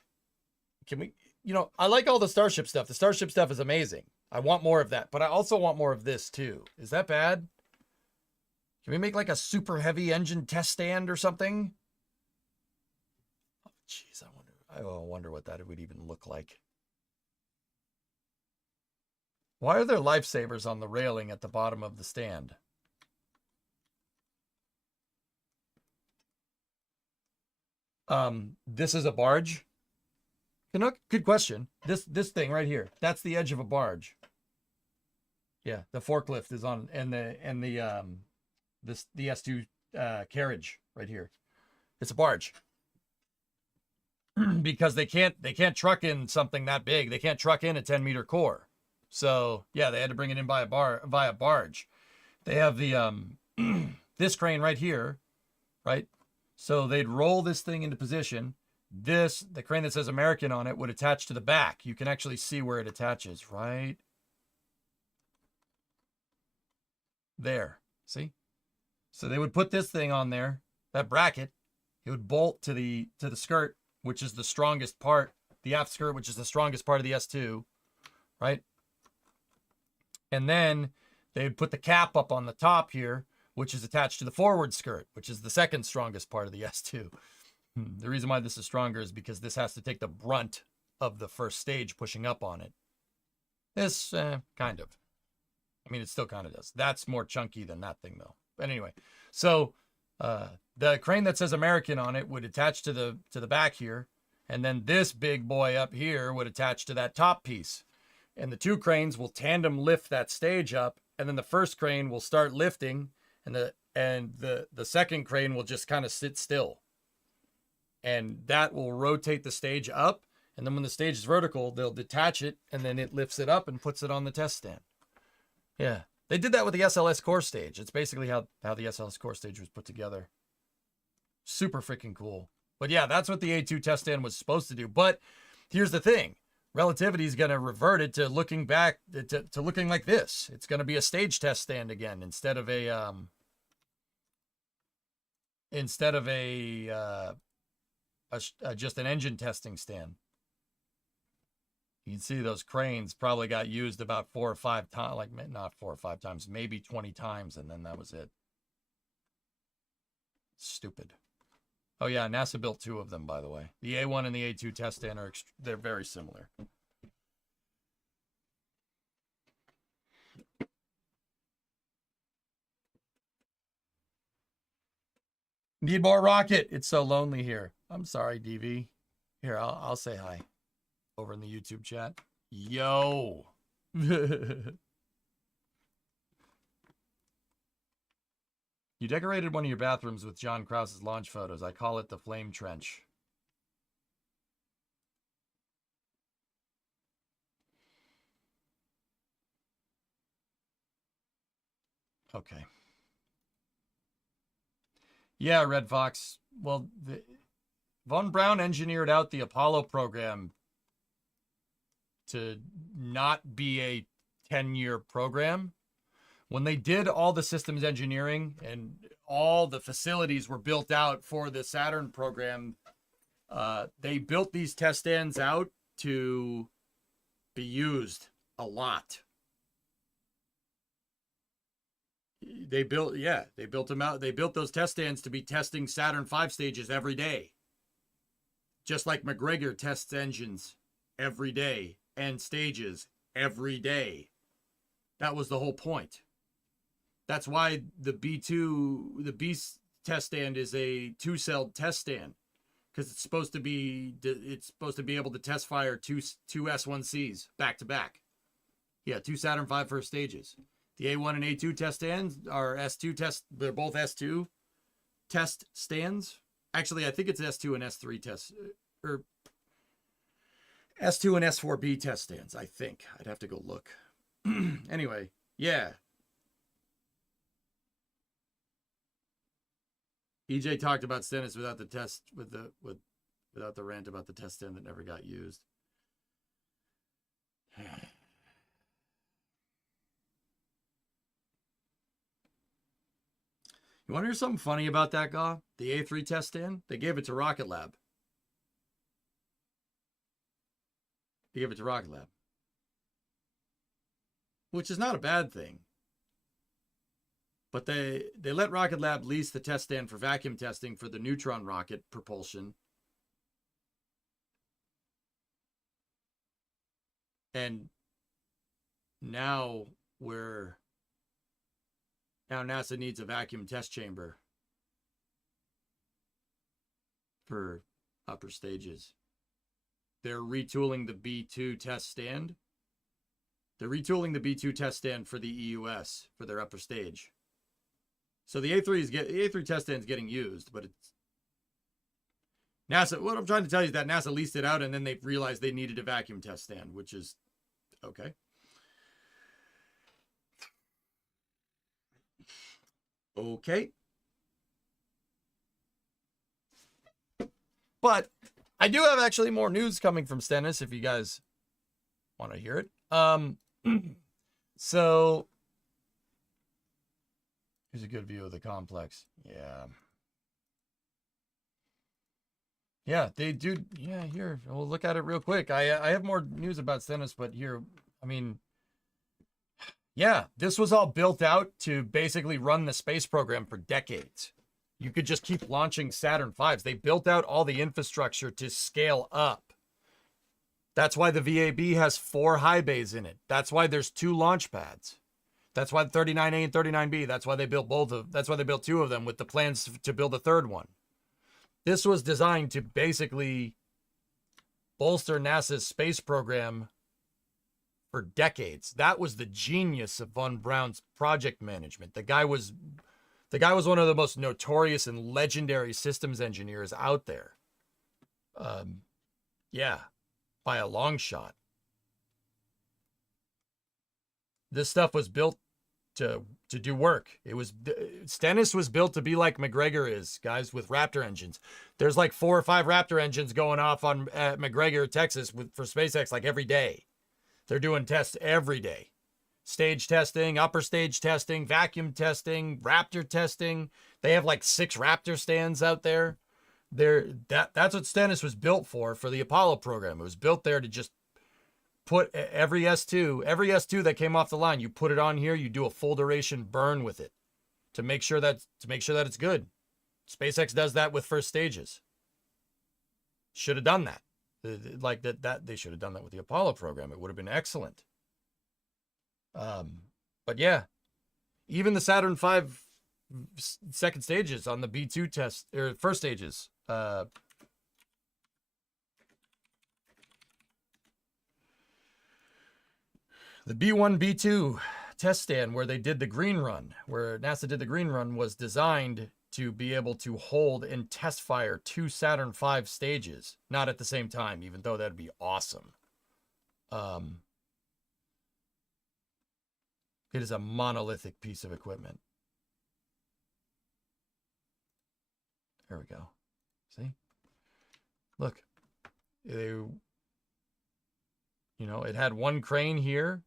can we, you know, I like all the Starship stuff. The Starship stuff is amazing. I want more of that. But I also want more of this, too. Is that bad? Can we make, like, a super heavy engine test stand or something? Oh, jeez, I wonder what that would even look like. Why are there lifesavers on the railing at the bottom of the stand? This is a barge. Good question. This thing right here, that's the edge of a barge. Yeah, the forklift is on, and the S2 carriage right here. It's a barge. Because they can't truck in something that big. They can't truck in a 10-meter core. So yeah, they had to bring it in via barge. They have the this crane right here, right? So they'd roll this thing into position. The crane that says American on it would attach to the back. You can actually see where it attaches, right? There, see? So they would put this thing on there, that bracket. It would bolt to the skirt, which is the strongest part, the aft skirt, which is the strongest part of the S2, right? And then they'd put the cap up on the top here, which is attached to the forward skirt, which is the second strongest part of the S2. The reason why this is stronger is because this has to take the brunt of the first stage pushing up on it. This, kind of. I mean, it still kind of does. That's more chunky than that thing, though. But anyway, so the crane that says American on it would attach to the back here, and then this big boy up here would attach to that top piece. And the two cranes will tandem lift that stage up, and then the first crane will start lifting, and the second crane will just kind of sit still. And that will rotate the stage up, and then when the stage is vertical, they'll detach it, and then it lifts it up and puts it on the test stand. Yeah, they did that with the SLS core stage. It's basically how the SLS core stage was put together. Super freaking cool. But yeah, that's what the A2 test stand was supposed to do. But here's the thing. Relativity is going to revert it to looking back to looking like this. It's going to be a stage test stand again instead of just an engine testing stand. You can see those cranes probably got used about 4 or 5 times, like not 4 or 5 times, maybe 20 times, and then that was it. Stupid. Oh yeah, NASA built 2 of them, by the way. The A1 and the A2 test stand they're very similar. Need more rocket. It's so lonely here. I'm sorry, DV. Here, I'll say hi over in the YouTube chat. Yo. You decorated one of your bathrooms with John Krause's launch photos. I call it the Flame Trench. Okay. Yeah, Red Fox. Well, Von Braun engineered out the Apollo program to not be a 10-year program. When they did all the systems engineering and all the facilities were built out for the Saturn program, they built these test stands out to be used a lot. They built them out. They built those test stands to be testing Saturn V stages every day. Just like McGregor tests engines every day and stages every day. That was the whole point. That's why the B test stand is a 2-celled test stand, because it's supposed to be able to test fire two S1Cs back to back. Yeah, 2 Saturn V first stages. The A1 and A2 test stands are S2 test. They're both S2 test stands. Actually, I think it's S2 and S3 tests, or S2 and S4B test stands. I think I'd have to go look. Anyway, yeah. EJ talked about Stennis without the test, without the rant about the test stand that never got used. You want to hear something funny about that guy? The A3 test stand? They gave it to Rocket Lab. They gave it to Rocket Lab. Which is not a bad thing. But they let Rocket Lab lease the test stand for vacuum testing for the neutron rocket propulsion. And now NASA needs a vacuum test chamber for upper stages. They're retooling the B2 test stand. They're retooling the B2 test stand for the EUS for their upper stage. So the A3 test stand is getting used, but it's NASA. What I'm trying to tell you is that NASA leased it out, and then they realized they needed a vacuum test stand, which is okay. Okay. But I do have actually more news coming from Stennis if you guys want to hear it. So here's a good view of the complex. Yeah, they do. Yeah, here, we'll look at it real quick. I have more news about Stennis, but here, I mean, yeah, this was all built out to basically run the space program for decades. You could just keep launching Saturn V's. They built out all the infrastructure to scale up. That's why the VAB has 4 high bays in it. That's why there's 2 launch pads. That's why 39A and 39B. That's why they built that's why they built 2 of them with the plans to build a 3rd one. This was designed to basically bolster NASA's space program for decades. That was the genius of Von Braun's project management. The guy was one of the most notorious and legendary systems engineers out there. Yeah, by a long shot. This stuff was built to do work. Stennis was built to be like McGregor is, guys, with Raptor engines. There's like 4 or 5 Raptor engines going off at McGregor, Texas for SpaceX like every day. They're doing tests every day. Stage testing, upper stage testing, vacuum testing, Raptor testing. They have like 6 Raptor stands out there. That's what Stennis was built for the Apollo program. It was built there to just put every S2 that came off the line, you put it on here, you do a full duration burn with it to make sure that it's good. SpaceX does that with first stages. Should have done that. Like that they should have done that with the Apollo program. It would have been excellent. But yeah, even the Saturn V second stages on the B2 test or first stages, the B1, B2 test stand where they did the green run, where NASA did the green run, was designed to be able to hold and test fire 2 Saturn V stages, not at the same time, even though that'd be awesome. It is a monolithic piece of equipment. There we go. See? Look. It had 1 crane here.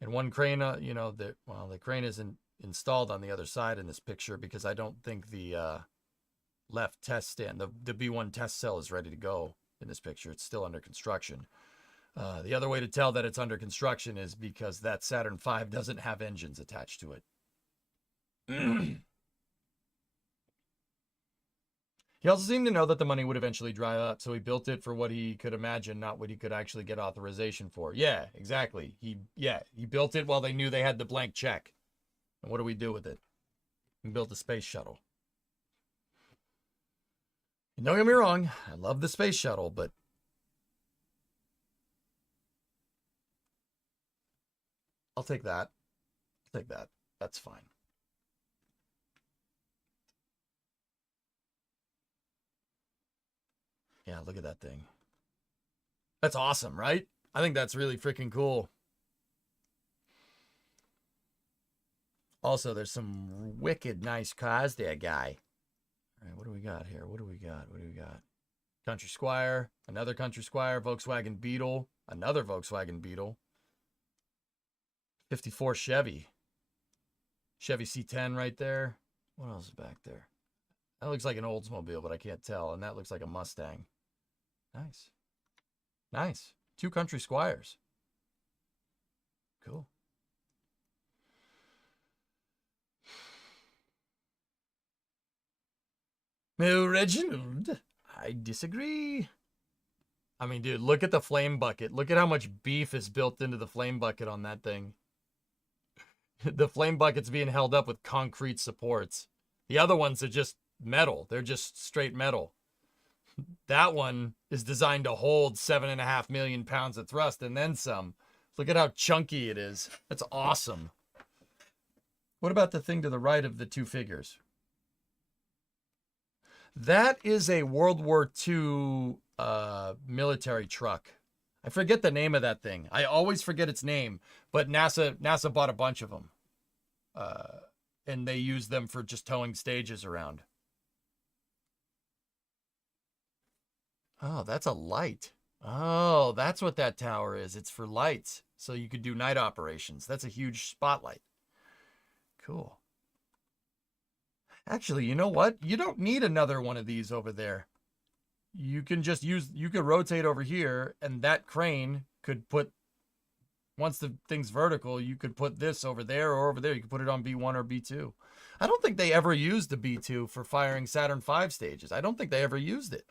And one crane, you know, the crane isn't installed on the other side in this picture because I don't think the left test stand, the B1 test cell is ready to go in this picture. It's still under construction. The other way to tell that it's under construction is because that Saturn V doesn't have engines attached to it. He also seemed to know that the money would eventually dry up, so he built it for what he could imagine, not what he could actually get authorization for. Yeah, exactly. He built it while they knew they had the blank check. And what do we do with it? We built a space shuttle. And don't get me wrong, I love the space shuttle, but I'll take that. I'll take that. That's fine. Yeah, look at that thing. That's awesome, right? I think that's really freaking cool. Also, there's some wicked nice cars there, guy. All right, what do we got here? What do we got? Country Squire, another Country Squire, Volkswagen Beetle, another Volkswagen Beetle. 54 Chevy. Chevy C10 right there. What else is back there? That looks like an Oldsmobile, but I can't tell. And that looks like a Mustang. Nice. Nice. 2 Country Squires. Cool. No, Reginald, I disagree. I mean, dude, look at the flame bucket. Look at how much beef is built into the flame bucket on that thing. The flame bucket's being held up with concrete supports. The other ones are just metal. They're just straight metal. That one is designed to hold 7.5 million pounds of thrust and then some. Look at how chunky it is. That's awesome. What about the thing to the right of the 2 figures? That is a World War II military truck. I forget the name of that thing. I always forget its name, but NASA bought a bunch of them. And they use them for just towing stages around. Oh, that's a light. Oh, that's what that tower is. It's for lights. So you could do night operations. That's a huge spotlight. Cool. Actually, you know what? You don't need another one of these over there. You can just you could rotate over here and that crane could put, once the thing's vertical, you could put this over there or over there. You could put it on B1 or B2. I don't think they ever used the B2 for firing Saturn V stages. I don't think they ever used it.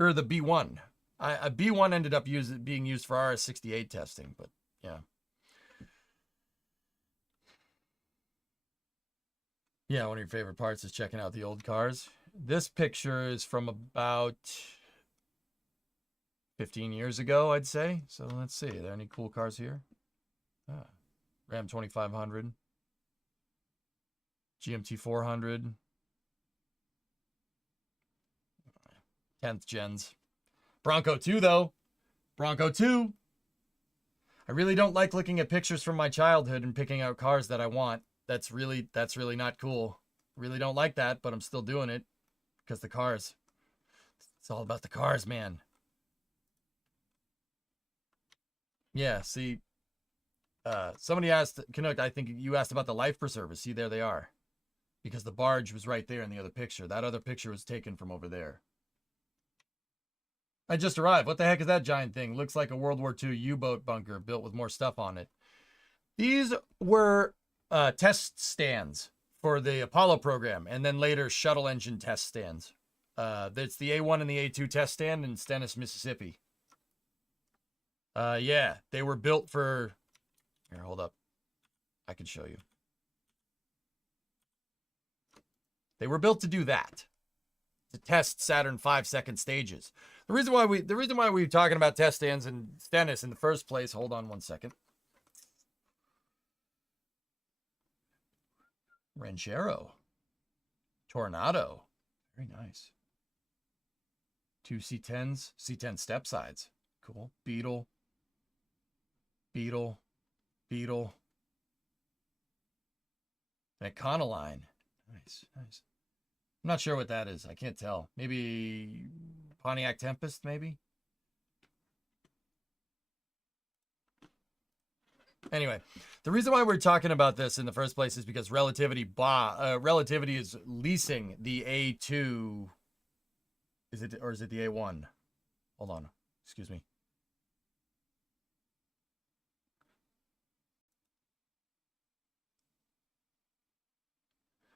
Or the B1. B1 ended up being used for RS-68 testing, but yeah. Yeah, one of your favorite parts is checking out the old cars. This picture is from about 15 years ago, I'd say. So let's see. Are there any cool cars here? Ram 2500. GMT 400. 10th gens. Bronco 2, though. Bronco 2. I really don't like looking at pictures from my childhood and picking out cars that I want. That's really not cool. Really don't like that, but I'm still doing it because the cars. It's all about the cars, man. Yeah, see, somebody asked, Canuck, I think you asked about the life preservers. See, there they are. Because the barge was right there in the other picture. That other picture was taken from over there. I just arrived. What the heck is that giant thing? Looks like a World War II U-boat bunker built with more stuff on it. These were test stands for the Apollo program, and then later shuttle engine test stands. That's the A1 and the A2 test stand in Stennis, Mississippi. Yeah, they were built for... Here, hold up. I can show you. They were built to do that. To test Saturn V second stages. The reason why we were talking about test stands in Stennis in the first place, hold on one second. Ranchero. Tornado. Very nice. 2 C10s. C10 step sides. Cool. Beetle. Beetle. Beetle. And Econoline. Nice. Nice. I'm not sure what that is. I can't tell. Maybe Pontiac Tempest, maybe? Anyway, the reason why we're talking about this in the first place is because Relativity is leasing the A2. Is it, or is it the A1? Hold on. Excuse me.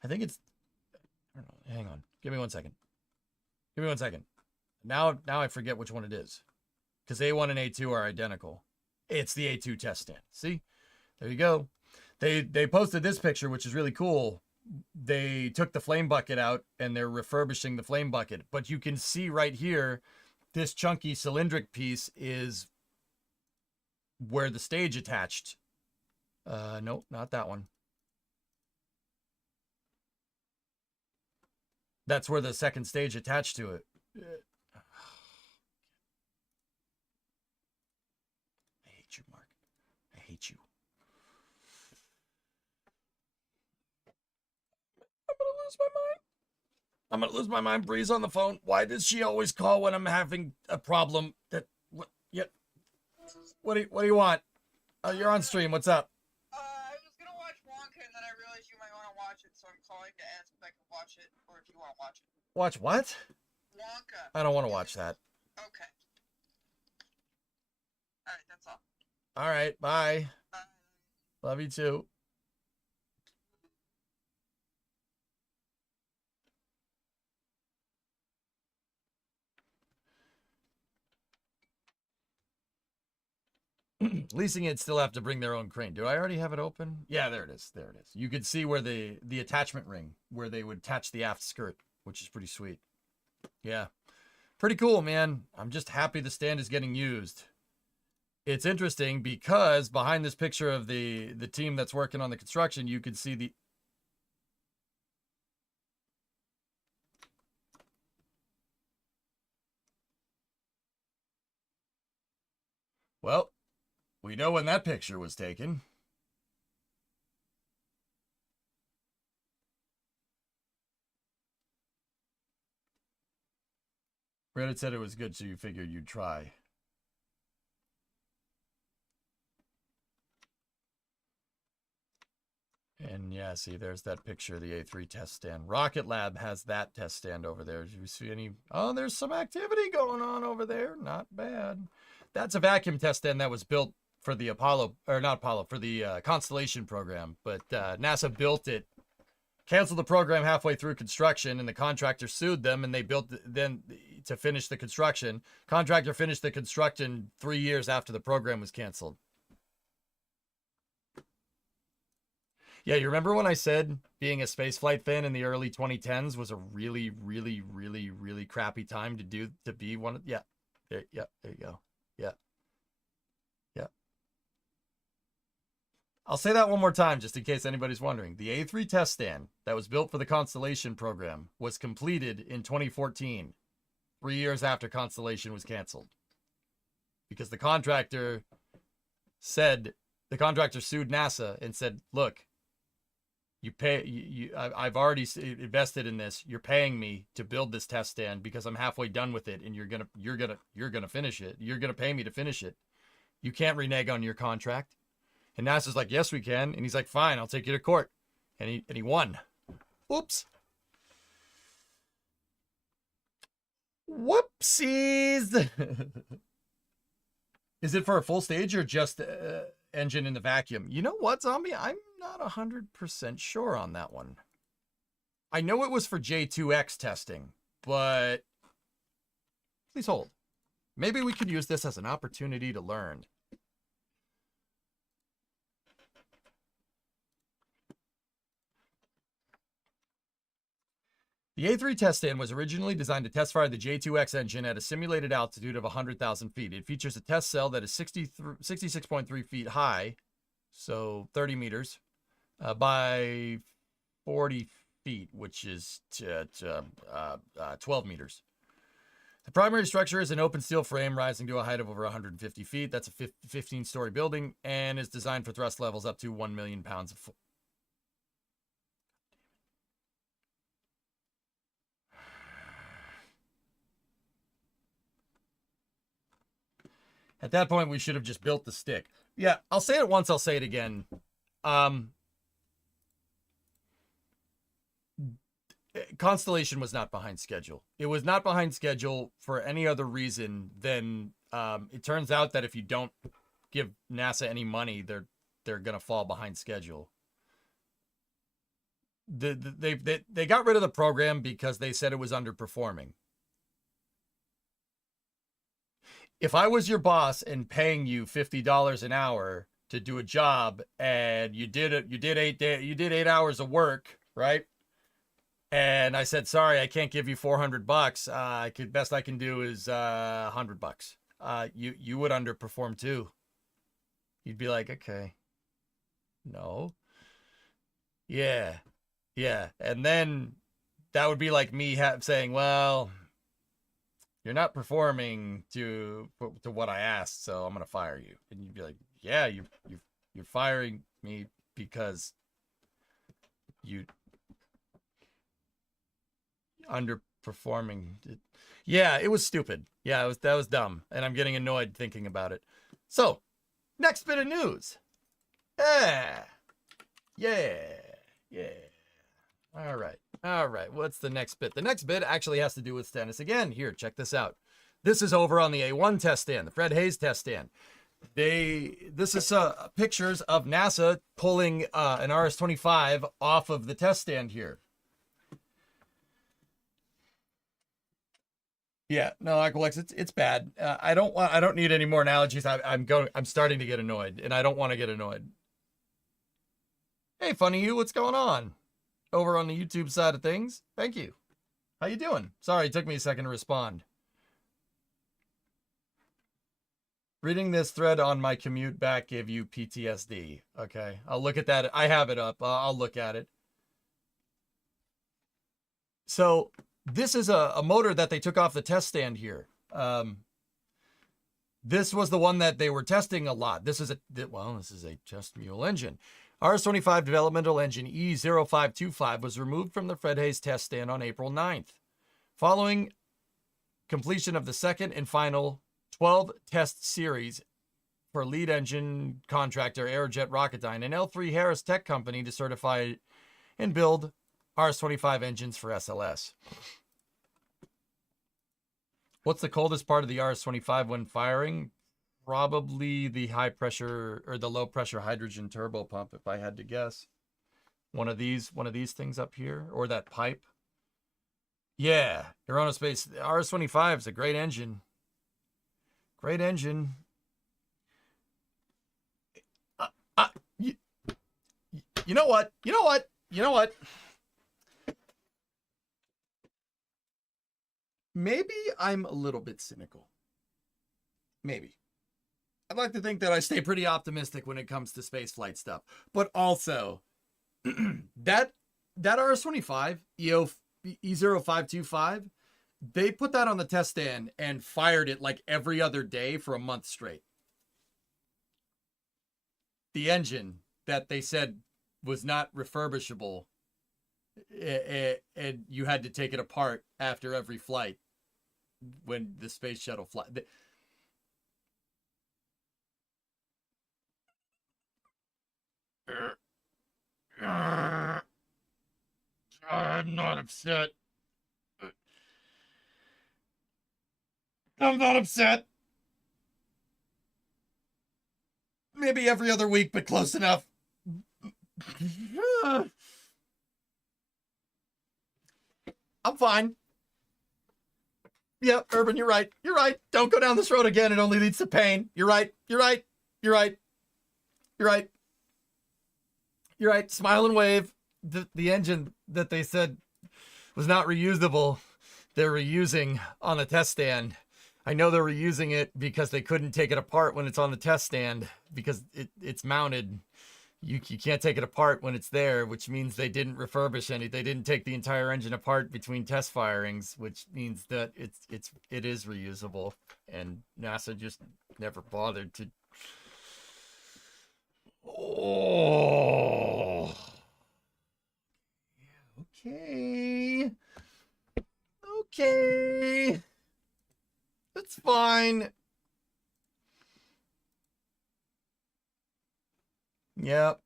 I think it's, I don't know. Hang on. Give me 1 second. Give me 1 second. Now I forget which one it is. Because A1 and A2 are identical. It's the A2 test stand. See? There you go. They posted this picture, which is really cool. They took the flame bucket out and they're refurbishing the flame bucket. But you can see right here, this chunky cylindric piece is where the stage attached. Nope, not that one. That's where the second stage attached to it. I hate you, Mark. I hate you. I'm gonna lose my mind. I'm gonna lose my mind. Bree's on the phone. Why does she always call when I'm having a problem? That what? Yep. What do you want? You're on stream. What's up? I was gonna watch Wonka and then I realized you might want to watch it, so I'm calling to ask if I can watch it or if you want to watch it. Watch what? Wonka. I don't want to watch that. Okay. Alright, that's all. All right. Bye. Bye. Love you too. Leasing it still have to bring their own crane. Do I already have it open? Yeah, there it is. There it is. You could see where the attachment ring, where they would attach the aft skirt, which is pretty sweet. Yeah. Pretty cool, man. I'm just happy the stand is getting used. It's interesting because behind this picture of the team that's working on the construction, you can see the... Well, we know when that picture was taken. Reddit said it was good, so you figured you'd try. And yeah, see, there's that picture of the A3 test stand. Rocket Lab has that test stand over there. Do you see any? Oh, there's some activity going on over there. Not bad. That's a vacuum test stand that was built for the Apollo, or not Apollo, for the Constellation program. But NASA built it, canceled the program halfway through construction, and the contractor sued them, and they built then to finish the construction. Contractor finished the construction 3 years after the program was canceled. Yeah, you remember when I said being a spaceflight fan in the early 2010s was a really, really, really, really crappy time to be one of, yeah. There you go. Yeah. Yeah. I'll say that one more time just in case anybody's wondering. The A3 test stand that was built for the Constellation program was completed in 2014, 3 years after Constellation was canceled. Because the contractor sued NASA and said, look, I've already invested in this. You're paying me to build this test stand because I'm halfway done with it, and you're gonna finish it. You're gonna pay me to finish it. You can't renege on your contract. And NASA's like, yes, we can. And he's like, fine, I'll take you to court. And he won. Oops. Whoopsies. Is it for a full stage or just engine in the vacuum? You know what, Zombie? I'm not 100% sure on that one. I know it was for J2X testing, but please hold. Maybe we could use this as an opportunity to learn. The A3 test stand was originally designed to test fire the J2X engine at a simulated altitude of 100,000 feet. It features a test cell that is 66.3 feet high, so 30 meters, by 40 feet, which is 12 meters. The primary structure is an open steel frame rising to a height of over 150 feet. That's a 15-story building and is designed for thrust levels up to 1 million pounds of force. At that point, we should have just built the stick. Yeah, I'll say it once, I'll say it again. Constellation was not behind schedule. It was not behind schedule for any other reason than it turns out that if you don't give NASA any money, they're gonna fall behind schedule. They got rid of the program because they said it was underperforming. If I was your boss and paying you $50 an hour to do a job, and you did 8 hours of work, right? And I said, sorry, I can't give you $400. Best I can do is $100. You would underperform too. You'd be like, okay, no, yeah, and then that would be like me saying, well, you're not performing to what I asked, so I'm gonna fire you. And you'd be like, yeah, you're firing me because you underperforming. Yeah, it was stupid. Yeah, that was dumb, and I'm getting annoyed thinking about it. So, next bit of news. Yeah. All right. What's the next bit? The next bit actually has to do with tennis again. Here, check this out. This is over on the A1 test stand, the Fred Hayes test stand. This is pictures of NASA pulling an RS-25 off of the test stand here. Yeah, no, Aqualex, it's bad. I don't need any more analogies. I'm starting to get annoyed, and I don't want to get annoyed. Hey, Funny You, what's going on? Over on the YouTube side of things. Thank you. How you doing? Sorry, it took me a second to respond. Reading this thread on my commute back gave you PTSD. Okay, I'll look at that. I have it up. I'll look at it. So this is a motor that they took off the test stand here. This was the one that they were testing a lot. This is a test mule engine. RS-25 developmental engine E0525 was removed from the Fred Hayes test stand on April 9th. Following completion of the second and final 12 test series for lead engine contractor Aerojet Rocketdyne and L3 Harris Tech Company to certify and build RS-25 engines for SLS. What's the coldest part of the RS-25 when firing? Probably the high pressure or the low pressure hydrogen turbo pump, if I had to guess. One of these things up here, or that pipe. Yeah, Aerospace. The RS-25 is a great engine. Great engine. You know what? Maybe I'm a little bit cynical. Maybe. I'd like to think that I stay pretty optimistic when it comes to space flight stuff. But also, that RS-25, E0525, they put that on the test stand and fired it like every other day for a month straight. The engine that they said was not refurbishable, and you had to take it apart after every flight when the space shuttle fly. I'm not upset. I'm not upset. Maybe every other week, but close enough. I'm fine. Yeah, Urban, you're right. You're right. Don't go down this road again. It only leads to pain. You're right. You're right. You're right. You're right. You're right. Smile and wave. The engine that they said was not reusable, they're reusing on the test stand. I know they're reusing it because they couldn't take it apart when it's on the test stand because it's mounted. You can't take it apart when it's there, which means they didn't refurbish any. They didn't take the entire engine apart between test firings, which means that it is reusable, and NASA just never bothered to. Oh. Okay. That's fine. Yep.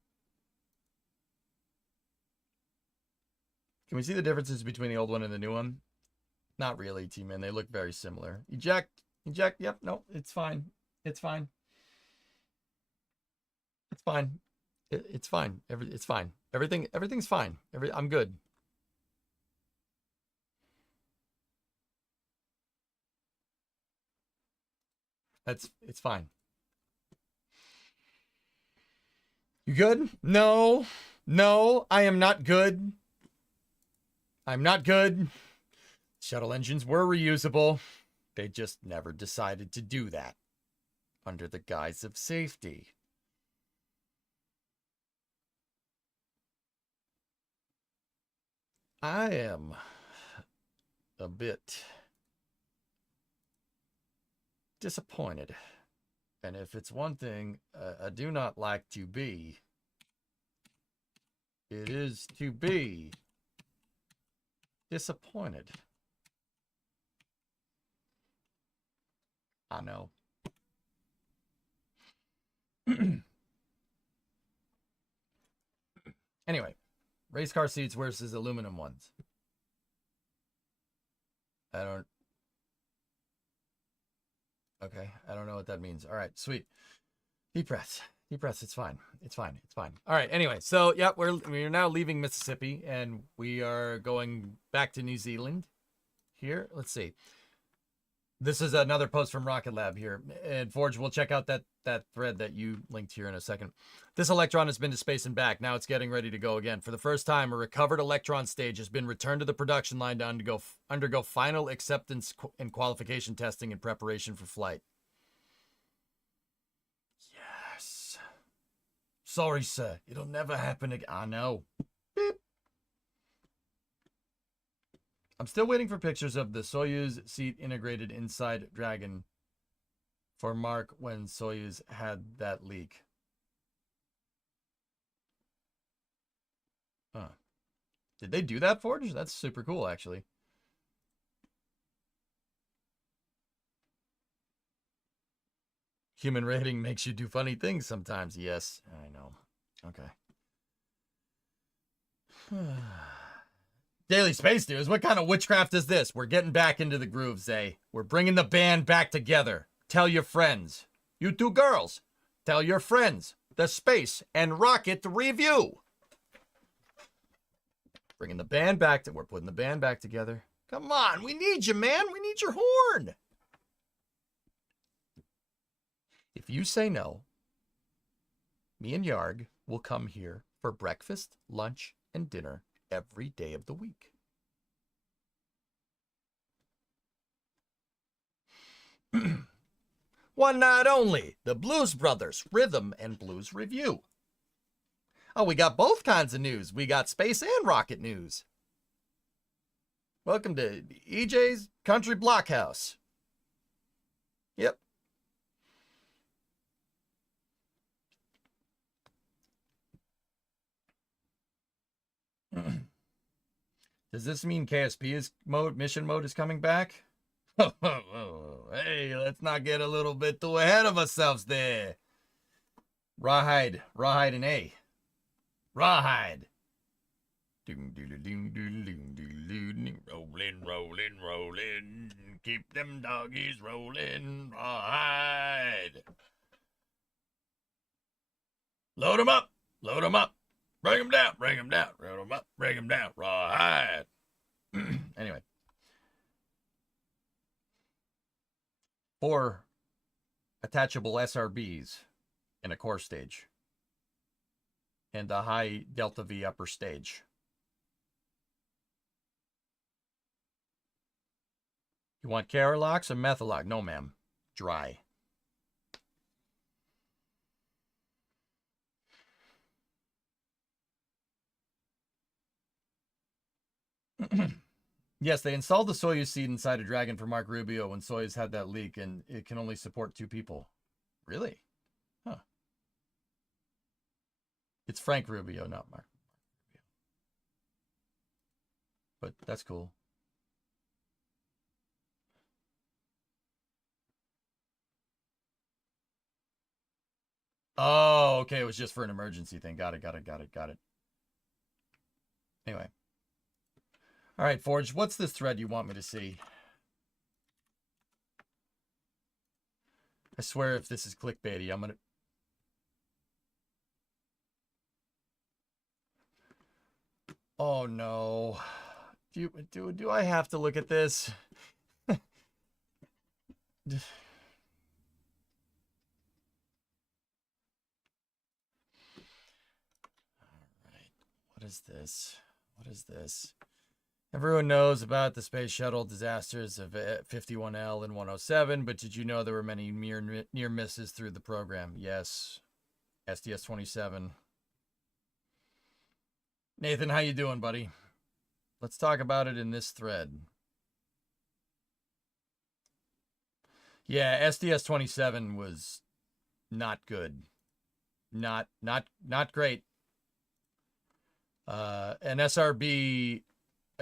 Can we see the differences between the old one and the new one? Not really, T-Man. They look very similar. Eject. Eject. Yep. No, it's fine. It's fine. It's fine. It's fine. It's fine. Everything's fine. I'm good. It's fine. You good? No. No, I am not good. I'm not good. Shuttle engines were reusable. They just never decided to do that under the guise of safety. I am a bit disappointed. And if it's one thing I do not like to be, it is to be disappointed. I know. Anyway, race car seats versus aluminum ones. Okay, I don't know what that means. All right, sweet. Deep breaths. Deep breaths. It's fine. It's fine. It's fine. All right. Anyway, so yeah, we're now leaving Mississippi and we are going back to New Zealand. Here, let's see. This is another post from Rocket Lab here, and Forge, we'll check out that thread that you linked here in a second. This Electron has been to space and back. Now it's getting ready to go again. For the first time, a recovered Electron stage has been returned to the production line to undergo final acceptance and qualification testing in preparation for flight. Yes. Sorry, sir. It'll never happen again. I know. Beep. I'm still waiting for pictures of the Soyuz seat integrated inside Dragon for Mark when Soyuz had that leak. Huh. Did they do that, Forge? That's super cool, actually. Human rating makes you do funny things sometimes. Yes, I know. Okay. Daily Space News, what kind of witchcraft is this? We're getting back into the groove, Zay. We're bringing the band back together. Tell your friends. You two girls, tell your friends. The Space and Rocket Revue. Bringing the band back. We're putting the band back together. Come on, we need you, man. We need your horn. If you say no, me and Yarg will come here for breakfast, lunch, and dinner every day of the week. One night only, the Blues Brothers Rhythm and Blues Review. Oh, we got both kinds of news. We got space and rocket news. Welcome to EJ's Country Blockhouse. Yep. Does this mean KSP mission mode is coming back? Hey, let's not get a little bit too ahead of ourselves there. Rawhide and A. Rawhide. Rolling. Keep them doggies rolling. Rawhide. Load 'em up. Bring 'em down. Load 'em up. Bring 'em down. Rawhide. Anyway. 4 attachable SRBs in a core stage. And a high Delta V upper stage. You want Carolox or Methalox? No, ma'am. Dry. Yes, they installed the Soyuz seat inside a Dragon for Mark Rubio when Soyuz had that leak, and it can only support 2 people. Really? Huh. It's Frank Rubio, not Mark Rubio. But that's cool. Oh, okay. It was just for an emergency thing. Got it. Anyway. All right, Forge, what's this thread you want me to see? I swear if this is clickbaity, I'm gonna... Oh, no. Do I have to look at this? What is this? What is this? Everyone knows about the space shuttle disasters of 51L and 107, but did you know there were many near misses through the program? Yes. SDS-27. Nathan, how you doing, buddy? Let's talk about it in this thread. Yeah, SDS-27 was not good. Not great. An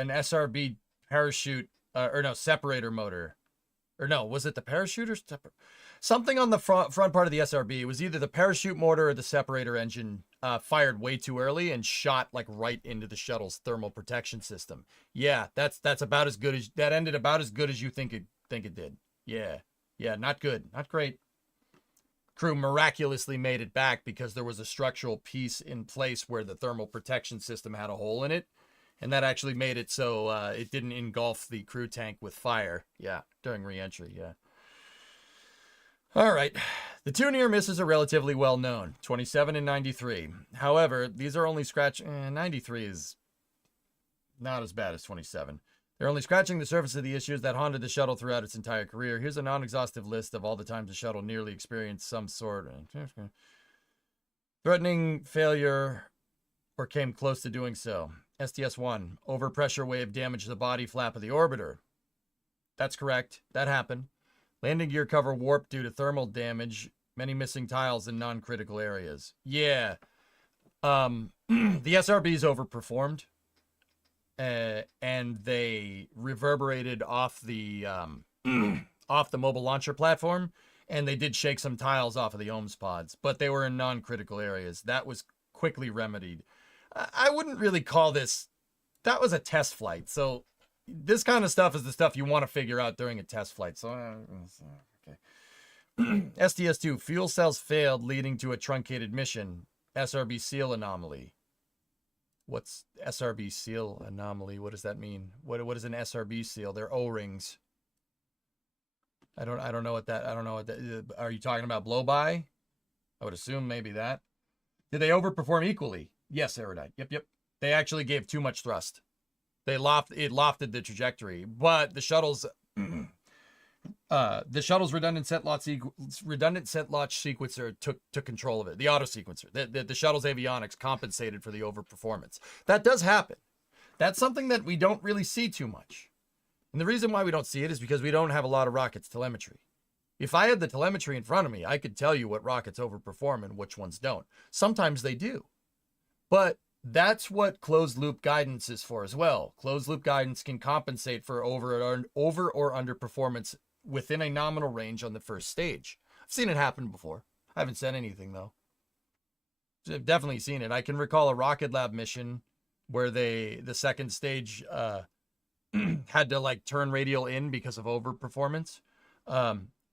SRB parachute, or no, separator motor. Or no, was it the parachute or something on the front part of the SRB? It was either the parachute motor or the separator engine fired way too early and shot like right into the shuttle's thermal protection system. Yeah, that's about as good as that ended about as good as you think it did. Yeah, not good, not great. Crew miraculously made it back because there was a structural piece in place where the thermal protection system had a hole in it. And that actually made it so it didn't engulf the crew tank with fire. Yeah, during re-entry, yeah. All right. The two near misses are relatively well known, 27 and 93. However, these are only 93 is not as bad as 27. They're only scratching the surface of the issues that haunted the shuttle throughout its entire career. Here's a non-exhaustive list of all the times the shuttle nearly experienced some sort of threatening failure or came close to doing so. SDS-1, overpressure wave damaged the body flap of the orbiter. That's correct. That happened. Landing gear cover warped due to thermal damage. Many missing tiles in non-critical areas. Yeah. The SRBs overperformed. And they reverberated off the off the mobile launcher platform. And they did shake some tiles off of the OMS pods. But they were in non-critical areas. That was quickly remedied. I wouldn't really call this, that was a test flight. So this kind of stuff is the stuff you want to figure out during a test flight. So, okay. SDS-2, fuel cells failed, leading to a truncated mission. SRB seal anomaly. What's SRB seal anomaly? What does that mean? What is an SRB seal? They're O-rings. I don't know what that, are you talking about blow by? I would assume maybe that. Did they overperform equally? Yes, Erudite. Yep. They actually gave too much thrust. It lofted the trajectory, but the shuttle's redundant set launch sequencer took control of it. The auto sequencer, the shuttle's avionics compensated for the overperformance. That does happen. That's something that we don't really see too much, and the reason why we don't see it is because we don't have a lot of rockets telemetry. If I had the telemetry in front of me, I could tell you what rockets overperform and which ones don't. Sometimes they do. But that's what closed loop guidance is for as well. Closed loop guidance can compensate for over or under performance within a nominal range on the first stage. I've seen it happen before. I haven't said anything though. I've definitely seen it. I can recall a Rocket Lab mission where the second stage had to like turn radial in because of overperformance.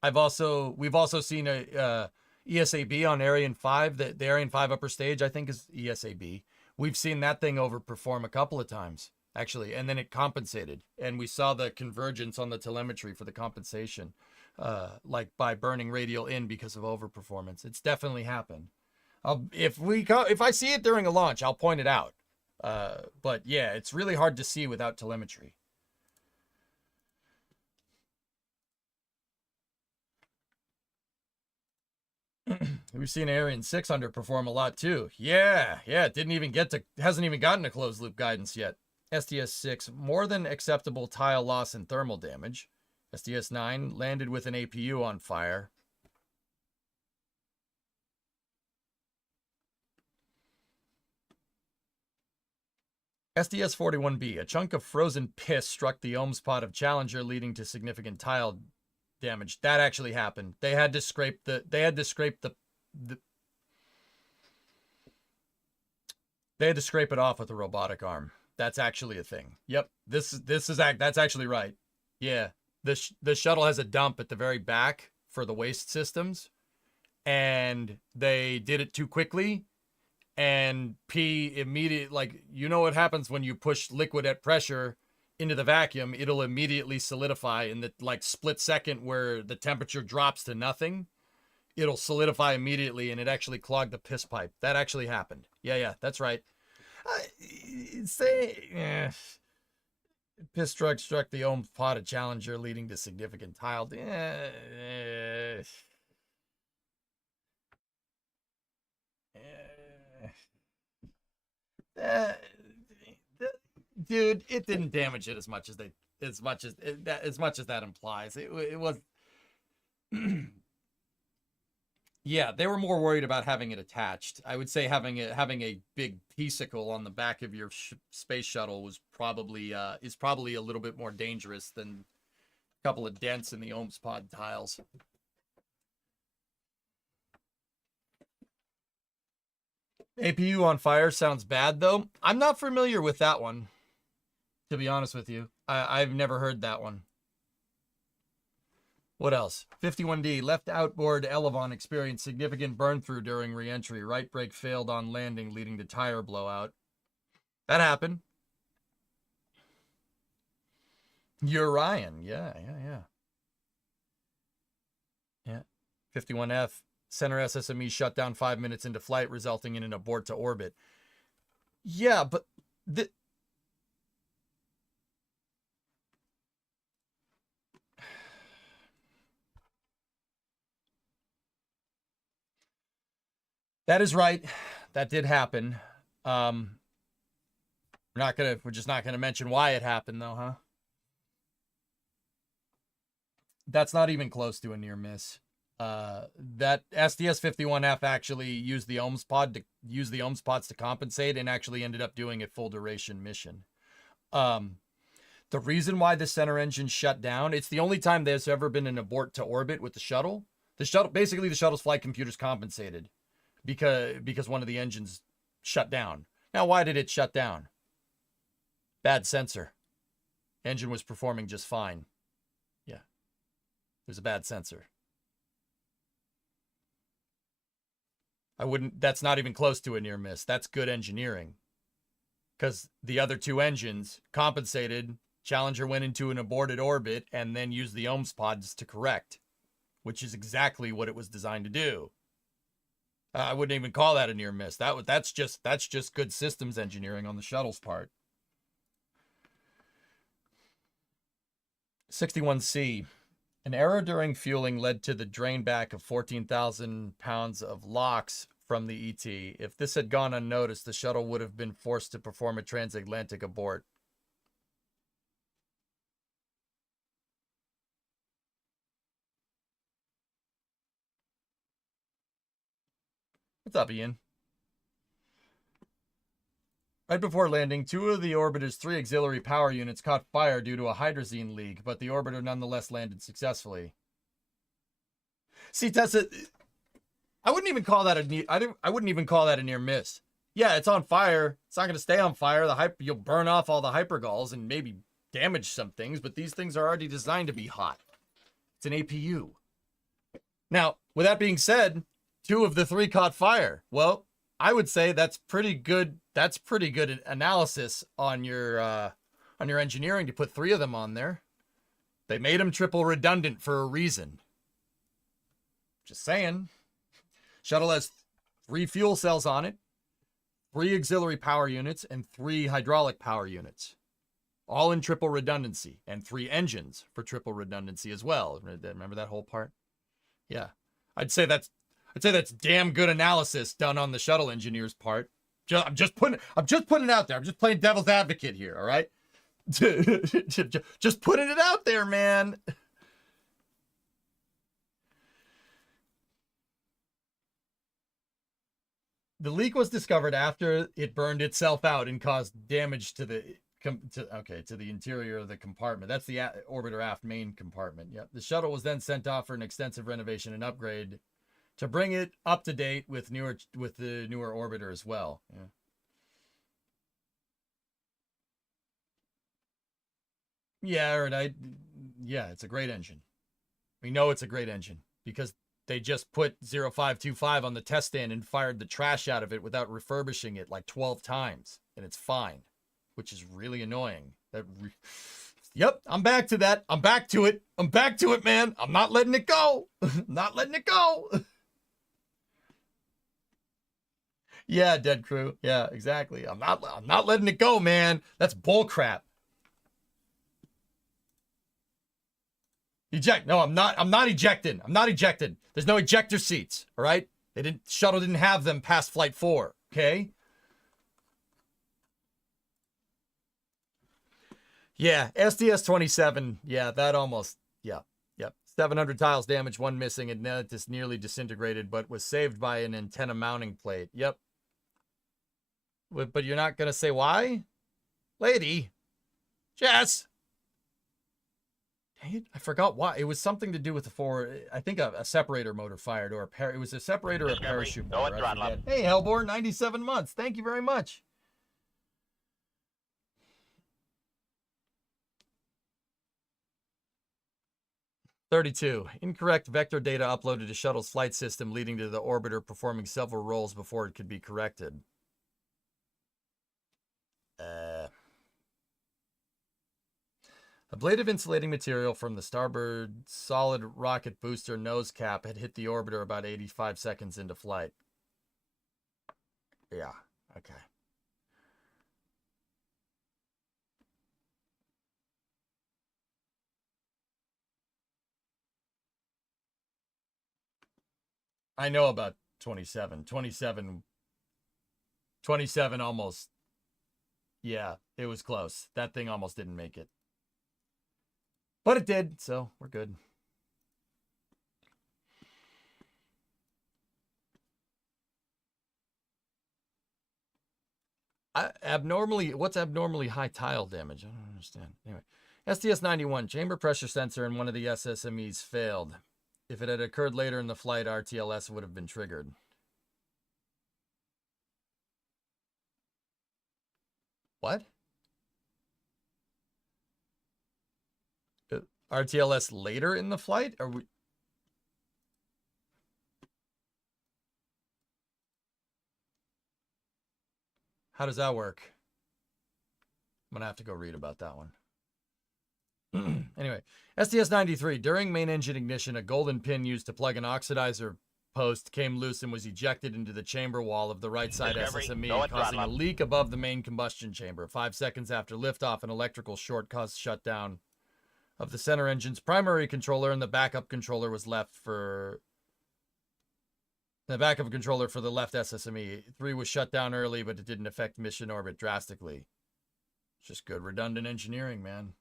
We've also seen a ESAB on Ariane 5, the Ariane 5 upper stage, I think is ESAB. We've seen that thing overperform a couple of times, actually, and then it compensated. And we saw the convergence on the telemetry for the compensation, like by burning radial in because of overperformance. It's definitely happened. If I see it during a launch, I'll point it out. But yeah, it's really hard to see without telemetry. We've seen Ariane 6 underperform a lot too. Yeah, it hasn't even gotten to closed loop guidance yet. SDS-6, more than acceptable tile loss and thermal damage. SDS-9 landed with an APU on fire. SDS-41B, a chunk of frozen piss struck the OMS pod of Challenger, leading to significant tile damage. That actually happened. They had to scrape the They had to scrape it off with a robotic arm. That's actually a thing. Yep. That's actually right. Yeah. The shuttle has a dump at the very back for the waste systems, and they did it too quickly. And P immediate, like, you know what happens when you push liquid at pressure into the vacuum, it'll immediately solidify in the like split second where the temperature drops to nothing. It'll solidify immediately, and it actually clogged the piss pipe. That actually happened. Yeah, that's right. Piss struck the Ohms pod of Challenger, leading to significant tile. Dude, it didn't damage it as much as that implies. It was. Yeah, they were more worried about having it attached. I would say having a big piecicle on the back of your space shuttle was probably is probably a little bit more dangerous than a couple of dents in the Ohms pod tiles. APU on fire sounds bad though. I'm not familiar with that one, to be honest with you. I've never heard that one. What else? 51D, left outboard Elevon experienced significant burn through during re-entry. Right brake failed on landing, leading to tire blowout. That happened. Urian, yeah. 51F, center SSME shut down 5 minutes into flight, resulting in an abort to orbit. Yeah, but that is right. That did happen. We're just not gonna mention why it happened though, huh? That's not even close to a near miss. That SDS-51F actually used the Ohms pods to compensate and actually ended up doing a full duration mission. The reason why the center engine shut down, it's the only time there's ever been an abort to orbit with the shuttle. The shuttle's flight computers compensated because one of the engines shut down. Now, why did it shut down? Bad sensor. Engine was performing just fine. Yeah. There's a bad sensor. That's not even close to a near miss. That's good engineering. Because the other two engines compensated. Challenger went into an aborted orbit and then used the Ohms pods to correct, which is exactly what it was designed to do. I wouldn't even call that a near miss. That's just good systems engineering on the shuttle's part. 61C. An error during fueling led to the drain back of 14,000 pounds of LOX from the ET. If this had gone unnoticed, the shuttle would have been forced to perform a transatlantic abort. What's up, Ian? Right before landing, two of the orbiter's 3 auxiliary power units caught fire due to a hydrazine leak, but the orbiter nonetheless landed successfully. See, Tessa, I wouldn't even call that a near miss. Yeah, it's on fire. It's not going to stay on fire. You'll burn off all the hypergalls and maybe damage some things, but these things are already designed to be hot. It's an APU. Now, with that being said, 2 of the 3 caught fire. Well, I would say that's pretty good. That's pretty good analysis on your engineering to put 3 of them on there. They made them triple redundant for a reason. Just saying. Shuttle has 3 fuel cells on it, 3 auxiliary power units, and 3 hydraulic power units, all in triple redundancy, and 3 engines for triple redundancy as well. Remember that whole part? Yeah, I'd say that's damn good analysis done on the shuttle engineer's part. I'm just putting it out there. I'm just playing devil's advocate here. All right, just putting it out there, man. The leak was discovered after it burned itself out and caused damage to the interior of the compartment. That's the orbiter aft main compartment. Yep. The shuttle was then sent off for an extensive renovation and upgrade to bring it up to date with the newer orbiter as well. Yeah. Yeah, yeah, it's a great engine. We know it's a great engine because they just put 0525 on the test stand and fired the trash out of it without refurbishing it like 12 times, and it's fine, which is really annoying. Yep, I'm back to that. I'm back to it. I'm back to it, man. I'm not letting it go. Not letting it go. Yeah, Dead Crew. Yeah, exactly. I'm not letting it go, man. That's bullcrap. Eject. No, I'm not ejecting. I'm not ejecting. There's no ejector seats, all right? Shuttle didn't have them past flight 4, okay? Yeah, SDS-27. Yeah, that almost, yeah, yep. 700 tiles damage, 1 missing, and then it's nearly disintegrated, but was saved by an antenna mounting plate. Yep. But you're not going to say why? Lady. Jess. Dang it, I forgot why. It was something to do with I think a separator motor fired, or it was a separator or a parachute motor. Hey, Hellborn, 97 months. Thank you very much. "32. Incorrect vector data uploaded to shuttle's flight system, leading to the orbiter performing several rolls before it could be corrected." A blade of insulating material from the starboard solid rocket booster nose cap had hit the orbiter about 85 seconds into flight. Yeah, okay. I know about 27. 27 almost. Yeah, it was close. That thing almost didn't make it. But it did, so we're good. What's abnormally high tile damage? I don't understand. Anyway, STS-91, chamber pressure sensor in one of the SSMEs failed. If it had occurred later in the flight, RTLS would have been triggered. What? RTLS later in the flight? Are we? How does that work? I'm gonna have to go read about that one. Anyway, STS-93. During main engine ignition, a golden pin used to plug an oxidizer post came loose and was ejected into the chamber wall of the right side SSME, causing a leak above the main combustion chamber. 5 seconds after liftoff, an electrical short caused shutdown of the center engine's primary controller, and the backup controller was left for the backup controller for the left SSME. 3 was shut down early, but it didn't affect mission orbit drastically. It's just good redundant engineering, man.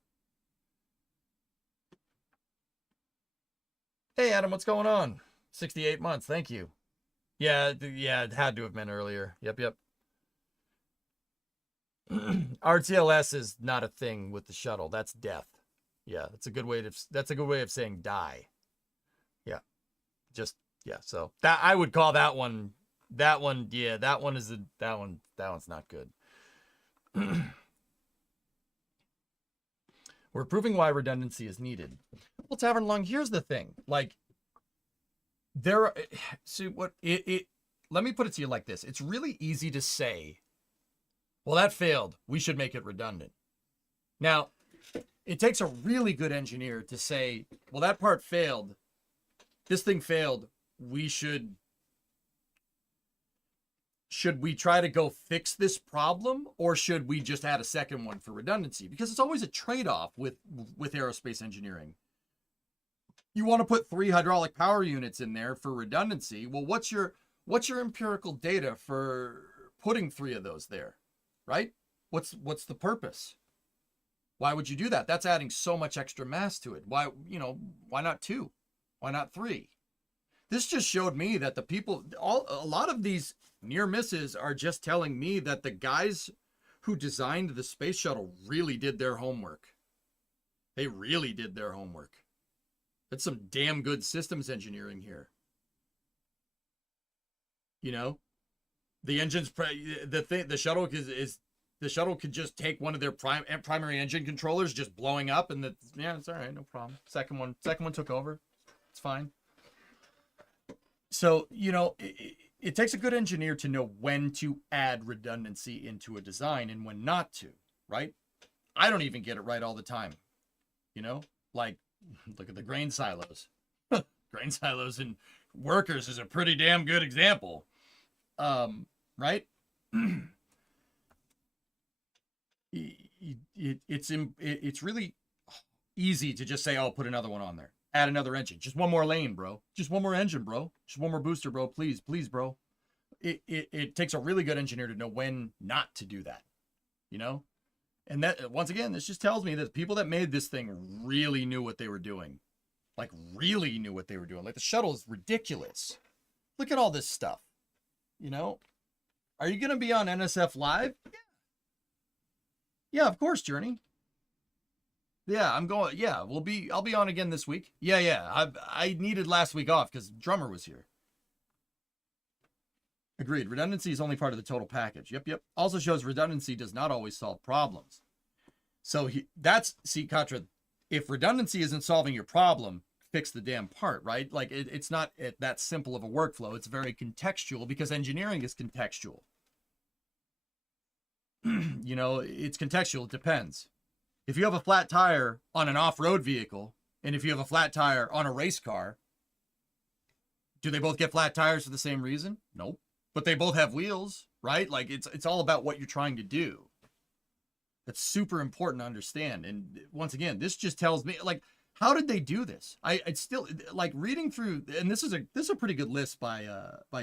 Hey, Adam, what's going on? 68 months, thank you. Yeah, it had to have been earlier. Yep. RTLS is not a thing with the shuttle. That's death. Yeah, that's a good way of saying die. Yeah. So that I would call that one, that one's not good. We're proving why redundancy is needed. Well, Tavern Long, here's the thing. Like, let me put it to you like this. It's really easy to say, well, that failed. We should make it redundant. Now, it takes a really good engineer to say, well, that part failed. This thing failed. Should we try to go fix this problem, or should we just add a second one for redundancy? Because it's always a trade-off with aerospace engineering. You want to put 3 hydraulic power units in there for redundancy. Well, what's your empirical data for putting 3 of those there, right? What's the purpose? Why would you do that? That's adding so much extra mass to it. Why not 2? Why not 3? This just showed me that a lot of these near misses are just telling me that the guys who designed the space shuttle really did their homework. They really did their homework. That's some damn good systems engineering here. You know, the engines, the shuttle is The shuttle could just take one of their primary engine controllers, just blowing up, and it's all right, no problem. Second one took over. It's fine. So, it takes a good engineer to know when to add redundancy into a design and when not to, right? I don't even get it right all the time. Like, look at the grain silos. Grain silos and workers is a pretty damn good example. Right? It's really easy to just say, oh, put another one on there. Add another engine. Just one more lane, bro. Just one more engine, bro. Just one more booster, bro. Please, bro. It takes a really good engineer to know when not to do that. And that, once again, this just tells me that the people that made this thing really knew what they were doing. Like, really knew what they were doing. Like, the shuttle is ridiculous. Look at all this stuff. Are you going to be on NSF Live? Yeah, of course, Journey. Yeah, I'm going. Yeah, I'll be on again this week. Yeah. I needed last week off because Drummer was here. Agreed. Redundancy is only part of the total package. Yep. Also shows redundancy does not always solve problems. So see, Katra, if redundancy isn't solving your problem, fix the damn part, right? Like, it's not that simple of a workflow. It's very contextual because engineering is contextual. It's contextual. It depends. If you have a flat tire on an off-road vehicle, and if you have a flat tire on a race car, do they both get flat tires for the same reason? Nope. But they both have wheels, right? Like, it's all about what you're trying to do. That's super important to understand. And once again, this just tells me, like, how did they do this? It's still, like, reading through, and this is a pretty good list by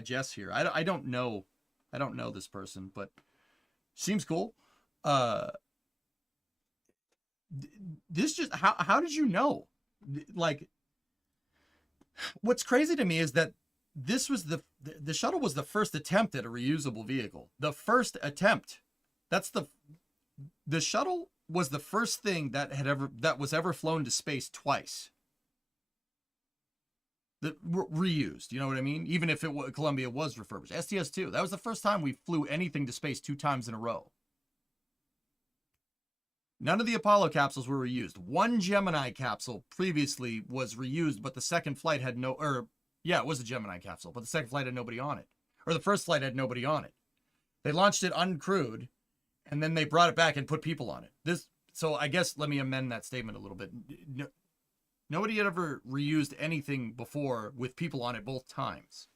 Jess here. I don't know this person, but seems cool. This just, how did you know? Like, what's crazy to me is that this was the shuttle was the first attempt at a reusable vehicle. The first attempt. The shuttle was the first thing that was ever flown to space twice. Reused, you know what I mean? Even if Columbia was refurbished. STS-2, that was the first time we flew anything to space 2 times in a row. None of the Apollo capsules were reused. One Gemini capsule previously was reused, but the second flight had it was a Gemini capsule, but the second flight had nobody on it. Or the first flight had nobody on it. They launched it uncrewed, and then they brought it back and put people on it. So I guess let me amend that statement a little bit. Nobody had ever reused anything before with people on it both times,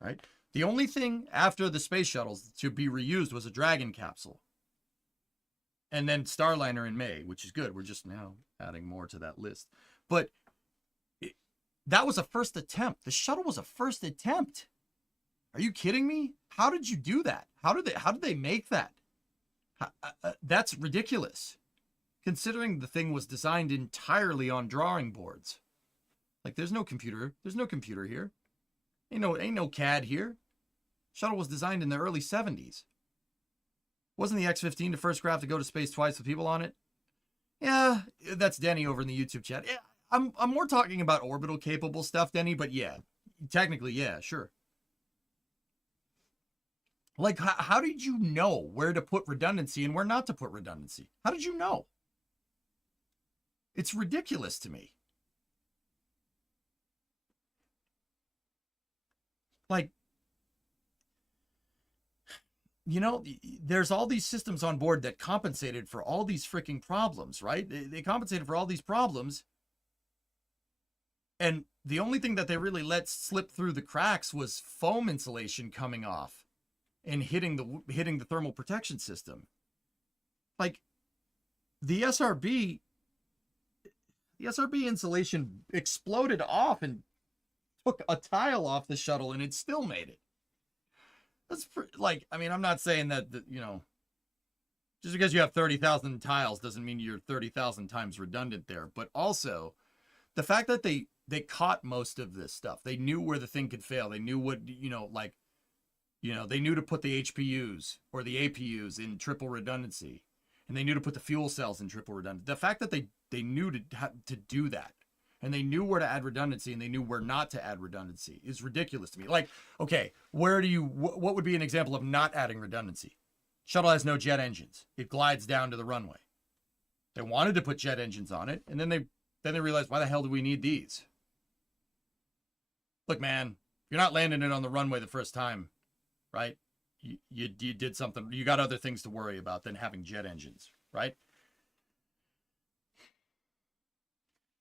right? The only thing after the space shuttles to be reused was a Dragon capsule. And then Starliner in May, which is good. We're just now adding more to that list. But that was a first attempt. The shuttle was a first attempt. Are you kidding me? How did you do that? How did they make that? That's ridiculous. Considering the thing was designed entirely on drawing boards. Like, there's no computer here. Ain't no CAD here. Shuttle was designed in the early 70s. Wasn't the X-15 the first craft to go to space twice with people on it? Yeah, that's Denny over in the YouTube chat. Yeah, I'm more talking about orbital capable stuff, Denny, but yeah, technically, yeah, sure. Like, how did you know where to put redundancy and where not to put redundancy? How did you know? It's ridiculous to me. Like, there's all these systems on board that compensated for all these freaking problems, right? They compensated for all these problems. And the only thing that they really let slip through the cracks was foam insulation coming off and hitting the thermal protection system. Like, the SRB insulation exploded off and took a tile off the shuttle, and it still made it. That's I'm not saying that just because you have 30,000 tiles doesn't mean you're 30,000 times redundant there. But also, the fact that they caught most of this stuff, they knew where the thing could fail. They knew what they knew to put the HPUs or the APUs in triple redundancy, and they knew to put the fuel cells in triple redundancy. The fact that they knew to do that, and they knew where to add redundancy and they knew where not to add redundancy is ridiculous to me. Like, okay, what would be an example of not adding redundancy? Shuttle has no jet engines. It glides down to the runway. They wanted to put jet engines on it, and then they realized, why the hell do we need these? Look, man, you're not landing it on the runway the first time, right? You did something. You got other things to worry about than having jet engines, right?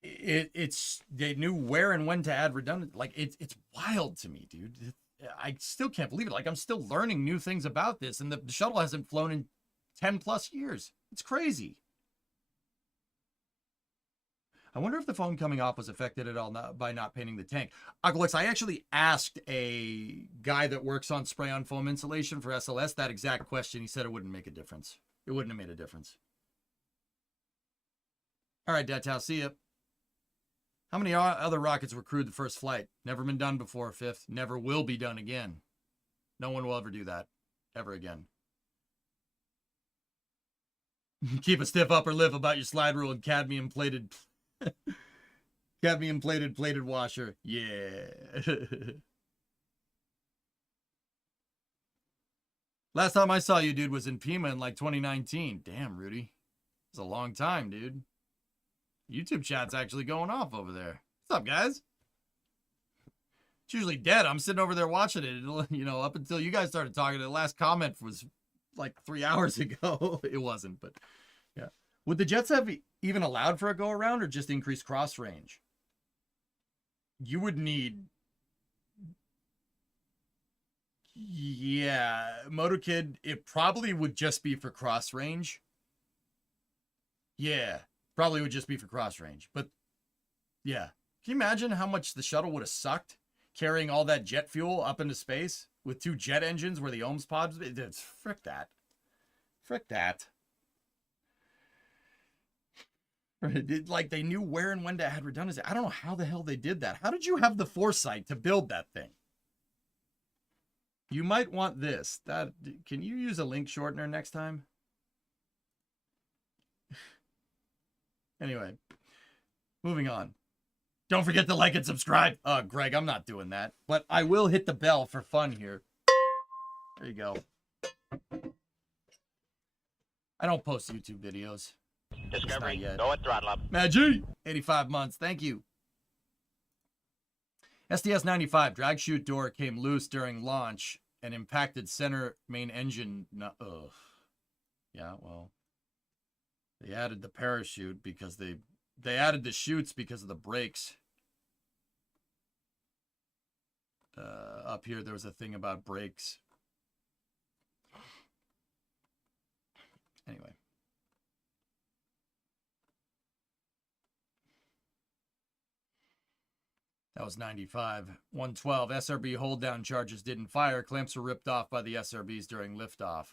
It's they knew where and when to add redundant. Like it's wild to me, dude. I still can't believe it. Like I'm still learning new things about this, and the shuttle hasn't flown in 10 plus years. It's crazy. I wonder if the foam coming off was affected at all by not painting the tank. Alex, I actually asked a guy that works on spray-on foam insulation for SLS that exact question. He said it wouldn't make a difference. It wouldn't have made a difference. All right, Dead see ya. How many other rockets were crewed the first flight? Never been done before, Fifth. Never will be done again. No one will ever do that. Ever again. Keep a stiff upper lip about your slide rule and cadmium-plated... plated washer. Yeah. Last time I saw you, dude, was in Pima in like 2019. Damn, Rudy. It's a long time, dude. YouTube chat's actually going off over there. What's up, guys? It's usually dead. I'm sitting over there watching it. You know, up until you guys started talking. The last comment was like 3 hours ago. It wasn't, but yeah. Would the jets have even allowed for a go around or just increased cross range? You would need. Yeah, MotoKid, it probably would just be for cross range. Yeah, probably would just be for cross range. But yeah, can you imagine how much the shuttle would have sucked carrying all that jet fuel up into space with 2 jet engines where the OMS pods? It's frick that. Frick that. Like they knew where and when to add redundancy. I don't know how the hell they did that. How did you have the foresight to build that thing? You might want this. Can you use a link shortener next time? Anyway, moving on. Don't forget to like and subscribe. Greg, I'm not doing that. But I will hit the bell for fun here. There you go. I don't post YouTube videos. Discovery, go at throttle up. Maggie, 85 months. Thank you. SDS-95 drag chute door came loose during launch and impacted center main engine. Ugh. Yeah, well, they added the parachute because they added the chutes because of the brakes. Up here, there was a thing about brakes. Anyway. That was 95. 112. SRB hold down charges didn't fire. Clamps were ripped off by the SRBs during liftoff.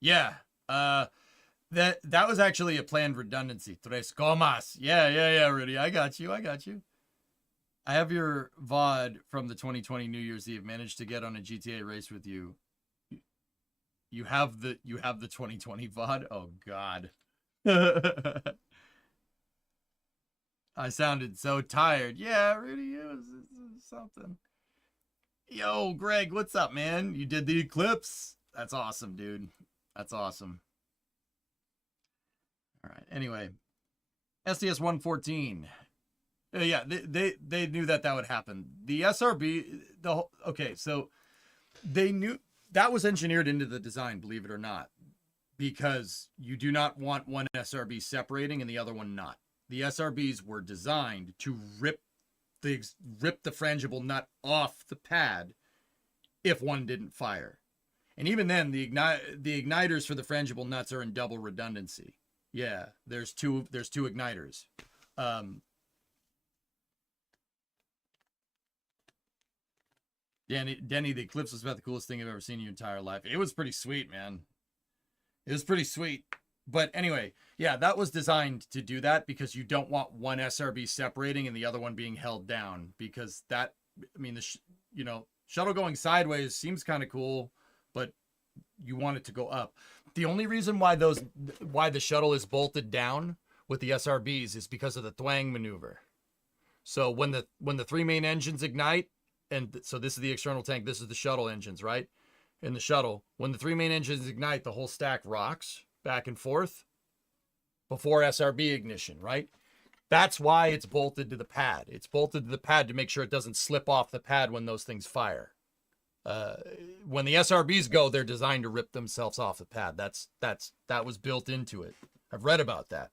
Yeah. That was actually a planned redundancy. Tres comas. Yeah, Rudy. I got you. I have your VOD from the 2020 New Year's Eve. Managed to get on a GTA race with you. You have the 2020 VOD? Oh God. I sounded so tired. Yeah, Rudy, it was something. Yo, Greg, what's up, man? You did the eclipse. That's awesome, dude. That's awesome. All right. Anyway, SDS 114. Yeah, they knew that would happen. The SRB, okay, so they knew that was engineered into the design, believe it or not, because you do not want one SRB separating and the other one not. The SRBs were designed to rip the frangible nut off the pad if one didn't fire. And even then, the igniters for the frangible nuts are in double redundancy. Yeah, there's two igniters. Denny, the Eclipse was about the coolest thing you've ever seen in your entire life. It was pretty sweet, man. It was pretty sweet. But anyway, yeah, that was designed to do that because you don't want one SRB separating and the other one being held down, because that, I mean, shuttle going sideways seems kind of cool, but you want it to go up. The only reason why the shuttle is bolted down with the SRBs is because of the twang maneuver. So when the 3 main engines ignite, and so this is the external tank, this is the shuttle engines, right? in the shuttle. When the 3 main engines ignite, the whole stack rocks back and forth before SRB ignition, right? That's why it's bolted to the pad. It's bolted to the pad to make sure it doesn't slip off the pad when those things fire. When the SRBs go, they're designed to rip themselves off the pad. That was built into it. I've read about that.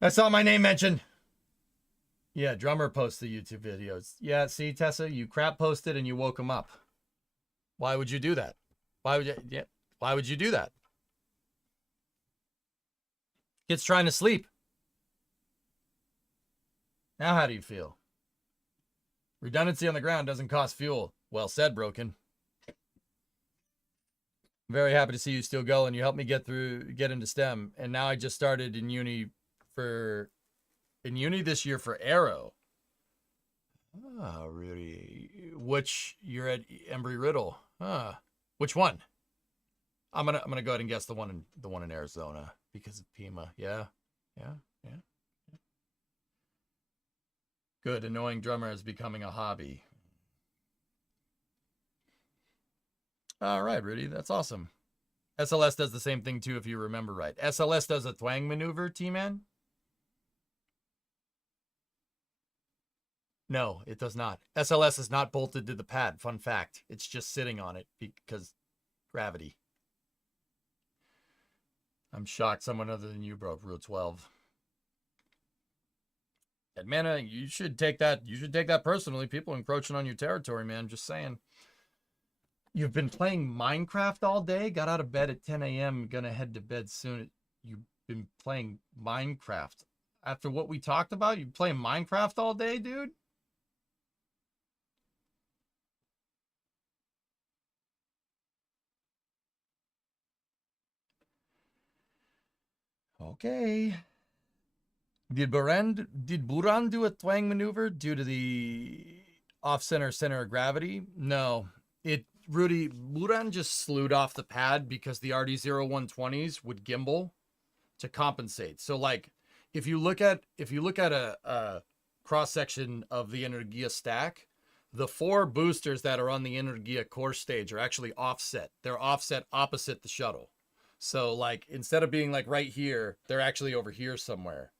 I saw my name mentioned. Yeah, drummer posts the YouTube videos. Yeah, see, Tessa, you crap posted and you woke him up. Why would you do that? Why would you do that? Kid's trying to sleep. Now how do you feel? Redundancy on the ground doesn't cost fuel. Well said, Broken. I'm very happy to see you still going. You helped me get into STEM. And now I just started in uni this year for Aero. Oh, really? Which you're at Embry Riddle. Which one? I'm gonna go ahead and guess the one in Arizona because of Pima. Yeah. Good. Annoying drummer is becoming a hobby. All right, Rudy. That's awesome. SLS does the same thing too, if you remember right. SLS does a twang maneuver, T-Man? No, it does not. SLS is not bolted to the pad. Fun fact. It's just sitting on it because gravity. I'm shocked someone other than you broke Rule 12. And man, you should take that personally. People encroaching on your territory, man. Just saying. You've been playing Minecraft all day? Got out of bed at 10 a.m. Gonna head to bed soon. You've been playing Minecraft. After what we talked about, you playing Minecraft all day, dude? Okay. Did Buran do a twang maneuver due to the off-center center of gravity? No. Rudy, Buran just slewed off the pad because the RD0120s would gimbal to compensate. So like if you look at a cross-section of the Energia stack, the 4 boosters that are on the Energia core stage are actually offset. They're offset opposite the shuttle. So like instead of being like right here, they're actually over here somewhere.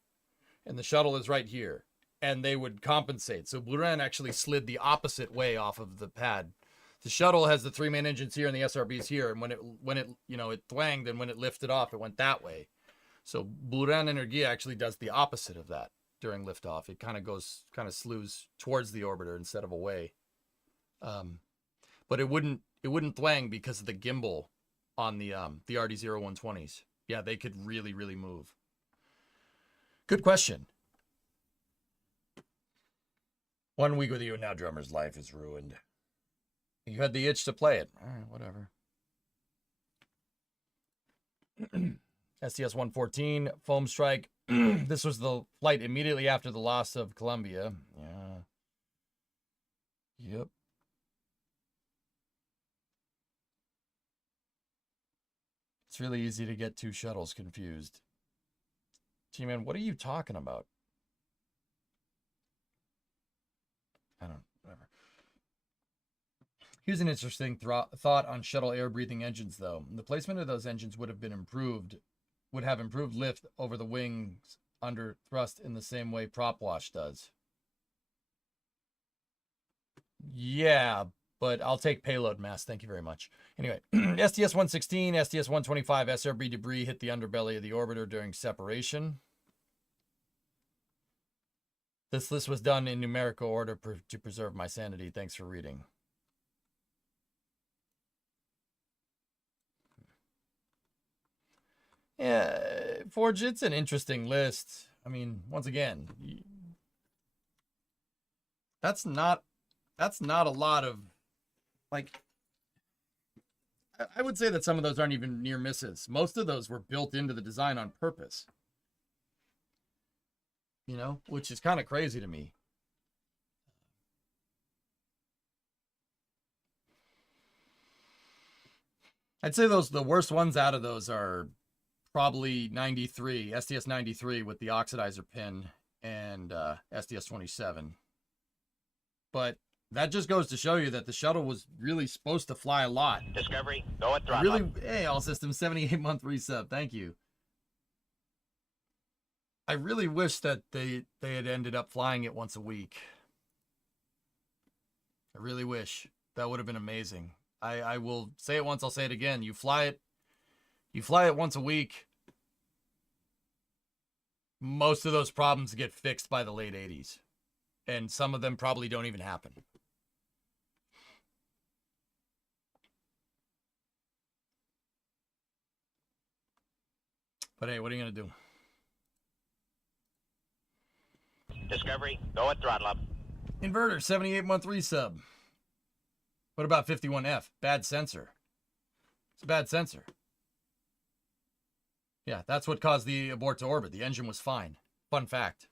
And the shuttle is right here. And they would compensate. So Buran actually slid the opposite way off of the pad. The shuttle has the 3 main engines here and the SRBs here. And when it it twanged, and when it lifted off, it went that way. So Buran Energia actually does the opposite of that during liftoff. It kind of slews towards the orbiter instead of away. But it wouldn't twang because of the gimbal on the RD0120s. Yeah, they could really, really move. Good question. 1 week with you and now drummer's life is ruined. You had the itch to play it. All right, whatever. STS-114, Foam Strike. This was the flight immediately after the loss of Columbia. Yeah. Yep. It's really easy to get 2 shuttles confused. G-Man, what are you talking about? I don't know. Whatever. Here's an interesting thought on shuttle air-breathing engines, though. The placement of those engines would have improved lift over the wings under thrust in the same way prop wash does. Yeah, but I'll take payload mass. Thank you very much. Anyway, STS-116, STS-125 SRB debris hit the underbelly of the orbiter during separation. This list was done in numerical order to preserve my sanity. Thanks for reading. Yeah, Forge, it's an interesting list. I mean, once again, that's not a lot of, like, I would say that some of those aren't even near misses. Most of those were built into the design on purpose. You know, which is kind of crazy to me. I'd say the worst ones out of those are probably 93, STS 93 with the oxidizer pin, and STS 27. But that just goes to show you that the shuttle was really supposed to fly a lot. Discovery, go at throttle Really, up. hey, all systems 78-month resub. Thank you. I really wish that they had ended up flying it once a week. I really wish. That would have been amazing. I will say it once, I'll say it again. You fly it once a week. Most of those problems get fixed by the late 80s. And some of them probably don't even happen. But hey, what are you going to do? Discovery, go at throttle up. Inverter, 78-month resub. What about 51F? Bad sensor. It's a bad sensor. Yeah, that's what caused the abort to orbit. The engine was fine. Fun fact.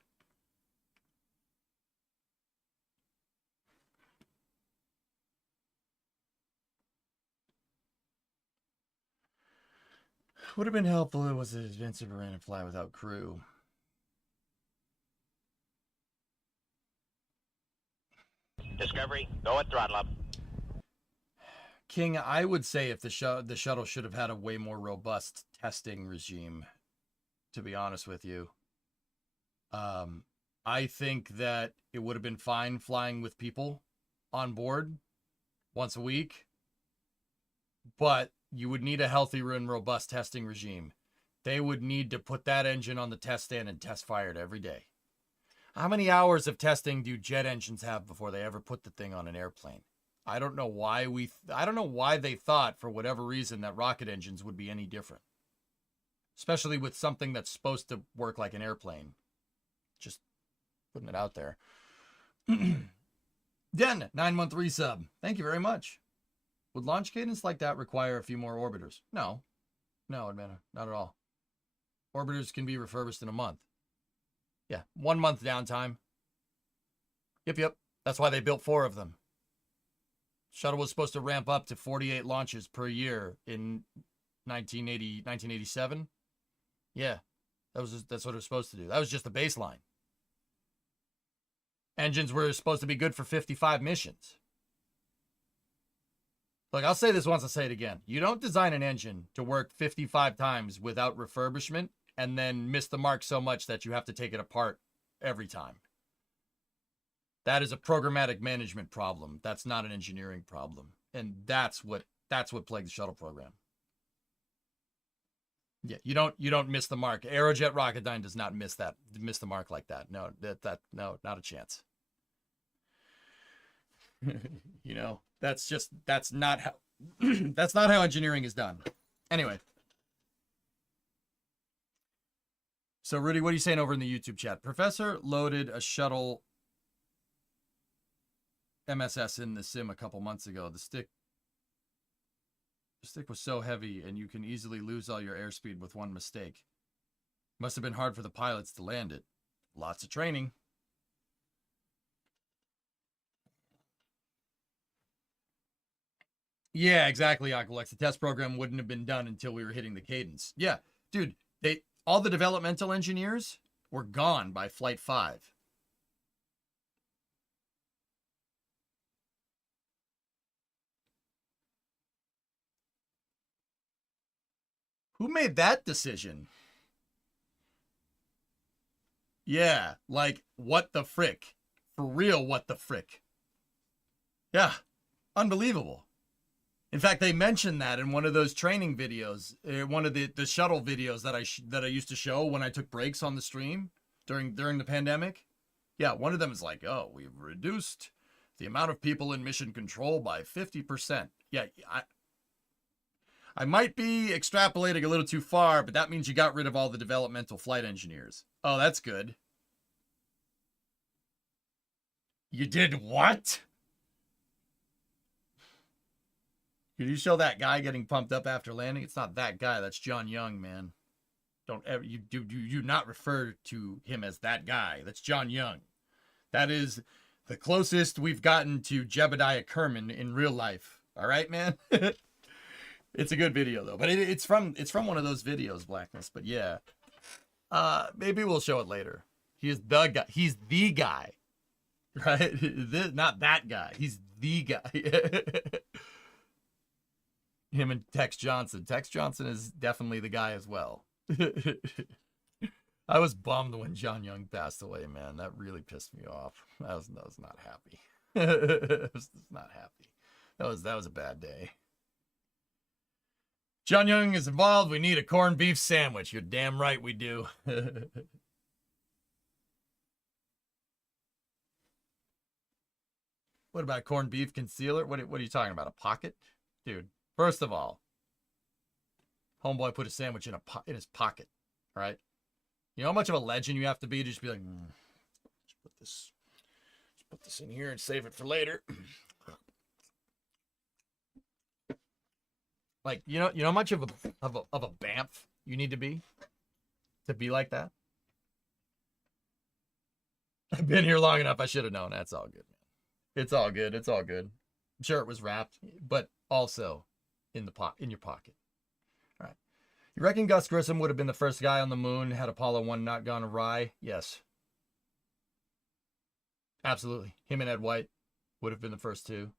Would have been helpful if it was an adventure ran and fly without crew. Discovery, go at throttle up. King, I would say if the shuttle should have had a way more robust testing regime, to be honest with you. I think that it would have been fine flying with people on board once a week, but you would need a healthy and robust testing regime. They would need to put that engine on the test stand and test fire it every day. How many hours of testing do jet engines have before they ever put the thing on an airplane? I don't know why they thought, for whatever reason, that rocket engines would be any different. Especially with something that's supposed to work like an airplane. Just putting it out there. Den, 9-month resub. Thank you very much. Would launch cadence like that require a few more orbiters? No. No, man, not at all. Orbiters can be refurbished in a month. Yeah, 1 month downtime. Yep. That's why they built 4 of them. Shuttle was supposed to ramp up to 48 launches per year in 1987. Yeah, that's what it was supposed to do. That was just the baseline. Engines were supposed to be good for 55 missions. Look, I'll say this once, I'll say it again. You don't design an engine to work 55 times without refurbishment and then miss the mark so much that you have to take it apart every time. That is a programmatic management problem. That's not an engineering problem. And that's what plagued the shuttle program. Yeah, you don't miss the mark. Aerojet Rocketdyne does not miss the mark like that. No, no, not a chance. You know, that's not how that's not how engineering is done. Anyway. So Rudy, what are you saying over in the YouTube chat? Professor loaded a shuttle MSS in the sim a couple months ago. The stick was so heavy and you can easily lose all your airspeed with one mistake. Must have been hard for the pilots to land it. Lots of training. Yeah, exactly, Aqualex. The test program wouldn't have been done until we were hitting the cadence. Yeah, dude, all the developmental engineers were gone by Flight 5. Who made that decision? Yeah, like, what the frick? For real, what the frick? Yeah, unbelievable. In fact, they mentioned that in one of those training videos, one of the shuttle videos that I used to show when I took breaks on the stream during the pandemic. Yeah, one of them is like, oh, we've reduced the amount of people in mission control by 50%. Yeah, I might be extrapolating a little too far, but that means you got rid of all the developmental flight engineers. Oh, that's good. You did what? Could you show that guy getting pumped up after landing? It's not that guy. That's John Young, man. Don't ever you do not refer to him as that guy. That's John Young. That is the closest we've gotten to Jebediah Kerman in real life. All right, man. It's a good video though, but it's from one of those videos, Blackness. But yeah, maybe we'll show it later. He is the guy. He's the guy. right? Not that guy. He's the guy. Him and Tex Johnson. Tex Johnson is definitely the guy as well. I was bummed when John Young passed away, man. That really pissed me off. I was not happy. I was not happy. That was a bad day. John Young is involved. We need a corned beef sandwich. You're damn right we do. What about corned beef concealer? What are you talking about? A pocket? Dude, first of all, homeboy put a sandwich in his pocket, right? You know how much of a legend you have to be to just be like, let's put this in here and save it for later. Like, you know how much of a bamf you need to be like that? I've been here long enough. I should have known. That's all good, man. It's all good. It's all good. I'm sure it was wrapped, but also in your pocket. All right. You reckon Gus Grissom would have been the first guy on the moon had Apollo 1 not gone awry? Yes. Absolutely. Him and Ed White would have been the first two.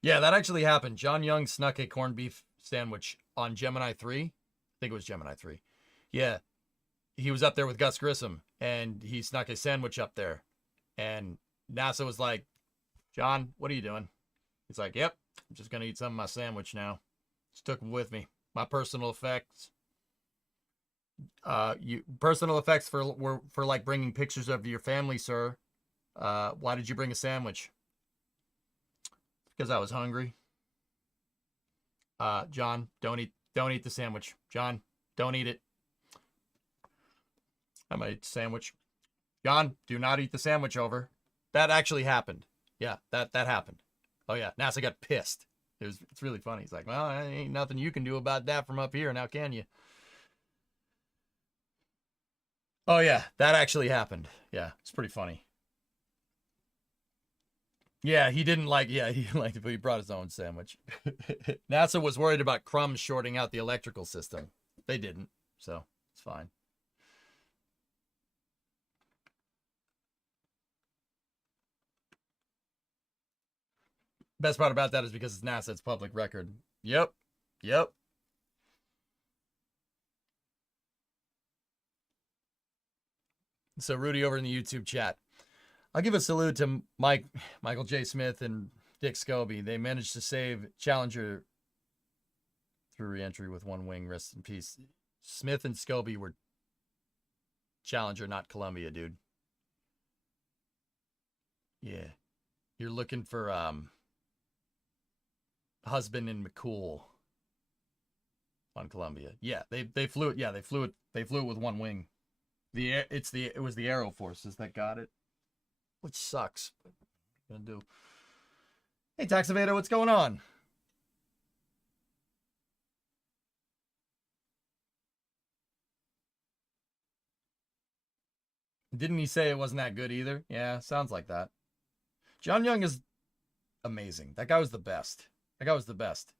Yeah, that actually happened. John Young snuck a corned beef sandwich on Gemini 3. I think it was Gemini 3. Yeah. He was up there with Gus Grissom, and he snuck a sandwich up there. And NASA was like, John, what are you doing? He's like, yep, I'm just going to eat some of my sandwich now. Just took them with me. My personal effects. Personal effects for like bringing pictures of your family, sir. Why did you bring a sandwich? Because I was hungry. John, don't eat the sandwich. John, don't eat it. I might eat the sandwich. John, do not eat the sandwich over. That actually happened. Yeah, that happened. Oh yeah, NASA got pissed. It's really funny. He's like, well, there ain't nothing you can do about that from up here, now can you? Oh yeah, that actually happened. Yeah, it's pretty funny. Yeah, he didn't like it, but he brought his own sandwich. NASA was worried about crumbs shorting out the electrical system. They didn't, so it's fine. Best part about that is because it's NASA, it's public record. Yep. So Rudy over in the YouTube chat. I'll give a salute to Michael J. Smith and Dick Scobie. They managed to save Challenger through re-entry with one wing. Rest in peace. Smith and Scobie were Challenger, not Columbia, dude. Yeah. You're looking for Husband and McCool on Columbia. Yeah, they flew it. Yeah, they flew it with one wing. It was the Aero Forces that got it, which sucks. But what are you gonna do? Hey, Taxavator, what's going on? Didn't he say it wasn't that good either? Yeah, sounds like that. John Young is amazing. That guy was the best.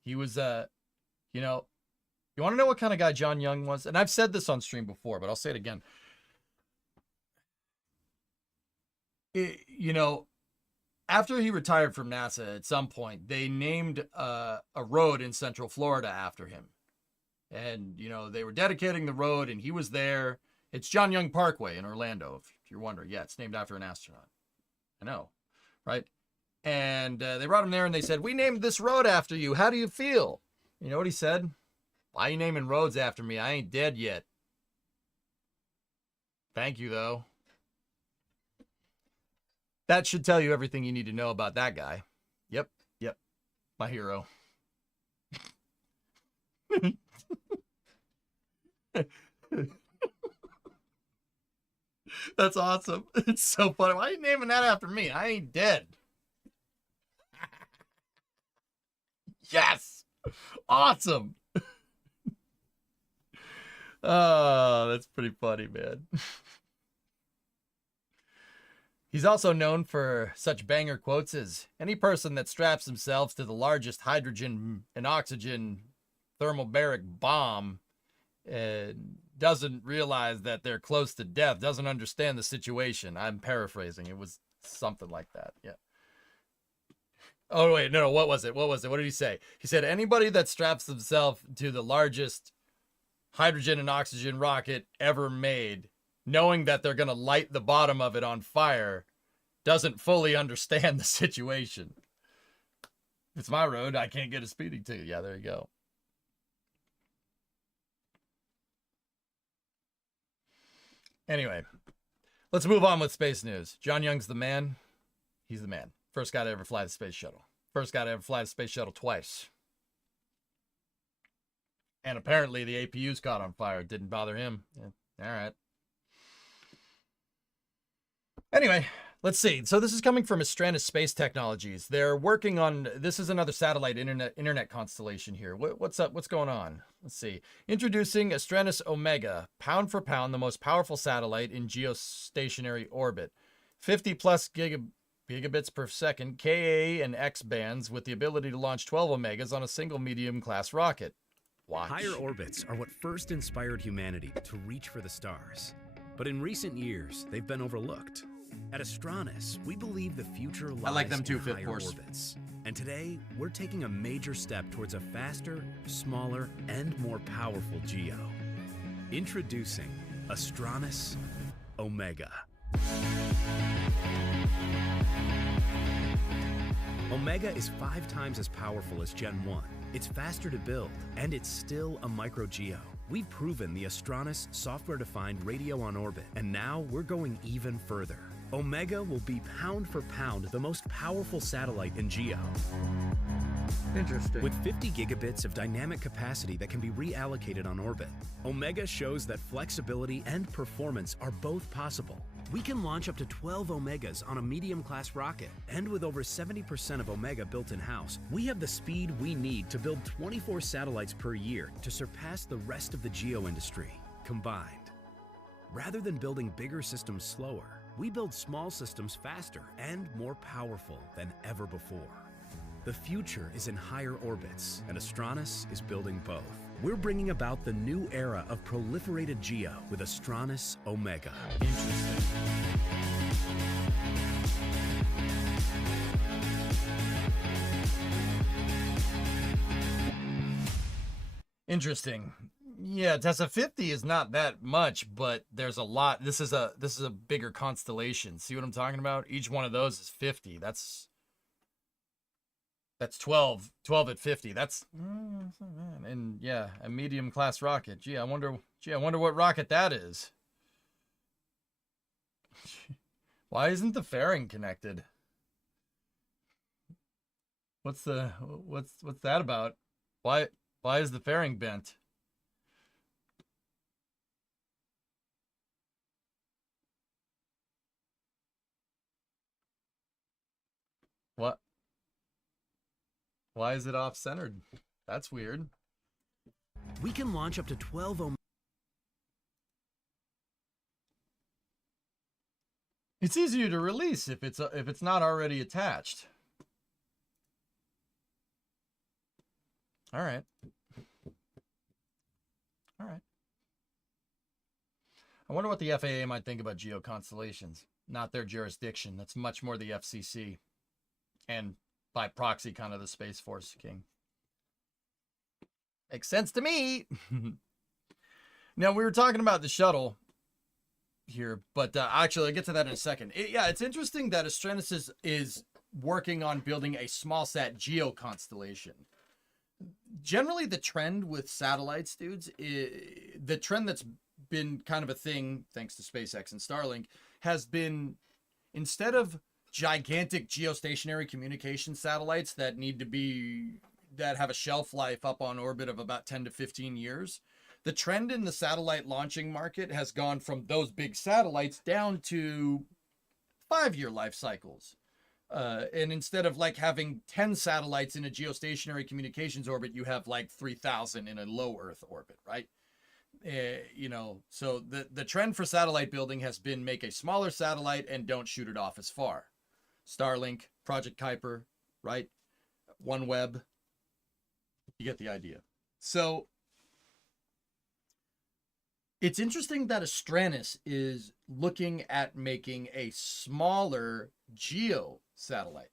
He was, you know, you want to know what kind of guy John Young was? And I've said this on stream before, but I'll say it again. After he retired from NASA, at some point, they named a road in Central Florida after him. And, they were dedicating the road, and he was there. It's John Young Parkway in Orlando, if you're wondering. Yeah, it's named after an astronaut. I know, right? And they brought him there, and they said, we named this road after you. How do you feel? You know what he said? Why are you naming roads after me? I ain't dead yet. Thank you, though. That should tell you everything you need to know about that guy. Yep. My hero. That's awesome. It's so funny. Why are you naming that after me? I ain't dead. Yes. Awesome. Oh, that's pretty funny, man. He's also known for such banger quotes as, any person that straps themselves to the largest hydrogen and oxygen thermobaric bomb doesn't realize that they're close to death, doesn't understand the situation. I'm paraphrasing. It was something like that. Yeah. Oh, wait, no, what was it? What did he say? He said, anybody that straps themselves to the largest hydrogen and oxygen rocket ever made, knowing that they're going to light the bottom of it on fire, doesn't fully understand the situation. If it's my road, I can't get a speeding ticket. Yeah, there you go. Anyway, let's move on with space news. John Young's the man. He's the man. First guy to ever fly the space shuttle. First guy to ever fly the space shuttle twice. And apparently the APU's caught on fire. It didn't bother him. Yeah. All right. Anyway, let's see. So this is coming from Astrantis Space Technologies. They're working on, this is another satellite internet constellation here. What's up? What's going on? Let's see. Introducing Astrantis Omega, pound for pound, the most powerful satellite in geostationary orbit. 50 plus gigabits per second, Ka and X bands with the ability to launch 12 Omegas on a single medium class rocket. Watch. Higher orbits are what first inspired humanity to reach for the stars. But in recent years, they've been overlooked. At Astrantis, we believe the future lies I like them too, in Fifth higher Force. orbits. And today, we're taking a major step towards a faster, smaller, and more powerful GEO. Introducing Astrantis Omega. Omega is 5 times as powerful as Gen 1. It's faster to build, and it's still a micro-GEO. We've proven the Astrantis software-defined radio on orbit, and now we're going even further. Omega will be pound for pound the most powerful satellite in GEO. Interesting. With 50 gigabits of dynamic capacity that can be reallocated on orbit, Omega shows that flexibility and performance are both possible. We can launch up to 12 Omegas on a medium-class rocket, and with over 70% of Omega built in-house, we have the speed we need to build 24 satellites per year to surpass the rest of the GEO industry combined. Rather than building bigger systems slower, we build small systems faster and more powerful than ever before. The future is in higher orbits, and Astrantis is building both. We're bringing about the new era of proliferated GEO with Astrantis Omega. Interesting. Yeah, Tessa 50 is not that much, but there's a lot. This is a bigger constellation. See what I'm talking about? Each one of those is 50. That's 12 at 50. That's and yeah, a medium class rocket. Gee, I wonder what rocket that is. Why isn't the fairing connected? What's that about? Why is the fairing bent? What? Why is it off-centered? That's weird. We can launch up to 12 Omega. It's easier to release if it's not already attached. All right. All right. I wonder what the FAA might think about GEO constellations. Not their jurisdiction. That's much more the FCC. And by proxy, kind of the Space Force, King. Makes sense to me. Now, we were talking about the shuttle here, but actually, I'll get to that in a second. It's interesting that Astrantis is working on building a small sat GEO constellation. Generally, the trend with satellites, dudes, the trend that's been kind of a thing, thanks to SpaceX and Starlink, has been instead of gigantic geostationary communication satellites that have a shelf life up on orbit of about 10 to 15 years, the trend in the satellite launching market has gone from those big satellites down to 5-year life cycles. And instead of like having 10 satellites in a geostationary communications orbit, you have like 3,000 in a low Earth orbit, right? So the trend for satellite building has been make a smaller satellite and don't shoot it off as far. Starlink, Project Kuiper, right? OneWeb. You get the idea. So It's interesting that Astranis is looking at making a smaller GEO satellite.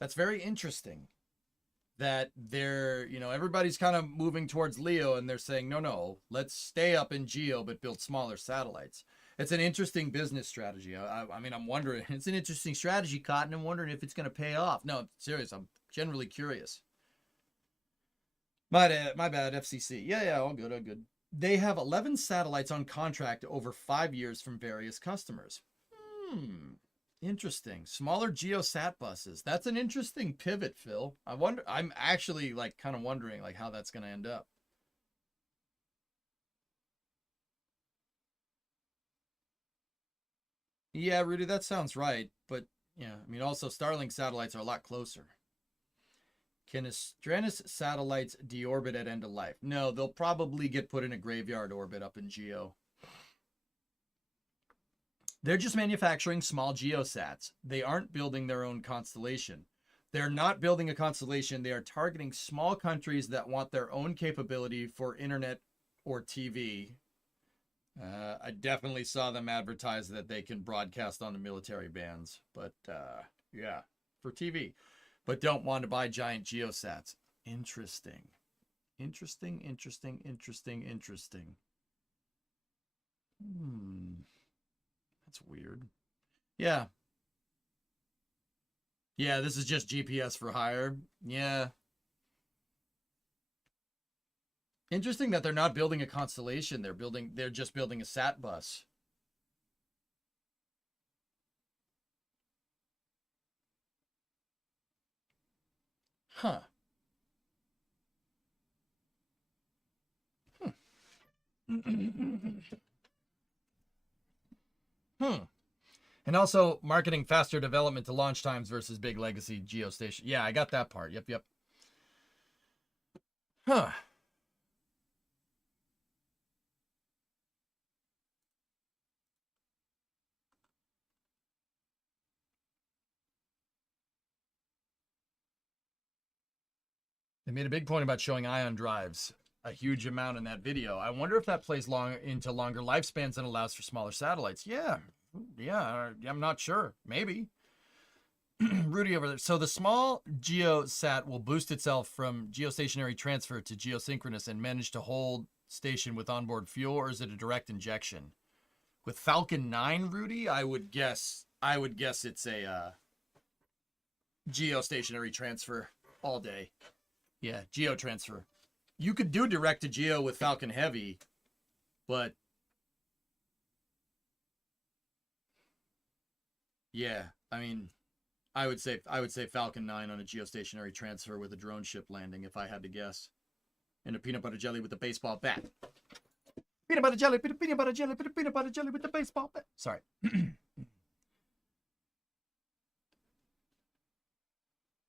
That's very interesting. That they're, everybody's kind of moving towards LEO and they're saying, no, let's stay up in GEO but build smaller satellites. It's an interesting business strategy. I mean, I'm wondering, it's an interesting strategy, Cotton. I'm wondering if it's going to pay off. No, serious. I'm generally curious. My bad, FCC. Yeah, all good, all good. They have 11 satellites on contract over 5 years from various customers. Interesting. Smaller GeoSat buses. That's an interesting pivot, Phil. I'm actually kind of wondering how that's going to end up. Yeah, Rudy, that sounds right. But yeah, I mean, also Starlink satellites are a lot closer. Can Astranis satellites deorbit at end of life? No, they'll probably get put in a graveyard orbit up in GEO. They're just manufacturing small GeoSats. They aren't building their own constellation. They're not building a constellation. They are targeting small countries that want their own capability for internet or TV. I definitely saw them advertise that they can broadcast on the military bands, but yeah, for TV, but don't want to buy giant GeoSats. Interesting. That's weird. Yeah. Yeah, this is just GPS for hire. Yeah. Interesting that they're not building a constellation. They're just building a sat bus. Huh. And also marketing faster development to launch times versus big legacy geostation. Yeah, I got that part. Yep. Huh. They made a big point about showing ion drives, a huge amount in that video. I wonder if that plays into longer lifespans and allows for smaller satellites. Yeah, I'm not sure. Maybe. Rudy over there. So the small GeoSat will boost itself from geostationary transfer to geosynchronous and manage to hold station with onboard fuel, or is it a direct injection? With Falcon 9, Rudy, I would guess it's a geostationary transfer all day. Yeah, geo transfer. You could do direct to geo with Falcon Heavy, but yeah, I mean, I would say Falcon 9 on a geostationary transfer with a drone ship landing if I had to guess. And a peanut butter jelly with a baseball bat. Peanut butter jelly with the baseball bat. Sorry.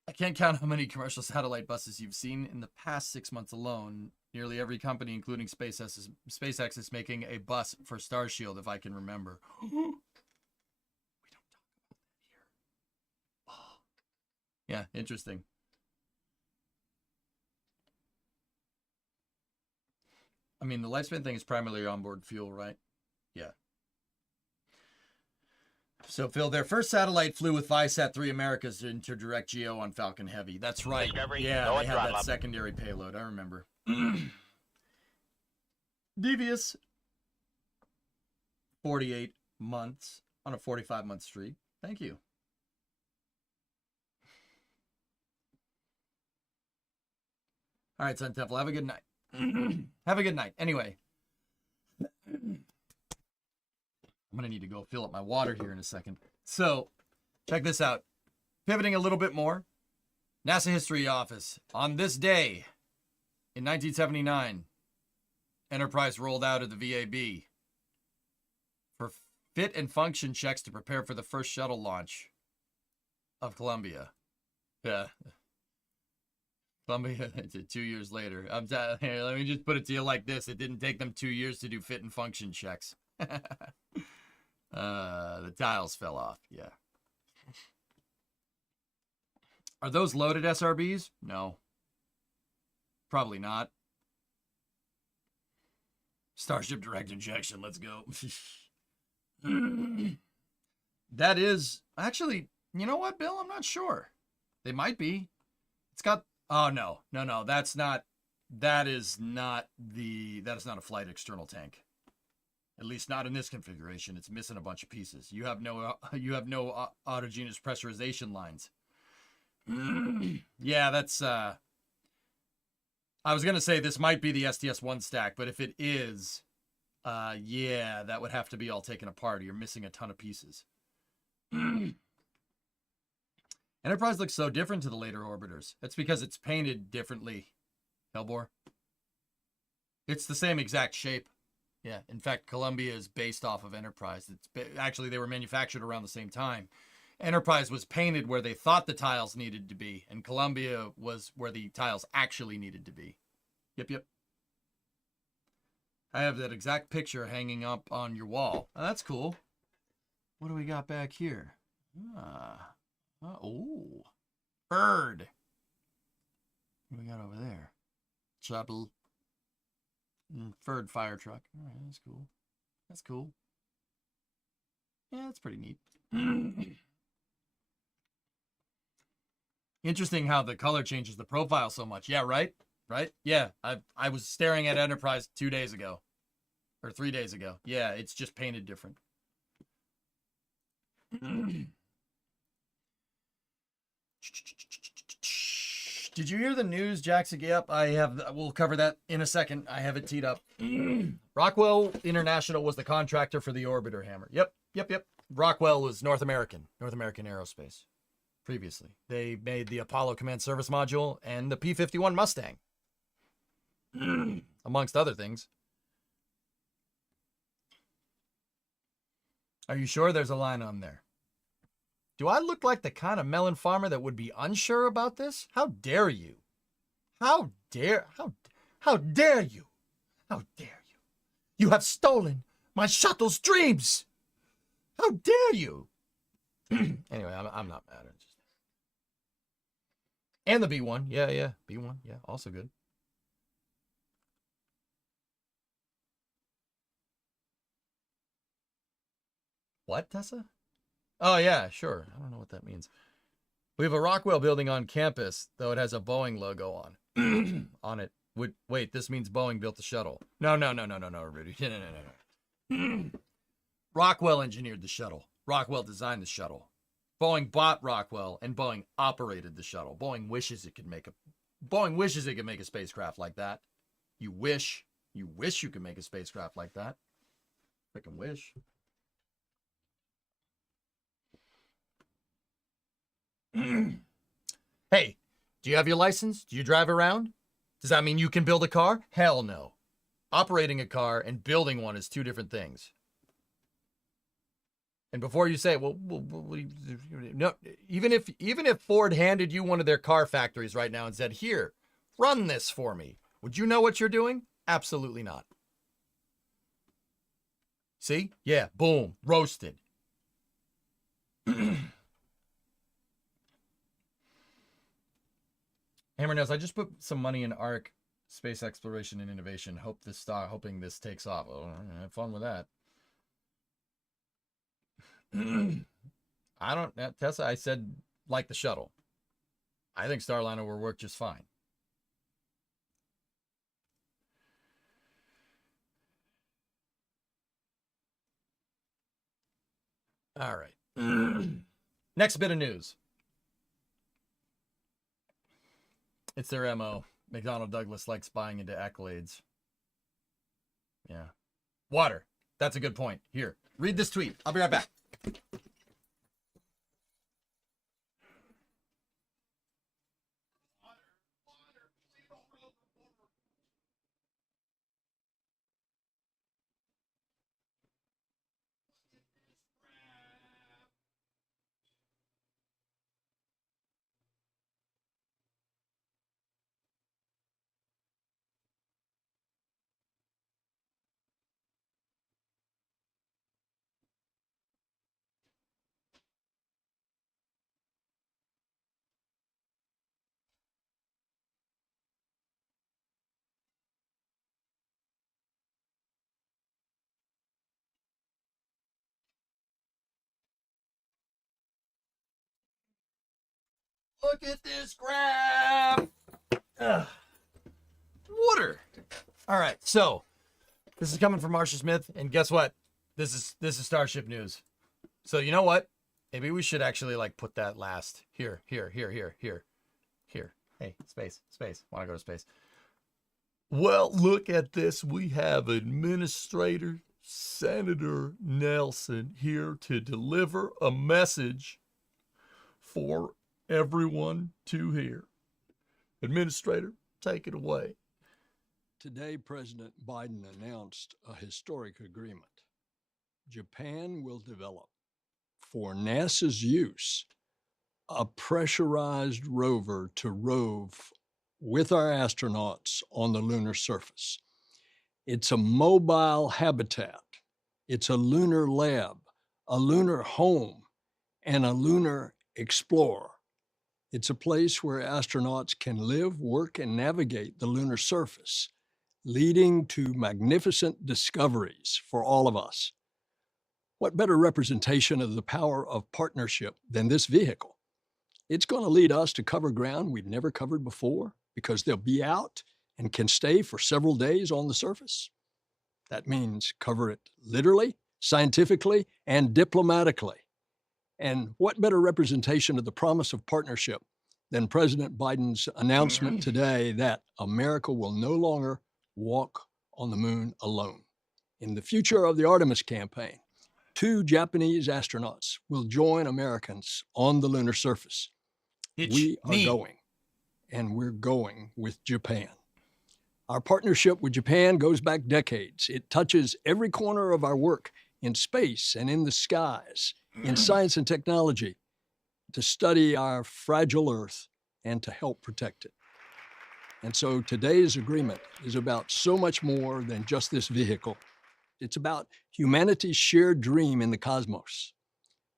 I can't count how many commercial satellite buses you've seen in the past 6 months alone. Nearly every company, including SpaceX, is making a bus for Starshield, if I can remember. We don't talk about that here. Oh. Yeah, interesting. I mean, the lifespan thing is primarily onboard fuel, right? Yeah. So, Phil, their first satellite flew with Viasat 3 Americas into direct geo on Falcon Heavy. That's right. Discovery, yeah, go they and had throttle that up. secondary payload. I remember. Devious. 48 months on a 45-month streak. Thank you. All right, Sun Temple. Have a good night. Have a good night. Anyway. I'm going to need to go fill up my water here in a second. So, check this out. Pivoting a little bit more. NASA History Office. On this day, in 1979, Enterprise rolled out of the VAB for fit and function checks to prepare for the first shuttle launch of Columbia. Yeah. Columbia, 2 years later. Here, let me just put it to you like this. It didn't take them 2 years to do fit and function checks. The tiles fell off. Yeah. Are those loaded SRBs? No. Probably not. Starship direct injection. Let's go. That is actually, you know what, Bill? I'm not sure. They might be. It's got. Oh no. That's not. That is not a flight external tank. At least not in this configuration. It's missing a bunch of pieces. You have no autogenous pressurization lines. Yeah, that's. I was gonna say this might be the STS-1 stack, but if it is, yeah, that would have to be all taken apart. You're missing a ton of pieces. Enterprise looks so different to the later orbiters. That's because it's painted differently. Hellbore. It's the same exact shape. Yeah, in fact, Columbia is based off of Enterprise. Actually, they were manufactured around the same time. Enterprise was painted where they thought the tiles needed to be, and Columbia was where the tiles actually needed to be. Yep. I have that exact picture hanging up on your wall. Oh, that's cool. What do we got back here? Oh, bird. What do we got over there? Shuttle. Furred fire truck. All right, that's cool. That's cool. Yeah, that's pretty neat. Interesting how the color changes the profile so much. Yeah, right? Yeah, I was staring at Enterprise 2 days ago. Or 3 days ago. Yeah, it's just painted different. Did you hear the news, Jackson? Yep, we'll cover that in a second. I have it teed up. Rockwell International was the contractor for the orbiter hammer. Yep. Rockwell was North American Aerospace. Previously, they made the Apollo Command Service Module and the P-51 Mustang, amongst other things. Are you sure there's a line on there? Do I look like the kind of melon farmer that would be unsure about this? How dare you? How dare you? How dare you? You have stolen my shuttle's dreams. How dare you? Anyway, I'm not mad. And the B1. Yeah. B1. Yeah, also good. What, Tessa? Oh, yeah, sure. I don't know what that means. We have a Rockwell building on campus, though it has a Boeing logo on on it. Wait, this means Boeing built the shuttle. No, Rudy. No. Rockwell engineered the shuttle. Rockwell designed the shuttle. Boeing bought Rockwell, and Boeing operated the shuttle. Boeing wishes it could make a spacecraft like that. You wish you could make a spacecraft like that. Freaking wish. Hey, do you have your license? Do you drive around? Does that mean you can build a car? Hell no. Operating a car and building one is two different things. And before you say, well, no, even if Ford handed you one of their car factories right now and said, "Here, run this for me," would you know what you're doing? Absolutely not. See? Yeah, boom, roasted. Hammer knows. I just put some money in ARC, space exploration and innovation. Hoping this takes off. Oh, have fun with that. I don't, Tessa. I said like the shuttle. I think Starliner will work just fine. All right. Next bit of news. It's their MO. McDonnell Douglas likes buying into accolades. Yeah. Water. That's a good point. Here, read this tweet. I'll be right back. Look at this graph. Ugh. Water. All right, so this is coming from Marsha Smith, and guess what? This is Starship news. So you know what? Maybe we should actually like put that last. Here. Hey, space. Want to go to space? Well, look at this. We have Administrator Senator Nelson here to deliver a message for everyone to hear. Administrator, take it away. Today, President Biden announced a historic agreement. Japan will develop, for NASA's use, a pressurized rover to rove with our astronauts on the lunar surface. It's a mobile habitat. It's a lunar lab, a lunar home, and a lunar explorer. It's a place where astronauts can live, work, and navigate the lunar surface, leading to magnificent discoveries for all of us. What better representation of the power of partnership than this vehicle? It's going to lead us to cover ground we've never covered before because they'll be out and can stay for several days on the surface. That means cover it literally, scientifically, and diplomatically. And what better representation of the promise of partnership than President Biden's announcement today that America will no longer walk on the moon alone. In the future of the Artemis campaign, 2 Japanese astronauts will join Americans on the lunar surface. We are going, and we're going with Japan. Our partnership with Japan goes back decades. It touches every corner of our work in space and in the skies, in science and technology, to study our fragile Earth and to help protect it. And so today's agreement is about so much more than just this vehicle. It's about humanity's shared dream in the cosmos.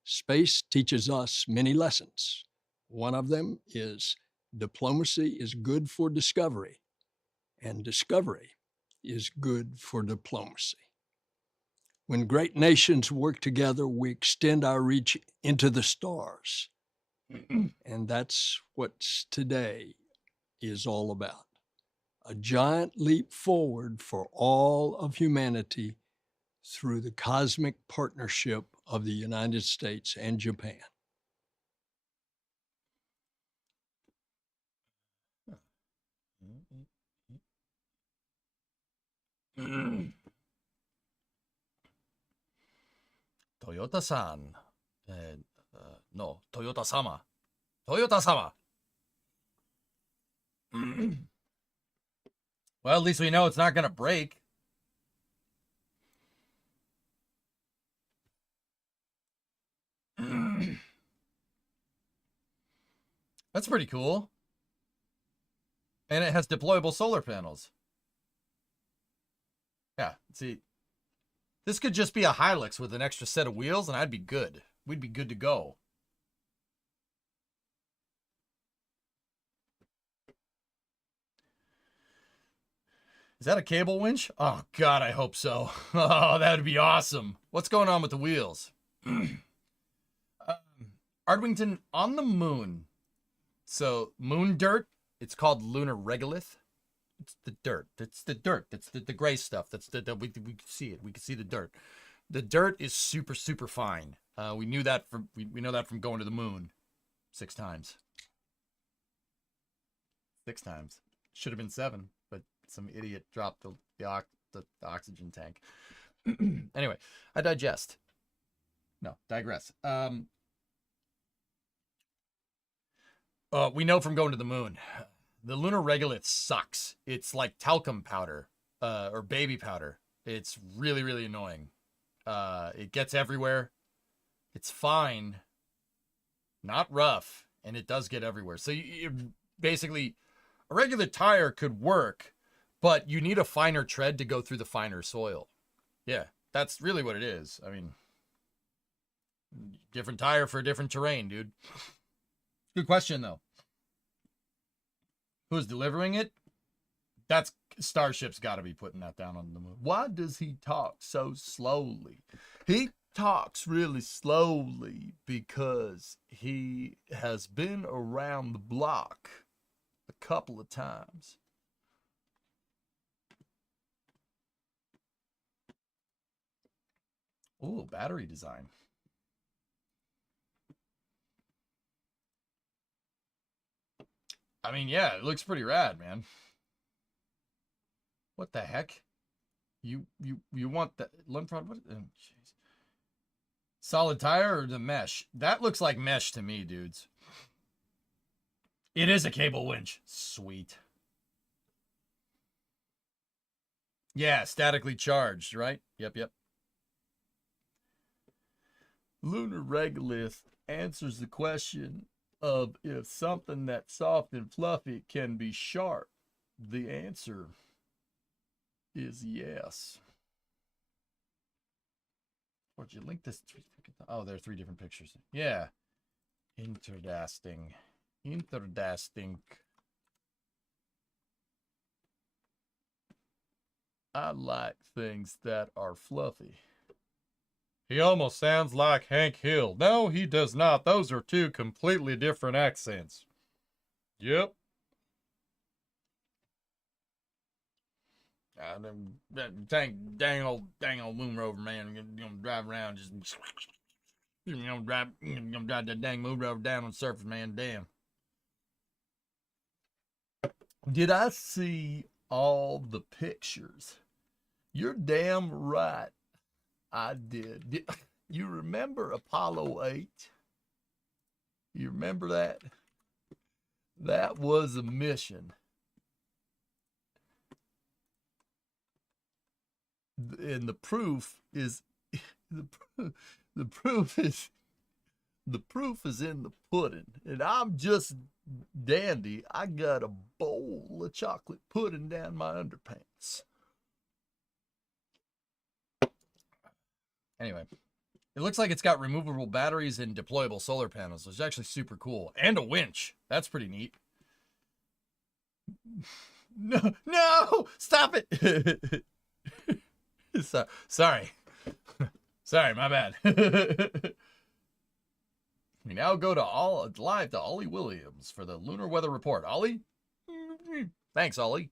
Space teaches us many lessons. One of them is diplomacy is good for discovery, and discovery is good for diplomacy. When great nations work together, we extend our reach into the stars. And that's what today is all about. A giant leap forward for all of humanity through the cosmic partnership of the United States and Japan. Toyota-san. No, Toyota-sama. Toyota-sama. Well, at least we know it's not going to break. That's pretty cool. And it has deployable solar panels. Yeah, see, this could just be a Hilux with an extra set of wheels, and I'd be good. We'd be good to go. Is that a cable winch? Oh, God, I hope so. Oh, that would be awesome. What's going on with the wheels? Ardwington, on the moon. So, moon dirt, it's called lunar regolith. It's the dirt. It's the dirt. It's the gray stuff. That's we can see it. We can see the dirt. The dirt is super, super fine. We knew that from we know that from going to the moon 6 times. 6 times. Should have been 7, but some idiot dropped the oxygen tank. Anyway, I digest. No, digress. We know from going to the moon, the lunar regolith sucks. It's like talcum powder, or baby powder. It's really, really annoying. It gets everywhere. It's fine, not rough, and it does get everywhere. So you basically, a regular tire could work, but you need a finer tread to go through the finer soil. Yeah, that's really what it is. I mean, different tire for different terrain, dude. Good question, though. Who's delivering it? That's Starship's got to be putting that down on the moon. Why does he talk so slowly? He talks really slowly because he has been around the block a couple of times. Ooh, battery design. I mean, yeah, it looks pretty rad, man. What the heck? You want the Linfront? What? Oh, jeez. Solid tire or the mesh? That looks like mesh to me, dudes. It is a cable winch. Sweet. Yeah, statically charged, right? Yep. Lunar regolith answers the question of if something that's soft and fluffy can be sharp. The answer is yes. Where'd you link this? Oh, there are 3 different pictures. Yeah. Interesting. I like things that are fluffy. He almost sounds like Hank Hill. No, he does not. Those are 2 completely different accents. Yep. Dang old moon rover, man. You're gonna drive around, just you're gonna drive that dang moon rover down on the surface, man. Damn. Did I see all the pictures? You're damn right. I did. You remember Apollo 8? You remember that? That was a mission. And the proof is the proof is in the pudding. And I'm just dandy. I got a bowl of chocolate pudding down my underpants. Anyway, it looks like it's got removable batteries and deployable solar panels, which is actually super cool. And a winch. That's pretty neat. No, stop it. Sorry, my bad. We now go to live to Ollie Williams for the lunar weather report. Ollie? Thanks, Ollie.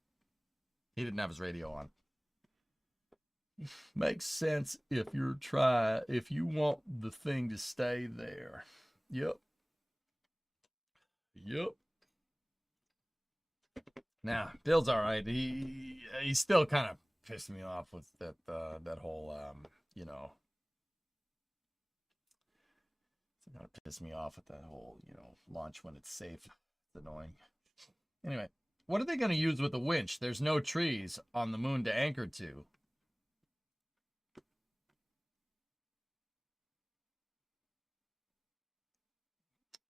He didn't have his radio on. Makes sense if you want the thing to stay there. Yep. Nah, Bill's all right. He's still kind of pissed me off with that whole it's gonna piss me off with that whole launch when it's safe. It's annoying. Anyway, what are they gonna use with the winch? There's no trees on the moon to anchor to.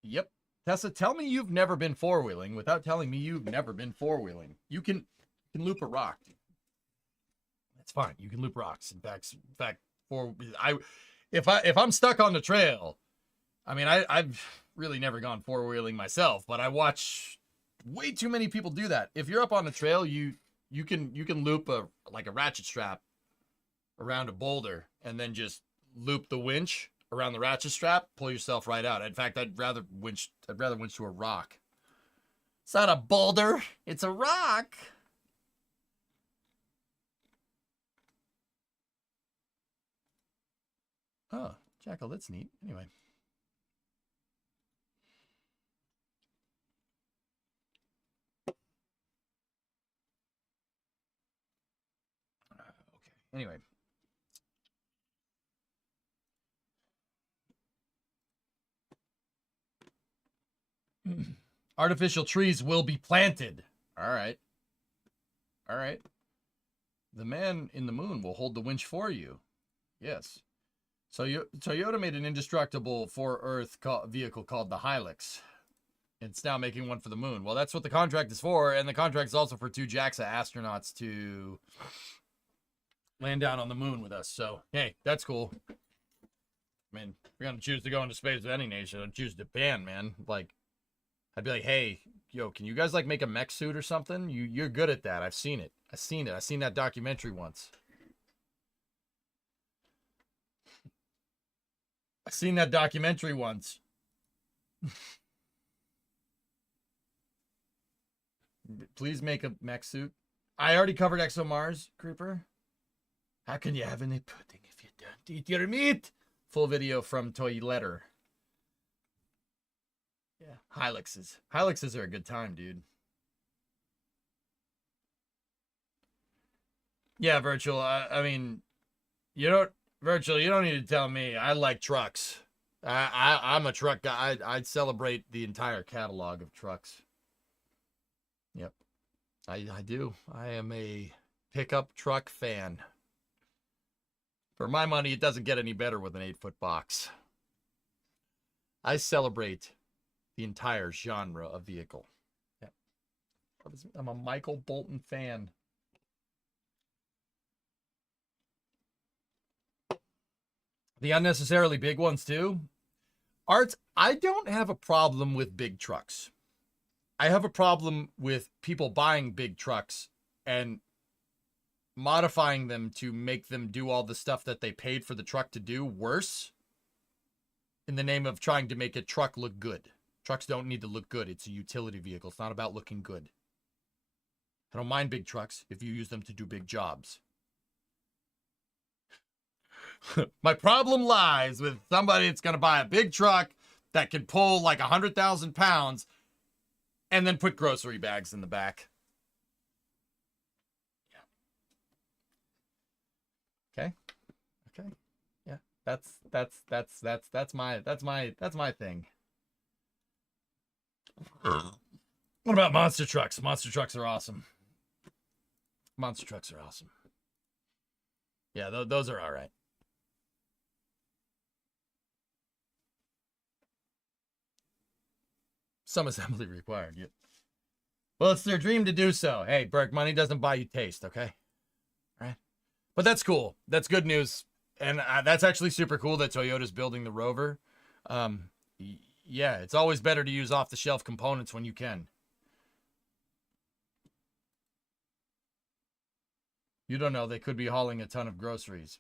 Yep. Tessa, tell me you've never been four-wheeling without telling me you've never been four-wheeling. You can loop a rock. That's fine. You can loop rocks. In fact, if I'm stuck on the trail, I mean, I've really never gone four-wheeling myself, but I watch way too many people do that. If you're up on the trail, you can loop a ratchet strap around a boulder and then just loop the winch around the ratchet strap, pull yourself right out. In fact, I'd rather winch to a rock. It's not a boulder, it's a rock. Oh, Jackal, that's neat. Anyway. Okay. Anyway. Artificial trees will be planted. All right. The man in the moon will hold the winch for you. Yes. So Toyota made an indestructible for-Earth vehicle called the Hilux. It's now making one for the moon. Well, that's what the contract is for, and the contract is also for 2 JAXA astronauts to land down on the moon with us. So, hey, that's cool. I mean, if you're going to choose to go into space with any nation, I'd choose Japan, man. I'd be like, hey, yo, can you guys make a mech suit or something? You're good at that. I've seen it. I've seen that documentary once. I've seen that documentary once. Please make a mech suit. I already covered ExoMars, Creeper. How can you have any pudding if you don't eat your meat? Full video from Toy Letter. Yeah, Hiluxes. Hiluxes are a good time, dude. Yeah, Virtual. I mean, Virtual, you don't need to tell me. I like trucks. I'm a truck guy. I'd celebrate the entire catalog of trucks. Yep. I do. I am a pickup truck fan. For my money, it doesn't get any better with an 8-foot box. I celebrate the entire genre of vehicle. Yeah. I'm a Michael Bolton fan. The unnecessarily big ones, too. Arts, I don't have a problem with big trucks. I have a problem with people buying big trucks and modifying them to make them do all the stuff that they paid for the truck to do worse in the name of trying to make a truck look good. Trucks don't need to look good. It's a utility vehicle. It's not about looking good. I don't mind big trucks if you use them to do big jobs. My problem lies with somebody that's going to buy a big truck that can pull like 100,000 pounds and then put grocery bags in the back. Yeah. Okay. Yeah. That's my thing. What about monster trucks? Monster trucks are awesome. Monster trucks are awesome. Yeah, those are all right. Some assembly required. Yeah. Well, it's their dream to do so. Hey, Burke, money doesn't buy you taste, okay? All right. But that's cool. That's good news. And that's actually super cool that Toyota's building the Rover. Yeah, it's always better to use off-the-shelf components when you can. You don't know. They could be hauling a ton of groceries.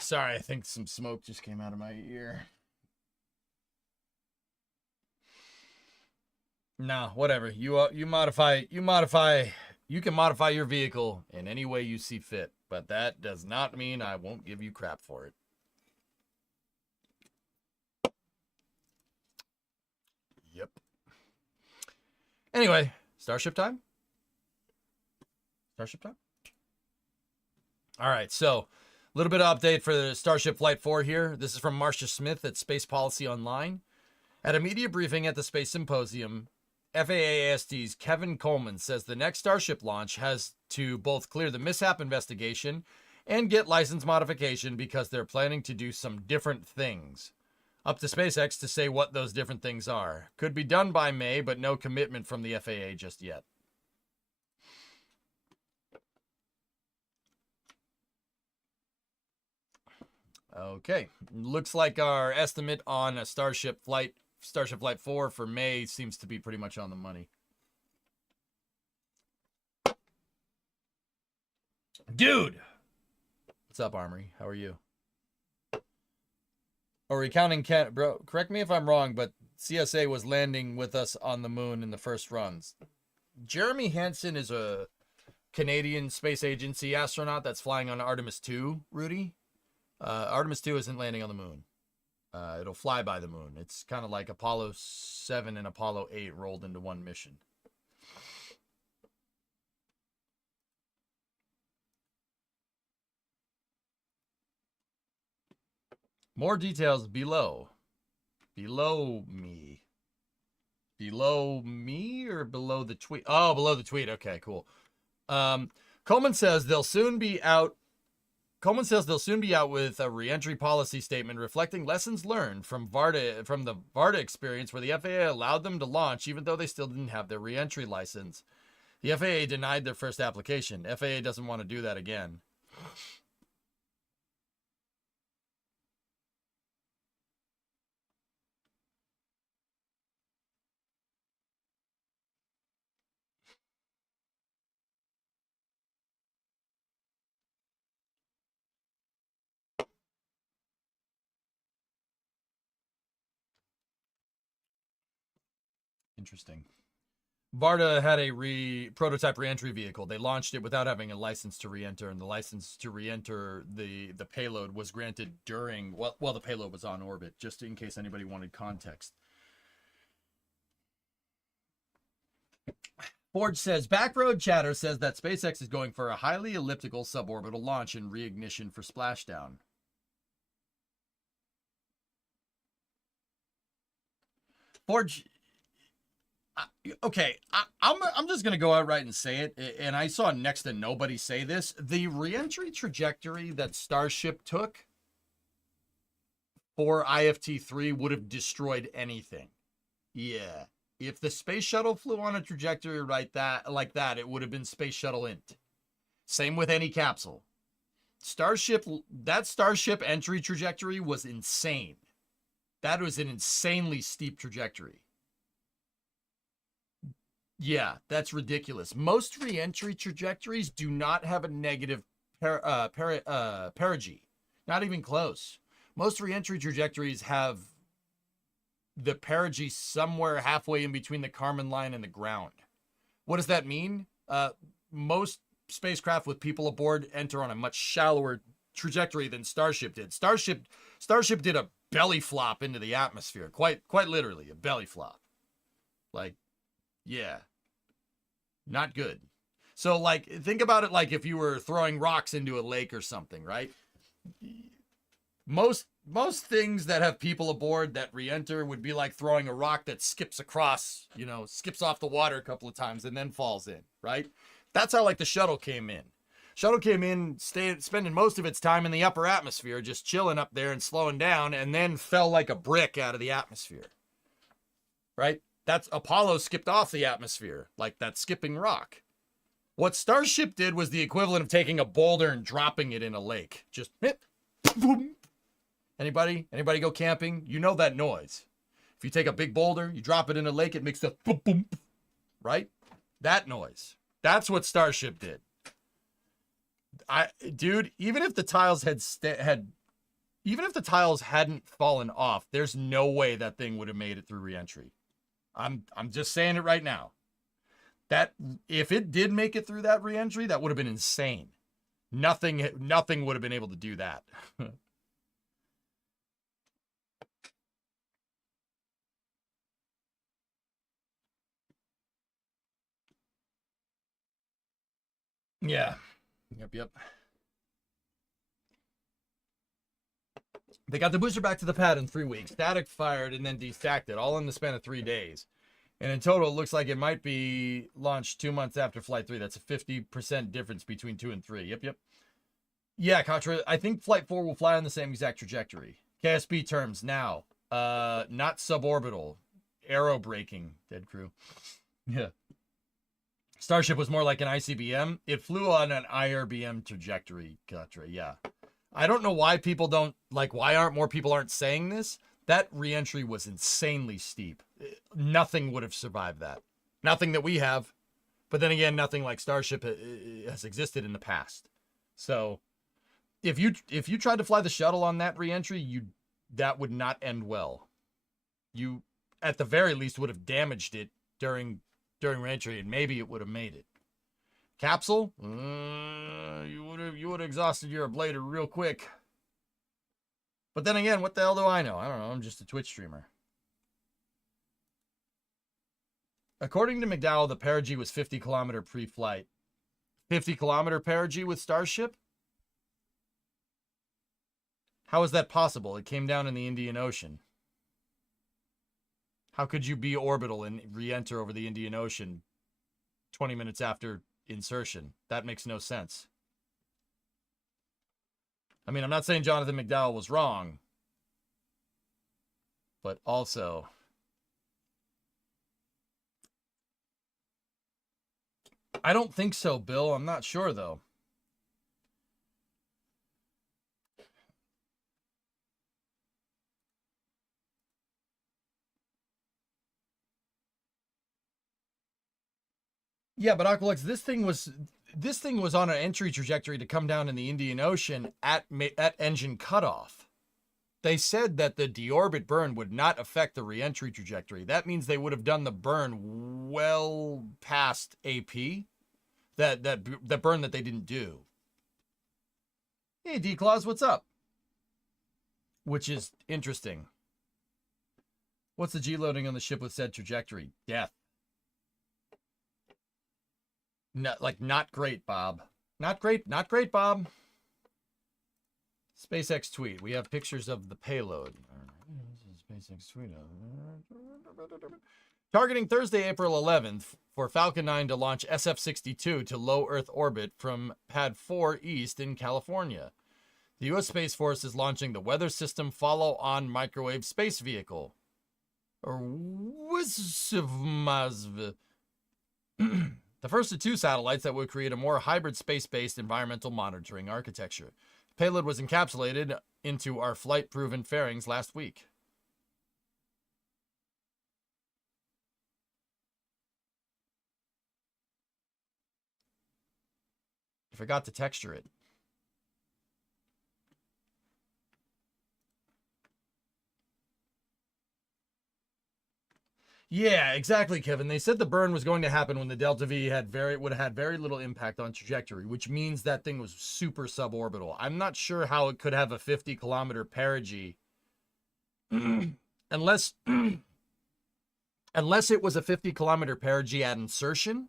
Sorry, I think some smoke just came out of my ear. No, whatever. You can modify your vehicle in any way you see fit, but that does not mean I won't give you crap for it. Yep. Anyway, Starship time? Starship time? All right, so a little bit of update for the Starship Flight 4 here. This is from Marcia Smith at Space Policy Online. At a media briefing at the Space Symposium, FAA AST's Kevin Coleman says the next Starship launch has to both clear the mishap investigation and get license modification because they're planning to do some different things. Up to SpaceX to say what those different things are. Could be done by May, but no commitment from the FAA just yet. Okay, looks like our estimate on a Starship Flight 4 for May seems to be pretty much on the money. Dude! What's up, Armory? How are you? Are we counting bro, correct me if I'm wrong, but CSA was landing with us on the moon in the first runs. Jeremy Hansen is a Canadian Space Agency astronaut that's flying on Artemis 2, Rudy. Artemis 2 isn't landing on the moon. It'll fly by the moon. It's kind of like Apollo 7 and Apollo 8 rolled into one mission. More details below. Below me. Below me or below the tweet? Oh, below the tweet. Okay, cool. Coleman says they'll soon be out with a reentry policy statement reflecting lessons learned from the Varda experience where the FAA allowed them to launch even though they still didn't have their reentry license. The FAA denied their first application. FAA doesn't want to do that again. Interesting. Varda had a prototype reentry vehicle. They launched it without having a license to reenter, and the license to reenter the payload was granted during while the payload was on orbit, just in case anybody wanted context. Forge says, Backroad Chatter says that SpaceX is going for a highly elliptical suborbital launch and reignition for splashdown. Forge, okay, I'm just gonna go outright and say it, and I saw next to nobody say this. The reentry trajectory that Starship took for IFT-3 would have destroyed anything. Yeah, if the space shuttle flew on a trajectory like that, it would have been Space Shuttle Int. Same with any capsule. That Starship entry trajectory was insane. That was an insanely steep trajectory. Yeah, that's ridiculous. Most re-entry trajectories do not have a negative perigee. Not even close. Most re-entry trajectories have the perigee somewhere halfway in between the Kármán line and the ground. What does that mean? Most spacecraft with people aboard enter on a much shallower trajectory than Starship did. Starship did a belly flop into the atmosphere. Quite literally, a belly flop. Like, yeah. Not good. So, like, think about it like if you were throwing rocks into a lake or something, right? Most things that have people aboard that re-enter would be like throwing a rock that skips across, skips off the water a couple of times and then falls in, right? That's how, like, the shuttle came in. Shuttle came in, spending most of its time in the upper atmosphere, just chilling up there and slowing down, and then fell like a brick out of the atmosphere, right? That's Apollo skipped off the atmosphere, like that skipping rock. What Starship did was the equivalent of taking a boulder and dropping it in a lake. Just, boom. Anybody go camping? You know that noise. If you take a big boulder, you drop it in a lake, it makes the boom, boom, right? That noise. That's what Starship did. Dude, even if the tiles even if the tiles hadn't fallen off, there's no way that thing would have made it through reentry. I'm just saying it right now. That if it did make it through that reentry, that would have been insane. Nothing would have been able to do that. Yeah. Yep. They got the booster back to the pad in 3 weeks. Static fired and then destacked it, all in the span of 3 days. And in total, it looks like it might be launched 2 months after Flight 3. That's a 50% difference between 2 and 3. Yep. Yeah, Contra, I think Flight 4 will fly on the same exact trajectory. KSB terms now. Not suborbital. Aero braking, dead crew. Yeah. Starship was more like an ICBM. It flew on an IRBM trajectory, Contra, yeah. I don't know why people don't, why aren't more people saying this? That reentry was insanely steep. Nothing would have survived that. Nothing that we have. But then again, nothing like Starship has existed in the past. So if you tried to fly the shuttle on that reentry, that would not end well. You, at the very least, would have damaged it during reentry, and maybe it would have made it. Capsule, you would have exhausted your ablator real quick. But then again, what the hell do I know? I don't know. I'm just a Twitch streamer. According to McDowell, the perigee was 50-kilometer pre-flight. 50-kilometer perigee with Starship? How is that possible? It came down in the Indian Ocean. How could you be orbital and re-enter over the Indian Ocean 20 minutes after insertion? That makes no sense. I mean, I'm not saying Jonathan McDowell was wrong, but also, I don't think so, Bill. I'm not sure, though. Yeah, but Aqualux, this thing was on an entry trajectory to come down in the Indian Ocean at engine cutoff. They said that the deorbit burn would not affect the reentry trajectory. That means they would have done the burn well past AP. That burn that they didn't do. Hey, D-Claus, what's up? Which is interesting. What's the G-loading on the ship with said trajectory? Death. Not great, Bob. Not great, Bob. SpaceX tweet. We have pictures of the payload. SpaceX tweet. Targeting Thursday, April 11th for Falcon 9 to launch SF-62 to low Earth orbit from Pad 4 East in California. The U.S. Space Force is launching the Weather System Follow-On Microwave Space Vehicle. Or WSVMASV. The first of two satellites that would create a more hybrid space-based environmental monitoring architecture. The payload was encapsulated into our flight-proven fairings last week. I forgot to texture it. Yeah, exactly, Kevin. They said the burn was going to happen when the Delta V would have had very little impact on trajectory, which means that thing was super suborbital. I'm not sure how it could have a 50-kilometer perigee unless it was a 50-kilometer perigee at insertion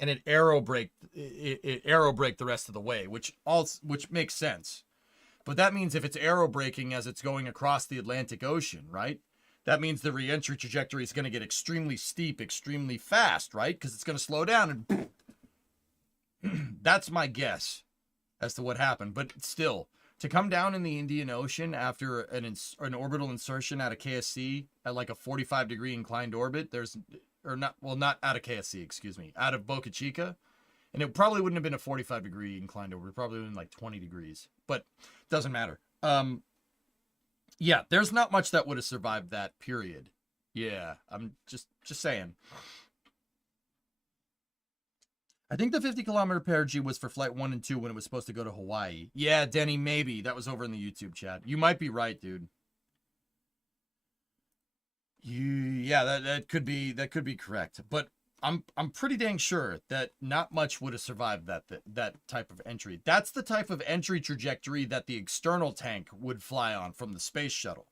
and it aero braked the rest of the way, which makes sense. But that means if it's aero braking as it's going across the Atlantic Ocean, right? That means the reentry trajectory is going to get extremely steep, extremely fast, right? Because it's going to slow down and that's my guess as to what happened. But still, to come down in the Indian Ocean after an orbital insertion at a KSC at like a 45-degree inclined orbit, not out of KSC, excuse me, out of Boca Chica, and it probably wouldn't have been a 45-degree inclined orbit. It probably would have been like 20 degrees, but doesn't matter. Yeah, there's not much that would have survived that period. Yeah, I'm just saying. I think the 50-kilometer perigee was for flight 1 and 2 when it was supposed to go to Hawaii. Yeah, Denny, maybe. That was over in the YouTube chat. You might be right, dude. That could be correct. But I'm pretty dang sure that not much would have survived that type of entry. That's the type of entry trajectory that the external tank would fly on from the space shuttle.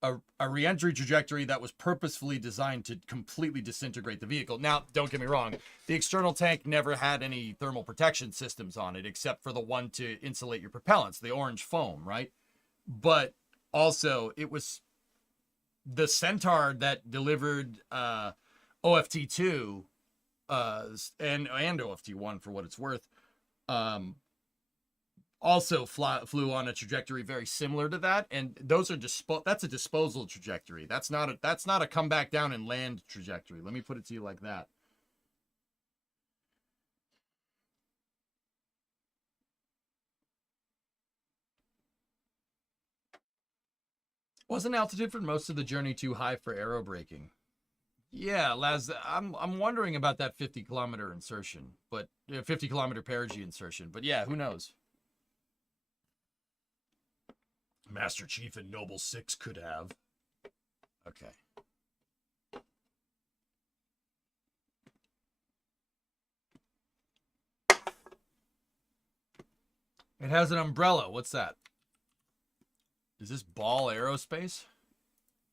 A re-entry trajectory that was purposefully designed to completely disintegrate the vehicle. Now, don't get me wrong, the external tank never had any thermal protection systems on it except for the one to insulate your propellants, the orange foam, right? But also, it was the Centaur that delivered OFT2 and OFT1 for what it's worth, also flew on a trajectory very similar to that, and those are that's a disposal trajectory. That's not a come back down and land trajectory. Let me put it to you like that. Wasn't altitude for most of the journey too high for aero braking? Yeah, Laz, I'm wondering about that 50-kilometer insertion, but 50-kilometer perigee insertion. But yeah, who knows? Master Chief and Noble 6 could have. Okay. It has an umbrella. What's that? Is this Ball Aerospace?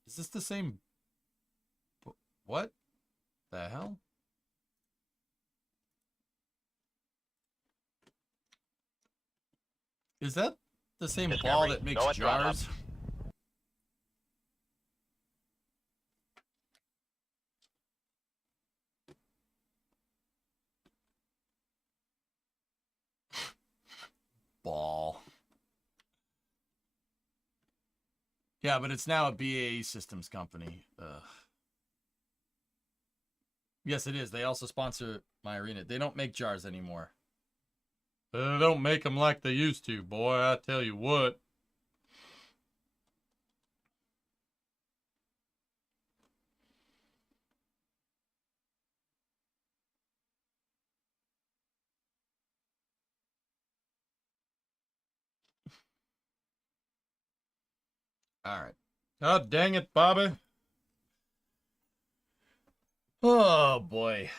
Is this the same? What the hell? Is that the same ball that makes jars? Ball. Yeah, but it's now a BAE Systems company. Ugh. Yes, it is. They also sponsor my arena. They don't make jars anymore. They don't make them like they used to, boy. I tell you what. All right. Oh, dang it, Bobby. Oh, boy.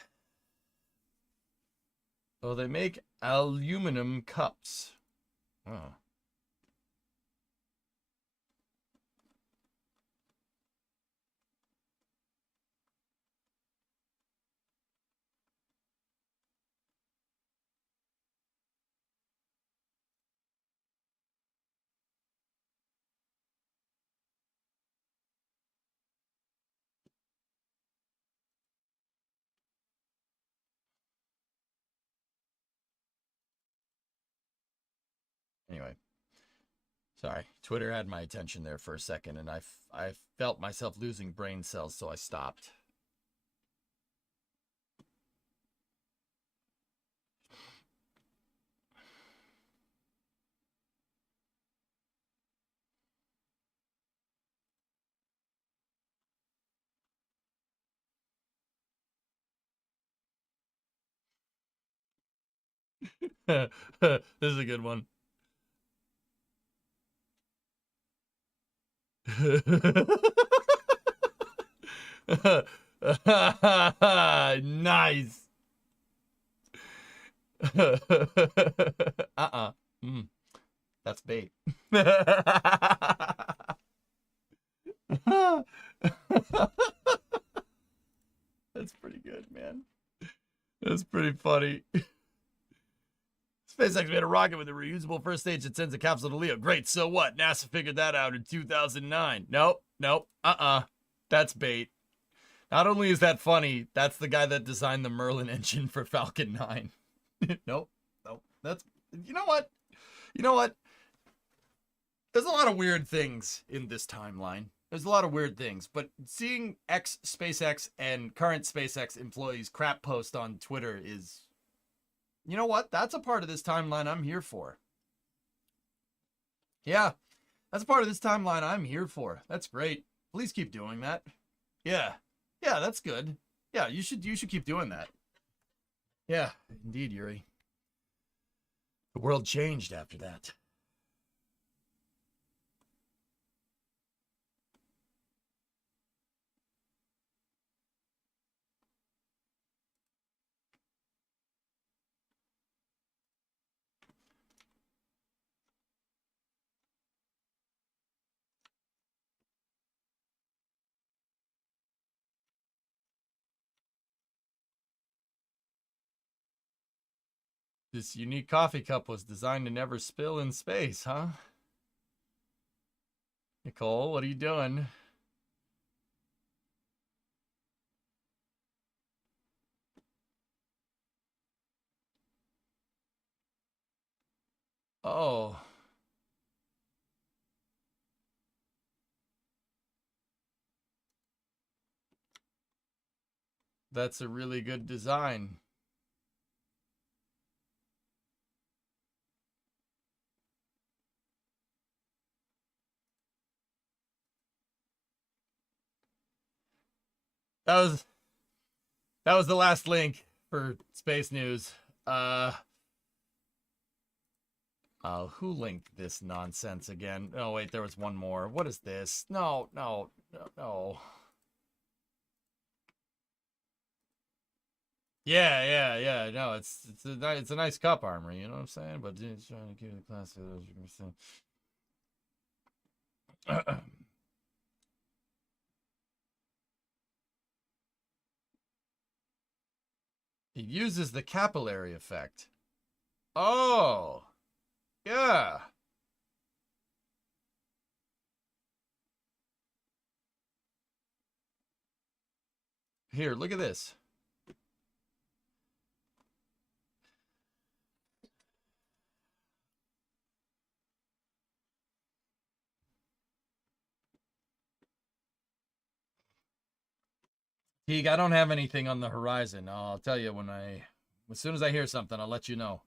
Oh, they make aluminum cups. Oh. Anyway. Sorry. Twitter had my attention there for a second, and I felt myself losing brain cells, so I stopped. This is a good one. Nice. Mm, that's bait. That's pretty good, man. That's pretty funny. SpaceX made a rocket with a reusable first stage that sends a capsule to Leo. Great, so what? NASA figured that out in 2009. Nope. That's bait. Not only is that funny, that's the guy that designed the Merlin engine for Falcon 9. Nope. That's, you know what? There's a lot of weird things in this timeline. There's a lot of weird things, but seeing ex-SpaceX and current SpaceX employees crap post on Twitter is, you know what? That's a part of this timeline I'm here for. Yeah, that's a part of this timeline I'm here for. That's great. Please keep doing that. Yeah, that's good. Yeah, you should keep doing that. Yeah, indeed, Yuri. The world changed after that. This unique coffee cup was designed to never spill in space, huh? Nicole, what are you doing? Oh. That's a really good design. That was the last link for space news. Who linked this nonsense again? Oh wait, there was one more. What is this? No. Yeah. No, it's a nice cup armor. You know what I'm saying? But it's trying to keep the class. It uses the capillary effect. Oh, yeah. Here, look at this. Teague, I don't have anything on the horizon. I'll tell you as soon as I hear something, I'll let you know.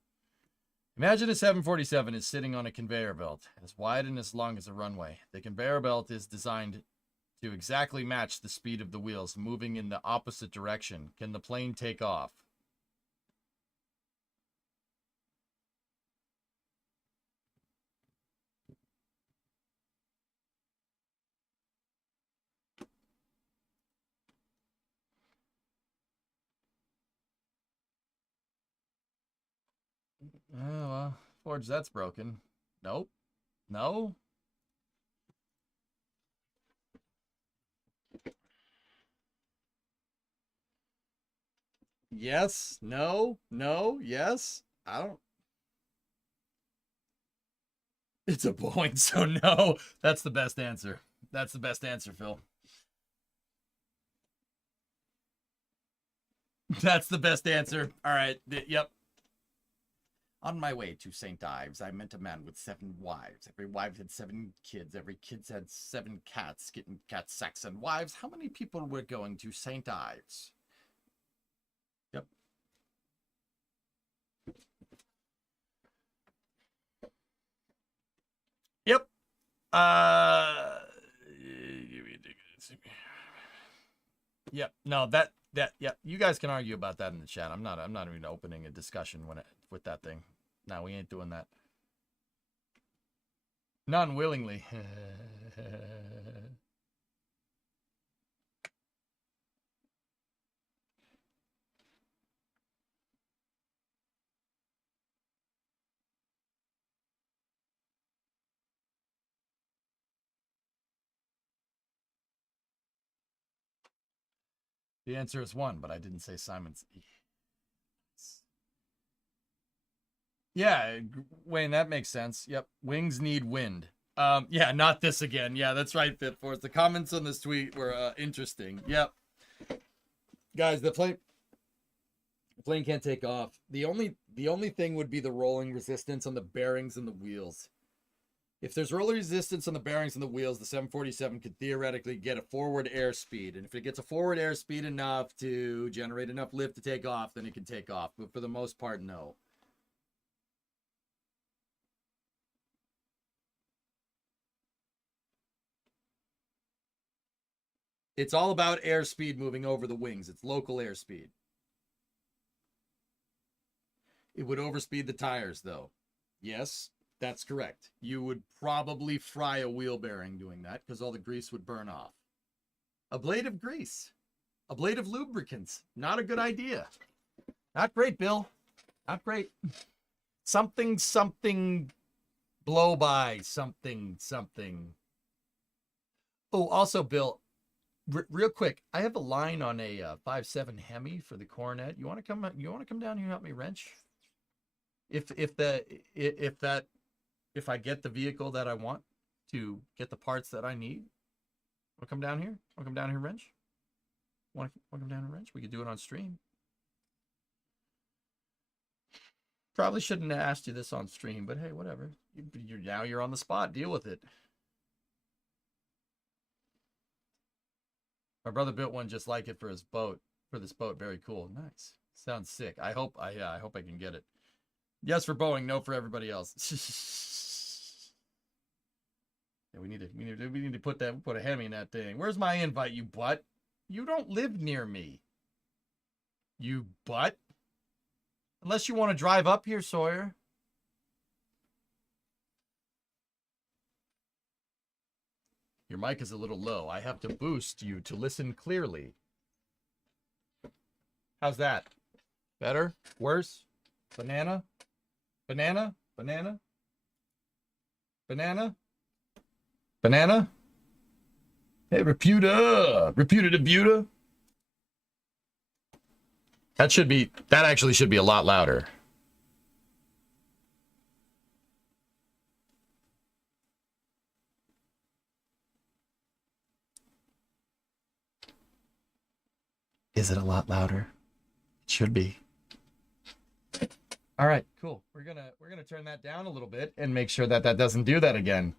Imagine a 747 is sitting on a conveyor belt, as wide and as long as a runway. The conveyor belt is designed to exactly match the speed of the wheels, moving in the opposite direction. Can the plane take off? Forge, that's broken. Nope. No. Yes. No. No. Yes. I don't. It's a point, so no. That's the best answer. That's the best answer, Phil. That's the best answer. All right. Yep. On my way to St. Ives, I met a man with 7 wives. Every wife had 7 kids. Every kid had 7 cats, getting cat sacks and wives. How many people were going to St. Ives? Yep. Yep. Yep. No, that yeah. You guys can argue about that in the chat. I'm not even opening a discussion with that thing. No, we ain't doing that. Not unwillingly. The answer is 1, but I didn't say Simon's. Yeah, Wayne, that makes sense. Yep. Wings need wind. Yeah, not this again. Yeah, that's right, Bitforce. The comments on this tweet were interesting. Yep. Guys, the plane can't take off. The only thing would be the rolling resistance on the bearings and the wheels. If there's rolling resistance on the bearings and the wheels, the 747 could theoretically get a forward airspeed. And if it gets a forward airspeed enough to generate enough lift to take off, then it can take off. But for the most part, no. It's all about airspeed moving over the wings. It's local airspeed. It would overspeed the tires, though. Yes, that's correct. You would probably fry a wheel bearing doing that because all the grease would burn off. A blade of grease. A blade of lubricants. Not a good idea. Not great, Bill. Not great. Something, blow by, something. Oh, also, Bill, real quick, I have a line on a 5.7 Hemi for the Coronet. You want to come down here and help me wrench? If I get the vehicle that I want to get the parts that I need, want to come down here? Want to come down here and wrench? Want to come down and wrench? We could do it on stream. Probably shouldn't have asked you this on stream, but hey, whatever. Now you're on the spot. Deal with it. My brother built one just like it for his boat. For this boat, very cool. Nice. Sounds sick. I hope I can get it. Yes for Boeing, no for everybody else. Yeah, we need to put a Hemi in that thing. Where's my invite, you butt? You don't live near me. You butt. Unless you want to drive up here, Sawyer. Your mic is a little low. I have to boost you to listen clearly. How's that? Better? Worse? Banana? Banana? Banana? Banana? Banana? Hey, Reputa! Reputa to Buta! That actually should be a lot louder. Is it a lot louder? It should be. All right, cool. We're gonna turn that down a little bit and make sure that doesn't do that again.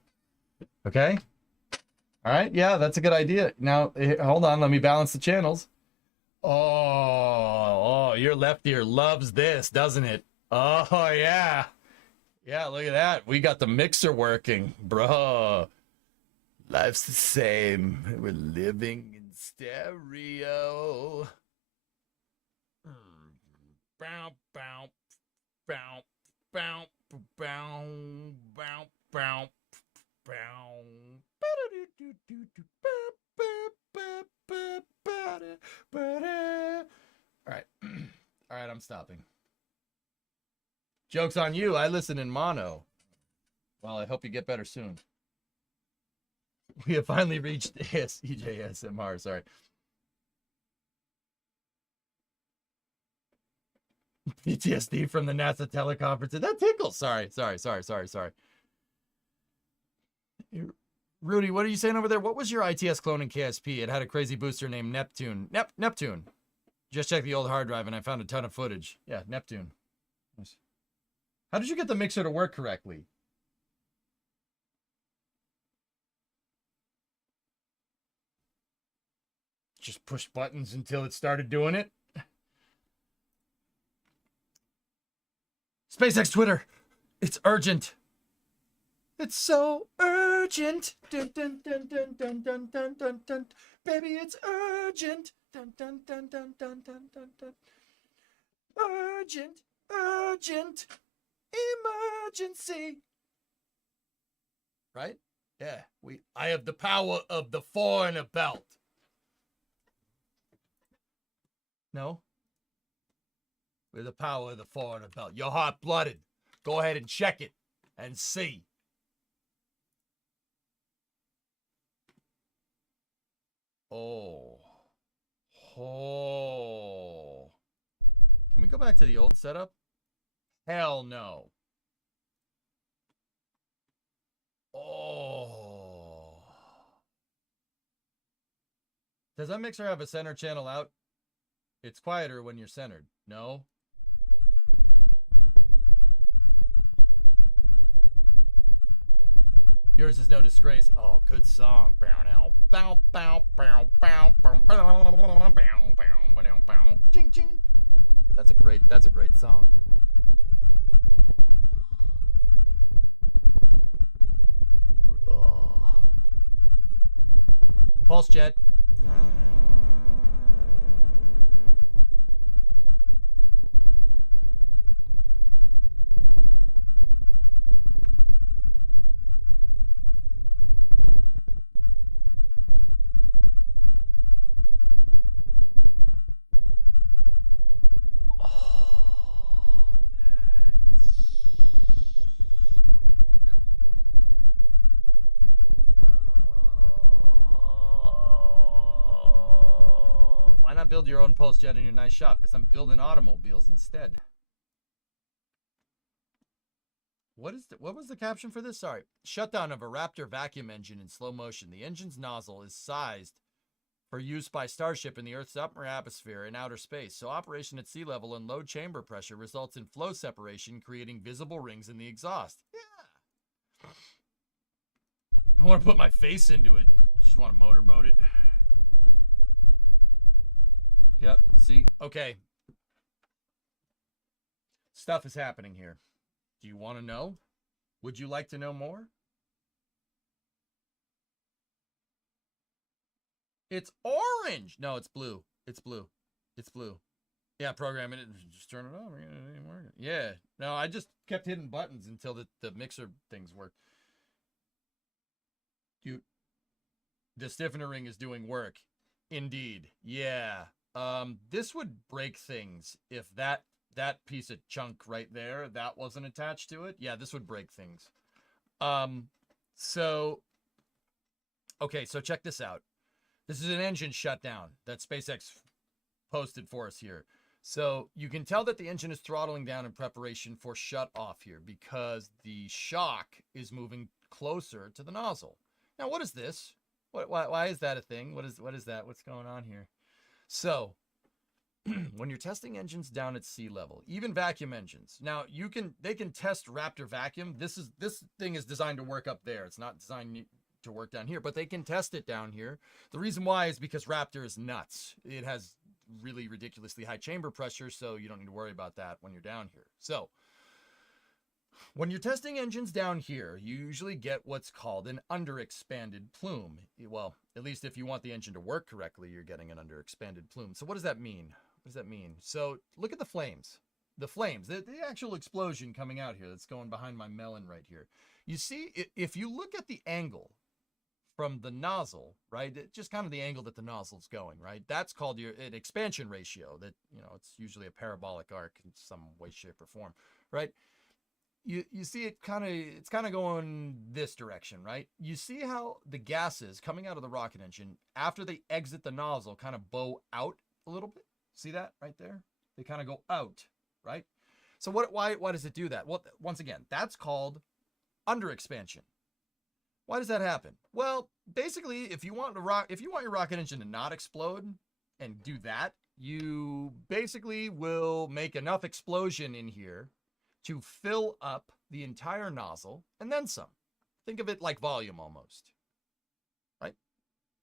Okay? All right, yeah, that's a good idea. Now, hold on, let me balance the channels. Oh, your left ear loves this, doesn't it? Oh, yeah. Yeah, look at that. We got the mix. We're living in stereo. Bow, bow, bow, bow, bow. All right. All right, I'm stopping. Joke's on you. I listen in mono. Well, I hope you get better soon. We have finally reached EJSMR. Sorry. PTSD from the NASA teleconference. That tickles. Sorry. Rudy, what are you saying over there? What was your ITS clone in KSP? It had a crazy booster named Neptune. Neptune. Just checked the old hard drive and I found a ton of footage. Yeah, Neptune. Nice. How did you get the mixer to work correctly? Just push buttons until it started doing it? SpaceX Twitter. It's urgent. It's so urgent. Dun, dun, dun, dun, dun, dun, dun, dun, dun. Dun, dun, dun, dun, dun. Urgent. Emergency. Right? Yeah. I have the power of the four in a belt. No? With the power of the four in a belt. You're hot-blooded. Go ahead and check it and see. Oh. Can we go back to the old setup? Hell no. Oh. Does that mixer have a center channel out? It's quieter when you're centered. No? Yours is no disgrace. Oh, good song. That's a great song. Pulse jet. Why not build your own pulse jet in your nice shop? Because I'm building automobiles instead. What was the caption for this? Sorry. Shutdown of a Raptor vacuum engine in slow motion. The engine's nozzle is sized for use by Starship in the Earth's upper atmosphere in outer space. So operation at sea level and low chamber pressure results in flow separation, creating visible rings in the exhaust. Yeah. I want to put my face into it. Just want to motorboat it. Yep. See? Okay. Stuff is happening here. Do you want to know? Would you like to know more? It's orange. No, it's blue. It's blue. It's blue. Yeah, programming it. Just turn it on. Yeah. No, I just kept hitting buttons until the mixer things worked. The stiffener ring is doing work. Indeed. Yeah. This would break things if that piece of chunk right there, that wasn't attached to it. Yeah, this would break things. So check this out. This is an engine shutdown that SpaceX posted for us here. So you can tell that the engine is throttling down in preparation for shut off here because the shock is moving closer to the nozzle. Now, what is this? Why is that a thing? What is that? What's going on here? So when you're testing engines down at sea level, even vacuum engines. Now they can test Raptor vacuum. This thing is designed to work up there. It's not designed to work down here, but they can test it down here. The reason why is because Raptor is nuts. It has really ridiculously high chamber pressure, so you don't need to worry about that when you're down here. So when you're testing engines down here, you usually get what's called an underexpanded plume. Well, at least if you want the engine to work correctly, you're getting an underexpanded plume. So what does that mean? What does that mean? So look at the flames. The flames, the actual explosion coming out here that's going behind my melon right here. You see, if you look at the angle from the nozzle, right, just kind of the angle that the nozzle's going, right, that's called an expansion ratio. That, it's usually a parabolic arc in some way, shape, or form, right? you see it's kind of going this direction, right? You see how the gases coming out of the rocket engine after they exit the nozzle kind of bow out a little bit. See that right there? They kind of go out, right? So why does it do that? Well, once again, that's called under expansion. Why does that happen? Well, basically, if you want your rocket engine to not explode and do that, you basically will make enough explosion in here to fill up the entire nozzle and then some. Think of it like volume almost, right?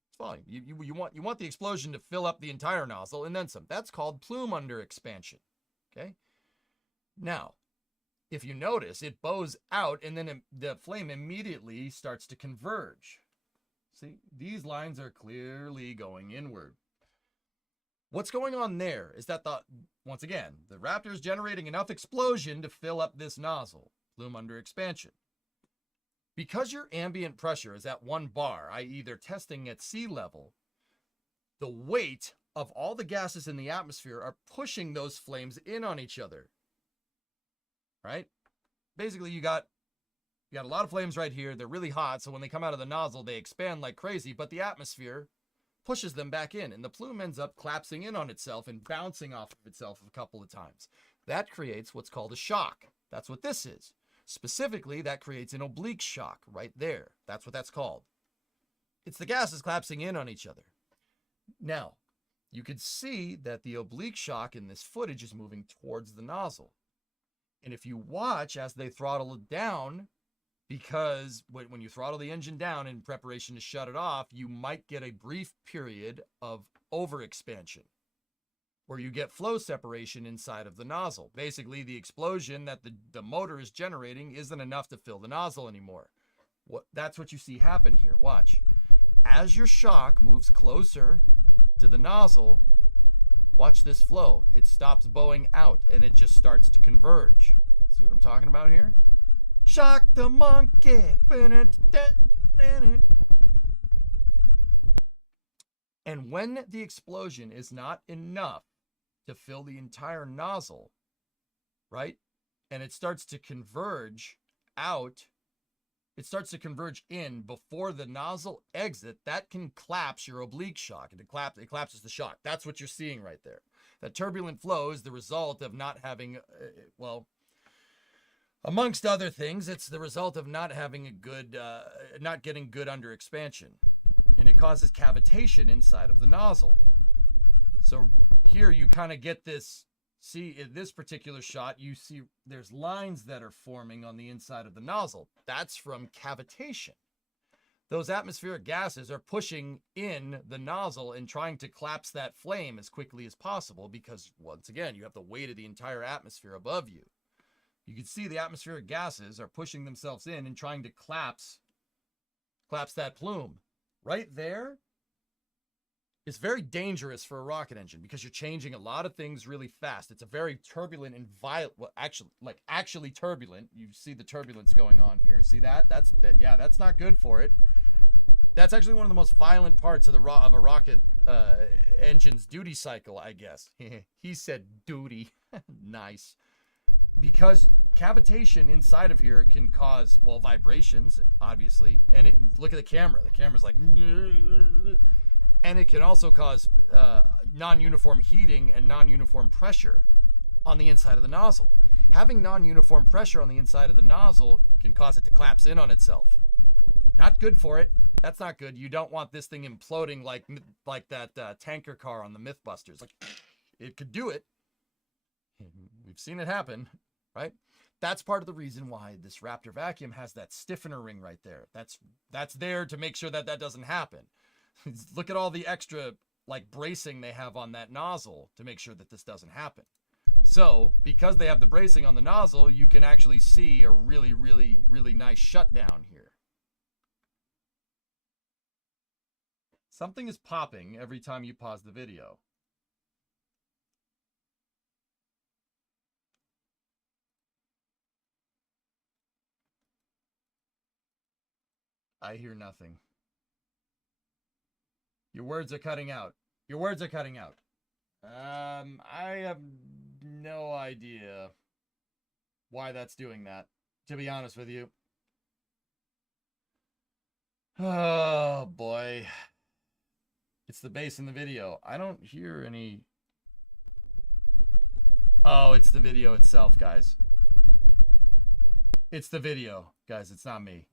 It's volume. You want the explosion to fill up the entire nozzle and then some. That's called plume under expansion. Okay. Now, if you notice, it bows out and then the flame immediately starts to converge. See, these lines are clearly going inward. What's going on there is that once again, the Raptor is generating enough explosion to fill up this nozzle, plume under expansion. Because your ambient pressure is at 1 bar, i.e. they're testing at sea level, the weight of all the gases in the atmosphere are pushing those flames in on each other. Right? Basically, you got a lot of flames right here. They're really hot, so when they come out of the nozzle, they expand like crazy, but the atmosphere pushes them back in, and the plume ends up collapsing in on itself and bouncing off of itself a couple of times. That creates what's called a shock. That's what this is. Specifically, that creates an oblique shock right there. That's what that's called. It's the gases collapsing in on each other. Now, you can see that the oblique shock in this footage is moving towards the nozzle. And if you watch as they throttle it down, because when you throttle the engine down in preparation to shut it off, you might get a brief period of overexpansion where you get flow separation inside of the nozzle. Basically, the explosion that the motor is generating isn't enough to fill the nozzle anymore. That's what you see happen here. Watch. As your shock moves closer to the nozzle, watch this flow. It stops bowing out and it just starts to converge. See what I'm talking about here? Shock the monkey. And when the explosion is not enough to fill the entire nozzle, right? And it starts to converge out, it starts to converge in before the nozzle exit, that can collapse your oblique shock. It collapses the shock. That's what you're seeing right there. That turbulent flow is the result of not having, amongst other things, it's the result of not having a good, not getting good under expansion. And it causes cavitation inside of the nozzle. So here you kind of get this. See, in this particular shot, you see there's lines that are forming on the inside of the nozzle. That's from cavitation. Those atmospheric gases are pushing in the nozzle and trying to collapse that flame as quickly as possible because, once again, you have the weight of the entire atmosphere above you. You can see the atmospheric gases are pushing themselves in and trying to collapse that plume. Right there, it's very dangerous for a rocket engine because you're changing a lot of things really fast. It's a very turbulent and violent, well, actually turbulent. You see the turbulence going on here. See that? That's not good for it. That's actually one of the most violent parts of a rocket engine's duty cycle, I guess. He said duty. Nice. Because cavitation inside of here can cause, well, vibrations, obviously. And look at the camera. The camera's like... And it can also cause non-uniform heating and non-uniform pressure on the inside of the nozzle. Having non-uniform pressure on the inside of the nozzle can cause it to collapse in on itself. Not good for it. That's not good. You don't want this thing imploding like that tanker car on the Mythbusters. Like, it could do it. We've seen it happen, right? That's part of the reason why this Raptor vacuum has that stiffener ring right there. That's there to make sure that doesn't happen. Look at all the extra bracing they have on that nozzle to make sure that this doesn't happen. So because they have the bracing on the nozzle, you can actually see a really, really, really nice shutdown here. Something is popping every time you pause the video. I hear nothing. Your words are cutting out. Your words are cutting out. I have no idea why that's doing that. to be honest with you. Oh, boy. It's the bass in the video. I don't hear any... Oh, it's the video itself, guys. It's the video, guys. It's not me.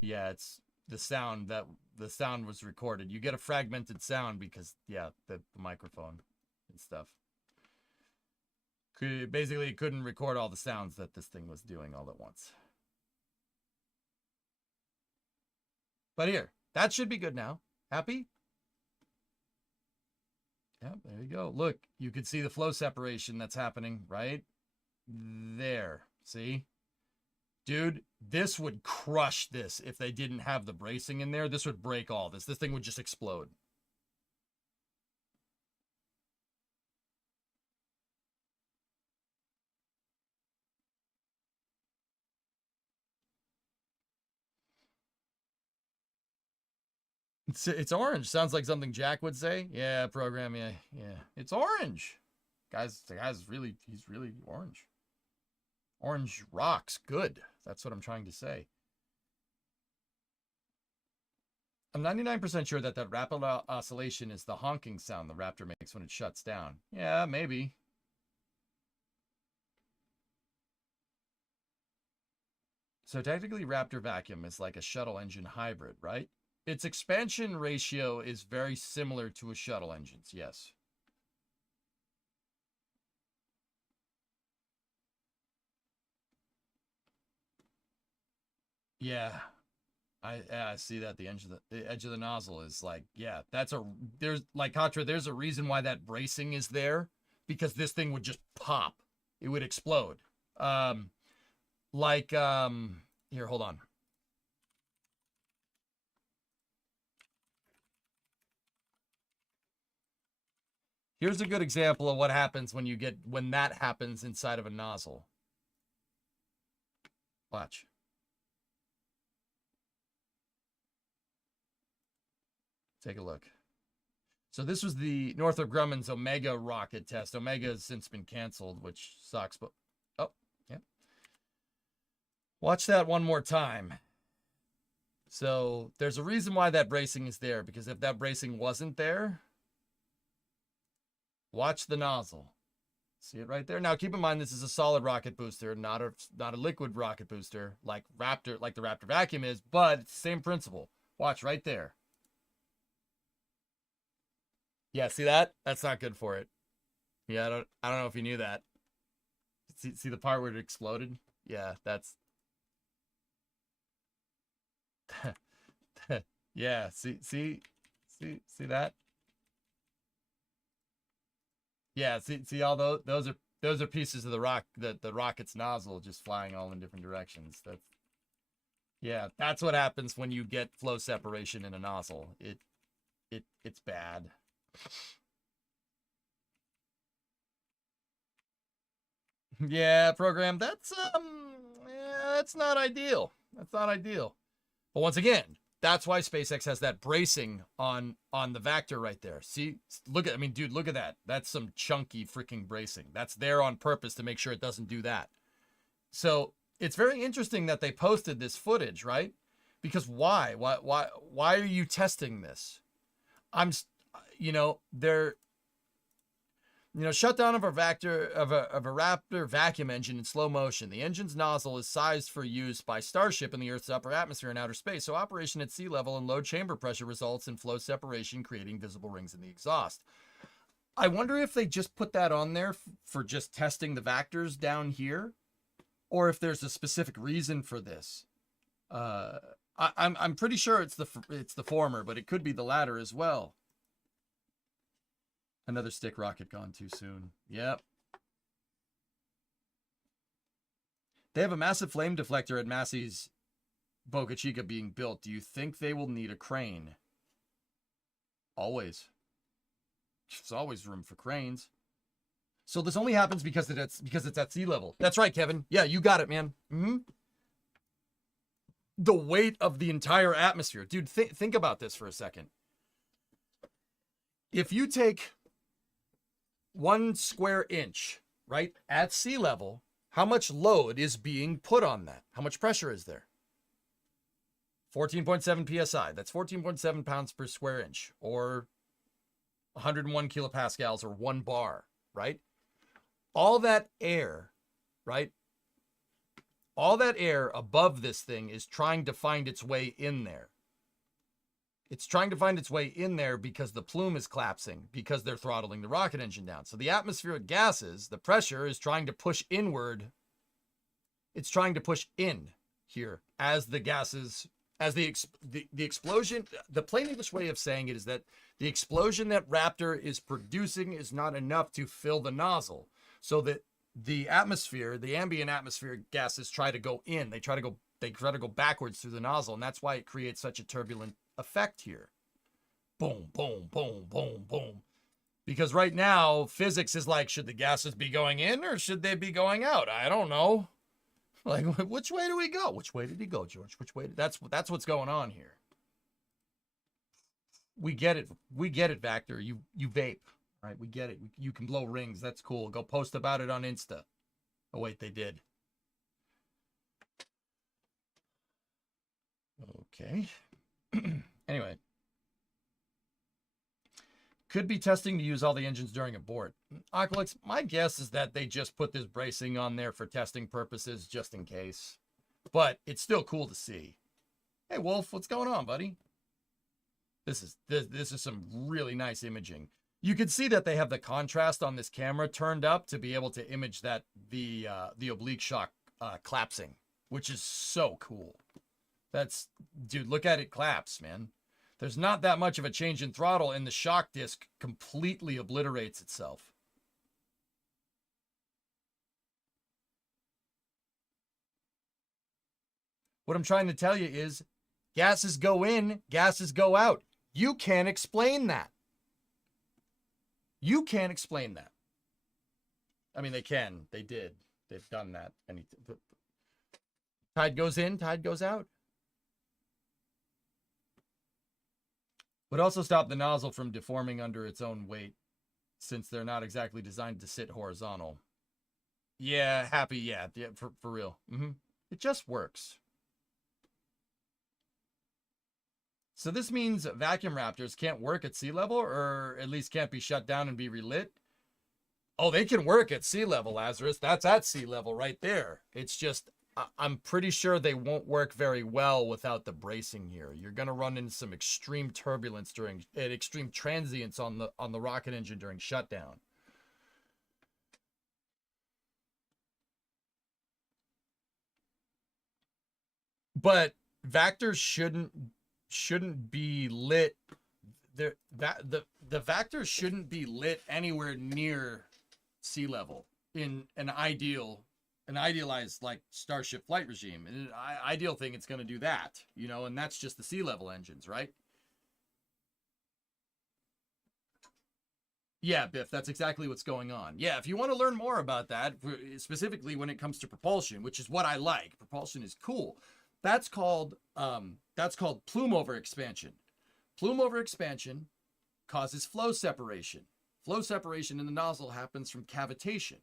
Yeah, it's the sound that the sound was recorded. You get a fragmented sound because, yeah, the microphone and stuff. Basically, it couldn't record all the sounds that this thing was doing all at once. But here, that should be good now. Happy? Yeah, there you go. Look, you can see the flow separation that's happening right there. See? Dude, this would crush this if they didn't have the bracing in there. This would break all this. This thing would just explode. It's orange. Sounds like something Jack would say. Yeah, program. Yeah. It's orange. Guys, the guy's really, he's really orange. Orange rocks. Good. That's what I'm trying to say. I'm 99% sure that rapid oscillation is the honking sound the Raptor makes when it shuts down. Yeah, maybe. So technically Raptor vacuum is like a shuttle engine hybrid, right? Its expansion ratio is very similar to a shuttle engine's, yes. Yeah. I see that the edge of the nozzle is like, yeah, there's like Contra, there's a reason why that bracing is there, because this thing would just pop. It would explode. Here, hold on. Here's a good example of what happens when that happens inside of a nozzle. Watch. Take a look. So this was the Northrop Grumman's Omega rocket test. Omega has since been canceled, which sucks, but oh, yeah. Watch that one more time. So there's a reason why that bracing is there, because if that bracing wasn't there, watch the nozzle. See it right there? Now keep in mind this is a solid rocket booster, not a liquid rocket booster like the Raptor vacuum is, but it's the same principle. Watch right there. Yeah, see that? That's not good for it. Yeah, I don't know if you knew that. See the part where it exploded? Yeah, that's yeah, see that? Yeah, see all those are pieces of the rocket's nozzle just flying all in different directions. That's what happens when you get flow separation in a nozzle. It's bad. Yeah, program, that's not ideal. That's not ideal. But once again, that's why SpaceX has that bracing on the Vector right there. See, look at, I mean, dude, look at that. That's some chunky freaking bracing. That's there on purpose to make sure it doesn't do that. So it's very interesting that they posted this footage, right? Because why? Why are you testing this? Shutdown of a Raptor vacuum engine in slow motion. The engine's nozzle is sized for use by Starship in the Earth's upper atmosphere and outer space, so operation at sea level and low chamber pressure results in flow separation, creating visible rings in the exhaust. I wonder if they just put that on there for just testing the Vectors down here, or if there's a specific reason for this. I'm pretty sure it's the former, but it could be the latter as well. Another stick rocket gone too soon. Yep. They have a massive flame deflector at Massey's Boca Chica being built. Do you think they will need a crane? Always. There's always room for cranes. So this only happens because it's at sea level. That's right, Kevin. Yeah, you got it, man. Mm-hmm. The weight of the entire atmosphere. Dude, think about this for a second. If you take 1 square inch right, at sea level, how much load is being put on that? How much pressure is there? 14.7 psi. That's 14.7 pounds per square inch, or 101 kilopascals, or 1 bar, right? All that air, right? All that air above this thing is trying to find its way in there. It's trying to find its way in there because the plume is collapsing, because they're throttling the rocket engine down. So the atmospheric gases, the pressure is trying to push inward. It's trying to push in here as the gases, as the explosion. The plain English way of saying it is that the explosion that Raptor is producing is not enough to fill the nozzle, so that the atmosphere, the ambient atmospheric gases try to go in. They try to go backwards through the nozzle, and that's why it creates such a turbulent effect here. Boom, boom, boom, boom, boom. Because right now, physics is like, should the gases be going in or should they be going out? I don't know. Like, which way do we go? Which way did he go, George? Which way? That's what's going on here. We get it. We get it, Vactor. You vape, right? We get it. You can blow rings. That's cool. Go post about it on Insta. Oh, wait, they did. Okay. Anyway. Could be testing to use all the engines during abort. Oculix, my guess is that they just put this bracing on there for testing purposes, just in case. But it's still cool to see. Hey, Wolf, what's going on, buddy? This is some really nice imaging. You can see that they have the contrast on this camera turned up to be able to image that the oblique shock collapsing, which is so cool. That's, dude, look at it collapse, man. There's not that much of a change in throttle, and the shock disc completely obliterates itself. What I'm trying to tell you is gases go in, gases go out. You can't explain that. You can't explain that. I mean, they can. They did. They've done that. Tide goes in, tide goes out. Would also stop the nozzle from deforming under its own weight, since they're not exactly designed to sit horizontal. Yeah, happy, yeah for real. It just works. So this means vacuum Raptors can't work at sea level, or at least can't be shut down and be relit? Oh, they can work at sea level, Lazarus. That's at sea level right there. It's just, I'm pretty sure they won't work very well without the bracing here. You're going to run into some extreme turbulence during, extreme transients on the rocket engine during shutdown. But Vactors shouldn't be lit. The Vactors shouldn't be lit anywhere near sea level in an idealized like Starship flight regime. In an ideal thing, it's going to do that, you know, and that's just the sea level engines, right? Yeah, Biff, that's exactly what's going on. Yeah, if you want to learn more about that, specifically when it comes to propulsion, which is what I like, propulsion is cool. That's called plume overexpansion. Plume overexpansion causes flow separation. Flow separation in the nozzle happens from cavitation.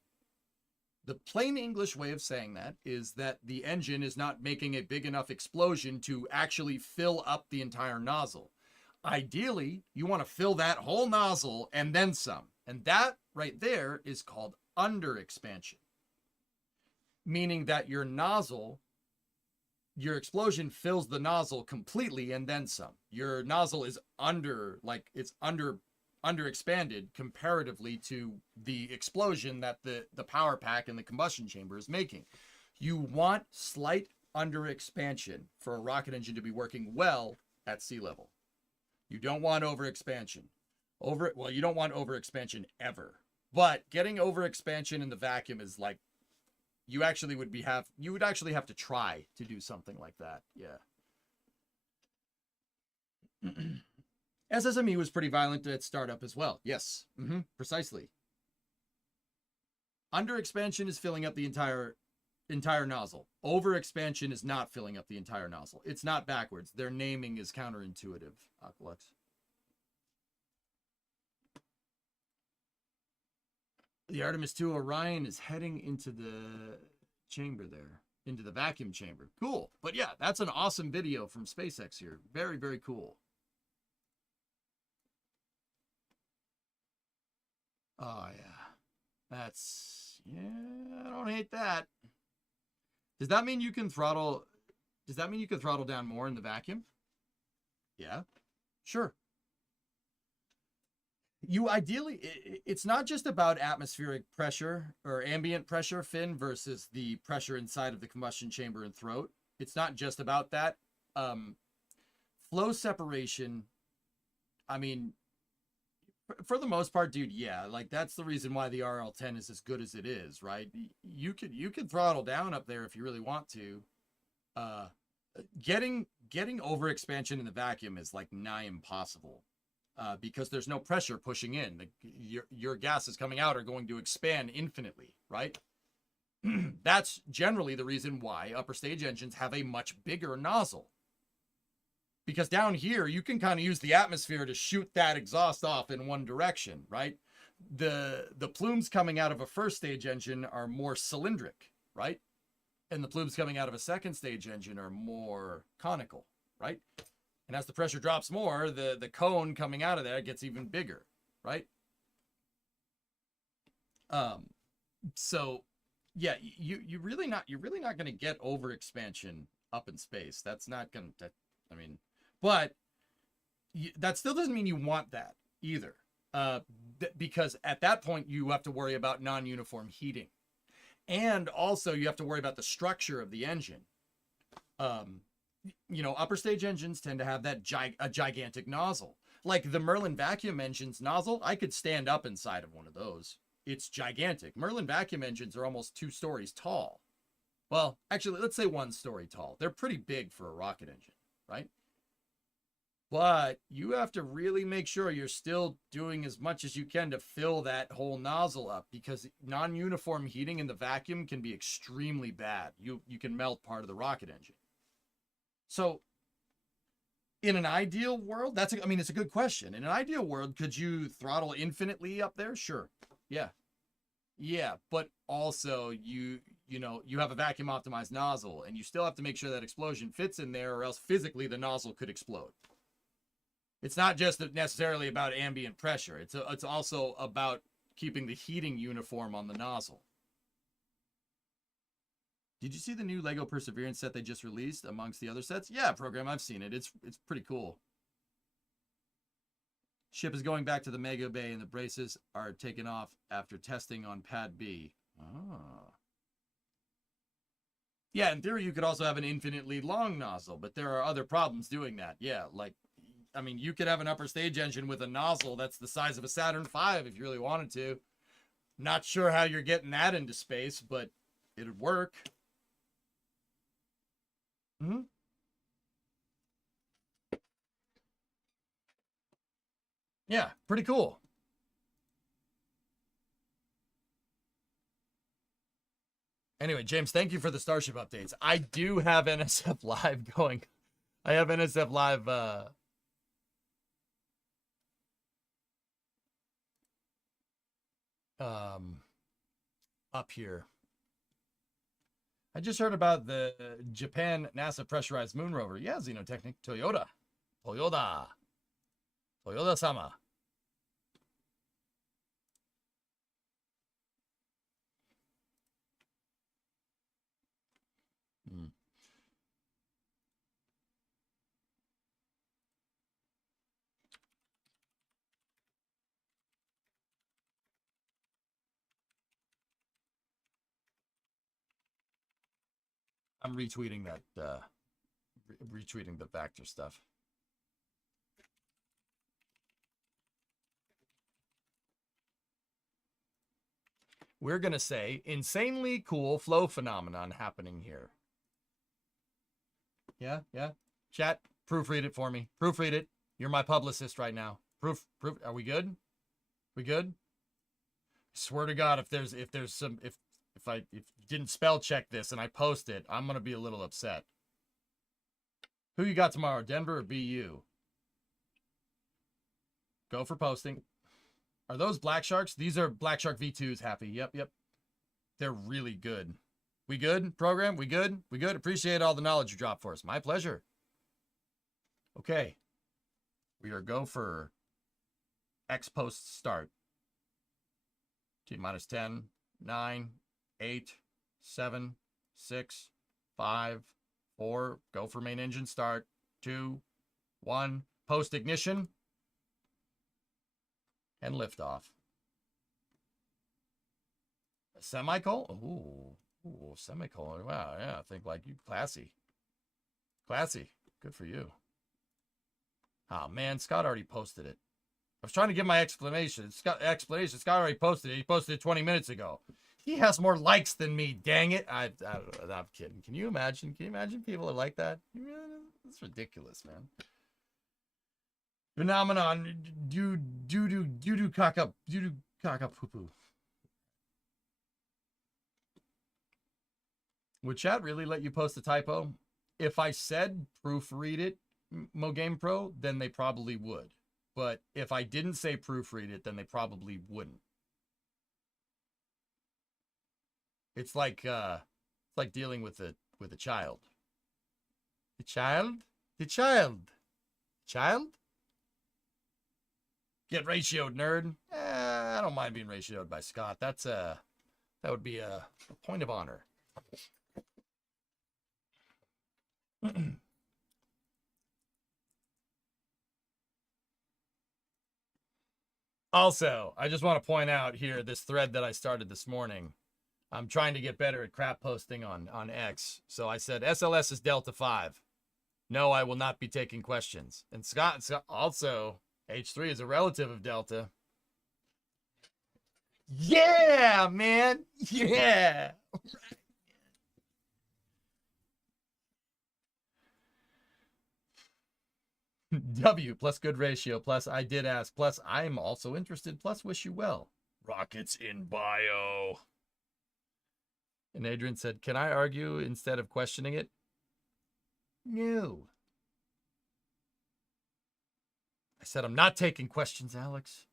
The plain English way of saying that is that the engine is not making a big enough explosion to actually fill up the entire nozzle. Ideally, you want to fill that whole nozzle and then some. And that right there is called underexpansion. Meaning that your nozzle, your explosion fills the nozzle completely and then some. Your nozzle is underexpanded comparatively to the explosion that the power pack and the combustion chamber is making. You want slight underexpansion for a rocket engine to be working well at sea level. You don't want overexpansion. Well, you don't want overexpansion ever. But getting overexpansion in the vacuum is like, you would actually have to try to do something like that. Yeah. SSME was pretty violent at startup as well. Yes, precisely. Underexpansion is filling up the entire nozzle. Overexpansion is not filling up the entire nozzle. It's not backwards. Their naming is counterintuitive, Aqualex. The Artemis 2 Orion is heading into the chamber there, into the vacuum chamber. Cool. But yeah, that's an awesome video from SpaceX here. Very, very cool. Oh, yeah. Yeah, I don't hate that. Does that mean you can throttle down more in the vacuum? Yeah, sure. You ideally, it's not just about atmospheric pressure or ambient pressure, Finn, versus the pressure inside of the combustion chamber and throat. It's not just about that. Flow separation, I mean, for the most part, dude, yeah, like that's the reason why the RL10 is as good as it is, right? You could throttle down up there if you really want to. Getting overexpansion in the vacuum is like nigh impossible. Because there's no pressure pushing in. Your gases coming out are going to expand infinitely, right? That's generally the reason why upper stage engines have a much bigger nozzle. Because down here, you can kind of use the atmosphere to shoot that exhaust off in one direction, right? The plumes coming out of a first stage engine are more cylindric, right? And the plumes coming out of a second stage engine are more conical, right? And as the pressure drops more, the cone coming out of there gets even bigger, right? So yeah, you're really not going to get overexpansion up in space. That's not going to, I mean, but that still doesn't mean you want that either. Because at that point you have to worry about non-uniform heating. And also you have to worry about the structure of the engine. You know, upper stage engines tend to have that a gigantic nozzle. Like the Merlin vacuum engine's nozzle, I could stand up inside of one of those. It's gigantic. Merlin vacuum engines are almost 2 stories tall. Well, actually, let's say 1 story tall. They're pretty big for a rocket engine, right? But you have to really make sure you're still doing as much as you can to fill that whole nozzle up, because non-uniform heating in the vacuum can be extremely bad. You can melt part of the rocket engine. So in an ideal world, I mean, it's a good question. In an ideal world, could you throttle infinitely up there? Sure. Yeah. Yeah. But also you have a vacuum optimized nozzle, and you still have to make sure that explosion fits in there, or else physically the nozzle could explode. It's not just necessarily about ambient pressure. It's also about keeping the heating uniform on the nozzle. Did you see the new Lego Perseverance set they just released amongst the other sets? Yeah, program, I've seen it. It's pretty cool. Ship is going back to the Mega Bay, and the braces are taken off after testing on Pad B. Oh. Yeah, in theory, you could also have an infinitely long nozzle, but there are other problems doing that. Yeah, like, I mean, you could have an upper stage engine with a nozzle that's the size of a Saturn V if you really wanted to. Not sure how you're getting that into space, but it'd work. Mm-hmm. Yeah, pretty cool. Anyway, James, thank you for the Starship updates. I do have NSF Live going. I have NSF Live up here. I just heard about the Japan NASA pressurized moon rover. Yeah, Xenotechnic. Toyoda-sama. I'm retweeting that, retweeting the Vector stuff. We're going to say insanely cool flow phenomenon happening here. Yeah. Chat, proofread it for me. Proofread it. You're my publicist right now. Proof. Are we good? We good? I swear to God, if you didn't spell check this and I post it, I'm going to be a little upset. Who you got tomorrow, Denver or BU? Go for posting. Are those Black Sharks? These are Black Shark V2s, Happy. Yep, yep. They're really good. We good, program? We good? We good? Appreciate all the knowledge you dropped for us. My pleasure. Okay. We are go for X post start. T minus 10, 9, 8, 7, 6, 5, 4. Go for main engine start. 2, 1. Post ignition. And liftoff. A semicolon? Ooh, semicolon. Wow, yeah, I think like you. Classy. Classy. Good for you. Oh, man, Scott already posted it. I was trying to give my explanation. Scott already posted it. He posted it 20 minutes ago. He has more likes than me, dang it. I'm kidding. Can you imagine? Can you imagine people are like that? It's ridiculous, man. Phenomenon. Do cock up poo poo. Would chat really let you post a typo? If I said proofread it, Mo Game Pro, then they probably would. But if I didn't say proofread it, then they probably wouldn't. It's like dealing with a child. The child? Child? Get ratioed, nerd. I don't mind being ratioed by Scott. That would be a point of honor. Also, I just want to point out here this thread that I started this morning. I'm trying to get better at crap posting on X. So I said SLS is Delta 5. No, I will not be taking questions. And Scott also, H3 is a relative of Delta. Yeah, man. Yeah. W plus good ratio plus I did ask plus I'm also interested plus wish you well. Rockets in bio. And Adrian said, can I argue instead of questioning it? No. I said, I'm not taking questions, Alex.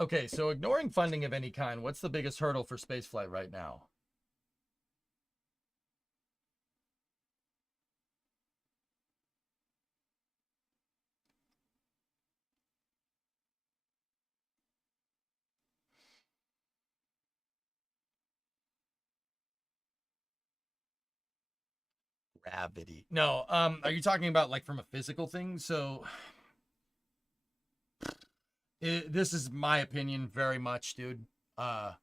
Okay, so ignoring funding of any kind, what's the biggest hurdle for spaceflight right now? Gravity. No, are you talking about like from a physical thing? So this is my opinion very much, dude. Wildlife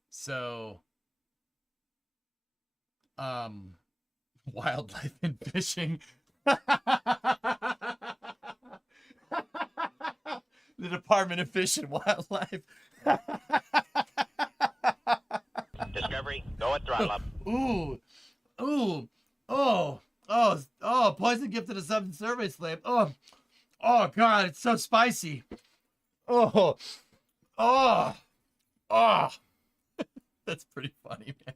and fishing. The Department of Fish and Wildlife. Discovery, go at throttle up. Ooh, poison gifted a sudden survey slave. Oh, God, it's so spicy. Oh. That's pretty funny, man.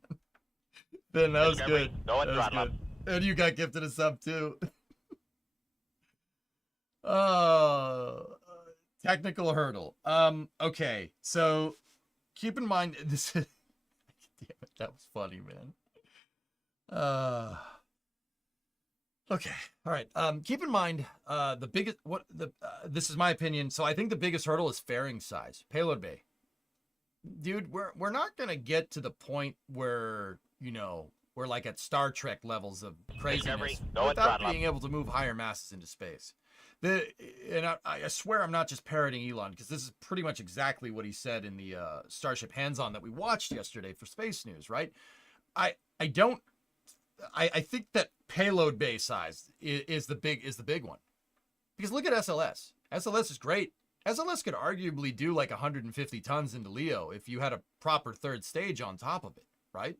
Ben, that was Discovery, good. go at That was throttle up. good. And you got gifted a sub too. Oh, technical hurdle. Okay, so keep in mind this. Damn it, that was funny, man. Okay, all right. Keep in mind this is my opinion. So I think the biggest hurdle is fairing size, payload bay. Dude, we're not gonna get to the point where we're like at Star Trek levels of craziness without being able to move higher masses into space. I swear I'm not just parroting Elon, because this is pretty much exactly what he said in the Starship Hands-On that we watched yesterday for Space News, right? I think that payload bay size is the big one. Because look at SLS. SLS is great. SLS could arguably do like 150 tons into LEO if you had a proper third stage on top of it, right?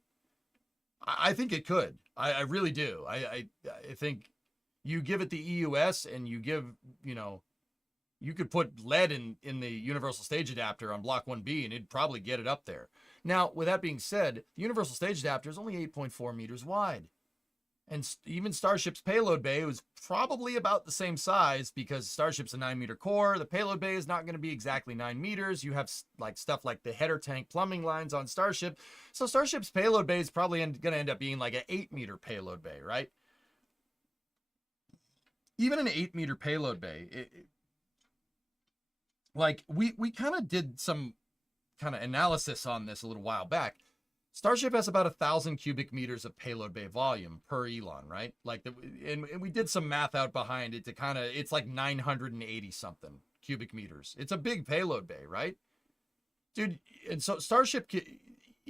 I think it could. I really do. I think you give it the EUS and you give, You could put lead in the universal stage adapter on block 1B and it'd probably get it up there. Now, with that being said, the universal stage adapter is only 8.4 meters wide. And even Starship's payload bay was probably about the same size because Starship's a 9-meter core. The payload bay is not going to be exactly 9 meters. You have like stuff like the header tank plumbing lines on Starship. So Starship's payload bay is probably going to end up being like an 8-meter payload bay, right? Even an 8-meter payload bay, like we kind of did some kind of analysis on this a little while back. Starship has about 1,000 cubic meters of payload bay volume per Elon, right? Like, and we did some math out behind it to kind of, it's like 980 something cubic meters. It's a big payload bay, right? Dude, and so Starship,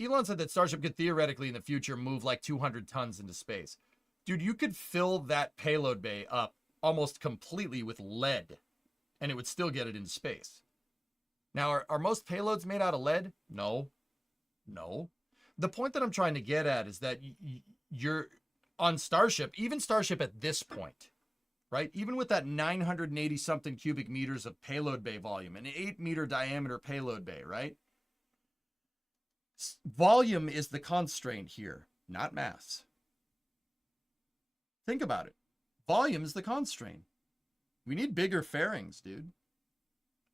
Elon said that Starship could theoretically in the future move like 200 tons into space. Dude, you could fill that payload bay up almost completely with lead, and it would still get it into space. Now, are most payloads made out of lead? No. The point that I'm trying to get at is that you're on Starship, even Starship at this point, right? Even with that 980 something cubic meters of payload bay volume, an 8-meter diameter payload bay, right? Volume is the constraint here, not mass. Think about it. Volume is the constraint. We need bigger fairings, dude.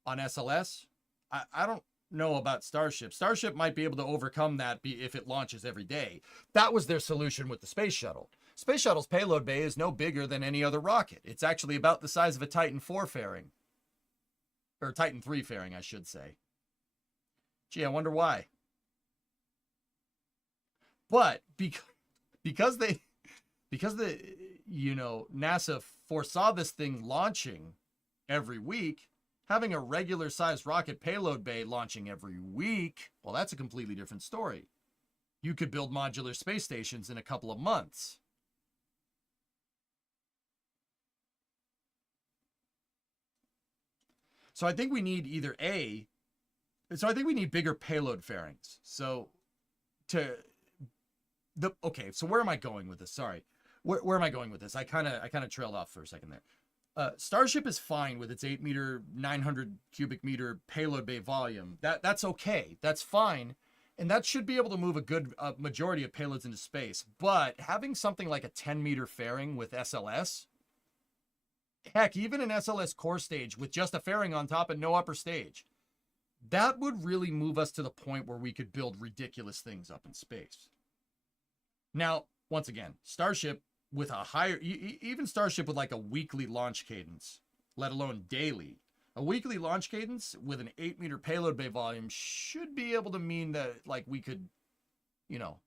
On SLS, I don't know about Starship. Starship might be able to overcome that if it launches every day. That was their solution with the Space Shuttle. Space Shuttle's payload bay is no bigger than any other rocket. It's actually about the size of a Titan 4 fairing. Or Titan 3 fairing, I should say. Gee, I wonder why. But because NASA foresaw this thing launching every week, having a regular sized rocket payload bay launching every week, well, that's a completely different story. You could build modular space stations in a couple of months. So I think we need I think we need bigger payload fairings. So where am I going with this? Sorry. Where am I going with this? I kind of trailed off for a second there. Starship is fine with its 8-meter, 900 cubic meter payload bay volume. That's okay. That's fine. And that should be able to move a good majority of payloads into space. But having something like a 10-meter fairing with SLS, heck, even an SLS core stage with just a fairing on top and no upper stage, that would really move us to the point where we could build ridiculous things up in space. Now, once again, Starship with a higher, even Starship with like a weekly launch cadence, let alone daily, a weekly launch cadence with an 8-meter payload bay volume should be able to mean that like we could,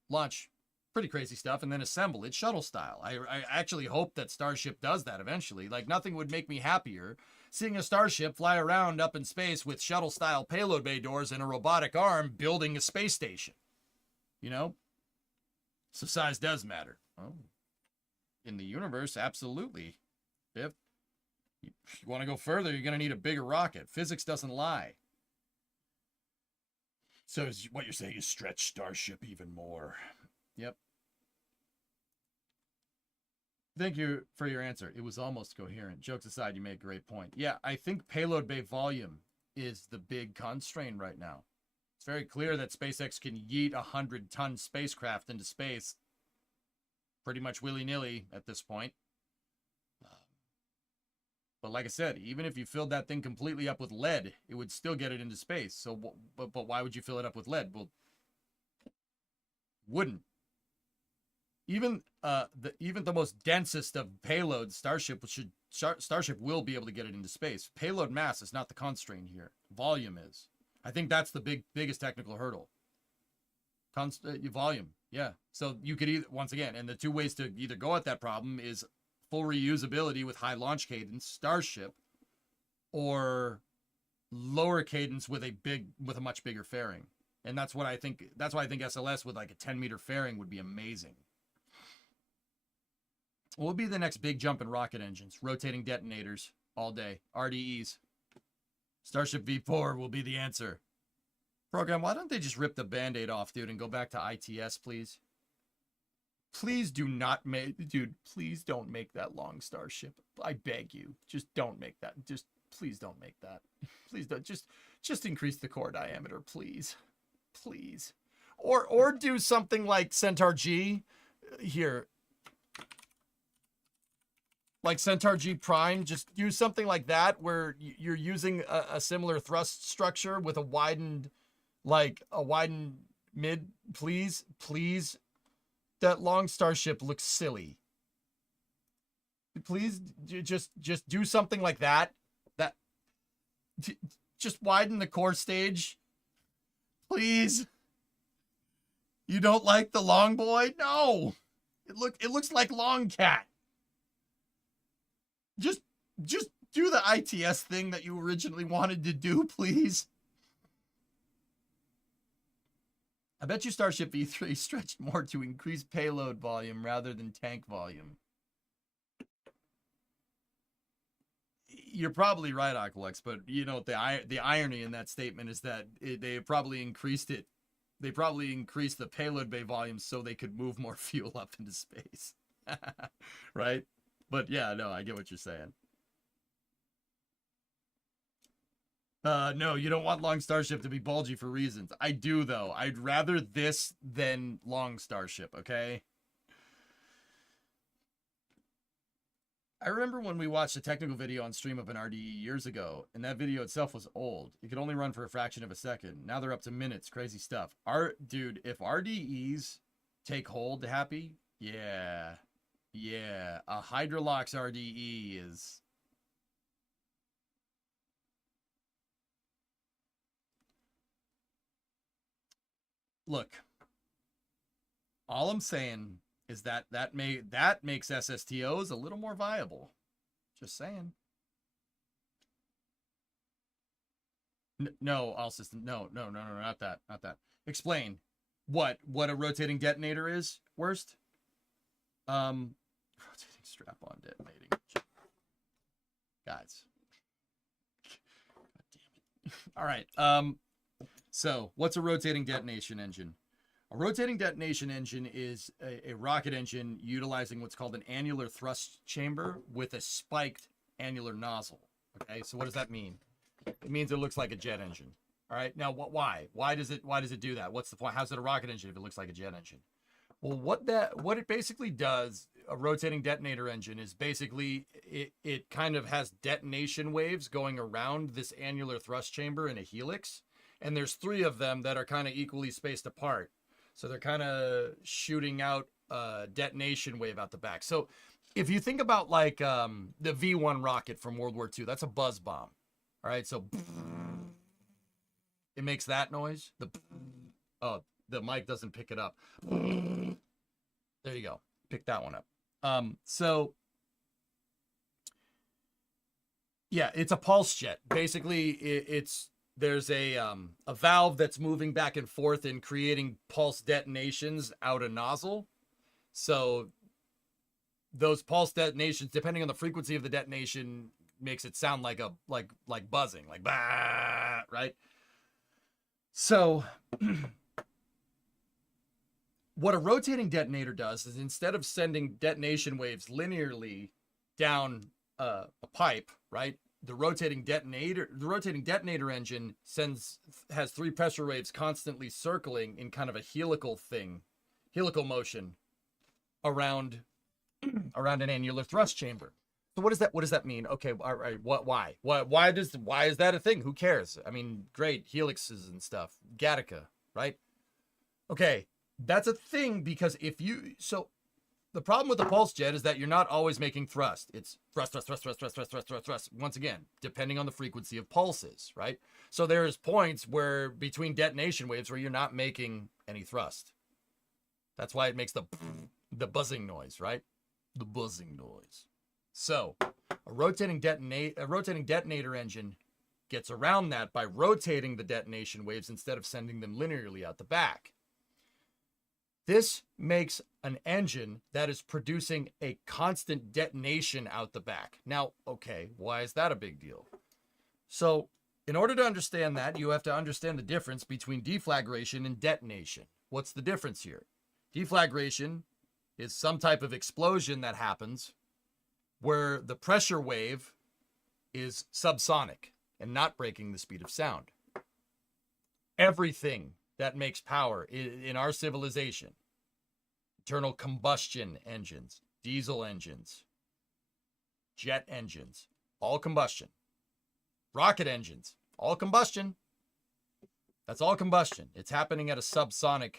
launch pretty crazy stuff and then assemble it shuttle style. I actually hope that Starship does that eventually. Like nothing would make me happier seeing a Starship fly around up in space with shuttle style payload bay doors and a robotic arm building a space station. So size does matter. Oh. In the universe, absolutely. If you want to go further, you're going to need a bigger rocket. Physics doesn't lie. So what you're saying is stretch Starship even more. Yep. Thank you for your answer. It was almost coherent. Jokes aside, you made a great point. Yeah, I think payload bay volume is the big constraint right now. It's very clear that SpaceX can yeet 100-ton spacecraft into space pretty much willy-nilly at this point. But like I said, even if you filled that thing completely up with lead, it would still get it into space. So, but why would you fill it up with lead? Well, wouldn't. Even the most densest of payloads, Starship will be able to get it into space. Payload mass is not the constraint here. Volume is. I think that's the biggest technical hurdle. Volume, yeah. So you could either, once again, and the two ways to either go at that problem is full reusability with high launch cadence, Starship, or lower cadence with a much bigger fairing. And that's why I think SLS with like a 10-meter fairing would be amazing. What would be the next big jump in rocket engines? Rotating detonators all day. RDEs. Starship V4 will be the answer. Program, why don't they just rip the Band-Aid off, dude, and go back to ITS, please? Please do not make... Dude, please don't make that long Starship. I beg you. Just don't make that. Just please don't make that. Please don't. Just increase the core diameter, please. Please. Or do something like Centaur G here. Like Centaur G Prime, just use something like that where you're using a similar thrust structure with a widened mid. Please. That long starship looks silly. Please just do something like that. Just widen the core stage. Please. You don't like the long boy? No. It looks like Long Cat. Just do the ITS thing that you originally wanted to do, please. I bet you Starship V3 stretched more to increase payload volume rather than tank volume. You're probably right, Aqualex, but you know the irony in that statement is that they probably increased it. They probably increased the payload bay volume so they could move more fuel up into space. Right? But yeah, no, I get what you're saying. No, you don't want Long Starship to be bulgy for reasons. I do, though. I'd rather this than Long Starship, okay? I remember when we watched a technical video on stream of an RDE years ago, and that video itself was old. It could only run for a fraction of a second. Now they're up to minutes. Crazy stuff. Dude, if RDEs take hold, Happy, yeah, a Hydrolox RDE is... Look, all I'm saying is that makes SSTOs a little more viable. Just saying. No, all system. No, not that. Explain what a rotating detonator is. Worst. Rotating strap-on detonating. Guys. God damn it. All right. So, what's a rotating detonation engine? A rotating detonation engine is a rocket engine utilizing what's called an annular thrust chamber with a spiked annular nozzle. Okay, so what does that mean? It means it looks like a jet engine. All right, now why? Why does it do that? What's the point? How's it a rocket engine if it looks like a jet engine? Well, what it basically does, a rotating detonator engine, is basically it kind of has detonation waves going around this annular thrust chamber in a helix. And there's 3 of them that are kind of equally spaced apart. So they're kind of shooting out a detonation wave out the back. So if you think about like the V1 rocket from World War II, that's a buzz bomb. All right, so it makes that noise. The mic doesn't pick it up. There you go. Pick that one up. So yeah, it's a pulse jet. Basically, there's a valve that's moving back and forth and creating pulse detonations out a nozzle. So those pulse detonations, depending on the frequency of the detonation, makes it sound like like buzzing, like bah, right? So what a rotating detonator does is instead of sending detonation waves linearly down a pipe, right? The rotating detonator engine has 3 pressure waves constantly circling in kind of a helical motion around an annular thrust chamber. So what does that mean? Okay, all right, why is that a thing? Who cares? I mean, great, helixes and stuff, Gattaca, right? Okay, that's a thing because the problem with the pulse jet is that you're not always making thrust. It's thrust. Once again, depending on the frequency of pulses, right? So there's points where between detonation waves where you're not making any thrust. That's why it makes the buzzing noise, right? The buzzing noise. So a rotating detonator engine gets around that by rotating the detonation waves instead of sending them linearly out the back. This makes an engine that is producing a constant detonation out the back. Now, okay, why is that a big deal? So, in order to understand that, you have to understand the difference between deflagration and detonation. What's the difference here? Deflagration is some type of explosion that happens where the pressure wave is subsonic and not breaking the speed of sound. Everything that makes power in our civilization, internal combustion engines, diesel engines, jet engines, all combustion. Rocket engines, all combustion. That's all combustion. It's happening at a subsonic.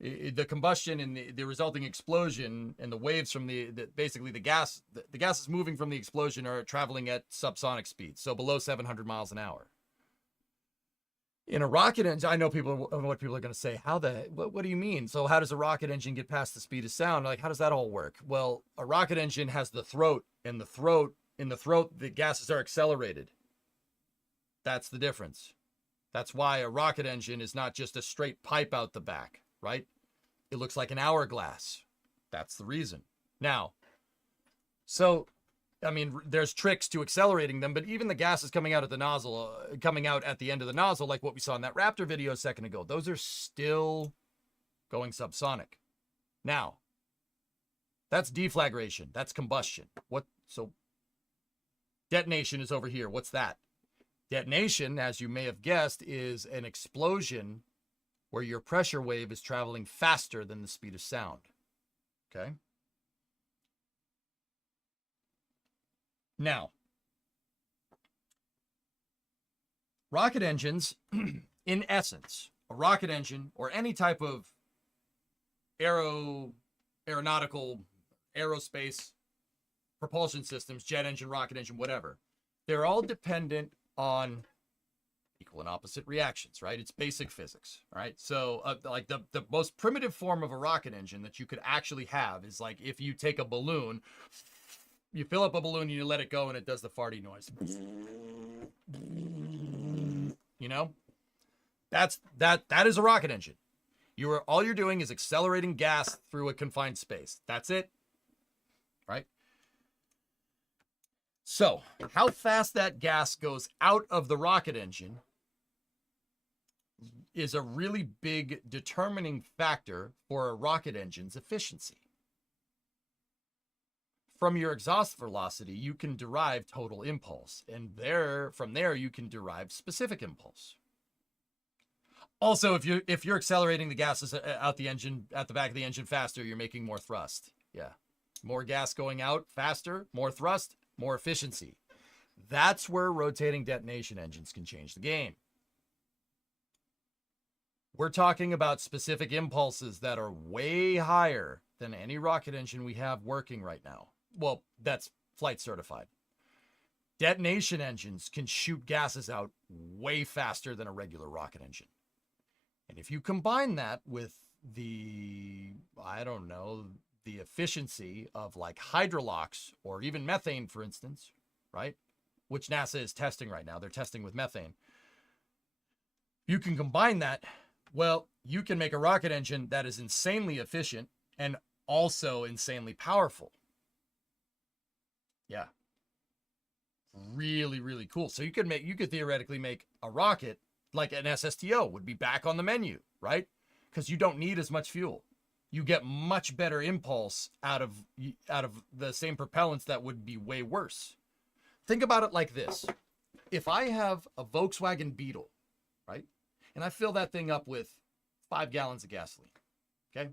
The combustion and the resulting explosion and the waves from basically the gas is moving from the explosion are traveling at subsonic speeds, so below 700 miles an hour. In a rocket engine, I know what people are going to say. What do you mean? So how does a rocket engine get past the speed of sound? Like, how does that all work? Well, a rocket engine has the throat, and in the throat, the gases are accelerated. That's the difference. That's why a rocket engine is not just a straight pipe out the back, right? It looks like an hourglass. That's the reason. Now, so, I mean, there's tricks to accelerating them, but even the gases coming out at the nozzle, coming out at the end of the nozzle, like what we saw in that Raptor video a second ago, those are still going subsonic. Now, that's deflagration. That's combustion. So detonation is over here. What's that? Detonation, as you may have guessed, is an explosion where your pressure wave is traveling faster than the speed of sound. Okay? Now, rocket engines, in essence, a rocket engine or any type of aeronautical, aerospace propulsion systems, jet engine, rocket engine, whatever, they're all dependent on equal and opposite reactions, right? It's basic physics, all right? So like the most primitive form of a rocket engine that you could actually have is like if you take a balloon, you fill up a balloon and you let it go and it does the farty noise. You know? That is a rocket engine. All you're doing is accelerating gas through a confined space. That's it. Right? So, how fast that gas goes out of the rocket engine is a really big determining factor for a rocket engine's efficiency. From your exhaust velocity, you can derive total impulse, and from there you can derive specific impulse. Also, if you're accelerating the gases out the engine, at the back of the engine faster, you're making more thrust. Yeah. More gas going out faster, more thrust, more efficiency. That's where rotating detonation engines can change the game. We're talking about specific impulses that are way higher than any rocket engine we have working right now. Well, that's flight certified. Detonation engines can shoot gases out way faster than a regular rocket engine. And if you combine that with the efficiency of like hydrolox or even methane, for instance, right? Which NASA is testing right now. They're testing with methane. You can combine that. Well, you can make a rocket engine that is insanely efficient and also insanely powerful. Yeah. Really, really cool. So you could theoretically make a rocket like an SSTO would be back on the menu, right? Because you don't need as much fuel. You get much better impulse out of the same propellants that would be way worse. Think about it like this. If I have a Volkswagen Beetle, right? And I fill that thing up with 5 gallons of gasoline, okay?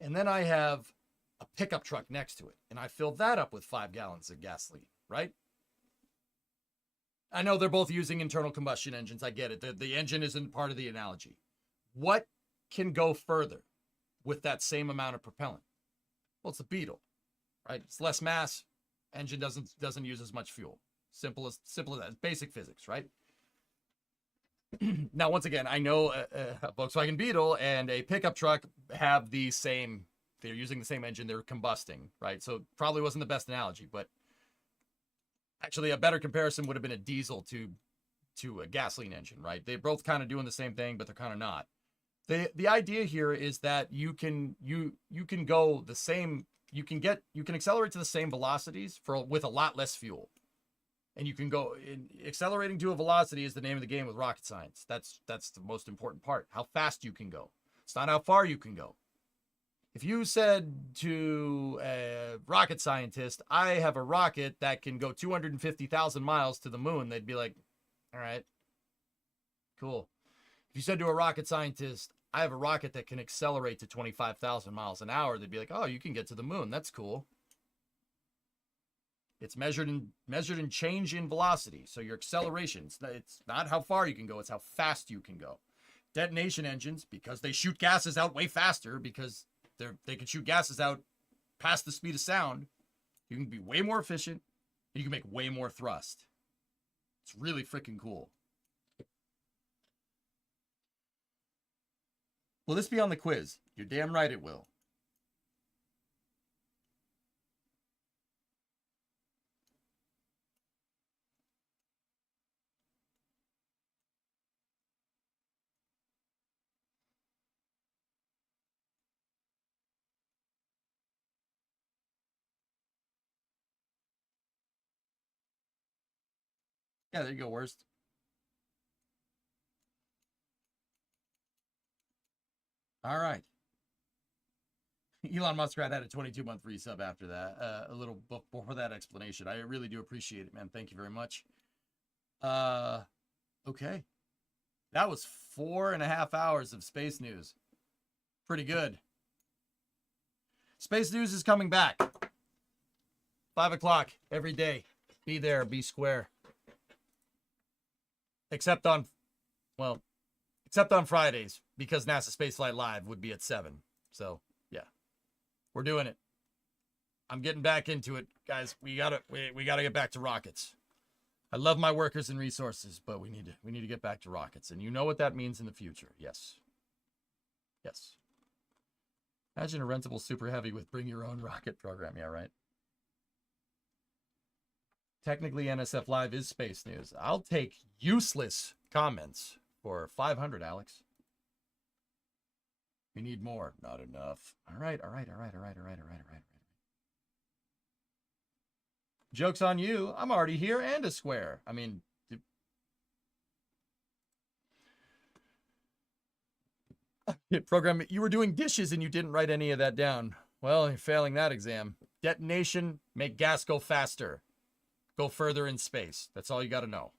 And then I have a pickup truck next to it, and I fill that up with 5 gallons of gasoline, right? I know they're both using internal combustion engines. I get it. The engine isn't part of the analogy. What can go further with that same amount of propellant? Well, it's the Beetle, right? It's less mass. Engine doesn't use as much fuel. Simple as that. It's basic physics, right? Now, once again, I know a Volkswagen Beetle and a pickup truck have the same. They're using the same engine. They're combusting, right? So probably wasn't the best analogy, but actually a better comparison would have been a diesel to a gasoline engine, right? They're both kind of doing the same thing, but they're kind of not. The idea here is that you can go the same. You can accelerate to the same velocities with a lot less fuel. And you can go accelerating to a velocity is the name of the game with rocket science. That's the most important part. How fast you can go. It's not how far you can go. If you said to a rocket scientist, I have a rocket that can go 250,000 miles to the moon, they'd be like, all right, cool. If you said to a rocket scientist, I have a rocket that can accelerate to 25,000 miles an hour, they'd be like, oh, you can get to the moon. That's cool. It's measured in change in velocity. So your acceleration, it's not how far you can go, it's how fast you can go. Detonation engines, because they shoot gases out way faster, because they can shoot gases out past the speed of sound, you can be way more efficient, and you can make way more thrust. It's really freaking cool. Will this be on the quiz? You're damn right it will. Yeah, there you go, worst. All right. Elon Muskrat had a 22-month resub after that. A little before that explanation. I really do appreciate it, man. Thank you very much. Okay. That was 4.5 hours of space news. Pretty good. Space news is coming back. 5 o'clock every day. Be there, be square. Except on Fridays, because NASA Spaceflight Live would be at 7. So, yeah. We're doing it. I'm getting back into it, guys. We gotta get back to rockets. I love my workers and resources, but we need to get back to rockets. And you know what that means in the future. Yes. Yes. Imagine a rentable Super Heavy with bring your own rocket program. Yeah, right. Technically, NSF Live is space news. I'll take useless comments for 500, Alex. We need more. Not enough. All right. Joke's on you. I'm already here and a square. I mean, program, you were doing dishes and you didn't write any of that down. Well, you're failing that exam. Detonation, make gas go faster. Go further in space. That's all you got to know.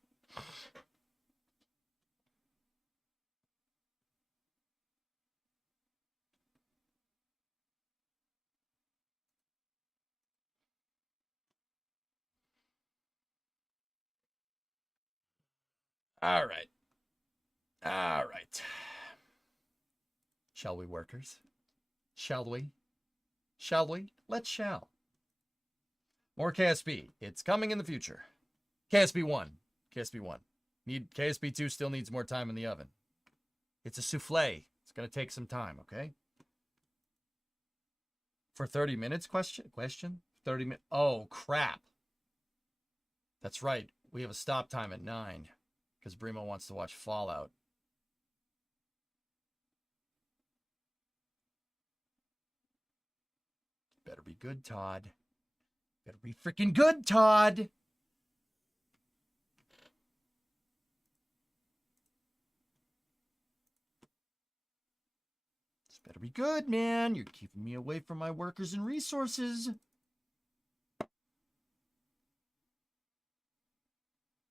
All right. All right. Shall we, workers? Shall we? Shall we? Let's shall. More KSB. It's coming in the future. KSB 1. KSB 1. KSB 2 still needs more time in the oven. It's a souffle. It's going to take some time, okay? For 30 minutes, question? 30 minutes. Oh, crap. That's right. We have a stop time at 9 because Brimo wants to watch Fallout. Better be good, Todd. Better be freaking good, Todd. This better be good, man. You're keeping me away from my workers and resources.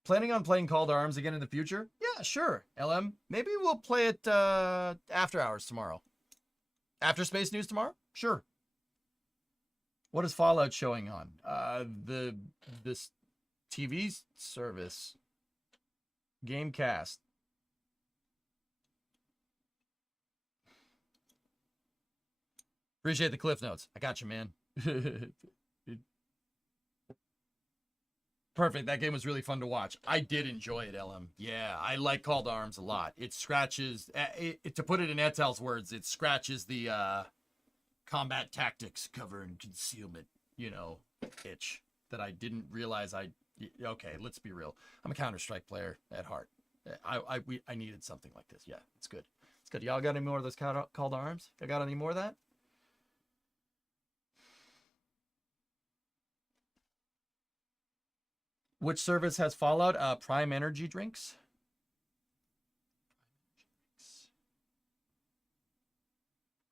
Planning on playing Call to Arms again in the future? Yeah, sure. LM, maybe we'll play it after hours tomorrow. After Space News tomorrow? Sure. What is Fallout showing on? This TV service. Gamecast. Appreciate the cliff notes. I got you, man. Perfect. That game was really fun to watch. I did enjoy it, LM. Yeah, I like Call to Arms a lot. It scratches, to put it in Etel's words, it scratches the combat tactics, cover and concealment, itch that I didn't realize okay, let's be real. I'm a Counter-Strike player at heart. I needed something like this. Yeah, it's good. It's good. Y'all got any more of those Call to Arms? Y'all got any more of that? Which service has Fallout? Prime Energy Drinks.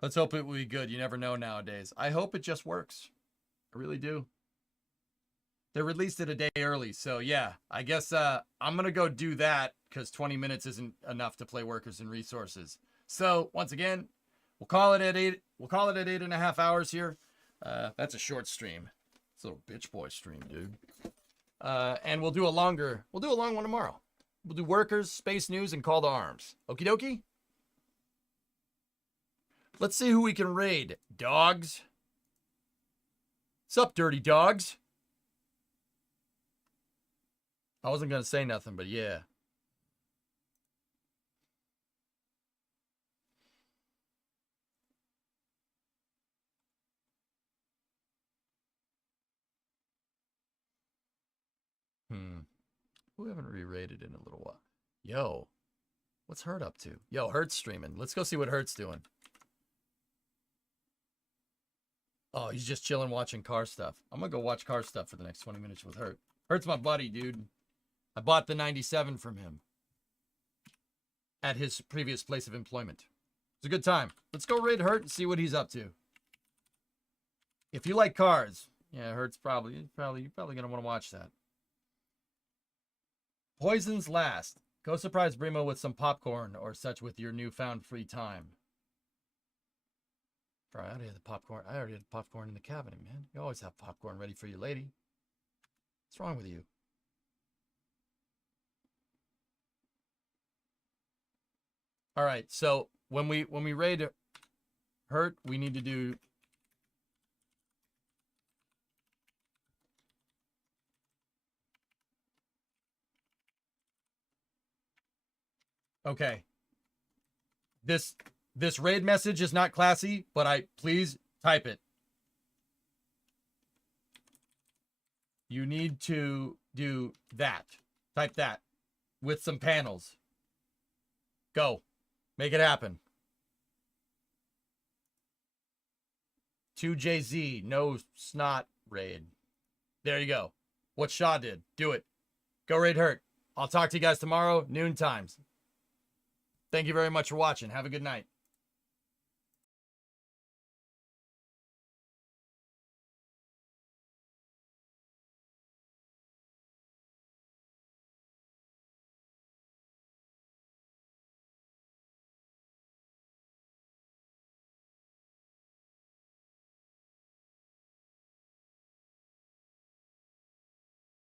Let's hope it will be good. You never know nowadays. I hope it just works. I really do. They released it a day early, so yeah. I guess I'm gonna go do that because 20 minutes isn't enough to play Workers and Resources. So once again, we'll call it at 8. We'll call it at 8.5 hours here. That's a short stream. It's a little bitch boy stream, dude. And we'll do a long one tomorrow. We'll do Workers, Space News, and Call to Arms. Okie dokie? Let's see who we can raid. Dogs. Sup, dirty dogs? I wasn't going to say nothing, but yeah. We haven't re-rated in a little while. Yo, what's Hurt up to? Yo, Hurt's streaming. Let's go see what Hurt's doing. Oh, he's just chilling watching car stuff. I'm going to go watch car stuff for the next 20 minutes with Hurt. Hurt's my buddy, dude. I bought the 97 from him at his previous place of employment. It's a good time. Let's go raid Hurt and see what he's up to. If you like cars, yeah, Hurt's you're probably going to want to watch that. Poison's last. Go surprise Brimo with some popcorn or such with your newfound free time. Bro, I already had the popcorn. I already had the popcorn in the cabinet, man. You always have popcorn ready for your lady. What's wrong with you? All right, so when we raid Hurt, we need to do okay. This raid message is not classy, but please type it. You need to do that. Type that with some panels. Go. Make it happen. 2JZ, no snot raid. There you go. What Shaw did. Do it. Go raid Hurt. I'll talk to you guys tomorrow, noon times. Thank you very much for watching. Have a good night.